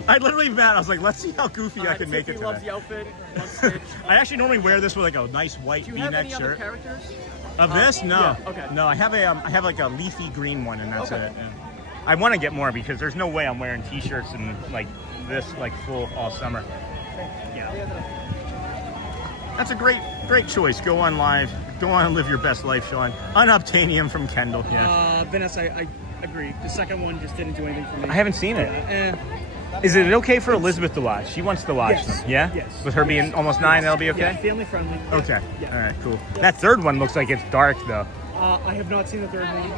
I literally, Matt, I was like, let's see how goofy I can make it today. Loves the outfit. Loves Stitch. I actually normally wear this with like a nice white V-neck shirt. Other characters? Of this? No. Yeah, okay. No, I have like a leafy green one, and that's it. Yeah. I want to get more because there's no way I'm wearing t-shirts and like this like full all summer. Yeah. That's a great choice. Go on live. Go on and live your best life, Sean. Unobtainium from Kendall. Yeah. Vanessa, I agree. The second one just didn't do anything for me. I haven't seen it. Is it okay for Elizabeth to watch? She wants to watch them. Yeah? Yes. With her being almost 9, that'll be okay? Yeah, family friendly. Okay. Yeah. All right, cool. That third one looks like it's dark, though. I have not seen the third one.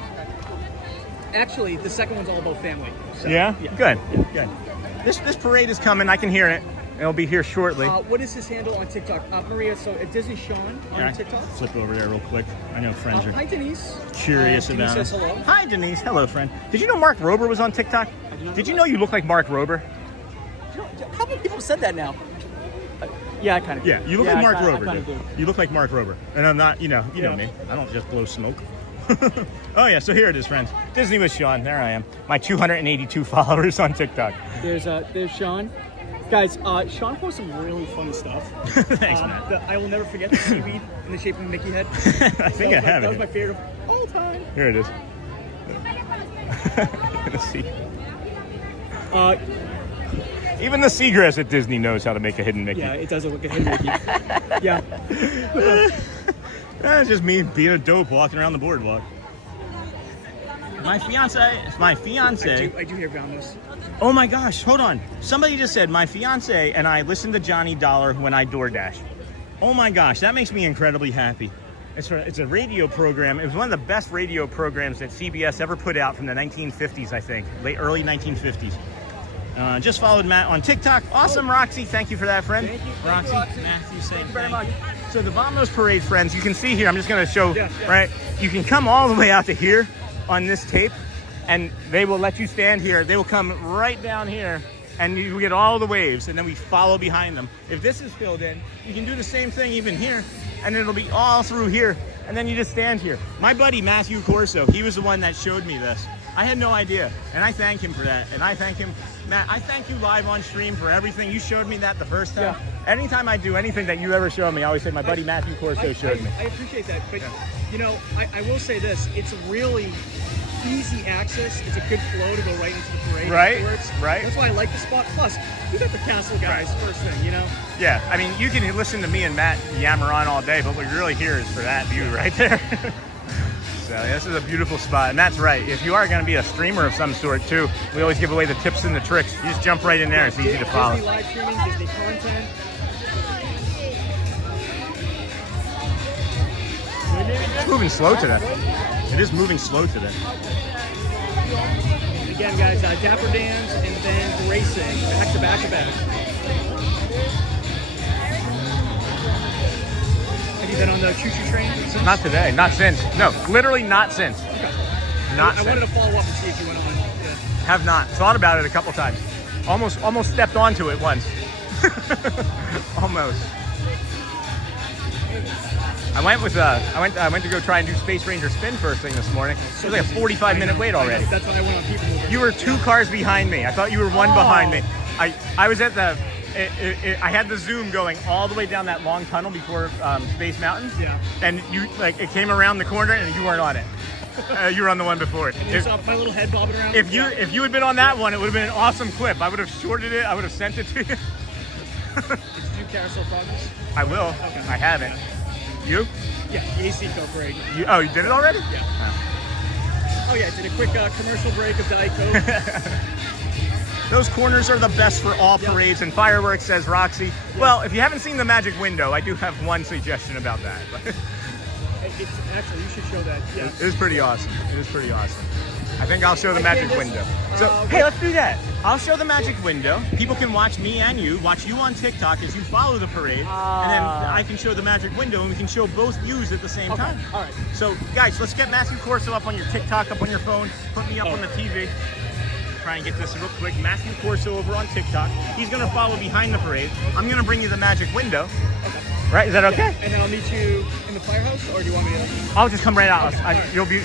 Actually, the second one's all about family. So, yeah? Good. Yeah. Good. This parade is coming. I can hear it. It'll be here shortly. What is his handle on TikTok? Maria, so Disney Sean on TikTok. Flip over there real quick. I know friends are hi, Denise. Curious Denise about says it. hello. Hi, Denise. Hello, friend. Did you know Mark Rober was on TikTok? Did you know you look like Mark Rober? How many people said that now? Yeah, I kind of. Yeah, you look like Mark Rober, dude. dude. You look like Mark Rober, and I'm not. You know me. I don't just blow smoke. Oh yeah, so here it is, friends. Disney with Sean. There I am. My 282 followers on TikTok. There's Sean. Guys, Sean posts some really funny stuff. Thanks, man. I will never forget the seaweed in the shape of a Mickey head. I think I have it. That was my favorite of all time. Here it is. Let's see. Even the seagrass at Disney knows how to make a hidden Mickey. Yeah, it doesn't look a hidden Mickey. Yeah. It's just me being a dope walking around the boardwalk. My fiance. I do hear Valnos. Oh my gosh, hold on. Somebody just said my fiance and I listen to Johnny Dollar when I DoorDash. Oh my gosh, that makes me incredibly happy. It's a radio program. It was one of the best radio programs that CBS ever put out from the 1950s, I think. Early 1950s. Just followed Matt on TikTok. Awesome, Roxy. Thank you for that, friend. Thank you. Roxy, Roxy. Matthew, Thank you very much. So the Vamos Parade, friends, you can see here, I'm just going to show, right? You can come all the way out to here on this tape, and they will let you stand here. They will come right down here, and you get all the waves, and then we follow behind them. If this is filled in, you can do the same thing even here, and it'll be all through here, and then you just stand here. My buddy Matthew Corso, he was the one that showed me this. I had no idea, and I thank him for that, and I thank him. Matt, I thank you live on stream for everything. You showed me that the first time. Yeah. Anytime I do anything that you ever show me, I always say my buddy Matthew Corso showed me. I appreciate that, but you know, I will say this: it's really easy access. It's a good flow to go right into the parade. Afterwards. Right. That's why I like the spot. Plus, you got the castle guys first thing, you know. Yeah, I mean, you can listen to me and Matt yammer on all day, but what you're really here is for that view right there. So this is a beautiful spot, and that's right. If you are going to be a streamer of some sort too, we always give away the tips and the tricks. You just jump right in there. It's easy to follow. Disney live streaming, Disney content. It's moving slow today. It is moving slow today. Again, guys, Dapper Dans and then racing, back to back to back. Have you been on the choo-choo train since? Not today, not since. No, literally not since. Okay. Not I wanted to follow up and see if you went on. Yeah. Have not. Thought about it a couple times. Almost stepped onto it once. Almost. I went to go try and do Space Ranger Spin first thing this morning. It was like a 45-minute wait already. That's why I went on People Mover. You were 2 cars behind me. I thought you were 1 behind me. I was at the. I had the zoom going all the way down that long tunnel before Space Mountain. Yeah. And you it came around the corner and you weren't on it. You were on the one before it. And you saw my little head bobbing around. If you had been on that one, it would have been an awesome clip. I would have shorted it. I would have sent it to you. Did you do Carousel Progress? I will. Okay. I haven't. You? Yeah, the AC Coke break. You did it already? Yeah. Oh yeah, did a quick commercial break of Diet Coke. Those corners are the best for all parades and fireworks, says Roxy. Yeah. Well, if you haven't seen the Magic Window, I do have one suggestion about that. Actually, you should show that. Yeah. It is pretty awesome. It is pretty awesome. I think I'll show the Magic Window. So, hey, let's do that. I'll show the Magic Window. People can watch me and watch you on TikTok as you follow the parade. And then I can show the Magic Window, and we can show both views at the same time. All right. So, guys, let's get Matthew Corso up on your TikTok, up on your phone. Put me up on the TV. Try and get this real quick. Matthew Corso over on TikTok. He's going to follow behind the parade. I'm going to bring you the Magic Window. Okay. Right? Is that okay? Yeah. And then I'll meet you in the firehouse, or do you want me to? I'll just come right out. Okay. You'll be.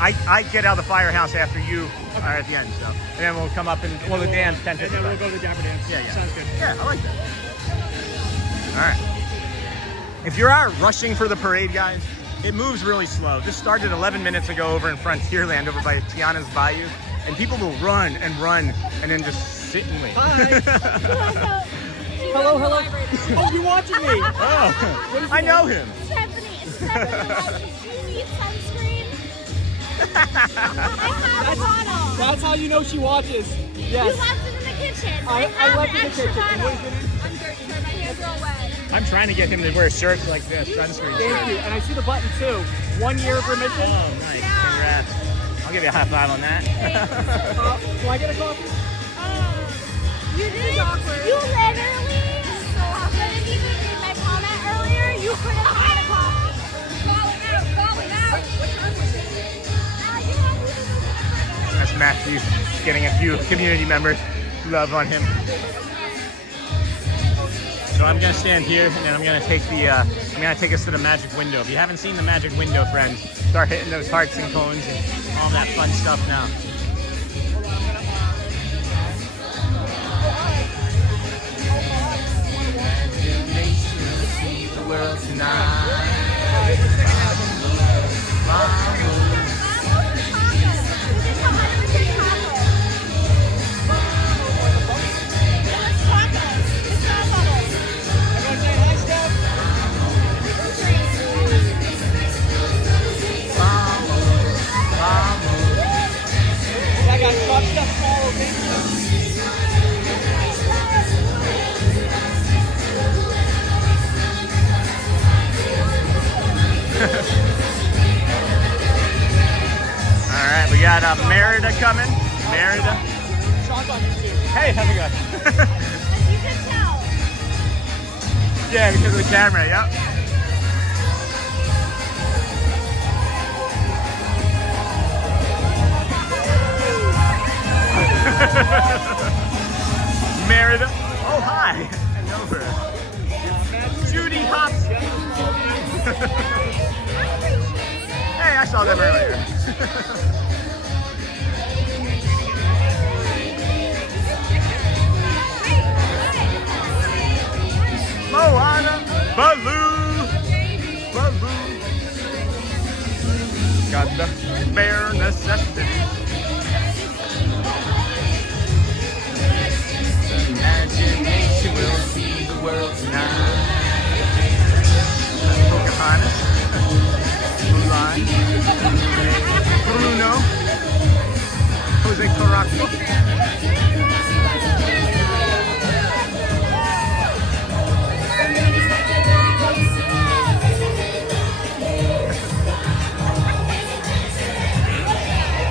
I get out of the firehouse after you are at the end. So, and then we'll come up and the dance tent. And then we'll go to the Dapper Dance. Yeah. Sounds good. Yeah, I like that. All right. If you're out rushing for the parade, guys, it moves really slow. This started 11 minutes ago over in Frontierland, over by Tiana's Bayou. And people will run and then just sit and wait. Hi. Hello. Oh, you're watching me. Oh, I know him. Stephanie, do you need sunscreen? I have a bottle. That's how you know she watches. Yes. You left it in the kitchen. I have an extra bottle. I'm dirty because my hands are all wet. I'm trying to get him to wear shirts like this, sunscreen. Thank you. And I see the button too. 1 year of remission. Oh, nice. Yeah. Congrats. I'll give you a high five on that. Do I get a coffee? You did. You literally couldn't even read my comment earlier. You could have had a coffee. Calling out. That's Matthew getting a few community members love on him. So I'm gonna stand here, and then I'm gonna take us to the Magic Window. If you haven't seen the Magic Window, friends, start hitting those hearts and cones and all that fun stuff now. See the world tonight. All right, we got Merida coming. Merida. Hey, how's it going? You can tell. Yeah, because of the camera, yep. Merida. Oh, hi. I know her. Judy Hopkins. Hey, I saw them earlier. Moana, Baloo, Baloo. Got the bare necessities. Imagination will see the world tonight. Pocahontas, Mulan, Bruno, Jose Carrasco.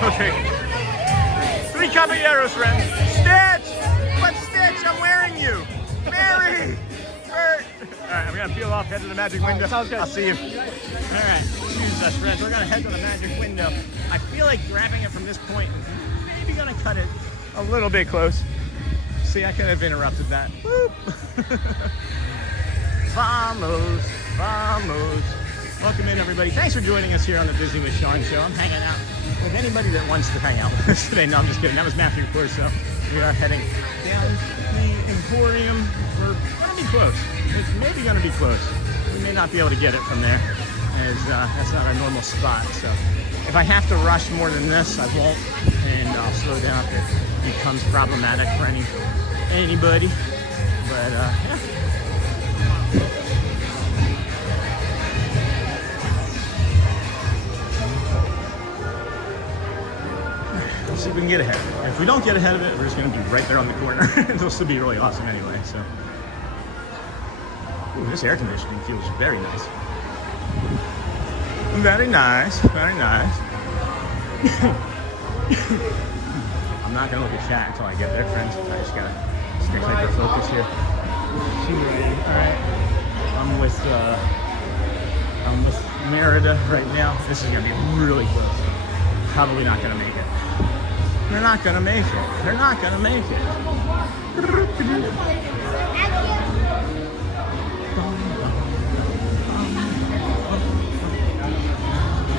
Okay. 3 caballeros, friends. Stitch! What Stitch? I'm wearing you! Mary! Bert! Alright, I'm gonna peel off, head to the magic window. Sounds good. I'll see you. Alright, excuse us, friends. We're gonna head to the magic window. I feel like grabbing it from this point is maybe gonna cut it a little bit close. See, I could have interrupted that. Whoop! Vamos! Vamos! Welcome in, everybody. Thanks for joining us here on the Disney with Sean show. I'm hanging out with anybody that wants to hang out with us today. No, I'm just kidding. That was Matthew Corso. We are heading down the Emporium. We're going to be close. It's maybe going to be close. We may not be able to get it from there, as that's not our normal spot. So if I have to rush more than this, I won't, and I'll slow down if it becomes problematic for anybody. But yeah. See if we can get ahead of it. If we don't get ahead of it, we're just going to be right there on the corner. It'll still be really awesome anyway. So, ooh, this air conditioning feels very nice. Very nice. Very nice. I'm not going to look at chat until I get there, friends. I just got to stay hyper focused here. All right. I'm with Merida right now. This is going to be really close. Probably not going to make it. They're not gonna make it. They're not gonna make it.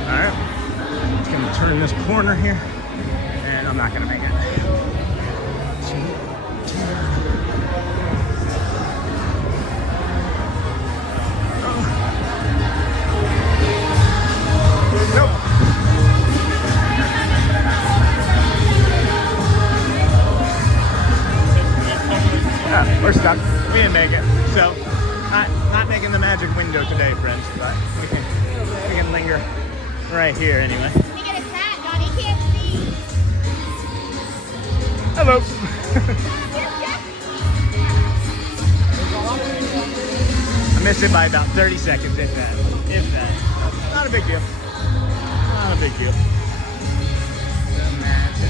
Alright. It's gonna turn this corner here, and I'm not gonna make it. Nope. We're stuck. We didn't make it. So, not making the magic window today, friends, but we can linger right here anyway. Let me get a cat, Johnny can't see. Hello. I missed it by about 30 seconds, if that. If that. Not a big deal. Not a big deal.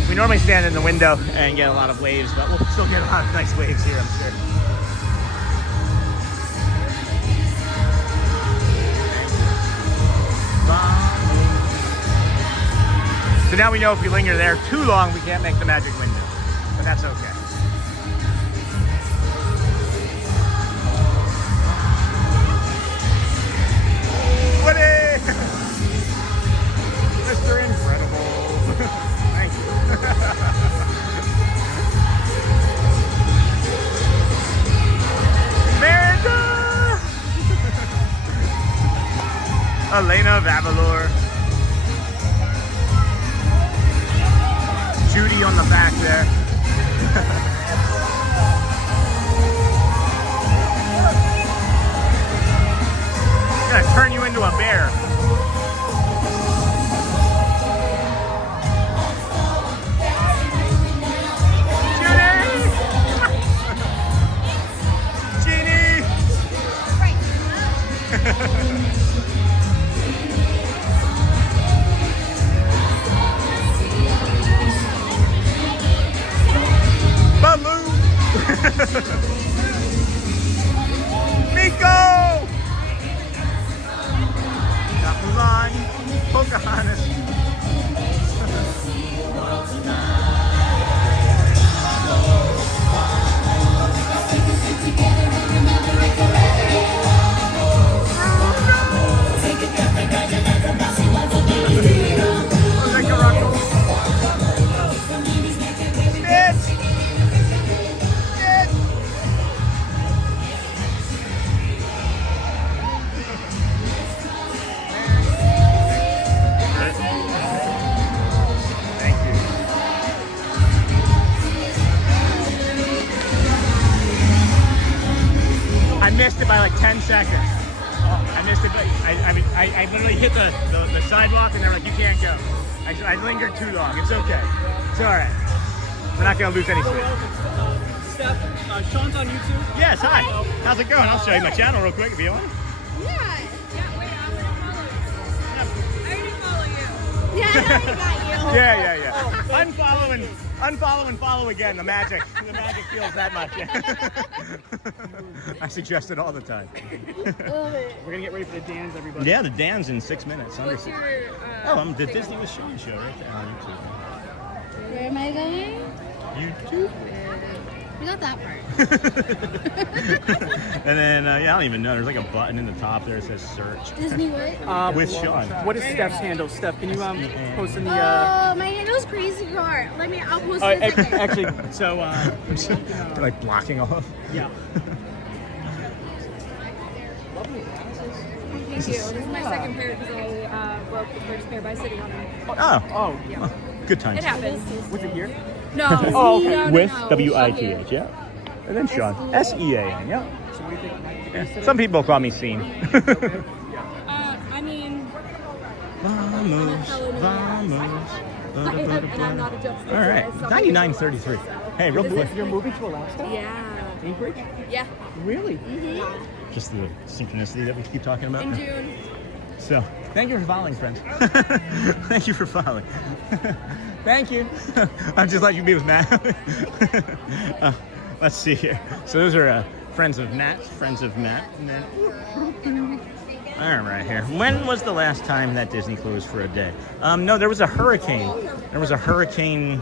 We normally stand in the window and get a lot of waves, but we'll still get a lot of nice waves here, I'm sure. So now we know if we linger there too long, we can't make the magic window, but that's okay. Woody! Mr. Incredible. Thank you. Merida! Elena of Avalor. Judy on the back there. I'm gonna turn you into a bear. missed it by like 10 seconds. I missed it, but I literally hit the sidewalk and they were like, you can't go. I lingered too long. It's okay. It's all right. We're not going to lose any sleep. Steph, Sean's on YouTube. Yes, hi. How's it going? I'll show you my channel real quick if you want. Yeah. Yeah, wait, I'm gonna follow you. I already follow you. Yeah, I already got you. Yeah. Unfollow and follow again. The magic feels that much. I suggest it all the time. We're gonna get ready for the Dans, everybody. Yeah, the Dans in 6 minutes. What's your, I'm the Disney with Sean show right there on YouTube. where am I going? YouTube. You got that part. And then, I don't even know. There's like a button in the top there that says search. Disney what? With Sean. What is Steph's handle? Steph, can you post in the... Oh, my handle's crazy car. I'll post it in a second. Actually, so... You're like blocking off. Yeah. Thank you. This is my second pair because I broke the first pair by sitting on them. Oh. Yeah. Good times. It happens. Was it here? No. Oh, okay. No, With no. W-I-T-H, yeah. And then Sean. S-E-A-N, yeah. So what do you think? Yeah. Some people call me Scene. I mean, Vamos. and I'm not adjusted. All right. 99.33. Hey, real quick. You're moving to Alaska? Yeah. Anchorage? Yeah. Really? Just the synchronicity that we keep talking about. In June. So, thank you for following, friends. Thank you for following. Thank you. I'd just like you to be with Matt. Let's see here. So those are friends of Matt. And then, all right, here. When was the last time that Disney closed for a day? No, there was a hurricane. There was a hurricane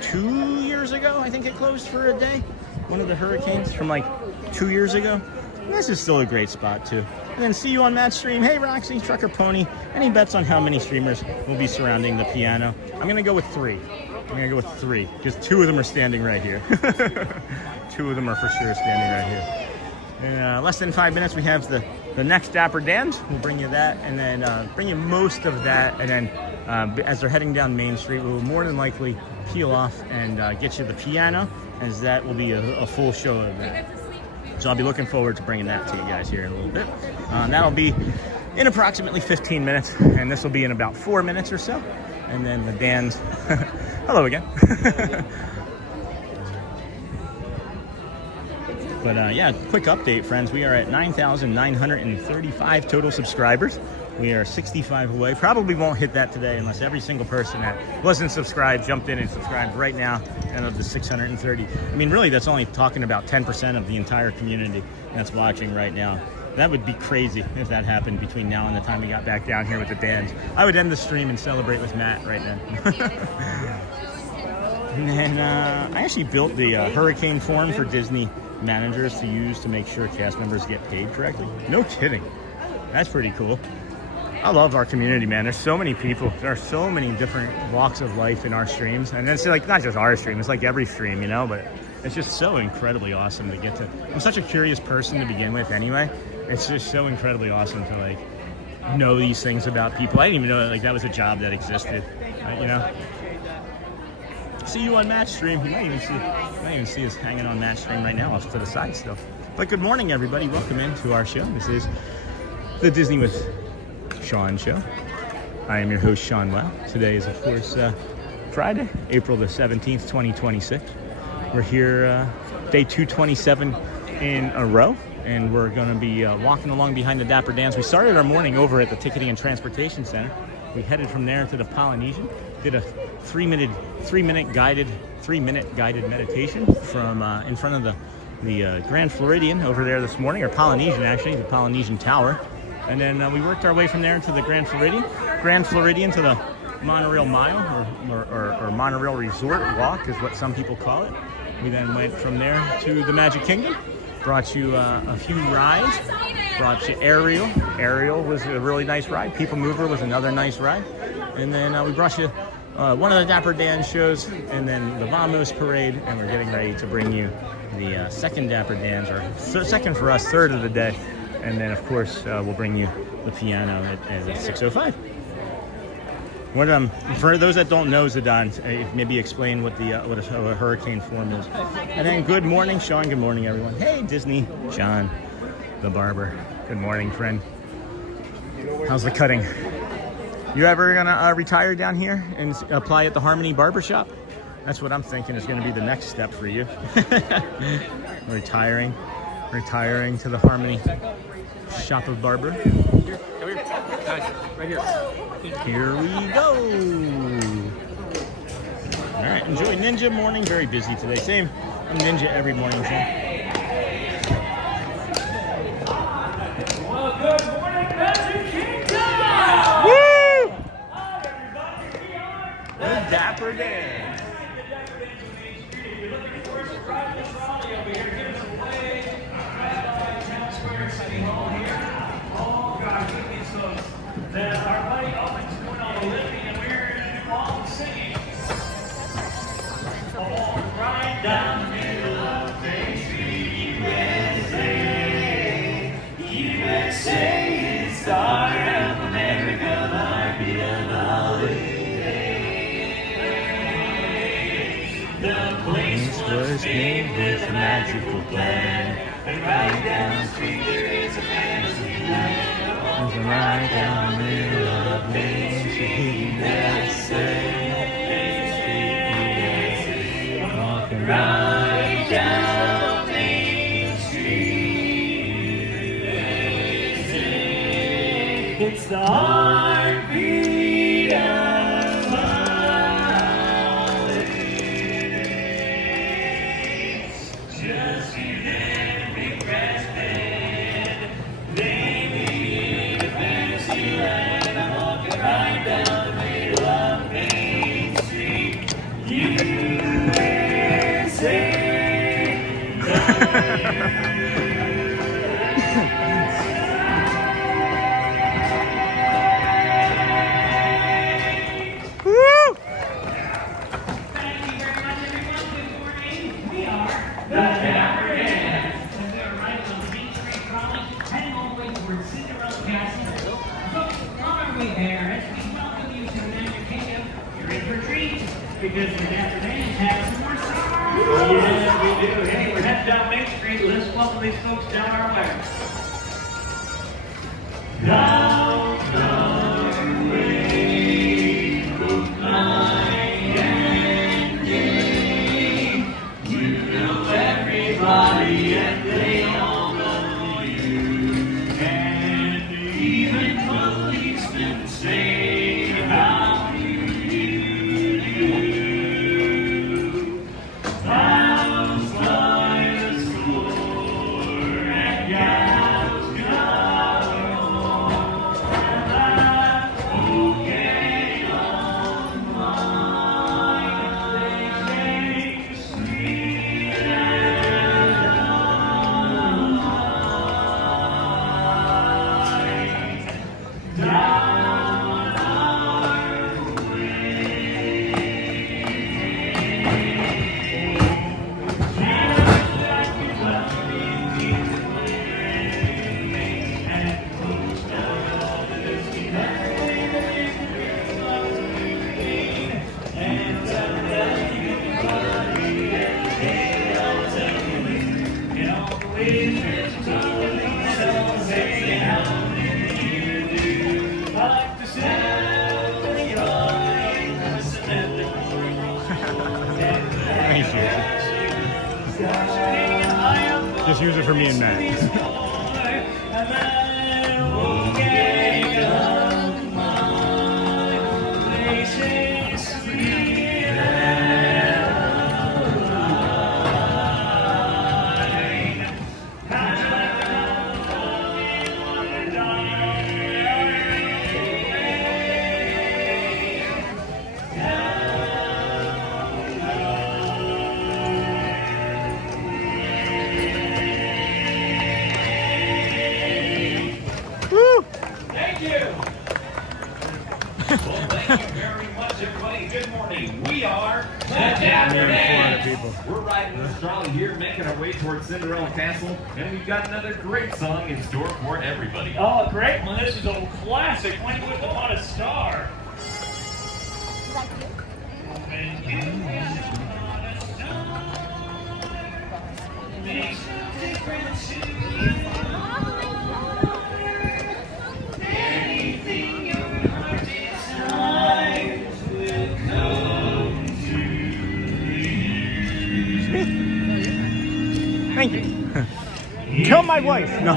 2 years ago. I think it closed for a day. One of the hurricanes from like 2 years ago. This is still a great spot too. And then see you on Matt's stream. Hey Roxy, Trucker Pony. Any bets on how many streamers will be surrounding the piano? I'm gonna go with 3. Because 2 of them are standing right here. 2 of them are for sure standing right here. In less than 5 minutes, we have the next Dapper Dans. We'll bring you that, and then bring you most of that. And then as they're heading down Main Street, we will more than likely peel off and get you the piano, as that will be a full show of that. So I'll be looking forward to bringing that to you guys here in a little bit. That'll be in approximately 15 minutes, and this will be in about 4 minutes or so. And then the Dans. Hello again. But yeah, quick update, friends. We are at 9,935 total subscribers. We are 65 away. Probably won't hit that today unless every single person that wasn't subscribed jumped in and subscribed right now. And of the 630, I mean, really, that's only talking about 10% of the entire community that's watching right now. That would be crazy if that happened between now and the time we got back down here with the Dans. I would end the stream and celebrate with Matt right now. And then I actually built the hurricane form for Disney managers to use to make sure cast members get paid correctly. No kidding. That's pretty cool. I love our community, man. There's so many people. There are so many different walks of life in our streams. And it's like not just our stream, it's like every stream, you know, but it's just so incredibly awesome to get to. I'm such a curious person to begin with anyway. It's just so incredibly awesome to like know these things about people. I didn't even know like that was a job that existed, you know. See you on Match Stream. You might even see us hanging on Match Stream right now off to the side still. But good morning, everybody. Welcome into our show. This is the Disney with Sean show. I am your host, Sean Lau. Today is, of course, Friday, April the 17th, 2026. We're here day 227 in a row, and we're going to be walking along behind the Dapper Dans. We started our morning over at the Ticketing and Transportation Center. We headed from there to the Polynesian, did a 3-minute guided meditation from in front of the Grand Floridian over there this morning, or Polynesian actually, the Polynesian Tower. And then we worked our way from there to the Grand Floridian to the Monorail Mile, or Monorail Resort Walk is what some people call it. We then went from there to the Magic Kingdom, brought you a few rides, brought you Ariel. Ariel was a really nice ride. People Mover was another nice ride. And then we brought you one of the Dapper Dan shows, and then the Vamos Parade, and we're getting ready to bring you the second Dapper Dans, or second for us, third of the day. And then, of course, we'll bring you the piano at 6:05. What for those that don't know, Zidane, maybe explain what a hurricane form is. And then good morning, Sean. Good morning, everyone. Hey, Disney, Sean. the barber. Good morning, friend. How's the cutting? You ever gonna retire down here and apply at the Harmony Barbershop? That's what I'm thinking is gonna be the next step for you. Retiring to the Harmony Shop of Barber. Here, come here. Guys, right here. Here we go. All right, enjoy Ninja morning. Very busy today. Same, I'm Ninja every morning. Well, good morning, Magic Kingdom! Woo! The Dapper Dans. That our buddy Owen's doing all the lifting and we're going to do all the singing. Right down the middle of Main Street, USA. USA is the heart of America, the heartbeat of holidays. The place was named with a magical plan, and right down the street there is a fantasy land. Right down the middle of Main Street, USA. Walking right down Main Street, USA. It's the heartbeat of holidays. Just you there, big brass band. They need a fantasy land. I'm walking right down the middle of Main Street, USA. Because the Dapper Dans has some more songs. Yes, we do. Hey, we're heading down Main Street. Let's welcome these folks down our way. Down our way, both night and day. You know everybody and they all know you. And even policemen say how Just use it for me and Matt. Good morning. We are the Dapper Dans. We're riding this trolley here, making our way towards Cinderella Castle, and we've got another great song in store for everybody. Oh, great one. This is a classic. When you wouldn't want a star. When you want a star, makes no difference to you. Thank you. Tell my wife. No.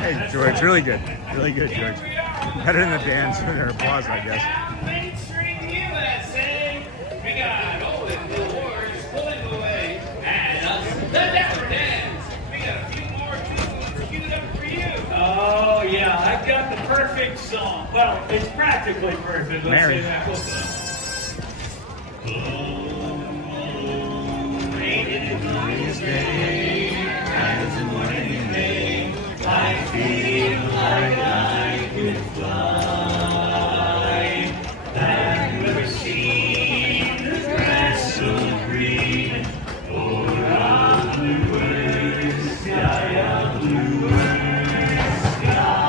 Hey, George, really good. Really good, George. Better than the dance and their applause, I guess. Street U.S.A. We got all the awards pulling away, and us, the Dapper Dans. We got a few more tunes queued up for you. Oh, yeah, I've got the perfect song. Well, it's practically perfect. Let's say that. I feel like I could fly. That machine, the grass so green, over on the blue sky, a bluer sky.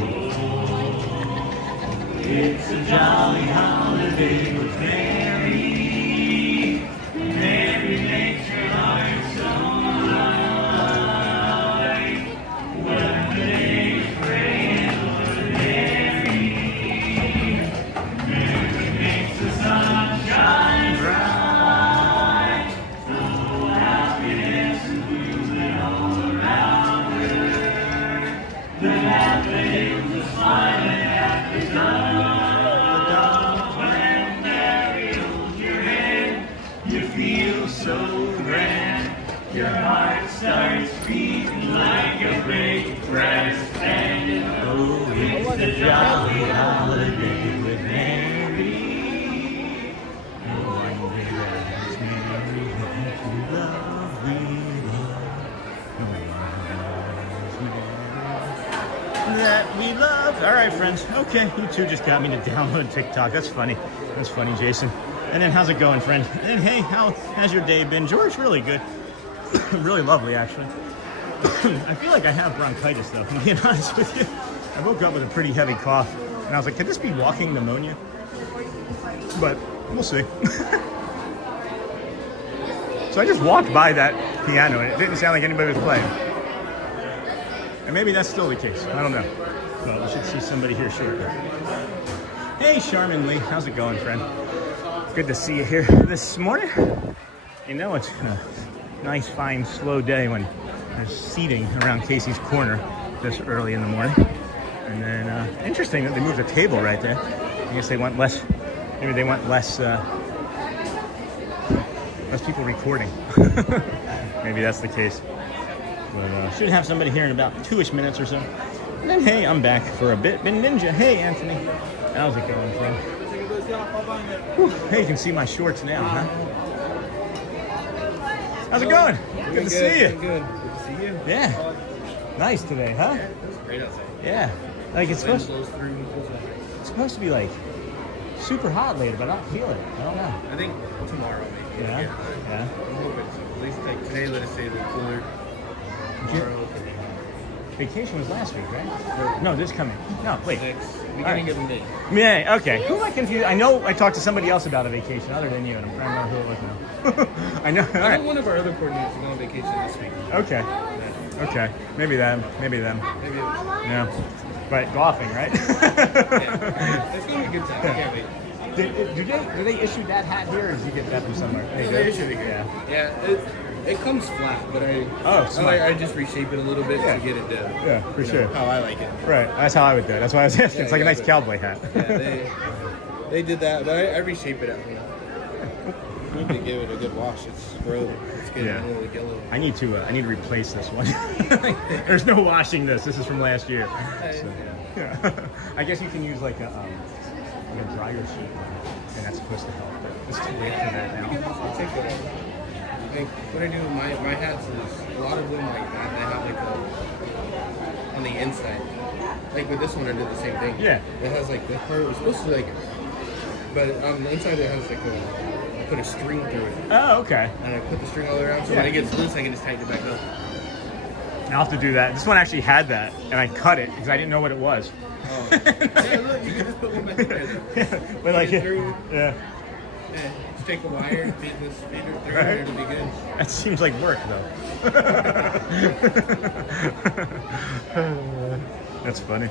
Oh, it's a jolly holiday with Mary. Mary makes your heart so light. When the day's gray and ordinary, Mary makes the sun shine bright. So happiness and movement all around her. The daffodils are smiling at the dawn. When Mary holds your hand, you feel so grand. Your heart starts beating like a great brass band. Oh, it's a jolly holiday with Mary. No wonder that Mary that we love. All right, friends. Okay, you two just got me to download TikTok. That's funny. That's funny, Jason. And then how's it going, friend? And then, hey, how has your day been? George, really good. Really lovely, actually. I feel like I have bronchitis, though, to be honest with you. I woke up with a pretty heavy cough, and I was like, could this be walking pneumonia? But we'll see. So I just walked by that piano, and it didn't sound like anybody was playing. And maybe that's still the case. I don't know. Well, we should see somebody here shortly. Hey, Charmin Lee. How's it going, friend? Good to see you here this morning. You know, it's a nice, fine, slow day when there's seating around Casey's Corner this early in the morning. And then, interesting that they moved a table right there. I guess they want less, maybe they want less people recording. Maybe that's the case. But should have somebody here in about 2-ish minutes or so. And then, hey, I'm back for a bit. Been Ninja. Hey, Anthony. How's it going, friend? Whew. Hey, you can see my shorts now, huh? How's it going? Good to see you. Good to see you. Yeah. Nice today, huh? It's great outside. Yeah. Like it's supposed to be like super hot later, but I don't feel it. I don't know. I think tomorrow maybe. Yeah. Yeah. I'm hoping so. At least like today, let us say a little cooler. Tomorrow. Vacation was last week, right? No, this coming. No, wait. Beginning of May. May. Okay. Who am I confused? I know I talked to somebody else about a vacation other than you, and I'm trying to remember who it was now. I know. I know one of our other coordinators is on vacation this week. Okay. Okay. Maybe them. Maybe them. Maybe. Yeah. But golfing, right? Yeah. It's gonna be a good time. I can't wait. Do they issue that hat here, or did you get that from somewhere? They issued it here. Yeah. It comes flat, but I just reshape it a little bit to get it done. Yeah, for sure. How I like it. Right, that's how I would do it. That's why I was asking. It's like a nice cowboy hat. Yeah, they did that, but I reshape it out. Need to give it a good wash. It's gross. It's getting a little yellow. I need to replace this one. There's no washing this. This is from last year. So, yeah. I guess you can use like a dryer sheet, and that's supposed to help. But it's too late for that now. I'll take it. Like, what I do with my hats is a lot of them like that. They have like on the inside. Like with this one, I did the same thing. Yeah. It has like this part. It was supposed to like, but on the inside it has like I put a string through it. Oh, okay. And I put the string all around, so when it gets loose, I can just tighten it back up. I'll have to do that. This one actually had that, and I cut it because I didn't know what it was. Oh. Yeah, look, you can just put one back in there. But like, through, yeah. Just take a wire, feed it through, Right. and it'll be good. That seems like work, though. That's funny.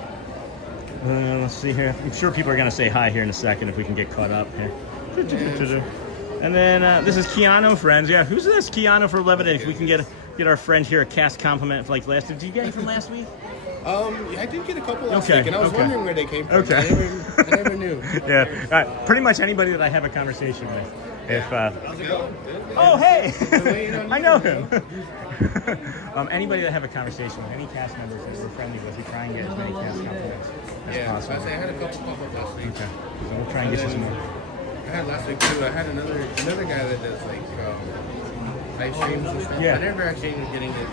Let's see here. I'm sure people are going to say hi here in a second if we can get caught up here. And then this is Keanu, friends. Yeah, who's this? Keanu for 11 days. We can get our friend here a cast compliment for like last week. Did you get any from last week? Yeah, I did get a couple last week, and I was wondering where they came from. Okay. I never knew. Yeah, pretty much anybody that I have a conversation with. If oh hey, I know him. Anybody that I have a conversation with, any cast members that we're friendly with, we try and get as many cast compliments as possible. I had a couple pop up last week. Okay, so we'll try and get you some more. I had last week too. I had another guy that does like live streams and stuff. Yeah. I never actually ended up getting his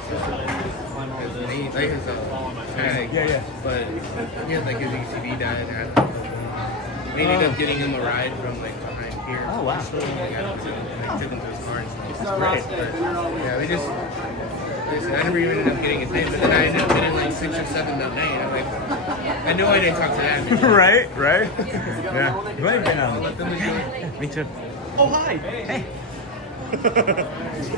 name, like his tag. Yeah. But he had like his ATV died. We ended up getting him a ride from like behind here. Oh wow. And I took him to his car and stuff. That's great. But, yeah, we just. I never even ended up getting his name, but then I ended up getting like 6 or 7 that night. I'm like, I knew I didn't talk to that. Right. Yeah. You might have been, me too. Oh, hi. Hey.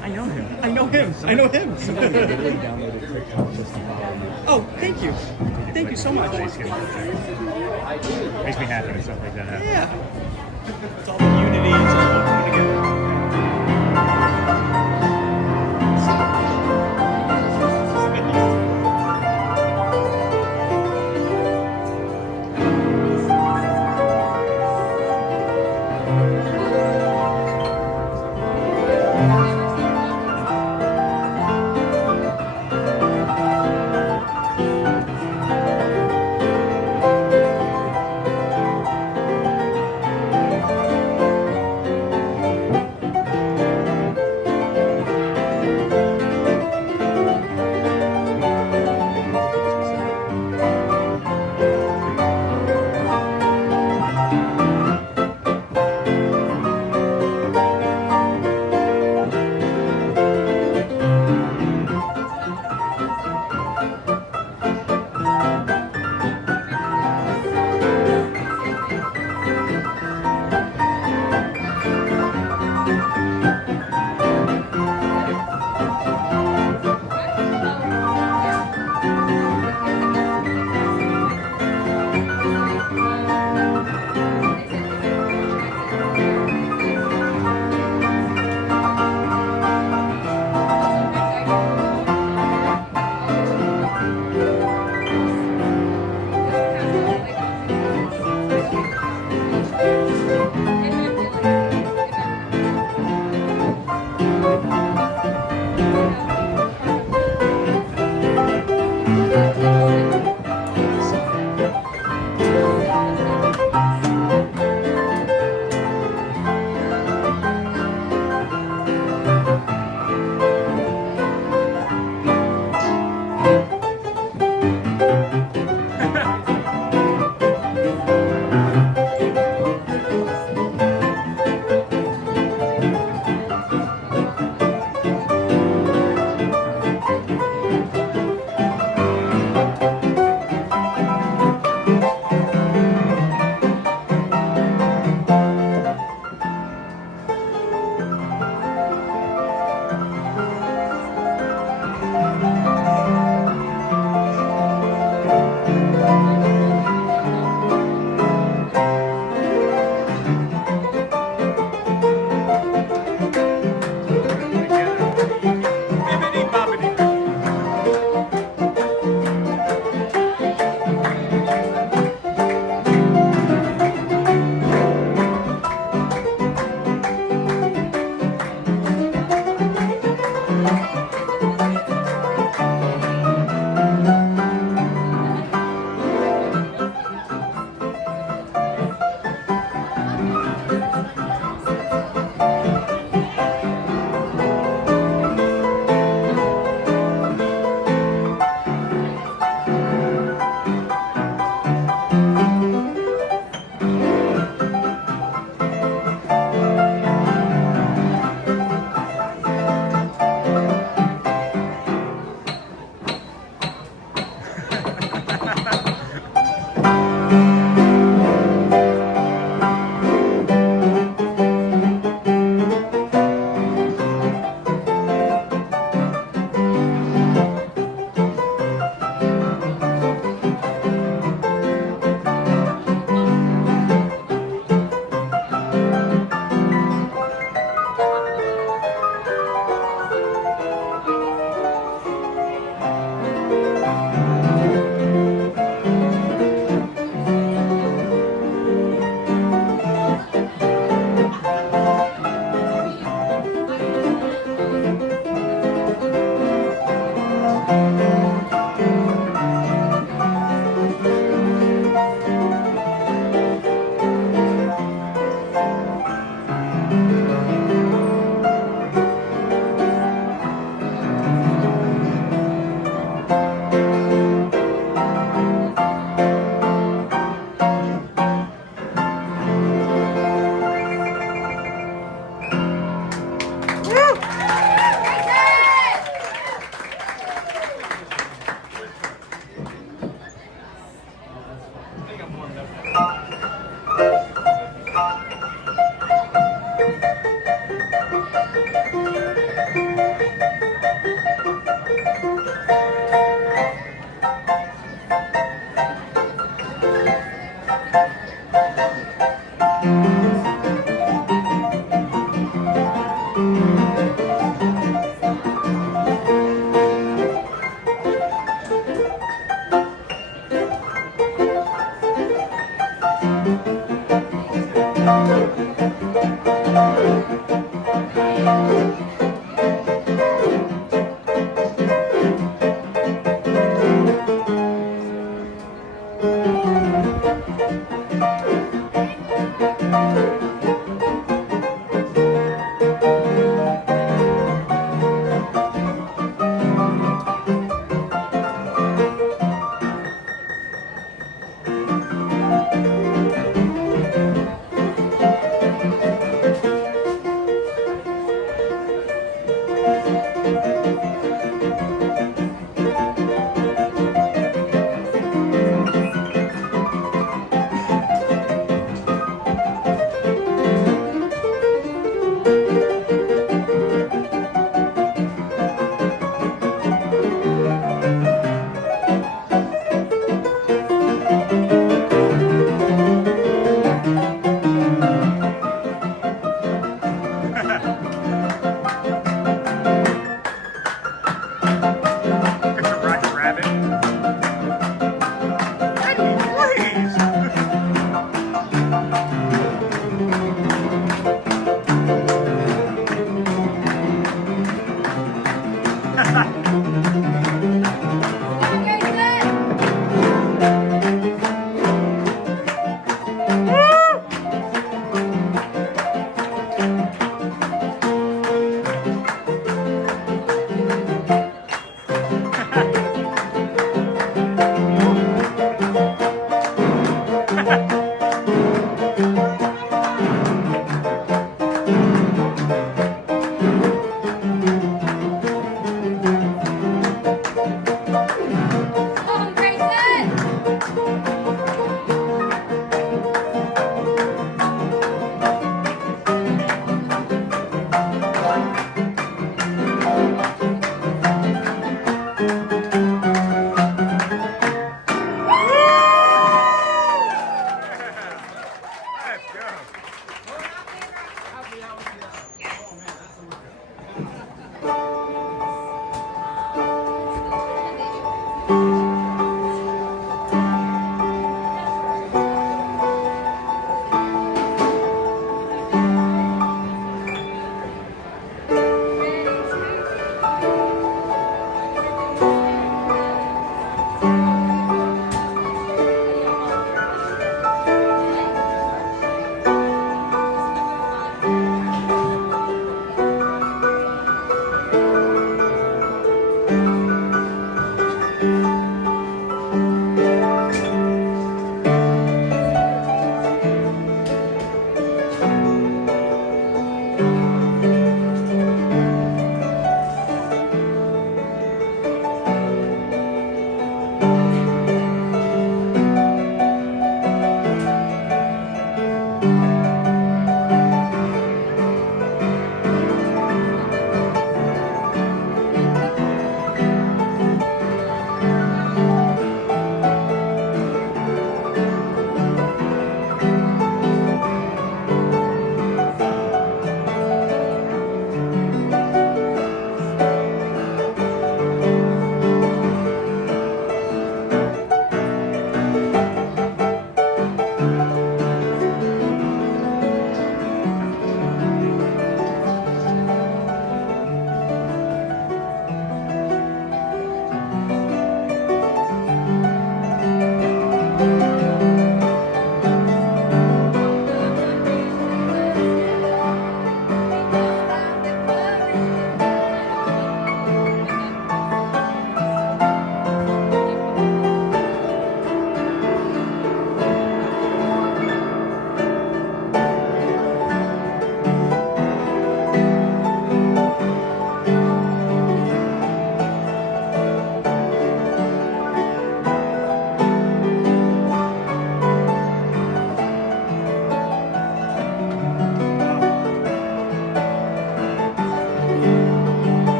I know him. Somebody literally downloaded TikTok just to follow me. Oh, thank you. Thank you so much. Makes me happy when stuff like that happens. Yeah. It's all the unity. It's all about coming together.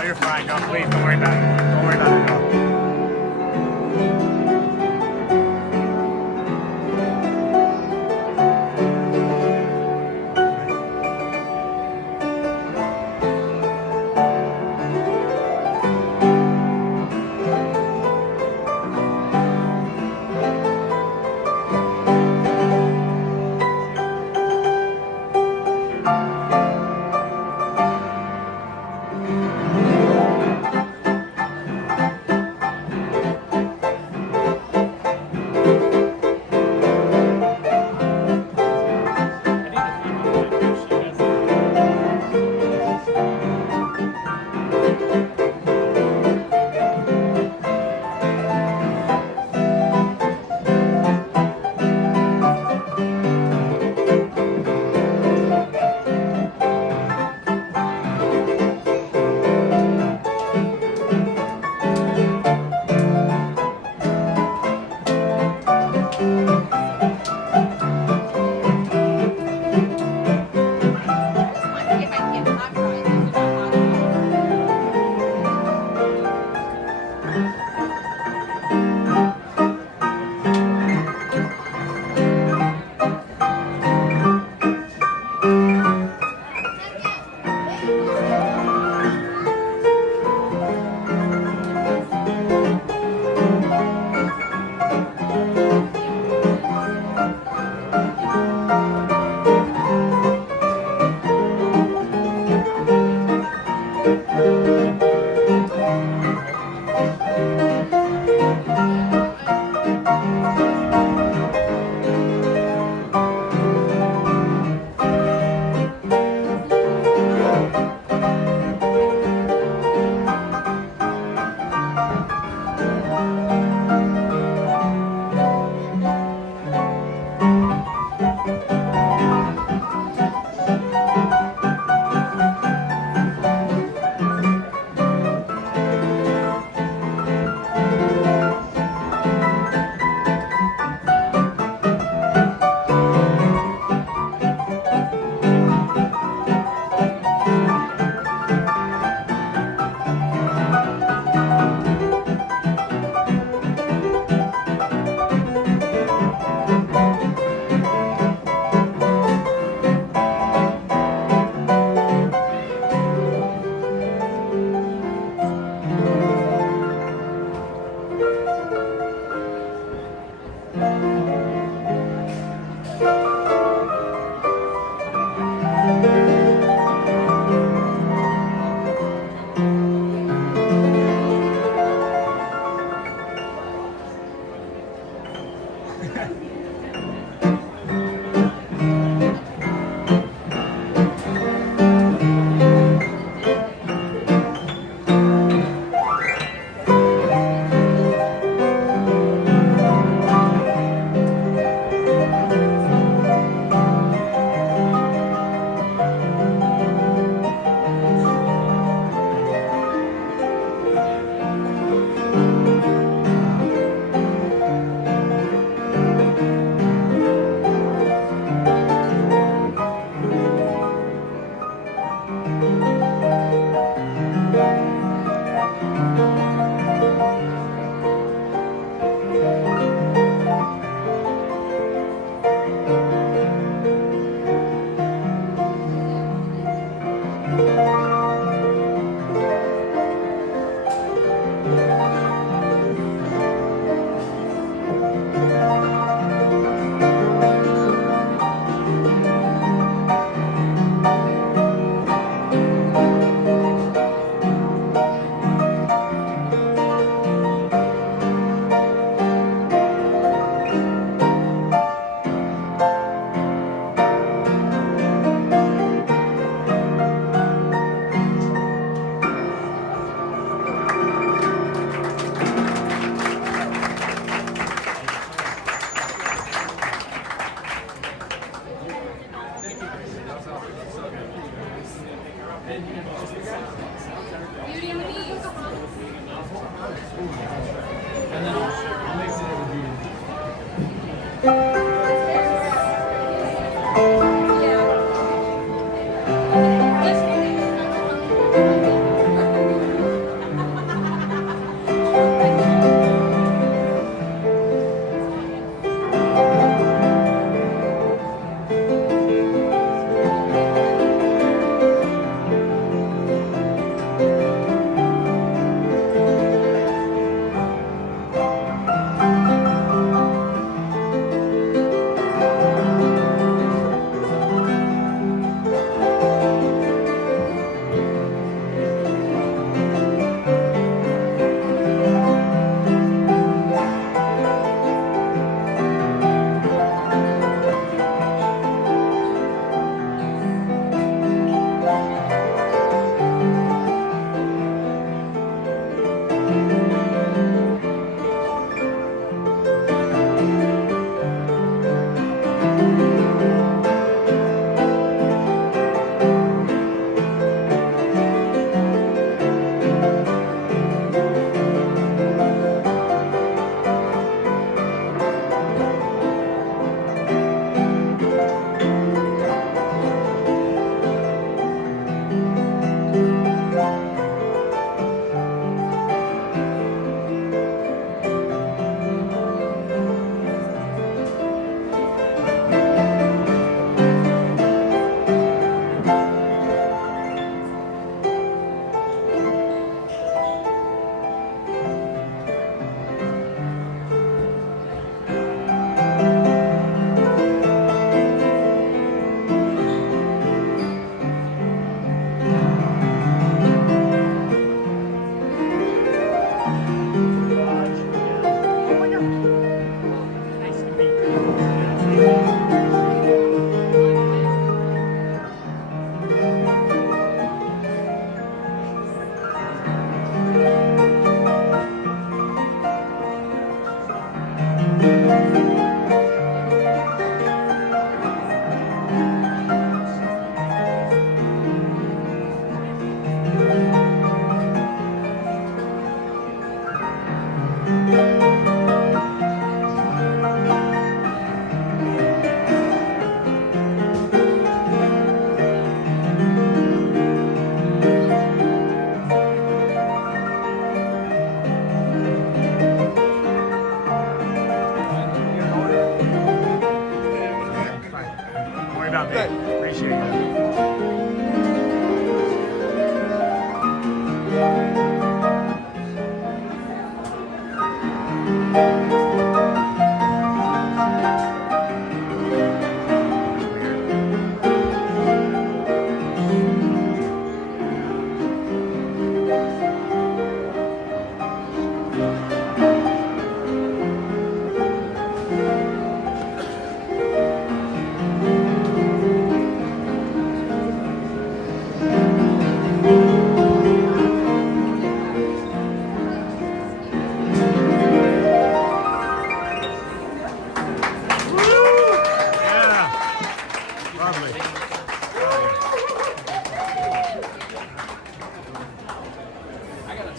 No, you're fine. No, please, don't worry about it. Don't worry about it at all.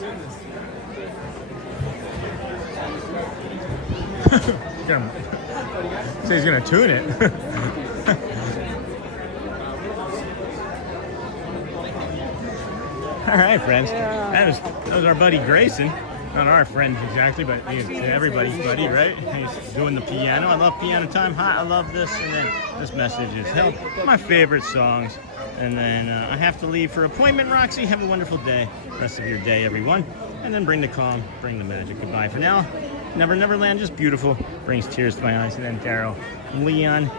So he's gonna tune it. All right, friends. That was our buddy Grayson. Not our friend exactly, but everybody's buddy, right? He's doing the piano. I love piano time. Hi, I love this. And then this message is help. My favorite songs. And then I have to leave for appointment. Roxy, have a wonderful day. Rest of your day, everyone. And then bring the calm, bring the magic. Goodbye for now. Never, Neverland, just beautiful. Brings tears to my eyes. And then Daryl, Leon,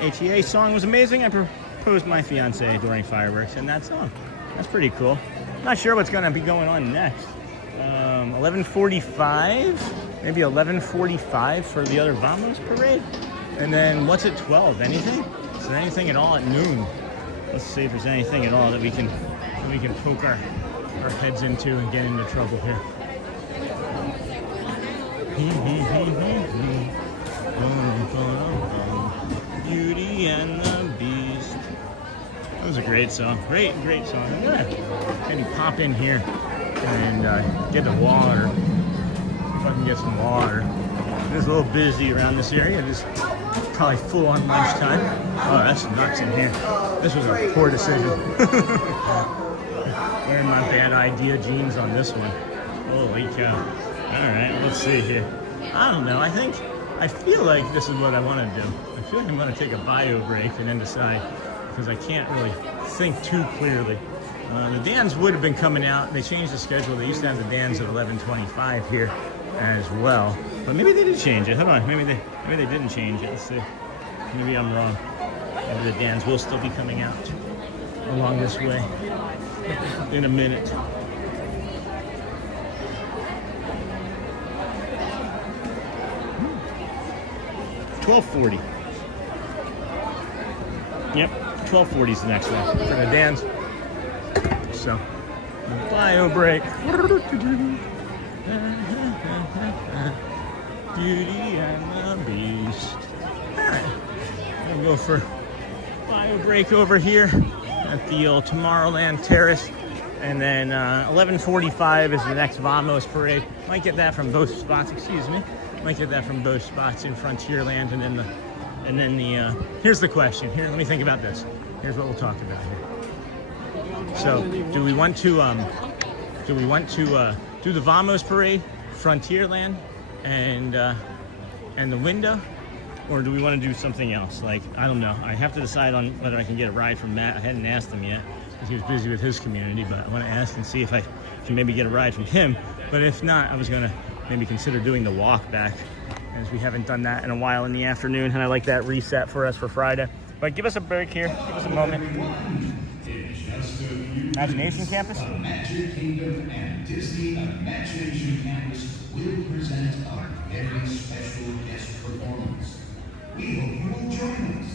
HEA song was amazing. I proposed my fiance during fireworks, and that song. That's pretty cool. Not sure what's going to be going on next. 11:45, maybe 11:45 for the other Vamos parade. And then what's at 12? Anything? Is there anything at all at noon? Let's see if there's anything at all that we can poke our heads into and get into trouble here. Beauty and the Beast. That was a great song. Great song. I'm gonna maybe pop in here and get the water. If I can get some water. It's a little busy around this area. It's probably full on lunchtime. Oh, that's nuts in here. This was a poor decision. Wearing my bad idea jeans on this one. Holy cow. All right, let's see here. I don't know. I feel like this is what I want to do. I feel like I'm going to take a bio break and then decide, because I can't really think too clearly. The Dans would have been coming out. They changed the schedule. They used to have the Dans at 11:25 here as well. But maybe they did change it. Hold on. Maybe they didn't change it. Let's see. Maybe I'm wrong. Maybe the Dans will still be coming out along this way in a minute. $12.40. Yep, $12.40 is the next one for the Dans. So, bio break. Beauty and the Beast. Alright, I'm gonna go for bio break over here at the old Tomorrowland Terrace. And then 11:45 is the next Vamos parade. Might get that from both spots, excuse me. Might get that from both spots in Frontierland, and then the here's the question. Here, let me think about this. Here's what we'll talk about here. So, do we want to do the Vamos parade, Frontierland, and the window, or do we want to do something else? Like, I don't know. I have to decide on whether I can get a ride from Matt. I hadn't asked him yet because he was busy with his community, but I want to ask and see if I can maybe get a ride from him. But if not, I was gonna maybe consider doing the walk back, as we haven't done that in a while in the afternoon, and I like that reset for us for Friday. But give us a break here, give us a moment. Imagination Campus? The Magic Kingdom and Disney Imagination Campus will present our very special guest performance. We hope you will join us.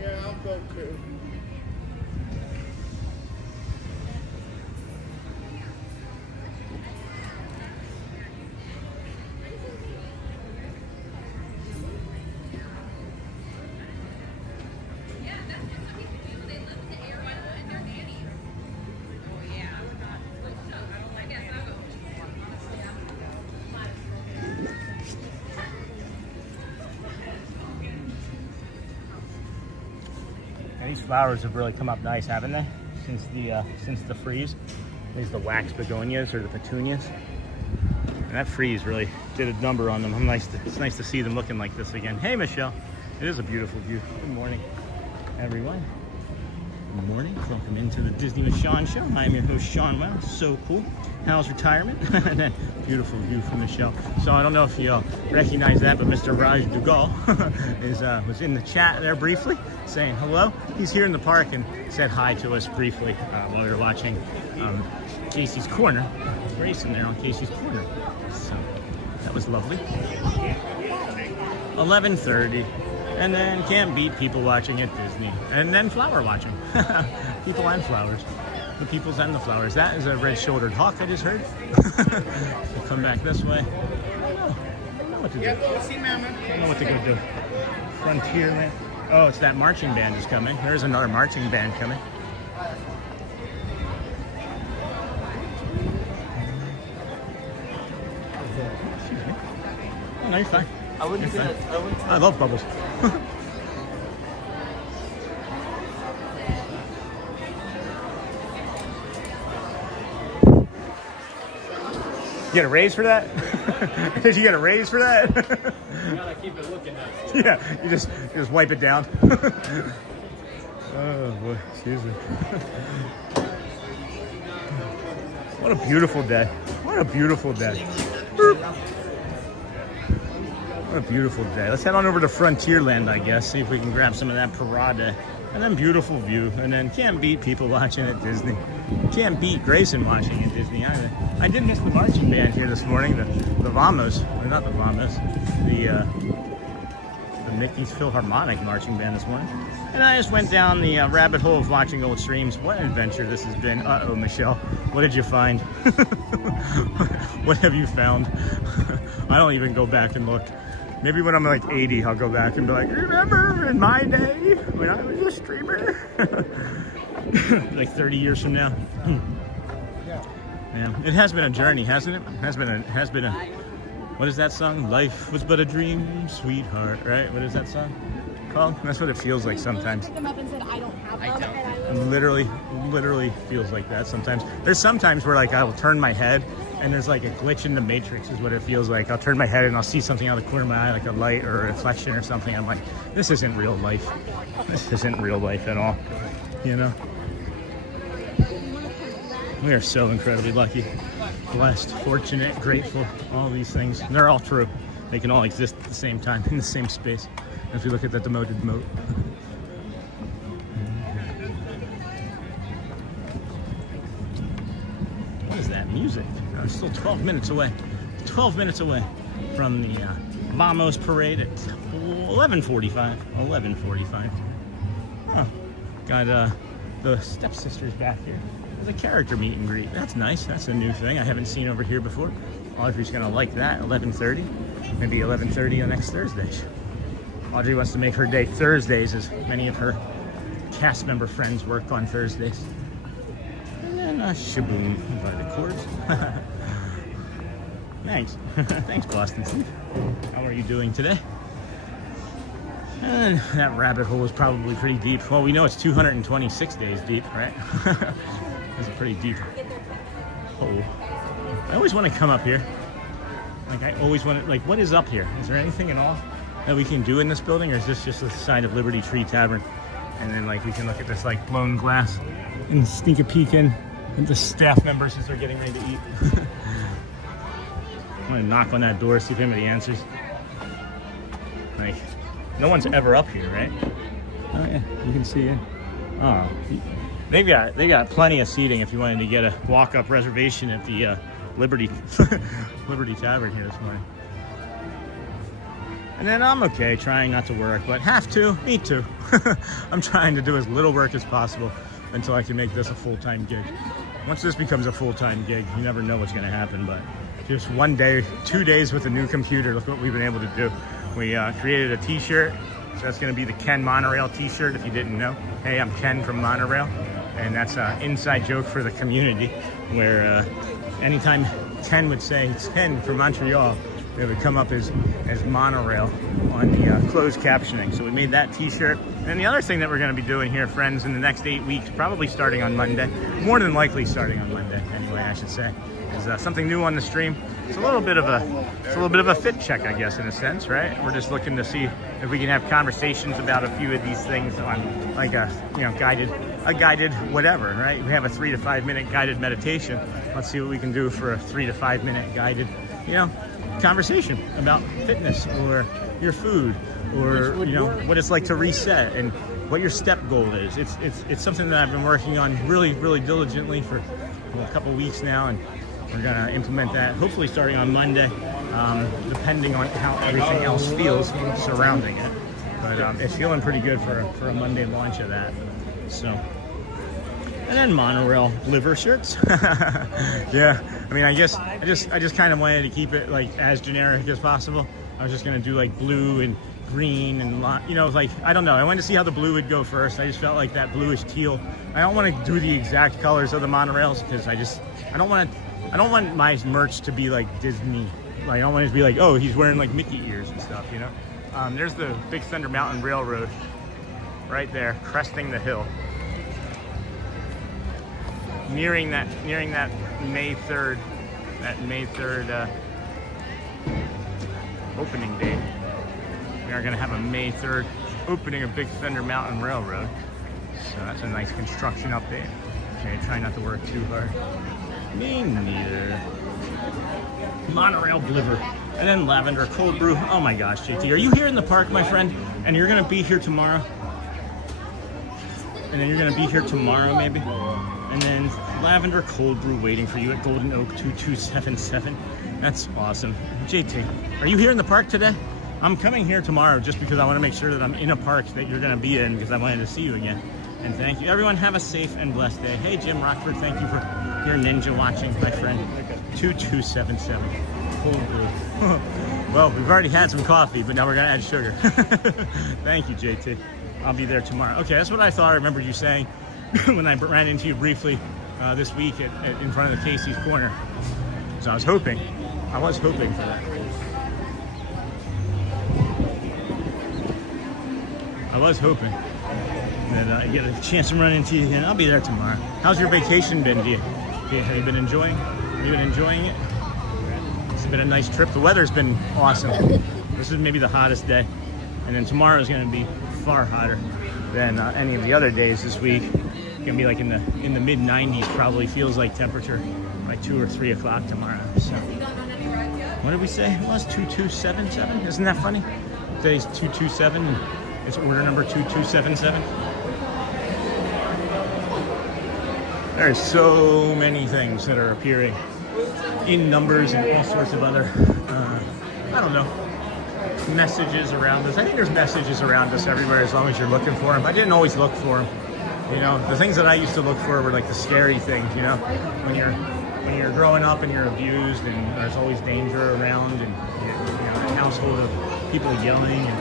Yeah, I'll go too. These flowers have really come up nice, haven't they? Since the freeze. These are the wax begonias or the petunias. And that freeze really did a number on them. It's nice to see them looking like this again. Hey, Michelle. It is a beautiful view. Good morning, everyone. Good morning. Welcome into the Disney with Sean show. I'm your host, Sean. Wow, so cool. How's retirement? And then beautiful view from Michelle. So I don't know if you recognize that, but Mr. Raj Dugal was in the chat there briefly saying hello. He's here in the park and said hi to us briefly while we were watching Casey's Corner. Racing there on Casey's Corner. So that was lovely. 11:30. And then can't beat people watching at Disney. And then flower watching. People and flowers. The peoples and the flowers. That is a red-shouldered hawk I just heard. We'll come back this way. I don't know what to do. I don't know what to go do. Frontierland. Oh, it's that marching band is coming. There's another marching band coming. Oh, no, you're fine. I love bubbles. You get a raise for that? Did you get a raise for that? You gotta keep it looking nice. Yeah, you just wipe it down. Oh boy, excuse me. What a beautiful day. What a beautiful day. What a beautiful day. Let's head on over to Frontierland, I guess, see if we can grab some of that parade. And then beautiful view. And then can't beat people watching at Disney. Can't beat Grayson watching at Disney either. I did miss the marching band here this morning, the Vamos, or not the Vamos, the Mickey's Philharmonic marching band this morning. And I just went down the rabbit hole of watching old streams. What an adventure this has been. Uh-oh, Michelle. What did you find? What have you found? I don't even go back and look. Maybe when I'm like 80, I'll go back and be like, remember in my day when I was a streamer? Like 30 years from now. Yeah, it has been a journey, hasn't it? Has been a what is that song? Life was but a dream, sweetheart, right? What is that song called? That's what it feels like sometimes. Picked them up and said, I don't have them. And I Literally feels like that sometimes. There's sometimes where like I will turn my head and there's like a glitch in the matrix is what it feels like. I'll turn my head and I'll see something out of the corner of my eye, like a light or a reflection or something. I'm like, this isn't real life. This isn't real life at all, you know? We are so incredibly lucky, blessed, fortunate, grateful, all these things. And they're all true. They can all exist at the same time, in the same space. If you look at the demoted moat. What is that music? I'm still 12 minutes away. 12 minutes away from the Vamos parade at 11:45. 11:45. Huh. Got the stepsisters back here. There's a character meet and greet. That's nice. That's a new thing I haven't seen over here before. Audrey's gonna like that. 11:30. Maybe 11:30 on next Thursday. Audrey wants to make her day Thursdays, as many of her cast member friends work on Thursdays. And then shaboom by the cords. Thanks. Thanks, Boston Steve. How are you doing today? And that rabbit hole is probably pretty deep. Well, we know it's 226 days deep, right? It's a pretty deep hole. I always want to come up here. Like, I always want to, like, what is up here? Is there anything at all that we can do in this building, or is this just the side of Liberty Tree Tavern? And then, like, we can look at this, like, blown glass and sneak a peek in at the staff members as they're getting ready to eat. I'm gonna knock on that door, see if anybody answers. Like, no one's ever up here, right? Oh yeah, you can see it. Oh, they got plenty of seating if you wanted to get a walk-up reservation at the Liberty Tavern here this morning. And then I'm okay trying not to work, but have to, me too. I'm trying to do as little work as possible until I can make this a full-time gig. Once this becomes a full-time gig, you never know what's gonna happen, but just 1 day, 2 days with a new computer, look what we've been able to do. We created a t-shirt, so that's gonna be the Ken Monorail t-shirt if you didn't know. Hey, I'm Ken from Monorail, and that's an inside joke for the community, where anytime Ken would say, it's Ken from Montreal, that would come up as monorail on the closed captioning. So we made that t-shirt. And the other thing that we're going to be doing here, friends, in the next 8 weeks, probably starting on Monday, more than likely starting on Monday anyway, I should say, is something new on the stream. It's a little bit of a fit check, I guess, in a sense, right? We're just looking to see if we can have conversations about a few of these things on like a guided whatever, right? We have a 3 to 5 minute guided meditation. Let's see what we can do for a 3 to 5 minute guided, conversation about fitness or your food or what it's like to reset and what your step goal is. It's something that I've been working on really diligently for a couple weeks now, and we're gonna implement that hopefully starting on Monday, depending on how everything else feels surrounding it. But it's feeling pretty good for a Monday launch of that. So, and then monorail liver shirts. Yeah, I mean, I just kind of wanted to keep it like as generic as possible. I was just gonna do like blue and green and like, I don't know. I wanted to see how the blue would go first. I just felt like that bluish teal. I don't want to do the exact colors of the monorails because I don't want my merch to be like Disney. Like, I don't want it to be like, oh, he's wearing like Mickey ears and stuff, There's the Big Thunder Mountain Railroad right there, cresting the hill. Nearing that May 3rd, opening date. We are going to have a May 3rd opening of Big Thunder Mountain Railroad. So that's a nice construction update. Okay, try not to work too hard. Me neither. Monorail liver. And then lavender cold brew. Oh my gosh, JT. Are you here in the park, my friend? And you're going to be here tomorrow? And then you're going to be here tomorrow, maybe? And then lavender cold brew waiting for you at Golden Oak 2277. That's awesome. JT, are you here in the park today? I'm coming here tomorrow just because I want to make sure that I'm in a park that you're going to be in because I wanted to see you again. And thank you. Everyone have a safe and blessed day. Hey, Jim Rockford, thank you for your ninja watching, my friend. 2277. Cold brew. Well, we've already had some coffee, but now we're going to add sugar. Thank you, JT. I'll be there tomorrow. Okay, that's what I thought I remember you saying when I ran into you briefly this week in front of the Casey's Corner. So I was hoping for that. I was hoping that I get a chance to run into you again. I'll be there tomorrow. How's your vacation been? Have you been enjoying? Have you been enjoying it? It's been a nice trip. The weather's been awesome. This is maybe the hottest day, and then tomorrow is going to be far hotter than any of the other days this week. It's going to be like in the mid 90s. Probably feels like temperature like 2 or 3 o'clock tomorrow. So what did we say? It was 2277. Isn't that funny? Today's 227. And it's order number 2277. There's so many things that are appearing in numbers and all sorts of other, I don't know, messages around us. I think there's messages around us everywhere as long as you're looking for them. I didn't always look for them. The things that I used to look for were like the scary things, when you're growing up and you're abused and there's always danger around and a household of people yelling and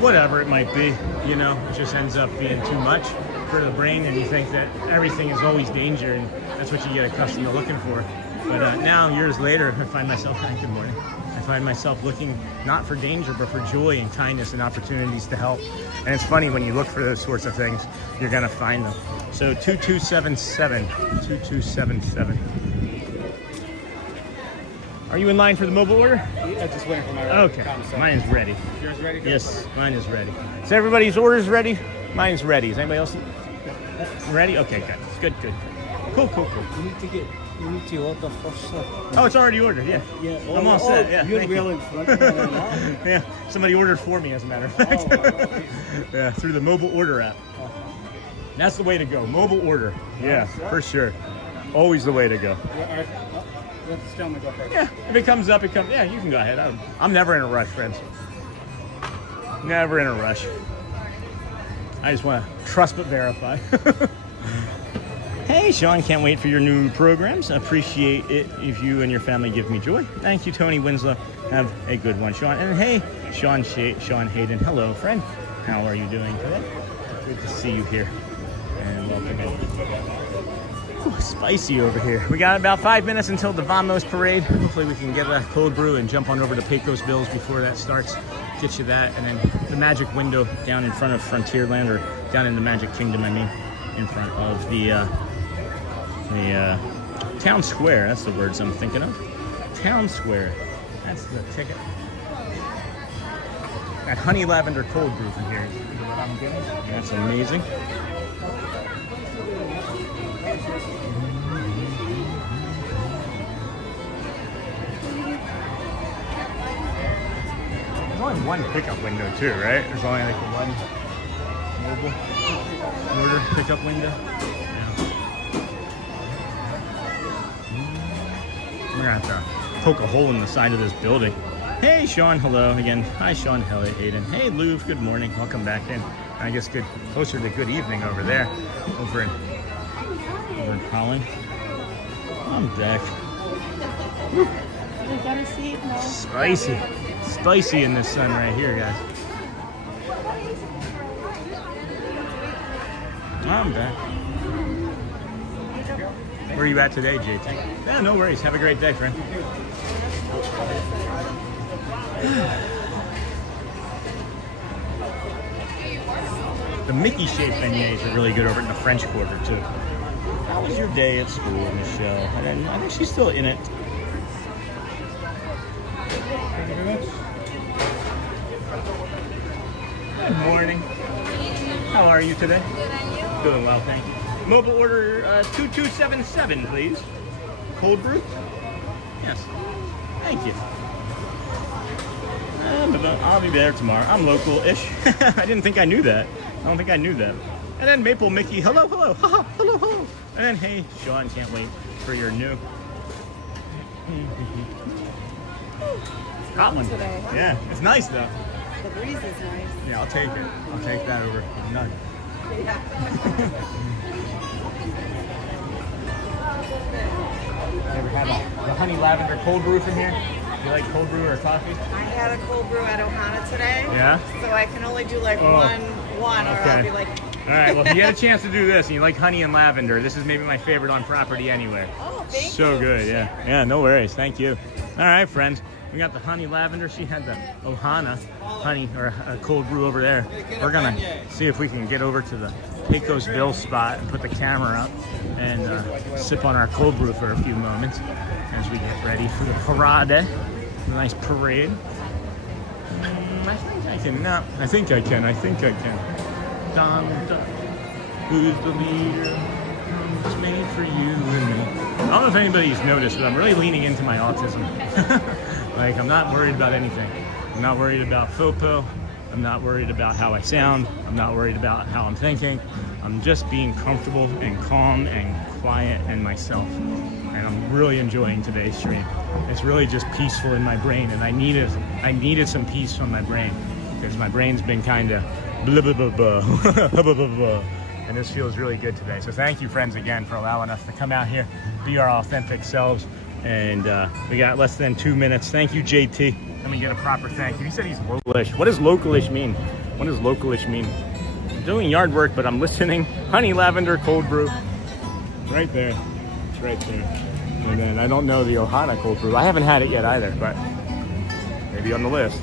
whatever it might be, it just ends up being too much for the brain, and you think that everything is always danger, and that's what you get accustomed to looking for. But now, years later, I find myself looking not for danger, but for joy and kindness and opportunities to help. And it's funny, when you look for those sorts of things, you're gonna find them. So 2277. Are you in line for the mobile order? Yeah, just waiting for my order. Okay, mine is ready. Yours ready? Yes, mine is ready. Is everybody's orders ready? Mine's ready. Is anybody else ready? Okay, good. Cool. You need to order first, sir. Oh, it's already ordered, yeah. I'm all set, yeah. You're well in front of me now. Yeah, somebody ordered for me, as a matter of fact. Okay. Yeah, through the mobile order app. That's the way to go, mobile order. Yeah, for sure. Always the way to go. Yeah, if it comes up, yeah, you can go ahead. I'm never in a rush, friends. Never in a rush. I just want to trust but verify. Hey, Sean, can't wait for your new programs. Appreciate it if you and your family give me joy. Thank you, Tony Winslow. Have a good one, Sean. And hey, Sean Hayden. Hello, friend. How are you doing today? Good to see you here. And welcome in. Ooh, spicy over here. We got about 5 minutes until the Vamos parade. Hopefully we can get a cold brew and jump on over to Pecos Bills before that starts. Get you that, and then the magic window down in front of Frontierland, or down in the Magic Kingdom, I mean, in front of the Town Square. That's the words I'm thinking of. Town Square. That's the ticket. That honey lavender cold brew from here. You know what I'm getting? That's amazing. There's only one pickup window too, right? There's only like one mobile order pickup window. We're gonna have to poke a hole in the side of this building. Hey Sean, hello again. Hi Sean, hello Aiden. Hey Louv, good morning. Welcome back in. I guess good, closer to good evening over there, over in Holland. I'm back. Woo. Spicy, spicy in this sun right here, guys. I'm back. Where are you at today, JT? Yeah, no worries. Have a great day, friend. The Mickey-shaped beignets are really good over in the French Quarter, too. How was your day at school, Michelle? I think she's still in it. Good morning. How are you today? Good, and you? Doing well, thank you. Mobile order 2277, please. Cold brew? Yes. Thank you. I'll be there tomorrow. I'm local-ish. I didn't think I knew that. I don't think I knew that. And then Maple Mickey, hello, hello, haha, hello, hello. And then, hey, Sean, can't wait for your new. Hot one. Today, huh? Yeah, it's nice though. The breeze is nice. Yeah, I'll take it. I'll take that over none. Ever had the honey lavender cold brew from here? You like cold brew or coffee? I had a cold brew at Ohana today. Yeah? So I can only do like one, or okay. I'll be like... All right, well, if you get a chance to do this and you like honey and lavender, this is maybe my favorite on property anywhere. Oh, thank you. So good, yeah. Yeah, no worries. Thank you. All right, friends. We got the honey lavender. She had the Ohana honey or cold brew over there. We're going to see if we can get over to the Pecos Bill spot and put the camera up and sip on our cold brew for a few moments as we get ready for the parade. A nice parade. I think I can. No, I think I can. I think I can. Dun, dun. Who's the leader? It's made for you and me. I don't know if anybody's noticed, but I'm really leaning into my autism. Like, I'm not worried about anything. I'm not worried about FOPO. I'm not worried about how I sound. I'm not worried about how I'm thinking. I'm just being comfortable and calm and quiet and myself. And I'm really enjoying today's stream. It's really just peaceful in my brain, and I needed some peace from my brain because my brain's been kind of blah, blah, blah, blah, blah, blah, blah. And this feels really good today. So thank you, friends, again, for allowing us to come out here, be our authentic selves. And we got less than 2 minutes. Thank you, JT. Let me get a proper thank you. He said he's localish. What does localish mean? What does localish mean? I'm doing yard work, but I'm listening. Honey lavender cold brew. Right there. It's right there. And then I don't know the Ohana cold brew. I haven't had it yet either, but maybe on the list.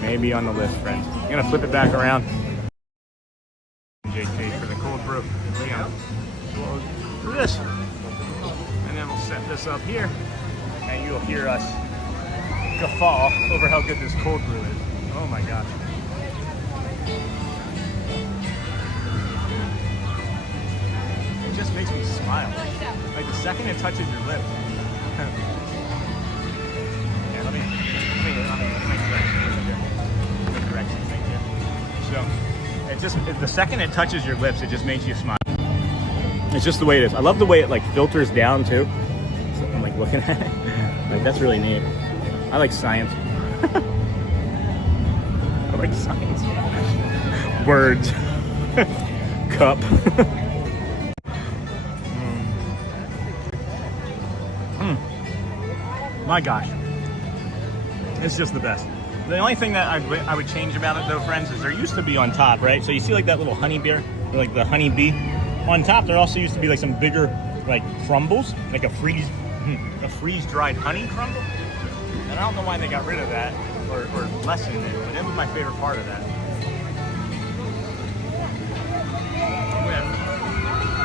Maybe on the list, friends. I'm gonna flip it back around. JT for the cold brew. We're gonna do this. And then we'll set this up here. And you'll hear us guffaw over how good this cold brew is. Oh my gosh. It just makes me smile. Like the second it touches your lips. Yeah, let me make corrections. Thank you. So, the second it touches your lips, it just makes you smile. It's just the way it is. I love the way it like filters down too. So I'm like looking at it. Like that's really neat. I like science. I like science. Words. Cup. My gosh. It's just the best. The only thing that I would change about it though, friends, is there used to be on top, right? So you see like that little honey beer, or like the honey bee? On top, there also used to be like some bigger like crumbles, like a freeze-dried honey crumble. And I don't know why they got rid of that or lessened it, but that was my favorite part of that. And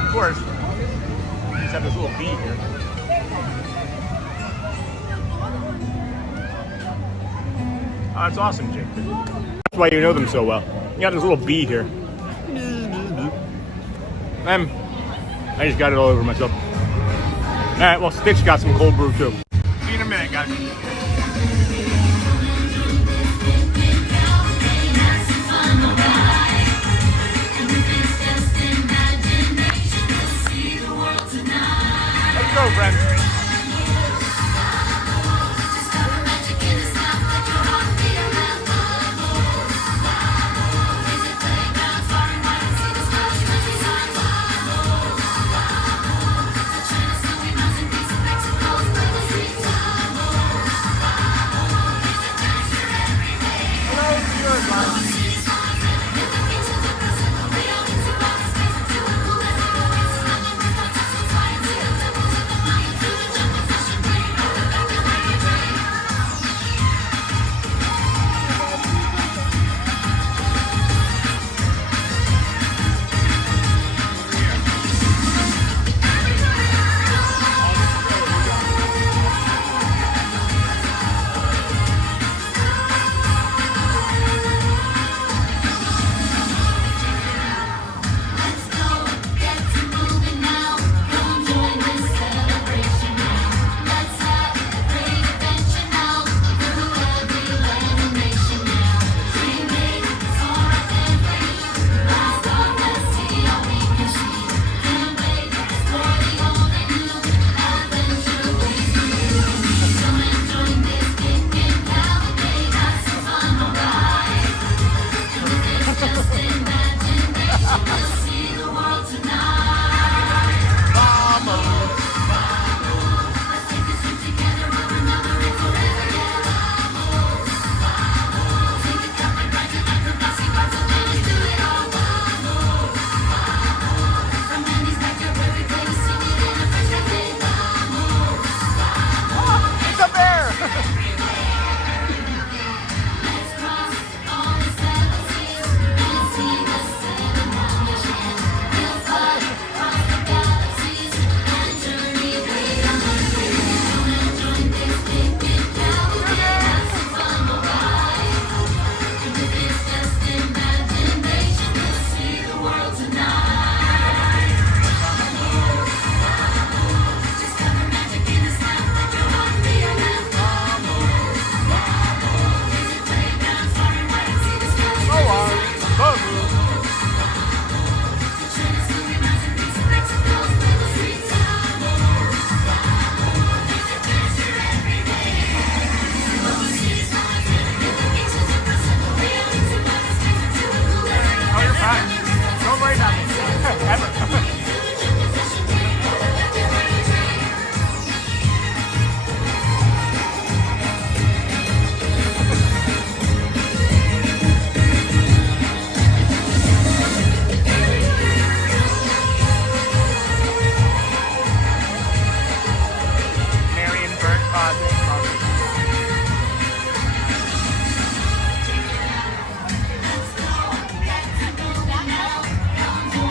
of course, we just have this little bee here. Oh, that's awesome, Jake. That's why you know them so well. You got this little bee here. I just got it all over myself. All right, well, Stitch got some cold brew too. See you in a minute, guys. Let's go, friends.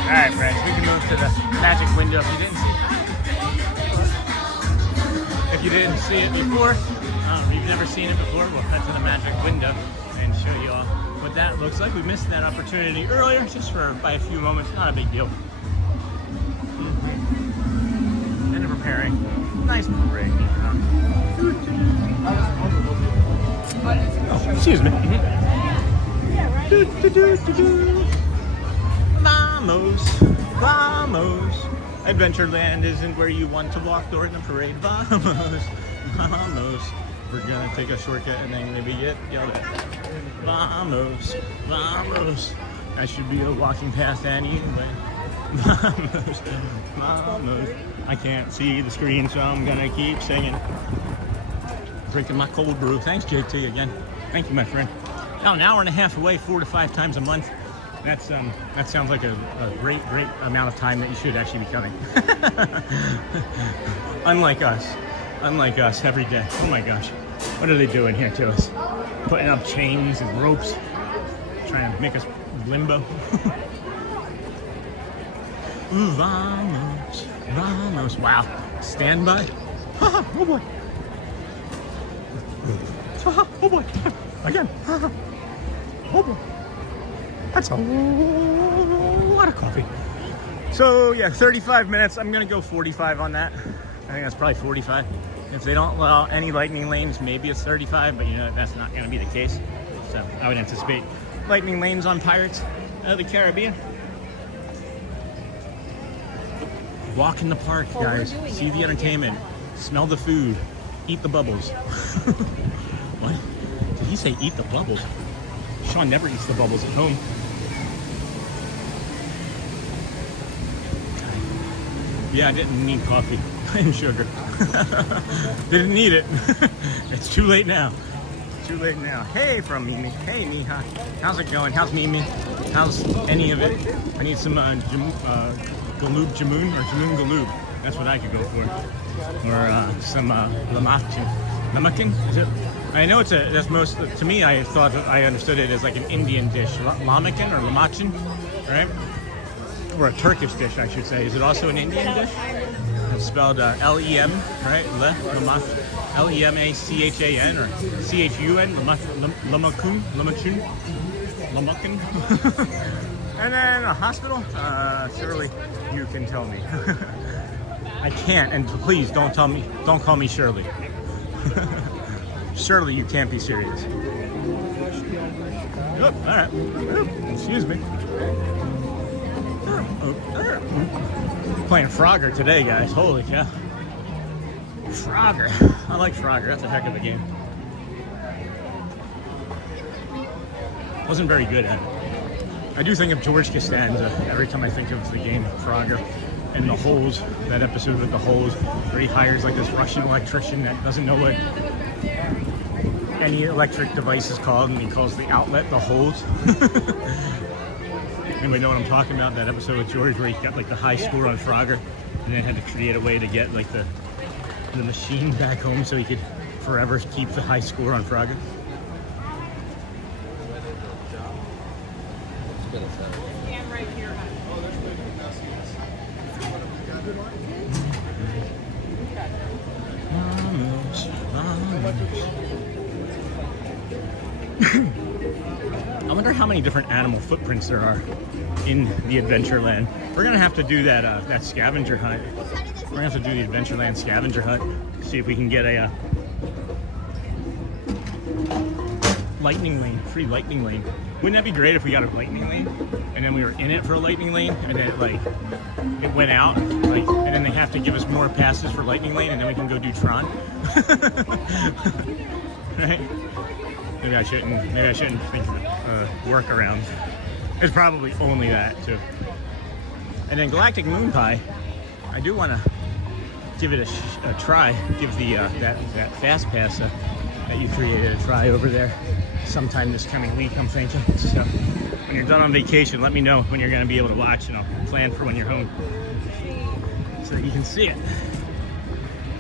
Alright, friends, we can move to the magic window if you didn't see it before. If you've never seen it before, we'll cut to the magic window and show you all what that looks like. We missed that opportunity earlier, just by a few moments, not a big deal. End of repairing. Nice little break. Oh, excuse me. Vamos, vamos. Adventureland isn't where you want to walk during the parade. Vamos, vamos. We're gonna take a shortcut and then maybe get yelled at. Vamos, vamos. I should be a walking path anyway. Vamos, vamos. I can't see the screen, so I'm gonna keep singing. Drinking my cold brew. Thanks, JT, again. Thank you, my friend. Now, an hour and a half away, 4 to 5 times a month. that sounds like a great amount of time that you should actually be coming. Unlike us every day. Oh my gosh, what are they doing here to us? Putting up chains and ropes, trying to make us limbo. Ooh, vamos. Wow, stand by. Oh boy. Oh boy, again. Oh boy, that's a lot of coffee. So yeah, 35 minutes. I'm gonna go 45 on that. I think that's probably 45. If they don't allow any lightning lanes, maybe it's 35, but you know that's not gonna be the case. So I would anticipate lightning lanes on Pirates of the Caribbean. Walk in the park, guys. See the entertainment. Smell the food. Eat the bubbles. What? Did he say eat the bubbles? Sean never eats the bubbles at home. Yeah, I didn't need coffee and sugar. Didn't need it. It's too late now. Too late now. Hey from Mimi. Hey Miha. How's it going? How's Mimi? How's any of it? I need some Galoob Jamoon or Jamoon Galoob. That's what I could go for. Or some Lamakin. Is it? I know that's most, to me, I thought that I understood it as like an Indian dish. Lamakin or Lamachin, right? Or a Turkish dish, I should say. Is it also an Indian dish? It's spelled L-E-M, right? L-E-M-A-C-H-A-N or C-H-U-N, Lamakun. And then a hospital? Shirley, you can tell me. I can't, and please don't call me Shirley. Surely you can't be serious. Oh, all right. Oh, excuse me. Playing Frogger today, guys. Holy cow. Frogger. I like Frogger. That's a heck of a game. Wasn't very good at it. I do think of George Costanza every time I think of the game Frogger. And the holes, that episode with the holes, where he hires like this Russian electrician that doesn't know what any electric device is called, and he calls the outlet the hose. Anybody know what I'm talking about? That episode with George where he got like the high score on Frogger, and then had to create a way to get like the machine back home so he could forever keep the high score on Frogger. Stand right here. I wonder how many different animal footprints there are in the Adventureland. We're gonna have to do that scavenger hunt. We're gonna have to do the Adventureland scavenger hunt. See if we can get a lightning lane, free lightning lane. Wouldn't that be great if we got a lightning lane and then we were in it for a lightning lane and then it went out, and then they have to give us more passes for lightning lane and then we can go do Tron. Right? Maybe I shouldn't think of workarounds. It's probably only that too. And then Galactic Moon Pie, I do want to give it a try. Give the that fast pass that you created a try over there sometime this coming week, I'm thinking. So when you're done on vacation, let me know when you're going to be able to watch, and I'll plan for when you're home so that you can see it.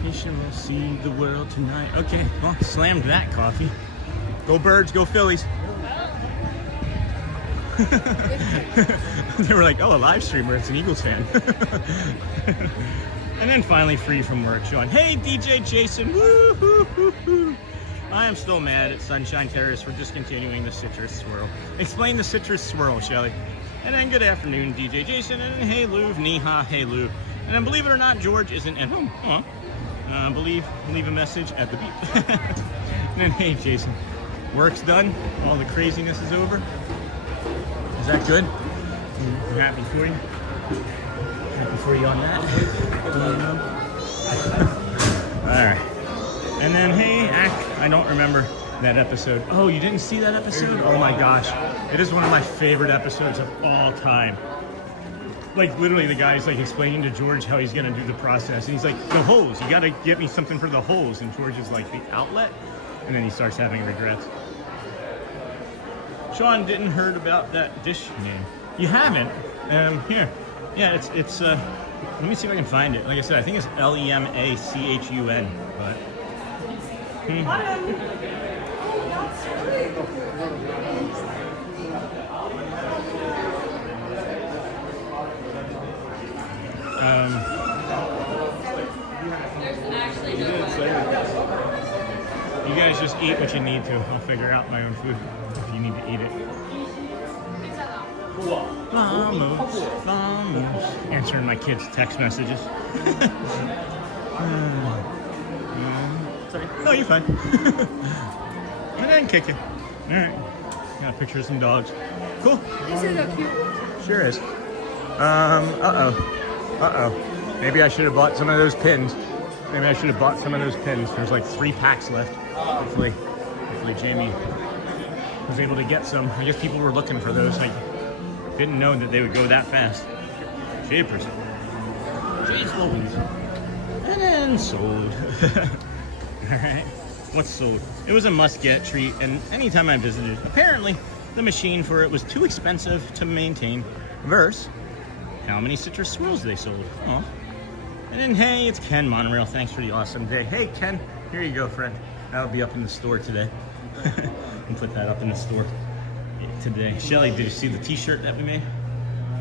You shall see the world tonight. Okay, well, slammed that coffee. Go Birds, go Phillies. They were like, oh, a live streamer, it's an Eagles fan. And then finally, free from work, Sean. Hey, DJ Jason. Woo-hoo-hoo-hoo. I am still mad at Sunshine Terrace for discontinuing the citrus swirl. Explain the citrus swirl, Shelly. And then good afternoon, DJ Jason. And then hey, Lou, Niha, hey, Lou. And then believe it or not, George isn't at home. Leave a message at the beep. And then hey, Jason. Work's done. All the craziness is over. Is that good? I'm happy for you. Happy for you on that. All right. And then, hey, I don't remember that episode. Oh, you didn't see that episode? Oh my gosh. It is one of my favorite episodes of all time. Like, literally, the guy's like explaining to George how he's gonna do the process. And he's like, the hose, you gotta get me something for the hose. And George is like, the outlet? And then he starts having regrets. Sean didn't heard about that dish name. You haven't? Here. Yeah, it's let me see if I can find it. Like I said, I think it's Lemachun, but you guys just eat what you need to. I'll figure out my own food if you need to eat it. Vamos. Answering my kids' text messages. Sorry. No, you're fine. I didn't kick you. All right. Got a picture of some dogs. Cool. This is so cute. Sure is. Maybe I should have bought some of those pins. There's like 3 packs left. Hopefully Jamie was able to get some. I guess people were looking for those. I didn't know that they would go that fast. Jeepers. Jeez Louise. And then sold. Alright. What's sold? It was a must-get treat, and anytime I visited, apparently the machine for it was too expensive to maintain versus how many citrus swirls they sold. Oh. And then, hey, it's Ken Monorail. Thanks for the awesome day. Hey, Ken, here you go, friend. That'll be up in the store today. And put that up in the store today. Shelly, did you see the t-shirt that we made?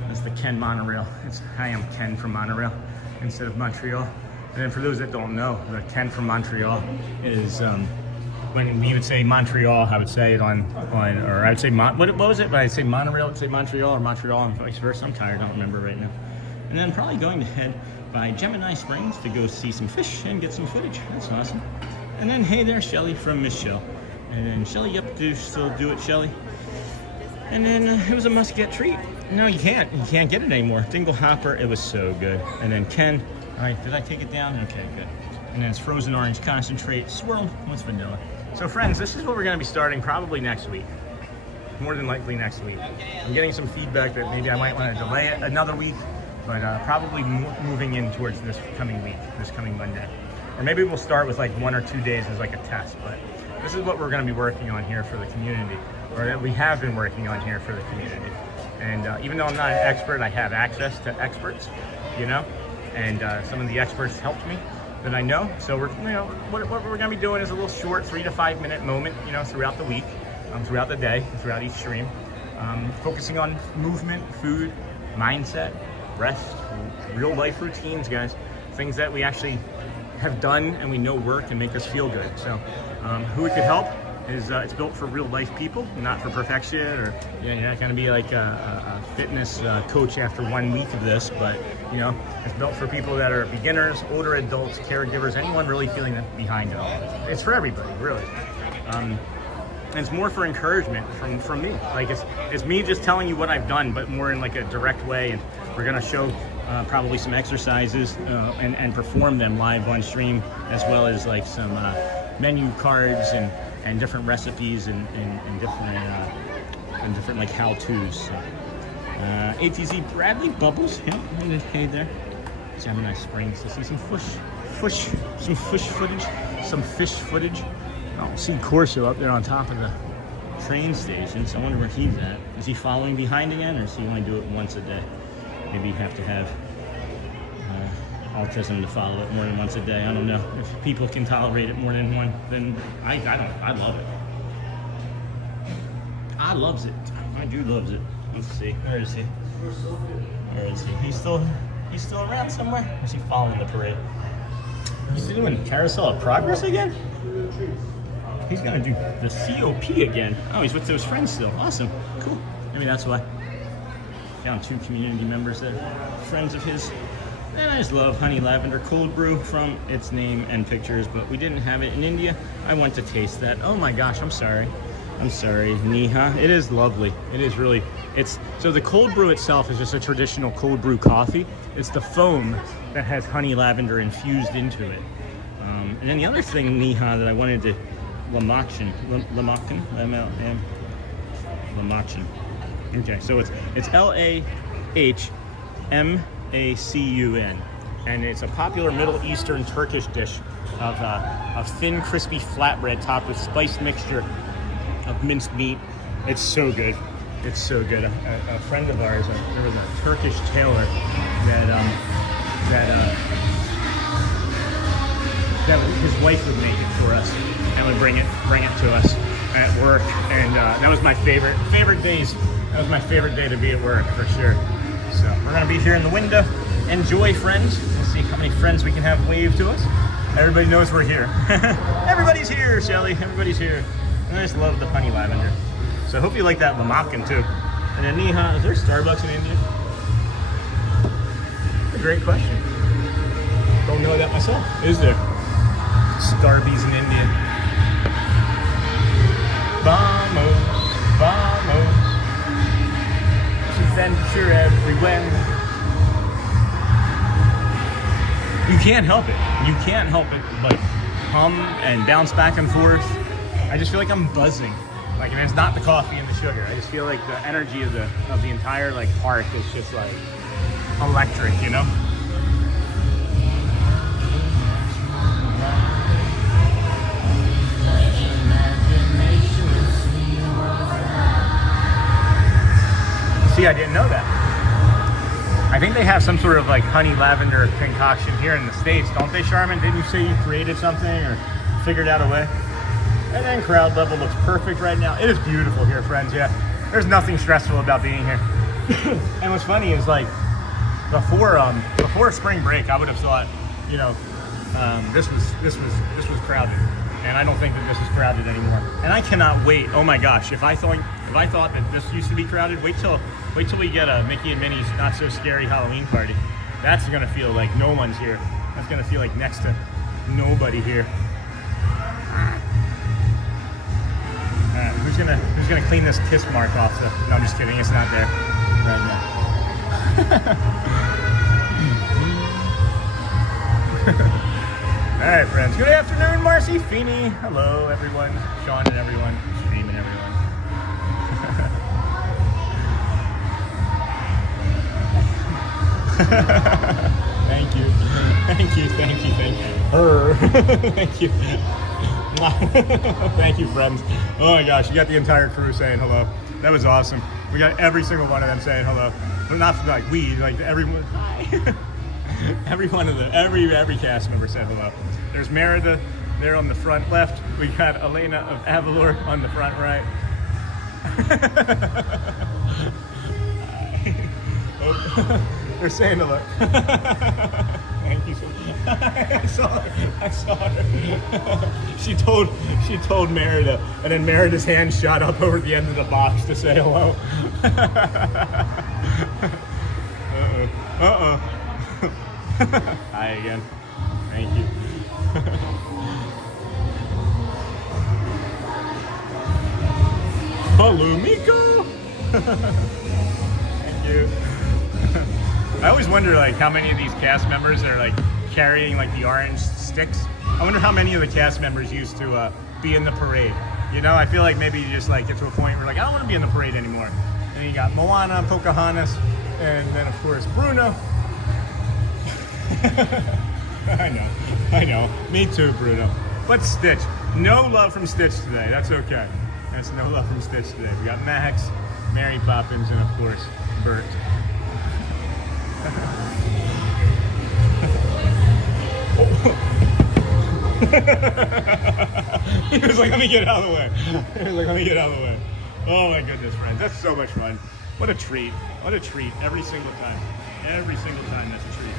That's the Ken Monorail. It's I am Ken from Monorail instead of Montreal. And then for those that don't know, the Ken from Montreal is when we would say Montreal, I would say it on or I would say what was it? When I'd say Monorail, I'd say Montreal, or Montreal and vice versa. I'm tired, I don't remember right now. And then probably going to head by Gemini Springs to go see some fish and get some footage. That's awesome. And then, hey there, Shelly from Miss Shell. And then, Shelly, yep, do still do it, Shelly. And then it was a must-get treat. No, you can't get it anymore. Dingle Hopper, it was so good. And then Ken, all right, did I take it down? Okay, good. And then it's frozen orange concentrate swirled with vanilla. So friends, this is what we're gonna be starting probably next week. More than likely next week. I'm getting some feedback that maybe I might want to delay it another week, but probably moving in towards this coming week, this coming Monday. Or maybe we'll start with like 1 or 2 days as like a test, but this is what we're gonna be working on here for the community, or that we have been working on here for the community. And even though I'm not an expert, I have access to experts, you know, and some of the experts helped me that I know. So we're, what we're gonna be doing is a little short 3 to 5 minute moment, throughout the week, throughout the day, throughout each stream, focusing on movement, food, mindset, rest, real life routines, guys, things that we actually have done and we know work and make us feel good. So who it could help is it's built for real life people, not for perfection, or you're not going to be like a fitness coach after 1 week of this, but it's built for people that are beginners, older adults, caregivers, anyone really feeling behind it all. It's for everybody, really. And it's more for encouragement from me. Like it's me just telling you what I've done, but more in like a direct way. And we're gonna show probably some exercises and perform them live on stream, as well as like some menu cards and different recipes and different like how-tos. So, ATZ Bradley Bubbles, yeah, hey there. Gemini Springs to see some fish footage. I'll see Corso up there on top of the train station, so I wonder where he's at. Is he following behind again, or does he only do it once a day? Maybe you have to have autism to follow it more than once a day. I don't know. If people can tolerate it more than one, then I don't. I love it. I loves it. I do loves it. Let's see. Where is he? Where is he? He's still around somewhere? Or is he following the parade? He's doing Carousel of Progress again? He's gonna do the COP again. Oh, he's with those friends still. Awesome. Cool. Maybe that's why. Found 2 community members that are friends of his. And I just love Honey Lavender Cold Brew from its name and pictures, but we didn't have it in India. I want to taste that. Oh my gosh, I'm sorry. Neha. It is lovely. It is really, so the cold brew itself is just a traditional cold brew coffee. It's the foam that has honey lavender infused into it. And then the other thing, Neha, that I wanted to, Lemachun. Okay, so it's Lahmacun, and it's a popular Middle Eastern Turkish dish of thin, crispy flatbread topped with spiced mixture of minced meat, It's so good. It's so good. A friend of ours, there was a Turkish tailor that his wife would make it for us and would bring it to us at work, and that was my favorite days. That was my favorite day to be at work for sure. So we're gonna be here in the window. Enjoy, friends. We'll see how many friends we can have wave to us. Everybody knows we're here. Everybody's here, Shelly. Everybody's here. And I just love the honey lavender. So I hope you like that Lamapkin too. And then Neha, is there Starbucks in India? That's a great question. Don't know that myself. Is there? Starbucks in India. Vamos, vamos. Adventure everywhere. You can't help it. You can't help it but hum and bounce back and forth. I just feel like I'm buzzing. Like, and it's not the coffee and the sugar. I just feel like the energy of the entire like park is just like electric, you know? See, I didn't know that. I think they have some sort of like honey lavender concoction here in the States, don't they, Charmin? Didn't you say you created something or figured out a way? And then crowd level looks perfect right now. It is beautiful here, friends, yeah. There's nothing stressful about being here. And what's funny is like, before spring break, I would have thought, you know, this was crowded. And I don't think that this is crowded anymore. And I cannot wait. Oh my gosh, if I thought that this used to be crowded, wait till we get a Mickey and Minnie's Not So Scary Halloween party. That's gonna feel like no one's here. That's gonna feel like next to nobody here. Who's gonna clean this kiss mark off the? No, I'm just kidding. It's not there right now. All right, friends. Good afternoon, Marcy, Feeney. Hello, everyone. Sean and everyone. Stream and everyone. Thank you. Thank you. Thank you. Thank you. Thank you. Thank you, friends. Oh my gosh, you got the entire crew saying hello. That was awesome. We got every single one of them saying hello. But not like we, like everyone. Hi. Every one of them, every cast member said hello. There's Merida there on the front left. We got Elena of Avalor on the front right. They're saying hello. Thank you so much. I saw her. She told Merida, and then Merida's hand shot up over the end of the box to say hello. Hi again. Thank you. Hello, Miko. Thank you. I always wonder like how many of these cast members are like carrying like the orange sticks. I wonder how many of the cast members used to be in the parade. You know, I feel like maybe you just like get to a point where like I don't want to be in the parade anymore. And then you got Moana, Pocahontas, and then of course Bruno. I know. Me too, Bruno. But Stitch. No love from Stitch today. That's okay. That's no love from Stitch today. We got Max, Mary Poppins, and of course, Bert. He was like, let me get out of the way. Oh my goodness, friends. That's so much fun. What a treat. What a treat. Every single time. Every single time, that's a treat.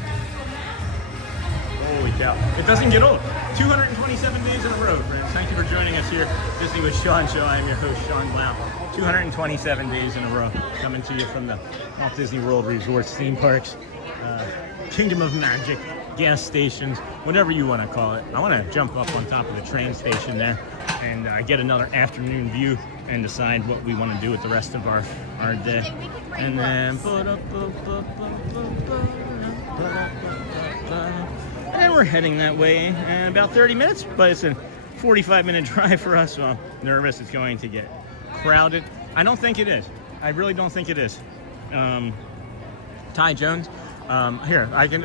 Holy cow. It doesn't get old. 227 days in a row, friends. Thank you for joining us here. Disney with Sean Show. I am your host, Sean Blount. 227 days in a row. Coming to you from the Walt Disney World Resorts theme parks. Kingdom of Magic, gas stations, whatever you want to call it. I want to jump up on top of the train station there and get another afternoon view and decide what we want to do with the rest of our day. And then... And we're heading that way in about 30 minutes, but it's a 45-minute drive for us, so I'm nervous it's going to get crowded. I don't think it is. I really don't think it is. Ty Jones, here I can.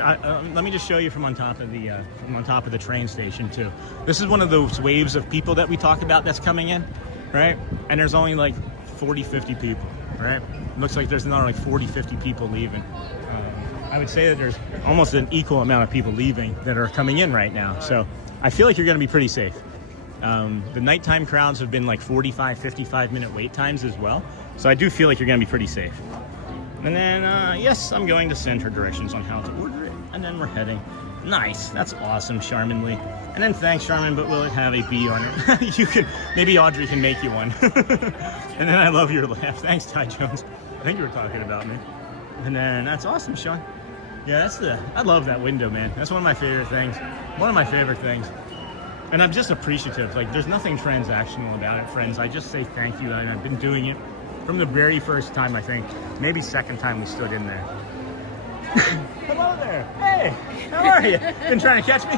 Let me just show you from on top of the train station too. This is one of those waves of people that we talk about that's coming in, right? And there's only like 40, 50 people, right? Looks like there's another like 40, 50 people leaving. I would say that there's almost an equal amount of people leaving that are coming in right now. So I feel like you're going to be pretty safe. The nighttime crowds have been like 45, 55-minute wait times as well. So I do feel like you're going to be pretty safe. And then, yes, I'm going to send her directions on how to order it. And then we're heading. Nice. That's awesome, Charminly. And then thanks, Charmin, but will it have a bee on it? You can, maybe Audrey can make you one. And then I love your laugh. Thanks, Ty Jones. I think you were talking about me. And then that's awesome, Sean. Yeah, I love that window, man. That's one of my favorite things. One of my favorite things. And I'm just appreciative. Like, there's nothing transactional about it, friends. I just say thank you, and I've been doing it from the very first time, I think. Maybe second time we stood in there. Hello there. Hey, how are you? Been trying to catch me?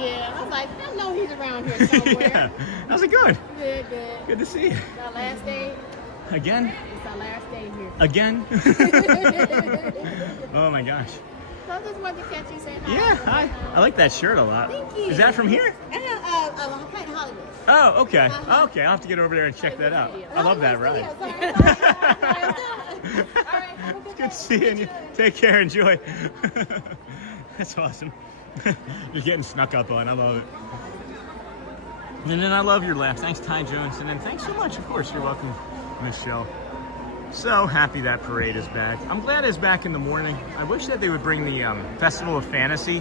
Yeah, I was like, I know he's around here somewhere. Yeah. How's it going? Good. Good to see you. It's our last day. Again? It's our last day here. Again? Oh my gosh. So I just wanted to catch you saying hi. Yeah, hi. I like that shirt a lot. Thank you. Is that from here? I'm playing Hollywood. Oh, okay. Okay, I'll have to get over there and check that out. I love that ride. It's good seeing you. Take care. Enjoy. That's awesome. Just getting snuck up on. I love it. And then I love your laugh. Thanks, Ty Jones. And then thanks so much. Of course, you're welcome, Michelle. So happy that parade is back. I'm glad it's back in the morning. I wish that they would bring the Festival of Fantasy.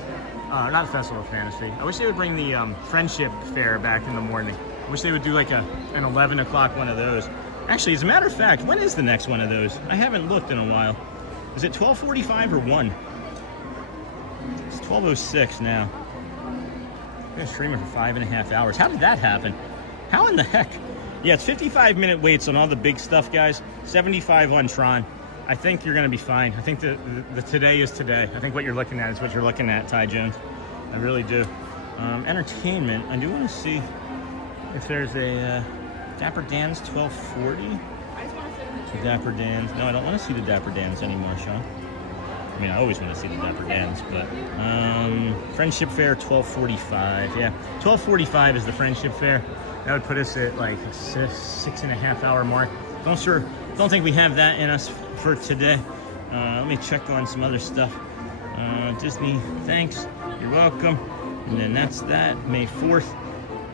Not Festival of Fantasy. I wish they would bring the Friendship Fair back in the morning. I wish they would do like an 11 o'clock one of those. Actually, as a matter of fact, when is the next one of those? I haven't looked in a while. Is it 12:45 or 1? It's 12:06 now. I'm gonna stream it for 5.5 hours. How did that happen? How in the heck? Yeah, it's 55-minute waits on all the big stuff, guys. 75 on Tron. I think you're gonna be fine. I think the today is today. I think what you're looking at is what you're looking at, Ty Jones. I really do. Entertainment. I do want to see if there's a Dapper Dans 1240. Dapper Dans. No, I don't want to see the Dapper Dans anymore, Sean. I mean, I always want to see the Dapper Dans, but Friendship Fair 1245. Yeah, 1245 is the Friendship Fair. That would put us at like a 6.5 hour mark. Don't think we have that in us for today. Let me check on some other stuff. Disney, thanks. You're welcome. And then that's that. May 4th.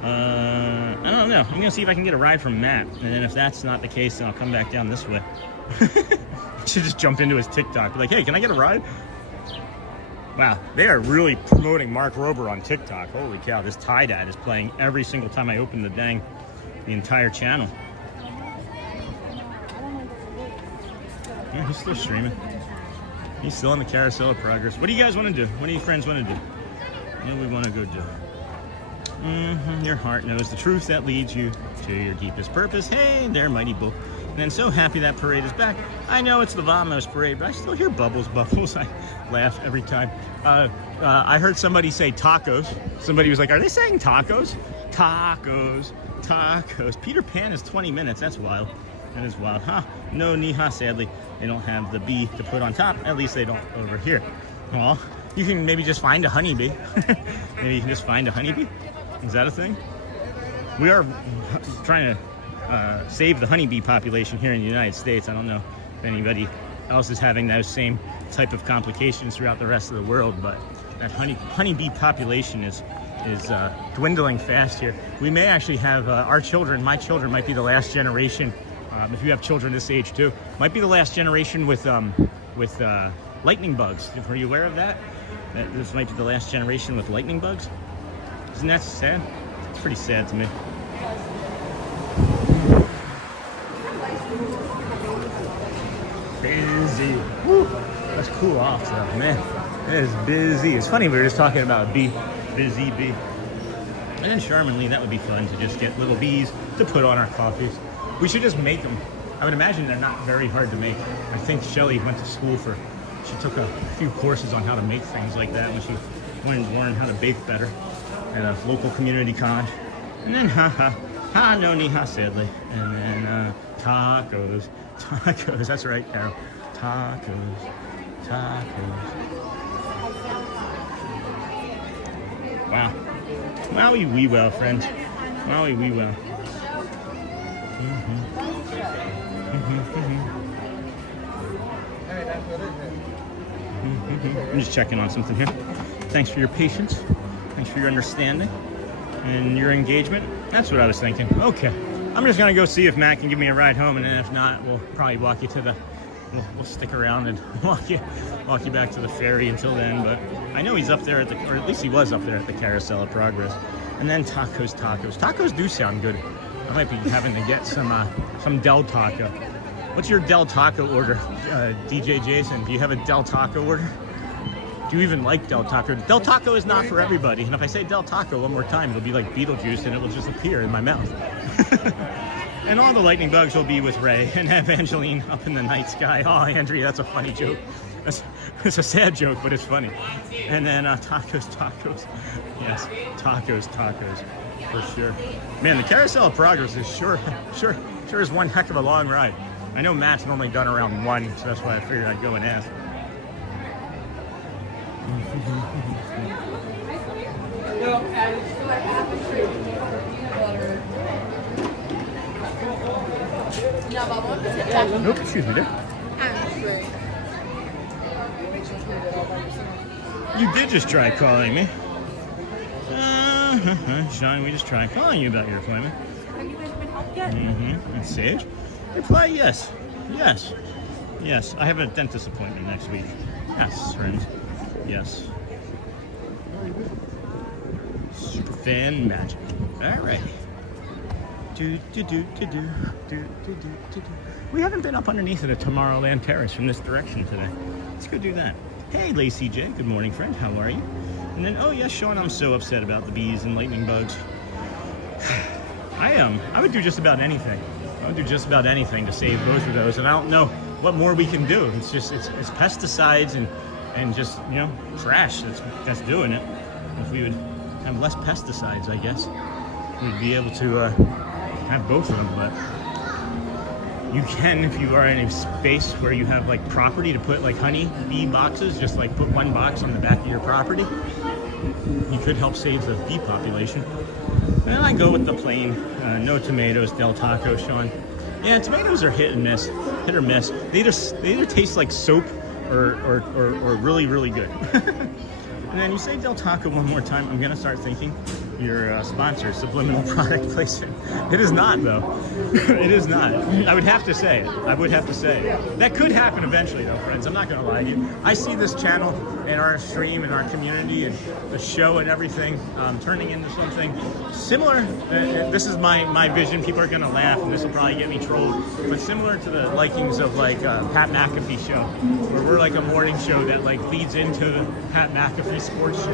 I don't know. I'm gonna see if I can get a ride from Matt, and then if that's not the case, then I'll come back down this way. I should just jump into his TikTok. Be like, hey, can I get a ride? Wow, they are really promoting Mark Rober on TikTok. Holy cow, this Tie Dad is playing every single time I open the entire channel. Yeah, he's still streaming. He's still on the Carousel of Progress. What do you guys want to do? What do you friends want to do? What do we want to go do? Your heart knows the truth that leads you to your deepest purpose. Hey there, Mighty Bull. And I'm so happy that parade is back. I know it's the Vamos parade, but I still hear bubbles. I laugh every time. I heard somebody say tacos. Somebody was like, are they saying tacos? Tacos, tacos. Peter Pan is 20 minutes. That's wild. That is wild. Huh? No, Niha, sadly. They don't have the bee to put on top. At least they don't over here. Well, you can maybe just find a honeybee. Maybe you can just find a honeybee. Is that a thing? We are trying to save the honeybee population here in the United States. I don't know if anybody else is having those same type of complications throughout the rest of the world, but that honeybee population is dwindling fast here. We may actually have our children, my children might be the last generation, if you have children this age too, might be the last generation with lightning bugs. Were you aware of that? That this might be the last generation with lightning bugs? Isn't that sad? It's pretty sad to me. Busy. Woo. Let's cool off stuff, man. It is busy. It's funny, we were just talking about a bee. Busy bee. And then Charminly, that would be fun to just get little bees to put on our coffees. We should just make them. I would imagine they're not very hard to make. I think Shelly went to school she took a few courses on how to make things like that when she wanted to learn how to bake better at a local community college. And then no Niha, sadly. And then tacos, that's right, Carol. Tacos. Wow. Wowie wee well, friends. Wowie wee well. I'm just checking on something here. Thanks for your patience. Thanks for your understanding and your engagement. That's what I was thinking. Okay, I'm just gonna go see if Matt can give me a ride home, and then if not, we'll probably walk you to the. We'll stick around and walk you back to the ferry until then. But I know he's up there at the, or at least he was up there at the Carousel of Progress. And then tacos. Tacos do sound good. I might be having to get some Del Taco. What's your Del Taco order, DJ Jason? Do you have a Del Taco order? Do you even like Del Taco? Del Taco is not for everybody. And if I say Del Taco one more time, it'll be like Beetlejuice and it will just appear in my mouth. And all the lightning bugs will be with Ray and Evangeline up in the night sky. Oh, Andrea, that's a funny joke. It's a sad joke, but it's funny. And then tacos. Yes, tacos, for sure. Man, the Carousel of Progress is sure is one heck of a long ride. I know Matt's normally done around 1, so that's why I figured I'd go and ask. Nope, excuse me there. You did just try calling me. Sean, we just tried calling you about your appointment. Have you guys been helped yet? And Sage? Reply yes. Yes, I have a dentist appointment next week. Yes, friends. Yes. Super fan magic. All right. We haven't been up underneath of the Tomorrowland Terrace from this direction today. Let's go do that. Hey, Lacey J. Good morning, friend. How are you? And then, oh yes, Sean, I'm so upset about the bees and lightning bugs. I would do just about anything. I would do just about anything to save both of those, and I don't know what more we can do. It's just it's pesticides and just, you know, trash that's doing it. If we would have less pesticides, I guess we'd be able to have both of them. But you can, if you are in a space where you have like property to put like honey bee boxes, just like put one box on the back of your property, you could help save the bee population. And I go with the plain, no tomatoes, Del Taco, Sean. Yeah, tomatoes are hit or miss. They either taste like soap or really, really good. And then you say Del Taco one more time, I'm gonna start thinking your sponsor, subliminal product placement. It is not, though. It is not. I would have to say it. That could happen eventually, though, friends. I'm not gonna lie to you. I see this channel and our stream and our community and the show and everything turning into something similar. This is my vision. People are gonna laugh, and this will probably get me trolled. But similar to the likings of like Pat McAfee show, where we're like a morning show that like leads into the Pat McAfee sports show.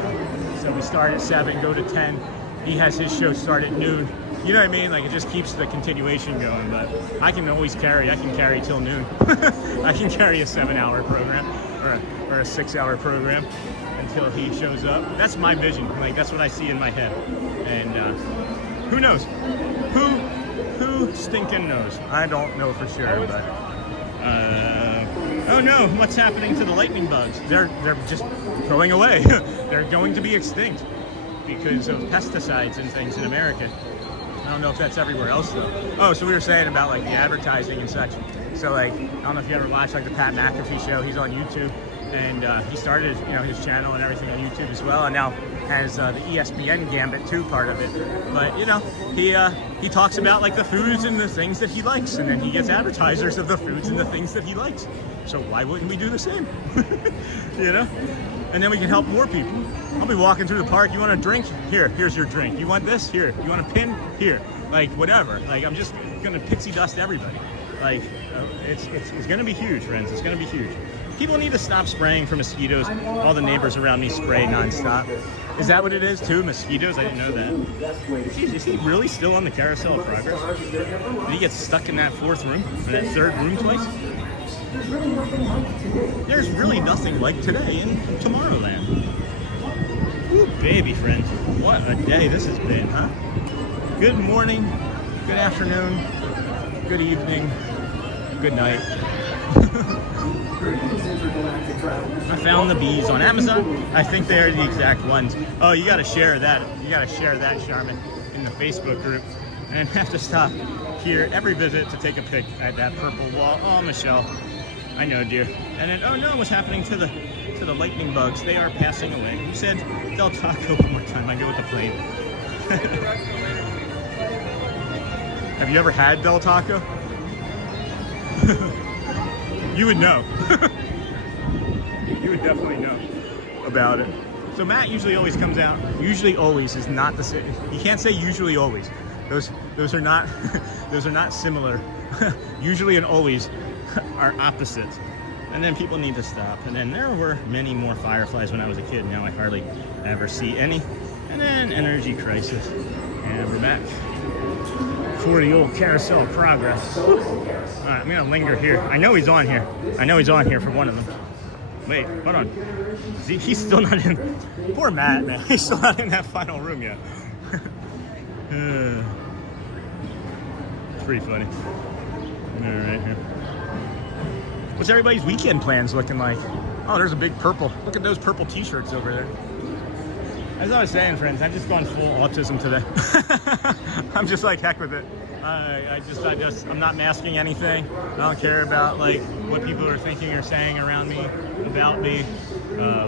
So we start at 7, go to 10. He has his show start at noon. You know what I mean? Like, it just keeps the continuation going. But I can carry till noon. I can carry a 7-hour program or a 6-hour program until he shows up. That's my vision. Like, that's what I see in my head. And who knows? Who stinking knows? I don't know for sure, but oh no, what's happening to the lightning bugs? They're just going away. They're going to be extinct because of pesticides and things in America. I don't know if that's everywhere else though. Oh, so we were saying about like the advertising and such. So like, I don't know if you ever watched like the Pat McAfee show. He's on YouTube, and he started, you know, his channel and everything on YouTube as well, and now has the ESPN Gambit 2 part of it. But you know, he talks about like the foods and the things that he likes, and then he gets advertisers of the foods and the things that he likes. So why wouldn't we do the same? You know? And then we can help more people. I'll be walking through the park. You want a drink? Here's your drink. You want this? Here. You want a pin? Here. Like, whatever. Like, I'm just gonna pixie dust everybody. Like, it's gonna be huge, friends. It's gonna be huge. People need to stop spraying for mosquitoes. All the neighbors around me spray nonstop. Is that what it is too? Mosquitoes? I didn't know that. Jeez, is he really still on the Carousel of Progress? Did he get stuck in that 4th room? Or that 3rd room twice? There's really nothing like today in Tomorrowland. Ooh, baby friends, what a day this has been, huh? Good morning, good afternoon, good evening, good night. I found the bees on Amazon. I think they are the exact ones. Oh, you gotta share that. You gotta share that, Charmin, in the Facebook group. and have to stop here every visit to take a pic at that purple wall. Oh, Michelle, I know, dear. And then, oh no, what's happening to the lightning bugs? They are passing away. Who said Del Taco one more time? I go with the plane. Have you ever had Del Taco? You would know. You would definitely know about it. So Matt usually always comes out. Usually always is not the same. You can't say usually always. Those are not those are not similar. Usually and always are opposites. And then people need to stop. And then there were many more fireflies when I was a kid. Now I hardly ever see any. And then energy crisis. And we're back for the old carousel progress. All right, I'm gonna linger here. I know he's on here. I know he's on here for one of them. Wait, hold on. He's still not in. Poor Matt, man. He's still not in that final room yet. It's pretty funny. All right, here. What's everybody's weekend plans looking like? Oh, there's a big purple. Look at those purple t-shirts over there. As I was saying, friends, I've just gone full autism today. I'm just like, heck with it. I'm not masking anything. I don't care about like what people are thinking or saying around me, about me,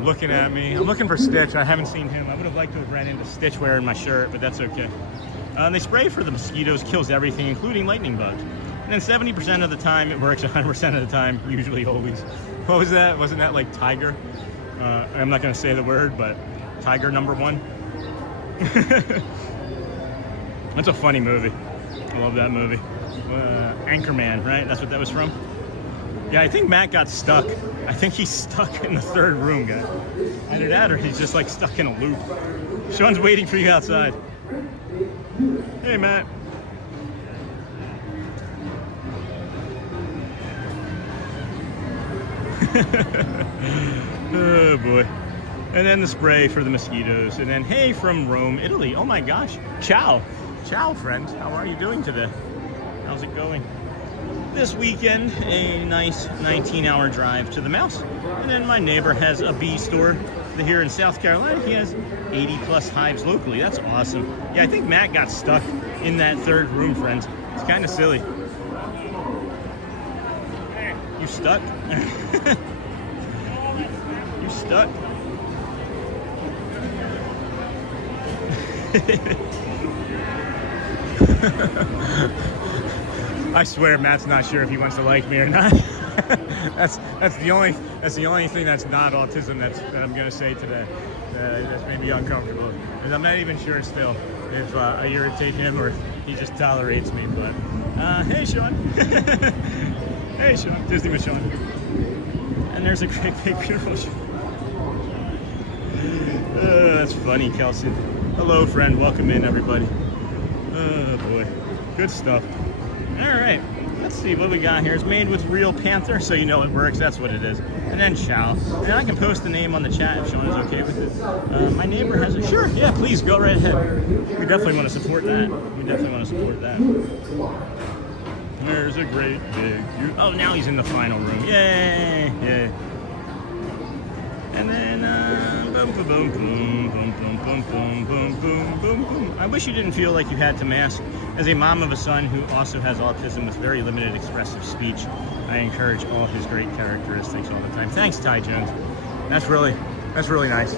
looking at me. I'm looking for Stitch. I haven't seen him. I would have liked to have ran into Stitch wearing my shirt, but that's okay. They spray for the mosquitoes, kills everything, including lightning bugs. And then 70% of the time it works, 100% of the time, usually always. What was that? Wasn't that like Tiger? I'm not gonna say the word, but Tiger #1. That's a funny movie. I love that movie. Anchorman, right? That's what that was from? Yeah, I think Matt got stuck. I think he's stuck in the third room, guys. Either that or he's just like stuck in a loop. Sean's waiting for you outside. Hey, Matt. Oh boy. And then the spray for the mosquitoes. And then, hey, from Rome, Italy. Oh my gosh. Ciao. Ciao, friend. How are you doing today? How's it going? This weekend, a nice 19-hour drive to the mouse. And then my neighbor has a bee store here in South Carolina. He has 80+ hives locally. That's awesome. Yeah, I think Matt got stuck in that third room, friends. It's kind of silly. You stuck? You stuck? I swear Matt's not sure if he wants to like me or not. that's the only thing that's not autism that I'm gonna say today. That's made me uncomfortable. Because I'm not even sure still if I irritate him or he just tolerates me. But hey, Sean. Hey, Sean. Disney with Sean. And there's a great big beautiful Sean. That's funny, Kelsey. Hello, friend. Welcome in, everybody. Oh boy, good stuff. All right, let's see what we got here. It's made with real panther, so you know it works. That's what it is. And then chow. And I can post the name on the chat if Sean is okay with it. My neighbor has a sure. Yeah, please go right ahead. We definitely want to support that. We definitely want to support that. There's a great big. Oh, now he's in the final room. Yay! Yay! And then boom, boom, boom, boom, boom, boom, boom, boom, boom, boom, boom, boom. I wish you didn't feel like you had to mask. As a mom of a son who also has autism with very limited expressive speech, I encourage all his great characteristics all the time. Thanks, Ty Jones. That's really nice.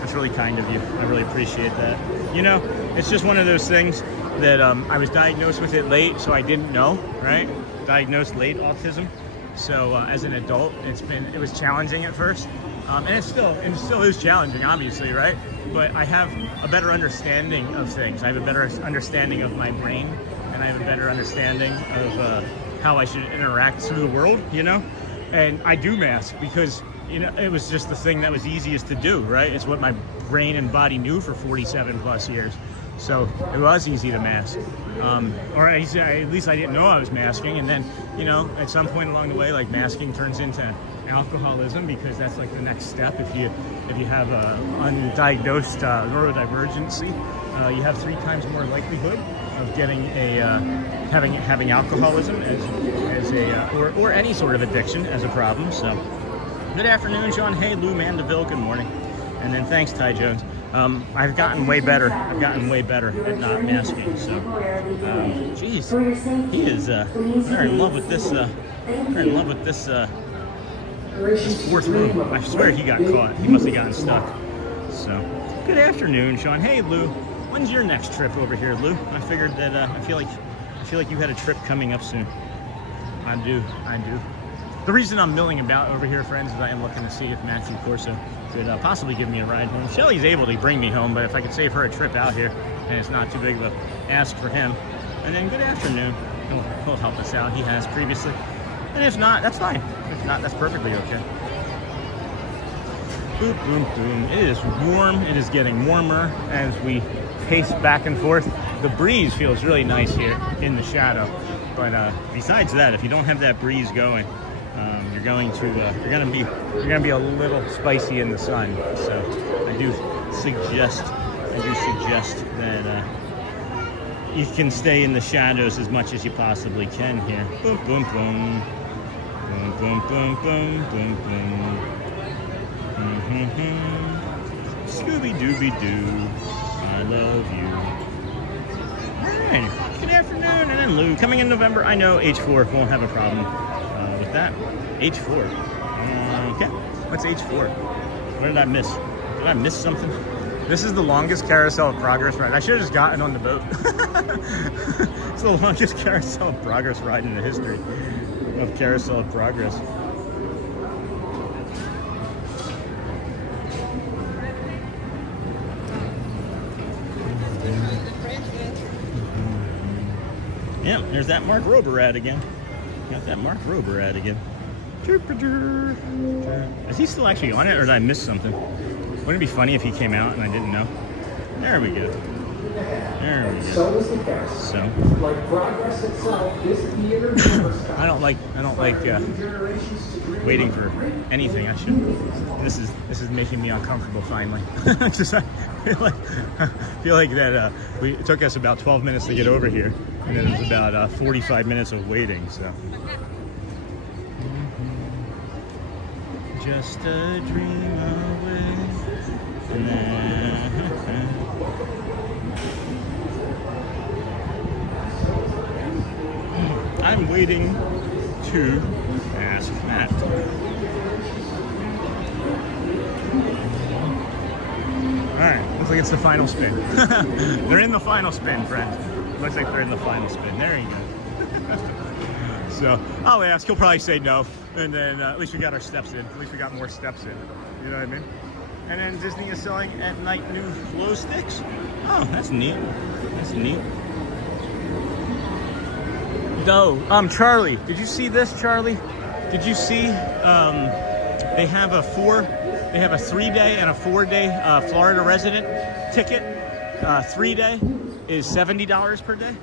That's really kind of you. I really appreciate that. You know, it's just one of those things that I was diagnosed with it late, so I didn't know, right? Diagnosed late autism. So as an adult, it was challenging at first. And it still is challenging, obviously, right? But I have a better understanding of things. I have a better understanding of my brain, and I have a better understanding of how I should interact through the world, you know? And I do mask because, you know, it was just the thing that was easiest to do, right? It's what my brain and body knew for 47+ years. So it was easy to mask. Or at least I didn't know I was masking. And then, you know, at some point along the way, like masking turns into alcoholism because that's like the next step. If you have a undiagnosed neurodivergency, you have 3 times more likelihood of getting having alcoholism as a or any sort of addiction as a problem. So good afternoon, Sean. Hey, Lou Mandeville. Good morning. And then thanks, Ty Jones. I've gotten way better. I've gotten way better at not masking. So, geez, he is they're in love with this. They're in love with this fourth room. I swear he got caught. He must have gotten stuck. So, good afternoon, Sean. Hey, Lou. When's your next trip over here, Lou? I figured that I feel like you had a trip coming up soon. I do. The reason I'm milling about over here, friends, is I am looking to see if Matthew Corso could possibly give me a ride home. Shelly's able to bring me home, but if I could save her a trip out here, and it's not too big of a ask for him. And then good afternoon. He'll help us out. He has previously. And if not, that's fine. If not, that's perfectly okay. Boom, boom, boom. It is warm. It is getting warmer as we pace back and forth. The breeze feels really nice here in the shadow. But besides that, if you don't have that breeze going, you're going to be a little spicy in the sun. So I do suggest that you can stay in the shadows as much as you possibly can here. Boom, boom, boom, boom, boom, boom, boom, boom, boom. Scooby Dooby Doo, I love you. All right, good afternoon, and then Lou coming in November. I know H4 won't have a problem with that. H4. Okay, what's H4? What did I miss? Did I miss something? This is the longest carousel of progress ride. I should have just gotten on the boat. It's the longest carousel of progress ride in the history of carousel of progress. Yeah, there's that Mark Rober ad again. Got that Mark Rober ad again. Is he still actually on it, or did I miss something? Wouldn't it be funny if he came out and I didn't know? There we go. There we go. So Like progress itself, this theater I don't like waiting for anything. I should. This is making me uncomfortable finally. Just I feel like that it took us about 12 minutes to get over here, and then it was about 45 minutes of waiting. So just a dream away. I'm waiting to ask Matt. Alright, looks like it's the final spin. They're in the final spin, friends. Looks like they're in the final spin. There you go. So, I'll ask. He'll probably say no. And then at least we got our steps in. At least we got more steps in. You know what I mean? And then Disney is selling at night new glow sticks. Oh, that's neat. That's neat. No, Charlie, did you see this, Charlie? Did you see they have a 3-day and a 4-day Florida resident ticket. 3-day is $70 per day.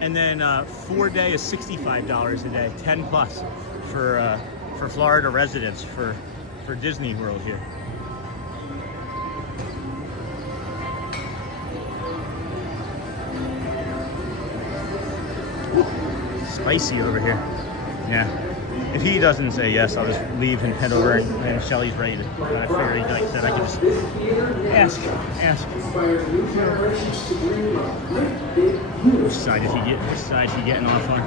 And then 4-day is $65 a day, 10 plus for Florida residents for Disney World here. Spicy over here. Yeah. If he doesn't say yes, I'll just leave and head over, and Shelly's ready to. I figured like that I could just ask. Which side is he getting off on?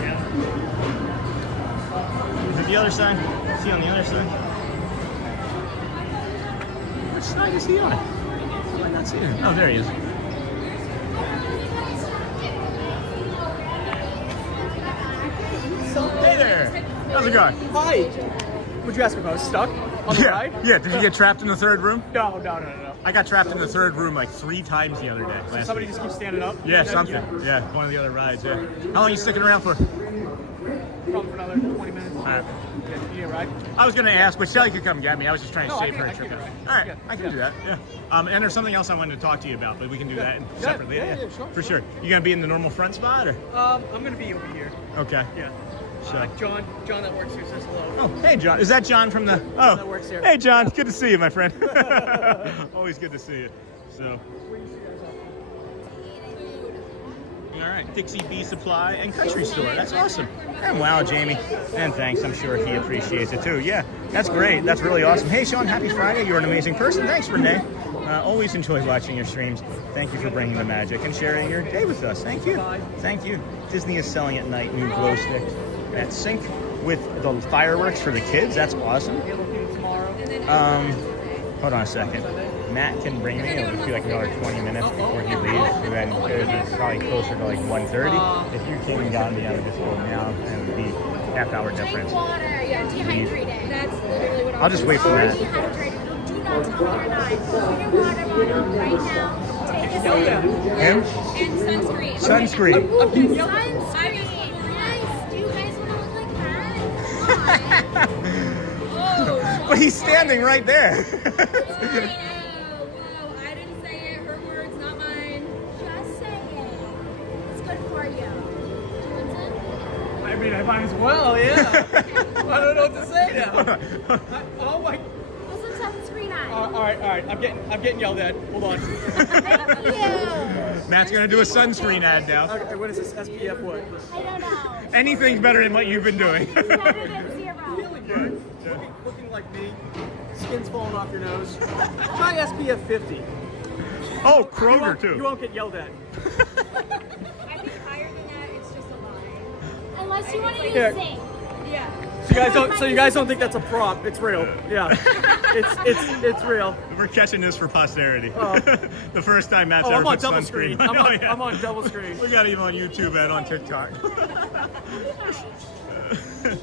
Yeah. Is it the other side? Is he on the other side? Which side is he on? Why not see him? Oh, there he is. Hey there! How's it going? Hi! Would you ask me if I was stuck on the ride? Yeah, did you get trapped in the third room? No. I got trapped in the third room like 3 times the other day. So somebody just keeps standing up? Yeah, something. Yeah, one of the other rides, yeah. How long are you sticking around for? Probably for another 20 minutes. All right. You need a ride? I was going to ask, but Shelly could come get me. I was just trying to save her a trip. All right, I can do that, yeah. And there's something else I wanted to talk to you about, but we can do that separately. Yeah, sure. For sure. You going to be in the normal front spot, or? I'm going to be over here. Okay. Yeah. So. John that works here says hello. Oh, hey, John. Is that John from the... Oh, that works here. Hey, John. Good to see you, my friend. Always good to see you. So... All right, Dixie Bee Supply and Country Store. That's awesome. And wow, Jamie. And thanks. I'm sure he appreciates it too. Yeah, That's great. That's really awesome. Hey, Sean, happy Friday. You're an amazing person. Thanks, Renee. Always enjoy watching your streams. Thank you for bringing the magic and sharing your day with us. Thank you. Thank you. Disney is selling at night new glow stick at sync with the fireworks for the kids. That's awesome. Hold on a second. Matt can bring me. It'll be like another 20 minutes before he leaves. And then it would be probably closer to like 1:30. If you came and got me, I would just go now, and it would be half-hour difference. You're dehydrated. That's literally what I'll just wait for that. Dehydrated. Do not tell me you're not. Put your water bottle right now. Take a sip. Him? And sunscreen. Sunscreen. Sunscreen. Yes. Do you guys want to look like that? Oh. But he's standing right there. Whoa, I didn't say it. Her words, not mine. Just say it. It's good for you. I mean, I might as well, yeah. I don't know what to say now. Oh my. What's the sunscreen on? All right. I'm getting yelled at. Hold on. Thank you. Matt's gonna do a sunscreen ad now. Okay, what is this? SPF what? I don't know. Anything's better than what you've been doing. It's better than 0. Feeling good. Looking like me. Skin's falling off your nose. Try SPF 50. Oh, Kroger too. You won't get yelled at. I think higher than that, it's just a lie. Unless you want to use Here. zinc. Yeah. So you guys don't think that's a prop? It's real. Yeah. It's real. We're catching this for posterity. Oh. The first time Matt's Oh, ever I'm on put double sunscreen. screen. I I'm know, on double screen. We got him on YouTube and on TikTok.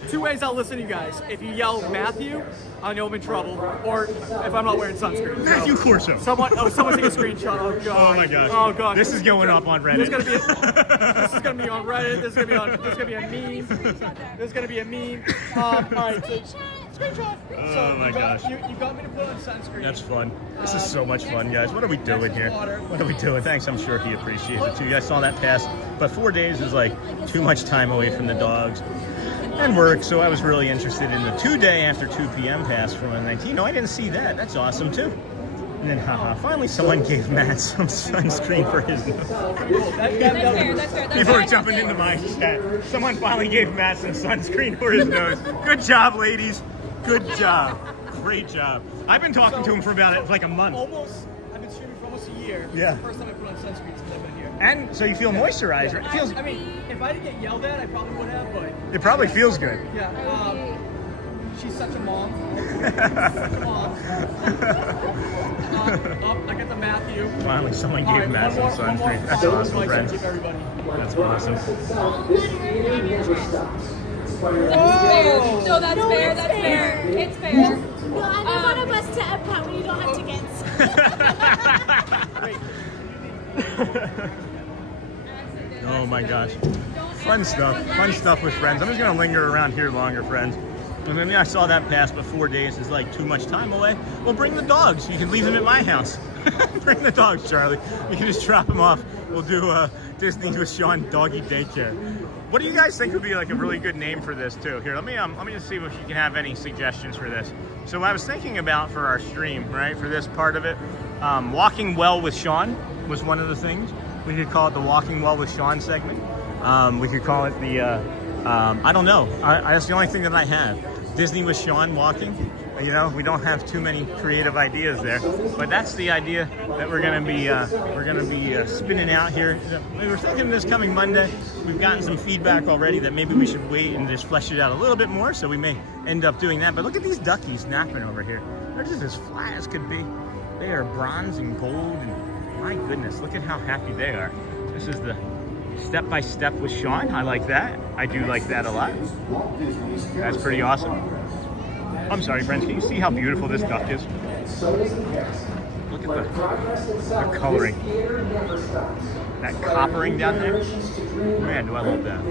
2 ways I'll listen to you guys. If you yell Matthew, I know I'm in trouble. Or if I'm not wearing sunscreen. Matthew Corso. Someone take a screenshot. Oh god. Oh my gosh. Oh god. This is going up on Reddit. This is gonna be on Reddit. This is gonna be a meme. This is gonna be a meme. All right. Screenshot. Oh my gosh. You got me to put on sunscreen. That's fun. This is so much fun, guys. What are we doing here? What are we doing? Thanks. I'm sure he appreciates it too. You guys saw that pass. But 4 days is like too much time away from the dogs and work, so I was really interested in the 2-day after 2 p.m. pass from a 19. No, I didn't see that. That's awesome too. And then, haha, finally someone gave Matt some sunscreen for his nose. That's fair. People are jumping into my chat. Someone finally gave Matt some sunscreen for his nose. Good job, ladies. Good job. Great job. I've been talking to him for about like a month. I've been streaming for almost a year. Yeah. It's the first time I put on sunscreen since I've been here. And so you feel moisturized, right? It feels. I mean, if I didn't get yelled at, I probably would have, but... It probably feels good. Yeah. She's such a mom. Such a mom. I got the Matthew. Finally, someone gave Matt some sunscreen. That's awesome, friends. That's awesome. Oh. No, that's fair. That's fair. It's fair. Well, I don't want to bus to Epcot when you don't have tickets. Oh my gosh. Fun stuff with friends. I'm just gonna linger around here longer, friends. I mean, I saw that pass, but 4 days is like too much time away. Well, bring the dogs. You can leave them at my house. Bring the dogs, Charlie. You can just drop them off. We'll do Disney with Sean doggy daycare. What do you guys think would be like a really good name for this too? Here, let me just see if you can have any suggestions for this. So I was thinking about for our stream, right, for this part of it, Walking Well with Sean was one of the things. We could call it the Walking Well with Sean segment. We could call it the, I don't know. That's the only thing that I have. Disney with Sean walking. You know, we don't have too many creative ideas there, but that's the idea that we're gonna be spinning out here. We were thinking this coming Monday. We've gotten some feedback already that maybe we should wait and just flesh it out a little bit more, so we may end up doing that. But look at these duckies napping over here. They're just as flat as could be. They are bronze and gold, and my goodness, look at how happy they are. This is the step-by-step with Sean. I like that. I do like that a lot. That's pretty awesome. I'm sorry, friends. Can you see how beautiful this duck is? Look at the coloring. That coppering down there. Man, do I love that.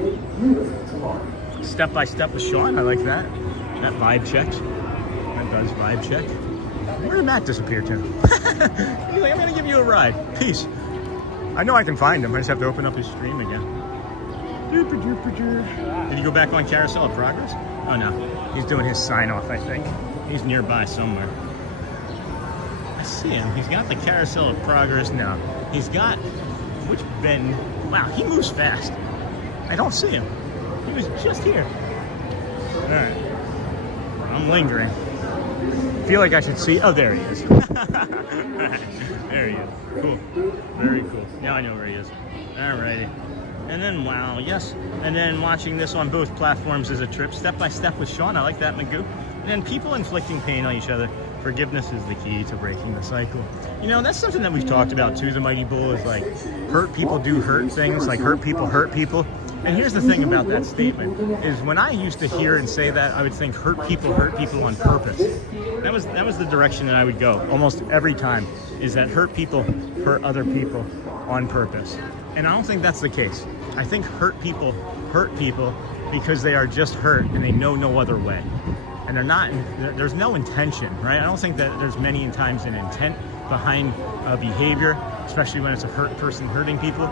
Step by step with Sean. I like that. That vibe checks. That does vibe check. Where did Matt disappear to? He's like, I'm going to give you a ride. Peace. I know I can find him. I just have to open up his stream again. Did he go back on Carousel of Progress? Oh no, he's doing his sign off, I think. He's nearby somewhere. I see him. He's got the Carousel of Progress now. He's got, which bend? Wow, he moves fast. I don't see him. He was just here. All right, I'm lingering. I feel like I should see. Oh, there he is. There he is. Cool. Very cool. Now I know where he is. Alrighty. And then, wow, yes. And then watching this on both platforms is a trip, step by step with Sean. I like that, Magoo. And then people inflicting pain on each other. Forgiveness is the key to breaking the cycle. You know, that's something that we've talked about too, the Mighty Bull, is like, hurt people do hurt things, like hurt people hurt people. And here's the thing about that statement, is when I used to hear and say that, I would think hurt people on purpose. That was the direction that I would go almost every time, is that hurt people hurt other people on purpose. And I don't think that's the case. I think hurt people because they are just hurt and they know no other way. And there's no intention, right? I don't think that there's many times an intent behind behavior, especially when it's a hurt person hurting people.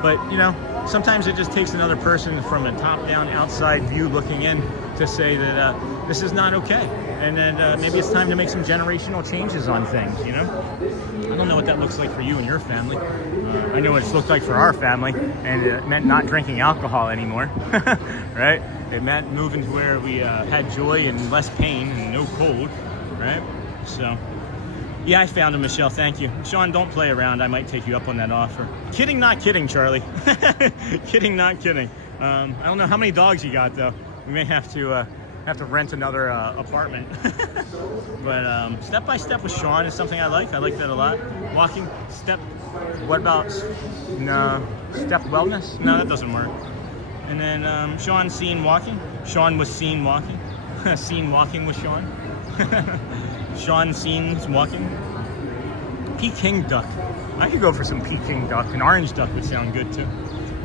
But, you know, sometimes it just takes another person from a top-down, outside view looking in to say that this is not okay. And then maybe it's time to make some generational changes on things, you know? I don't know what that looks like for you and your family. I know what it's looked like for our family, and it meant not drinking alcohol anymore, right? It meant moving to where we had joy and less pain and no cold, right? So, yeah, I found him, Michelle. Thank you. Sean, don't play around. I might take you up on that offer. Kidding, not kidding, Charlie. Kidding, not kidding. I don't know how many dogs you got, though. We may have to rent another apartment. But step by step with Sean is something I like. I like that a lot. Walking, step. What about no step wellness? No, that doesn't work. And then Sean seen walking. Sean was seen walking. Seen walking with Sean. Sean scenes walking. Peking duck. I could go for some Peking duck. An orange duck would sound good too.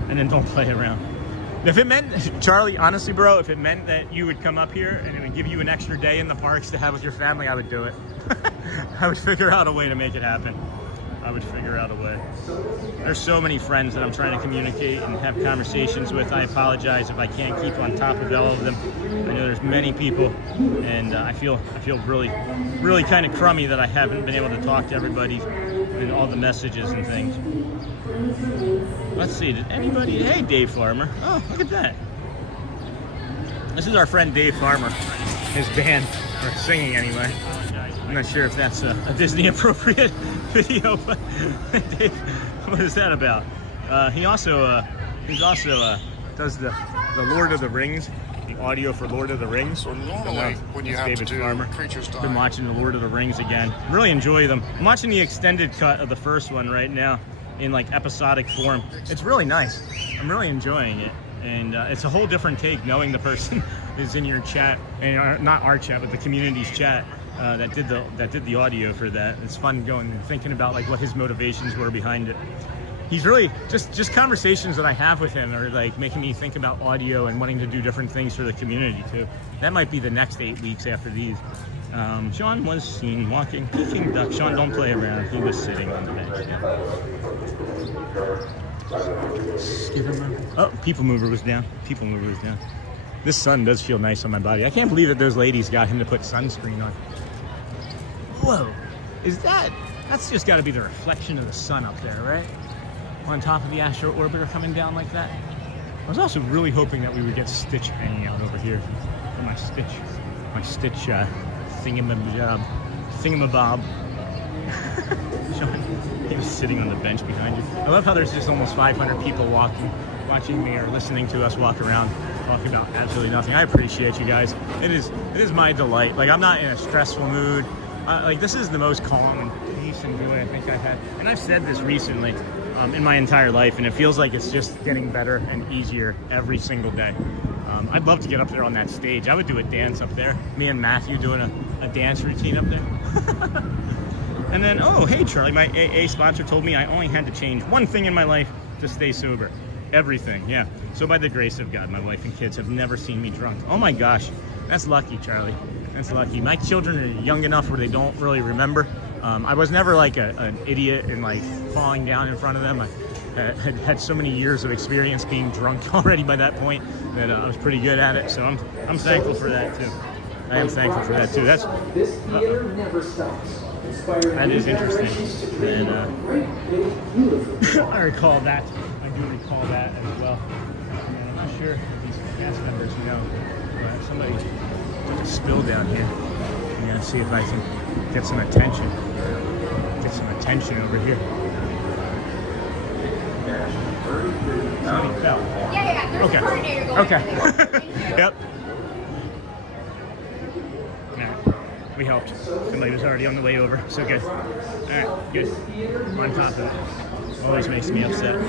And then don't play around. If it meant, Charlie, honestly, bro, if it meant that you would come up here and it would give you an extra day in the parks to have with your family, I would do it. I would figure out a way to make it happen. I would figure out a way. There's so many friends that I'm trying to communicate and have conversations with. I apologize if I can't keep on top of all of them. I know there's many people, and I feel really, really kind of crummy that I haven't been able to talk to everybody and all the messages and things. Let's see, did anybody, hey Dave Farmer. Oh, look at that. This is our friend Dave Farmer, his band, or singing anyway. I'm not sure if that's a Disney appropriate video, but Dave, what is that about? He also does the Lord of the Rings, the audio for Lord of the Rings. So normally when you have David to do Farmer. Creatures Die. Been watching the Lord of the Rings again. Really enjoy them. I'm watching the extended cut of the first one right now in like episodic form. It's really nice. I'm really enjoying it. And it's a whole different take knowing the person is in your chat, and not our chat, but the community's chat. That did the audio for that. It's fun going and thinking about like what his motivations were behind it. He's really just conversations that I have with him are like making me think about audio and wanting to do different things for the community too. That might be the next 8 weeks after these. Sean was seen walking, Peking duck. Sean, don't play around. He was sitting on the bench. Yeah. Oh, People Mover was down. People Mover was down. This sun does feel nice on my body. I can't believe that those ladies got him to put sunscreen on. Whoa, that's just got to be the reflection of the sun up there, right? On top of the Astro Orbiter coming down like that. I was also really hoping that we would get Stitch hanging out over here for my Stitch thingamabob. Sean, he was sitting on the bench behind you. I love how there's just almost 500 people watching me or listening to us walk around talking about absolutely nothing. I appreciate you guys. It is my delight. Like, I'm not in a stressful mood. Like, this is the most calm and peace and joy I think I've had. And I've said this recently in my entire life, and it feels like it's just getting better and easier every single day. I'd love to get up there on that stage. I would do a dance up there. Me and Matthew doing a dance routine up there. And then, oh, hey, Charlie, my AA sponsor told me I only had to change one thing in my life to stay sober. Everything, yeah. So by the grace of God, my wife and kids have never seen me drunk. Oh my gosh, that's lucky, Charlie. That's lucky. My children are young enough where they don't really remember. I was never like an idiot and like falling down in front of them. I had so many years of experience being drunk already by that point that I was pretty good at it. So I'm thankful for that too. I am thankful for that too. That is interesting. And I recall that. I do recall that as well. And I'm not sure if these cast members know, but somebody took a spill down here. I'm gonna see if I can get some attention. Get some attention over here. Somebody fell. Yeah. Okay. Okay. Yep. Alright. We helped. Somebody was already on the way over. So good. Alright, good. We're on top of it. Always makes me upset.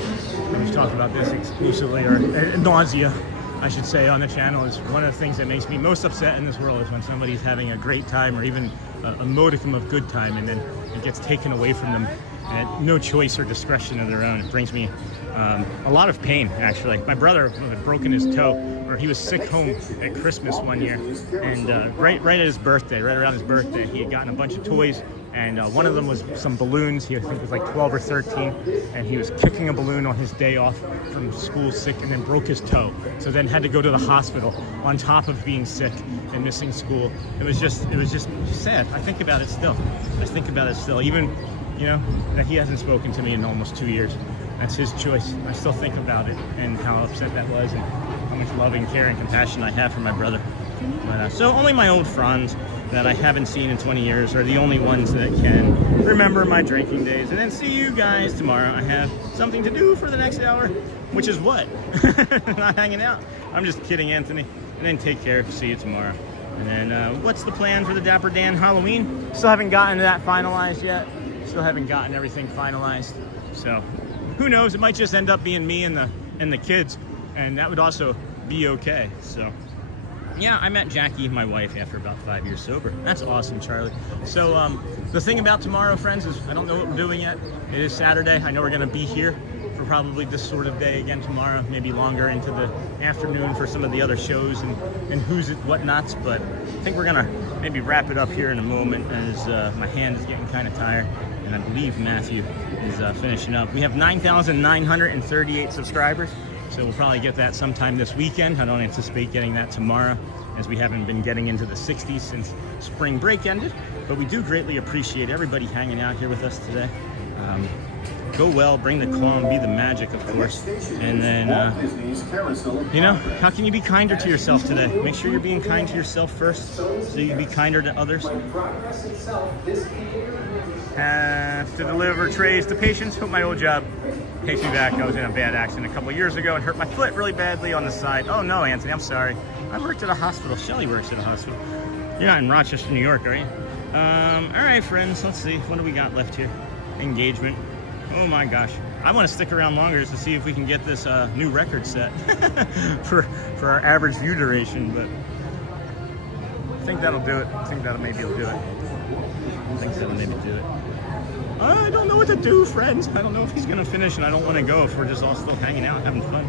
We've talked about this exclusively, or nausea, I should say, on the channel. Is one of the things that makes me most upset in this world is when somebody's having a great time or even a modicum of good time, and then it gets taken away from them at no choice or discretion of their own. It brings me a lot of pain, actually. My brother had broken his toe, or he was sick home at Christmas one year, and right at his birthday, right around his birthday, he had gotten a bunch of toys, and one of them was some balloons. He, I think, was like 12 or 13, and he was kicking a balloon on his day off from school sick, and then broke his toe. So then had to go to the hospital on top of being sick and missing school. It was just sad. I think about it still. Even, you know, that he hasn't spoken to me in almost 2 years. That's his choice. I still think about it and how upset that was, and how much love and care and compassion I have for my brother. But, so only my old friends that I haven't seen in 20 years are the only ones that can remember my drinking days. And then see you guys tomorrow. I have something to do for the next hour, which is what? Not hanging out. I'm just kidding, Anthony. And then take care. See you tomorrow. And then what's the plan for the Dapper Dan Halloween? Still haven't gotten that finalized yet. Still haven't gotten everything finalized. So who knows? It might just end up being me and the kids, and that would also be okay. So yeah, I met Jackie, my wife, after about 5 years sober. That's awesome, Charlie. So the thing about tomorrow, friends, is I don't know what we're doing yet. It is Saturday. I know we're gonna be here for probably this sort of day again tomorrow, maybe longer into the afternoon for some of the other shows and who's it, whatnots. But I think we're gonna maybe wrap it up here in a moment, as my hand is getting kind of tired, and I believe Matthew is finishing up. We have 9,938 subscribers. So we'll probably get that sometime this weekend. I don't anticipate getting that tomorrow, as we haven't been getting into the 60s since spring break ended. But we do greatly appreciate everybody hanging out here with us today. Go well, bring the calm, be the magic, of course. And then, you know, how can you be kinder to yourself today? Make sure you're being kind to yourself first, so you can be kinder to others. Have to deliver trays to patients. Hope my old job takes me back. I was in a bad accident a couple years ago and hurt my foot really badly on the side. Oh no, Anthony, I'm sorry. I worked at a hospital. Shelly works at a hospital. You're not in Rochester, New York, are you? All right, friends, let's see. What do we got left here? Engagement. Oh my gosh. I want to stick around longer just to see if we can get this new record set for our average view duration, but I think that'll do it. I think that'll maybe do it. I don't know what to do, friends. I don't know if he's gonna finish, and I don't want to go if we're just all still hanging out, having fun.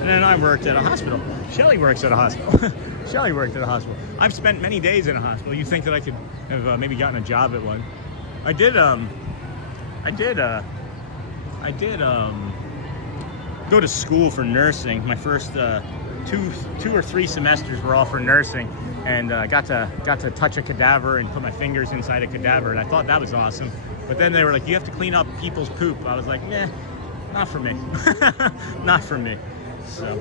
And then I worked at a hospital. Shelly works at a hospital. Shelly worked at a hospital. I've spent many days in a hospital. You'd think that I could have maybe gotten a job at one. I did go to school for nursing. My first two or three semesters were all for nursing, and got to touch a cadaver and put my fingers inside a cadaver, and I thought that was awesome. But then they were like, you have to clean up people's poop. I was like, nah, not for me. Not for me. So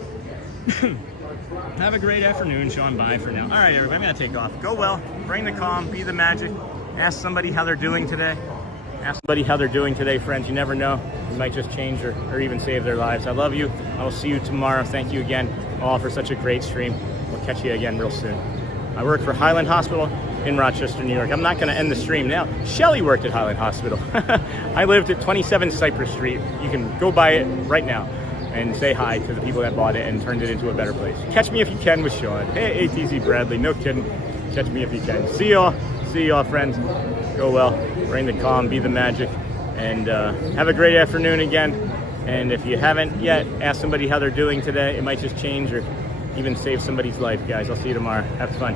have a great afternoon, Sean. Bye for now. All right, everybody, I'm gonna take off. Go well, bring the calm, be the magic. Ask somebody how they're doing today. Ask somebody how they're doing today, friends. You never know. You might just change or even save their lives. I love you. I will see you tomorrow. Thank you again all for such a great stream. We'll catch you again real soon. I work for Highland Hospital in Rochester, New York. I'm not going to end the stream now. Shelly worked at Highland Hospital. I lived at 27 Cypress Street. You can go by it right now and say hi to the people that bought it and turned it into a better place. Catch me if you can with Sean. Hey, ATZ Bradley. No kidding. Catch me if you can. See y'all. See y'all, friends. Go well. Bring the calm. Be the magic. And have a great afternoon again. And if you haven't yet, ask somebody how they're doing today. It might just change or even save somebody's life, guys. I'll see you tomorrow. Have fun.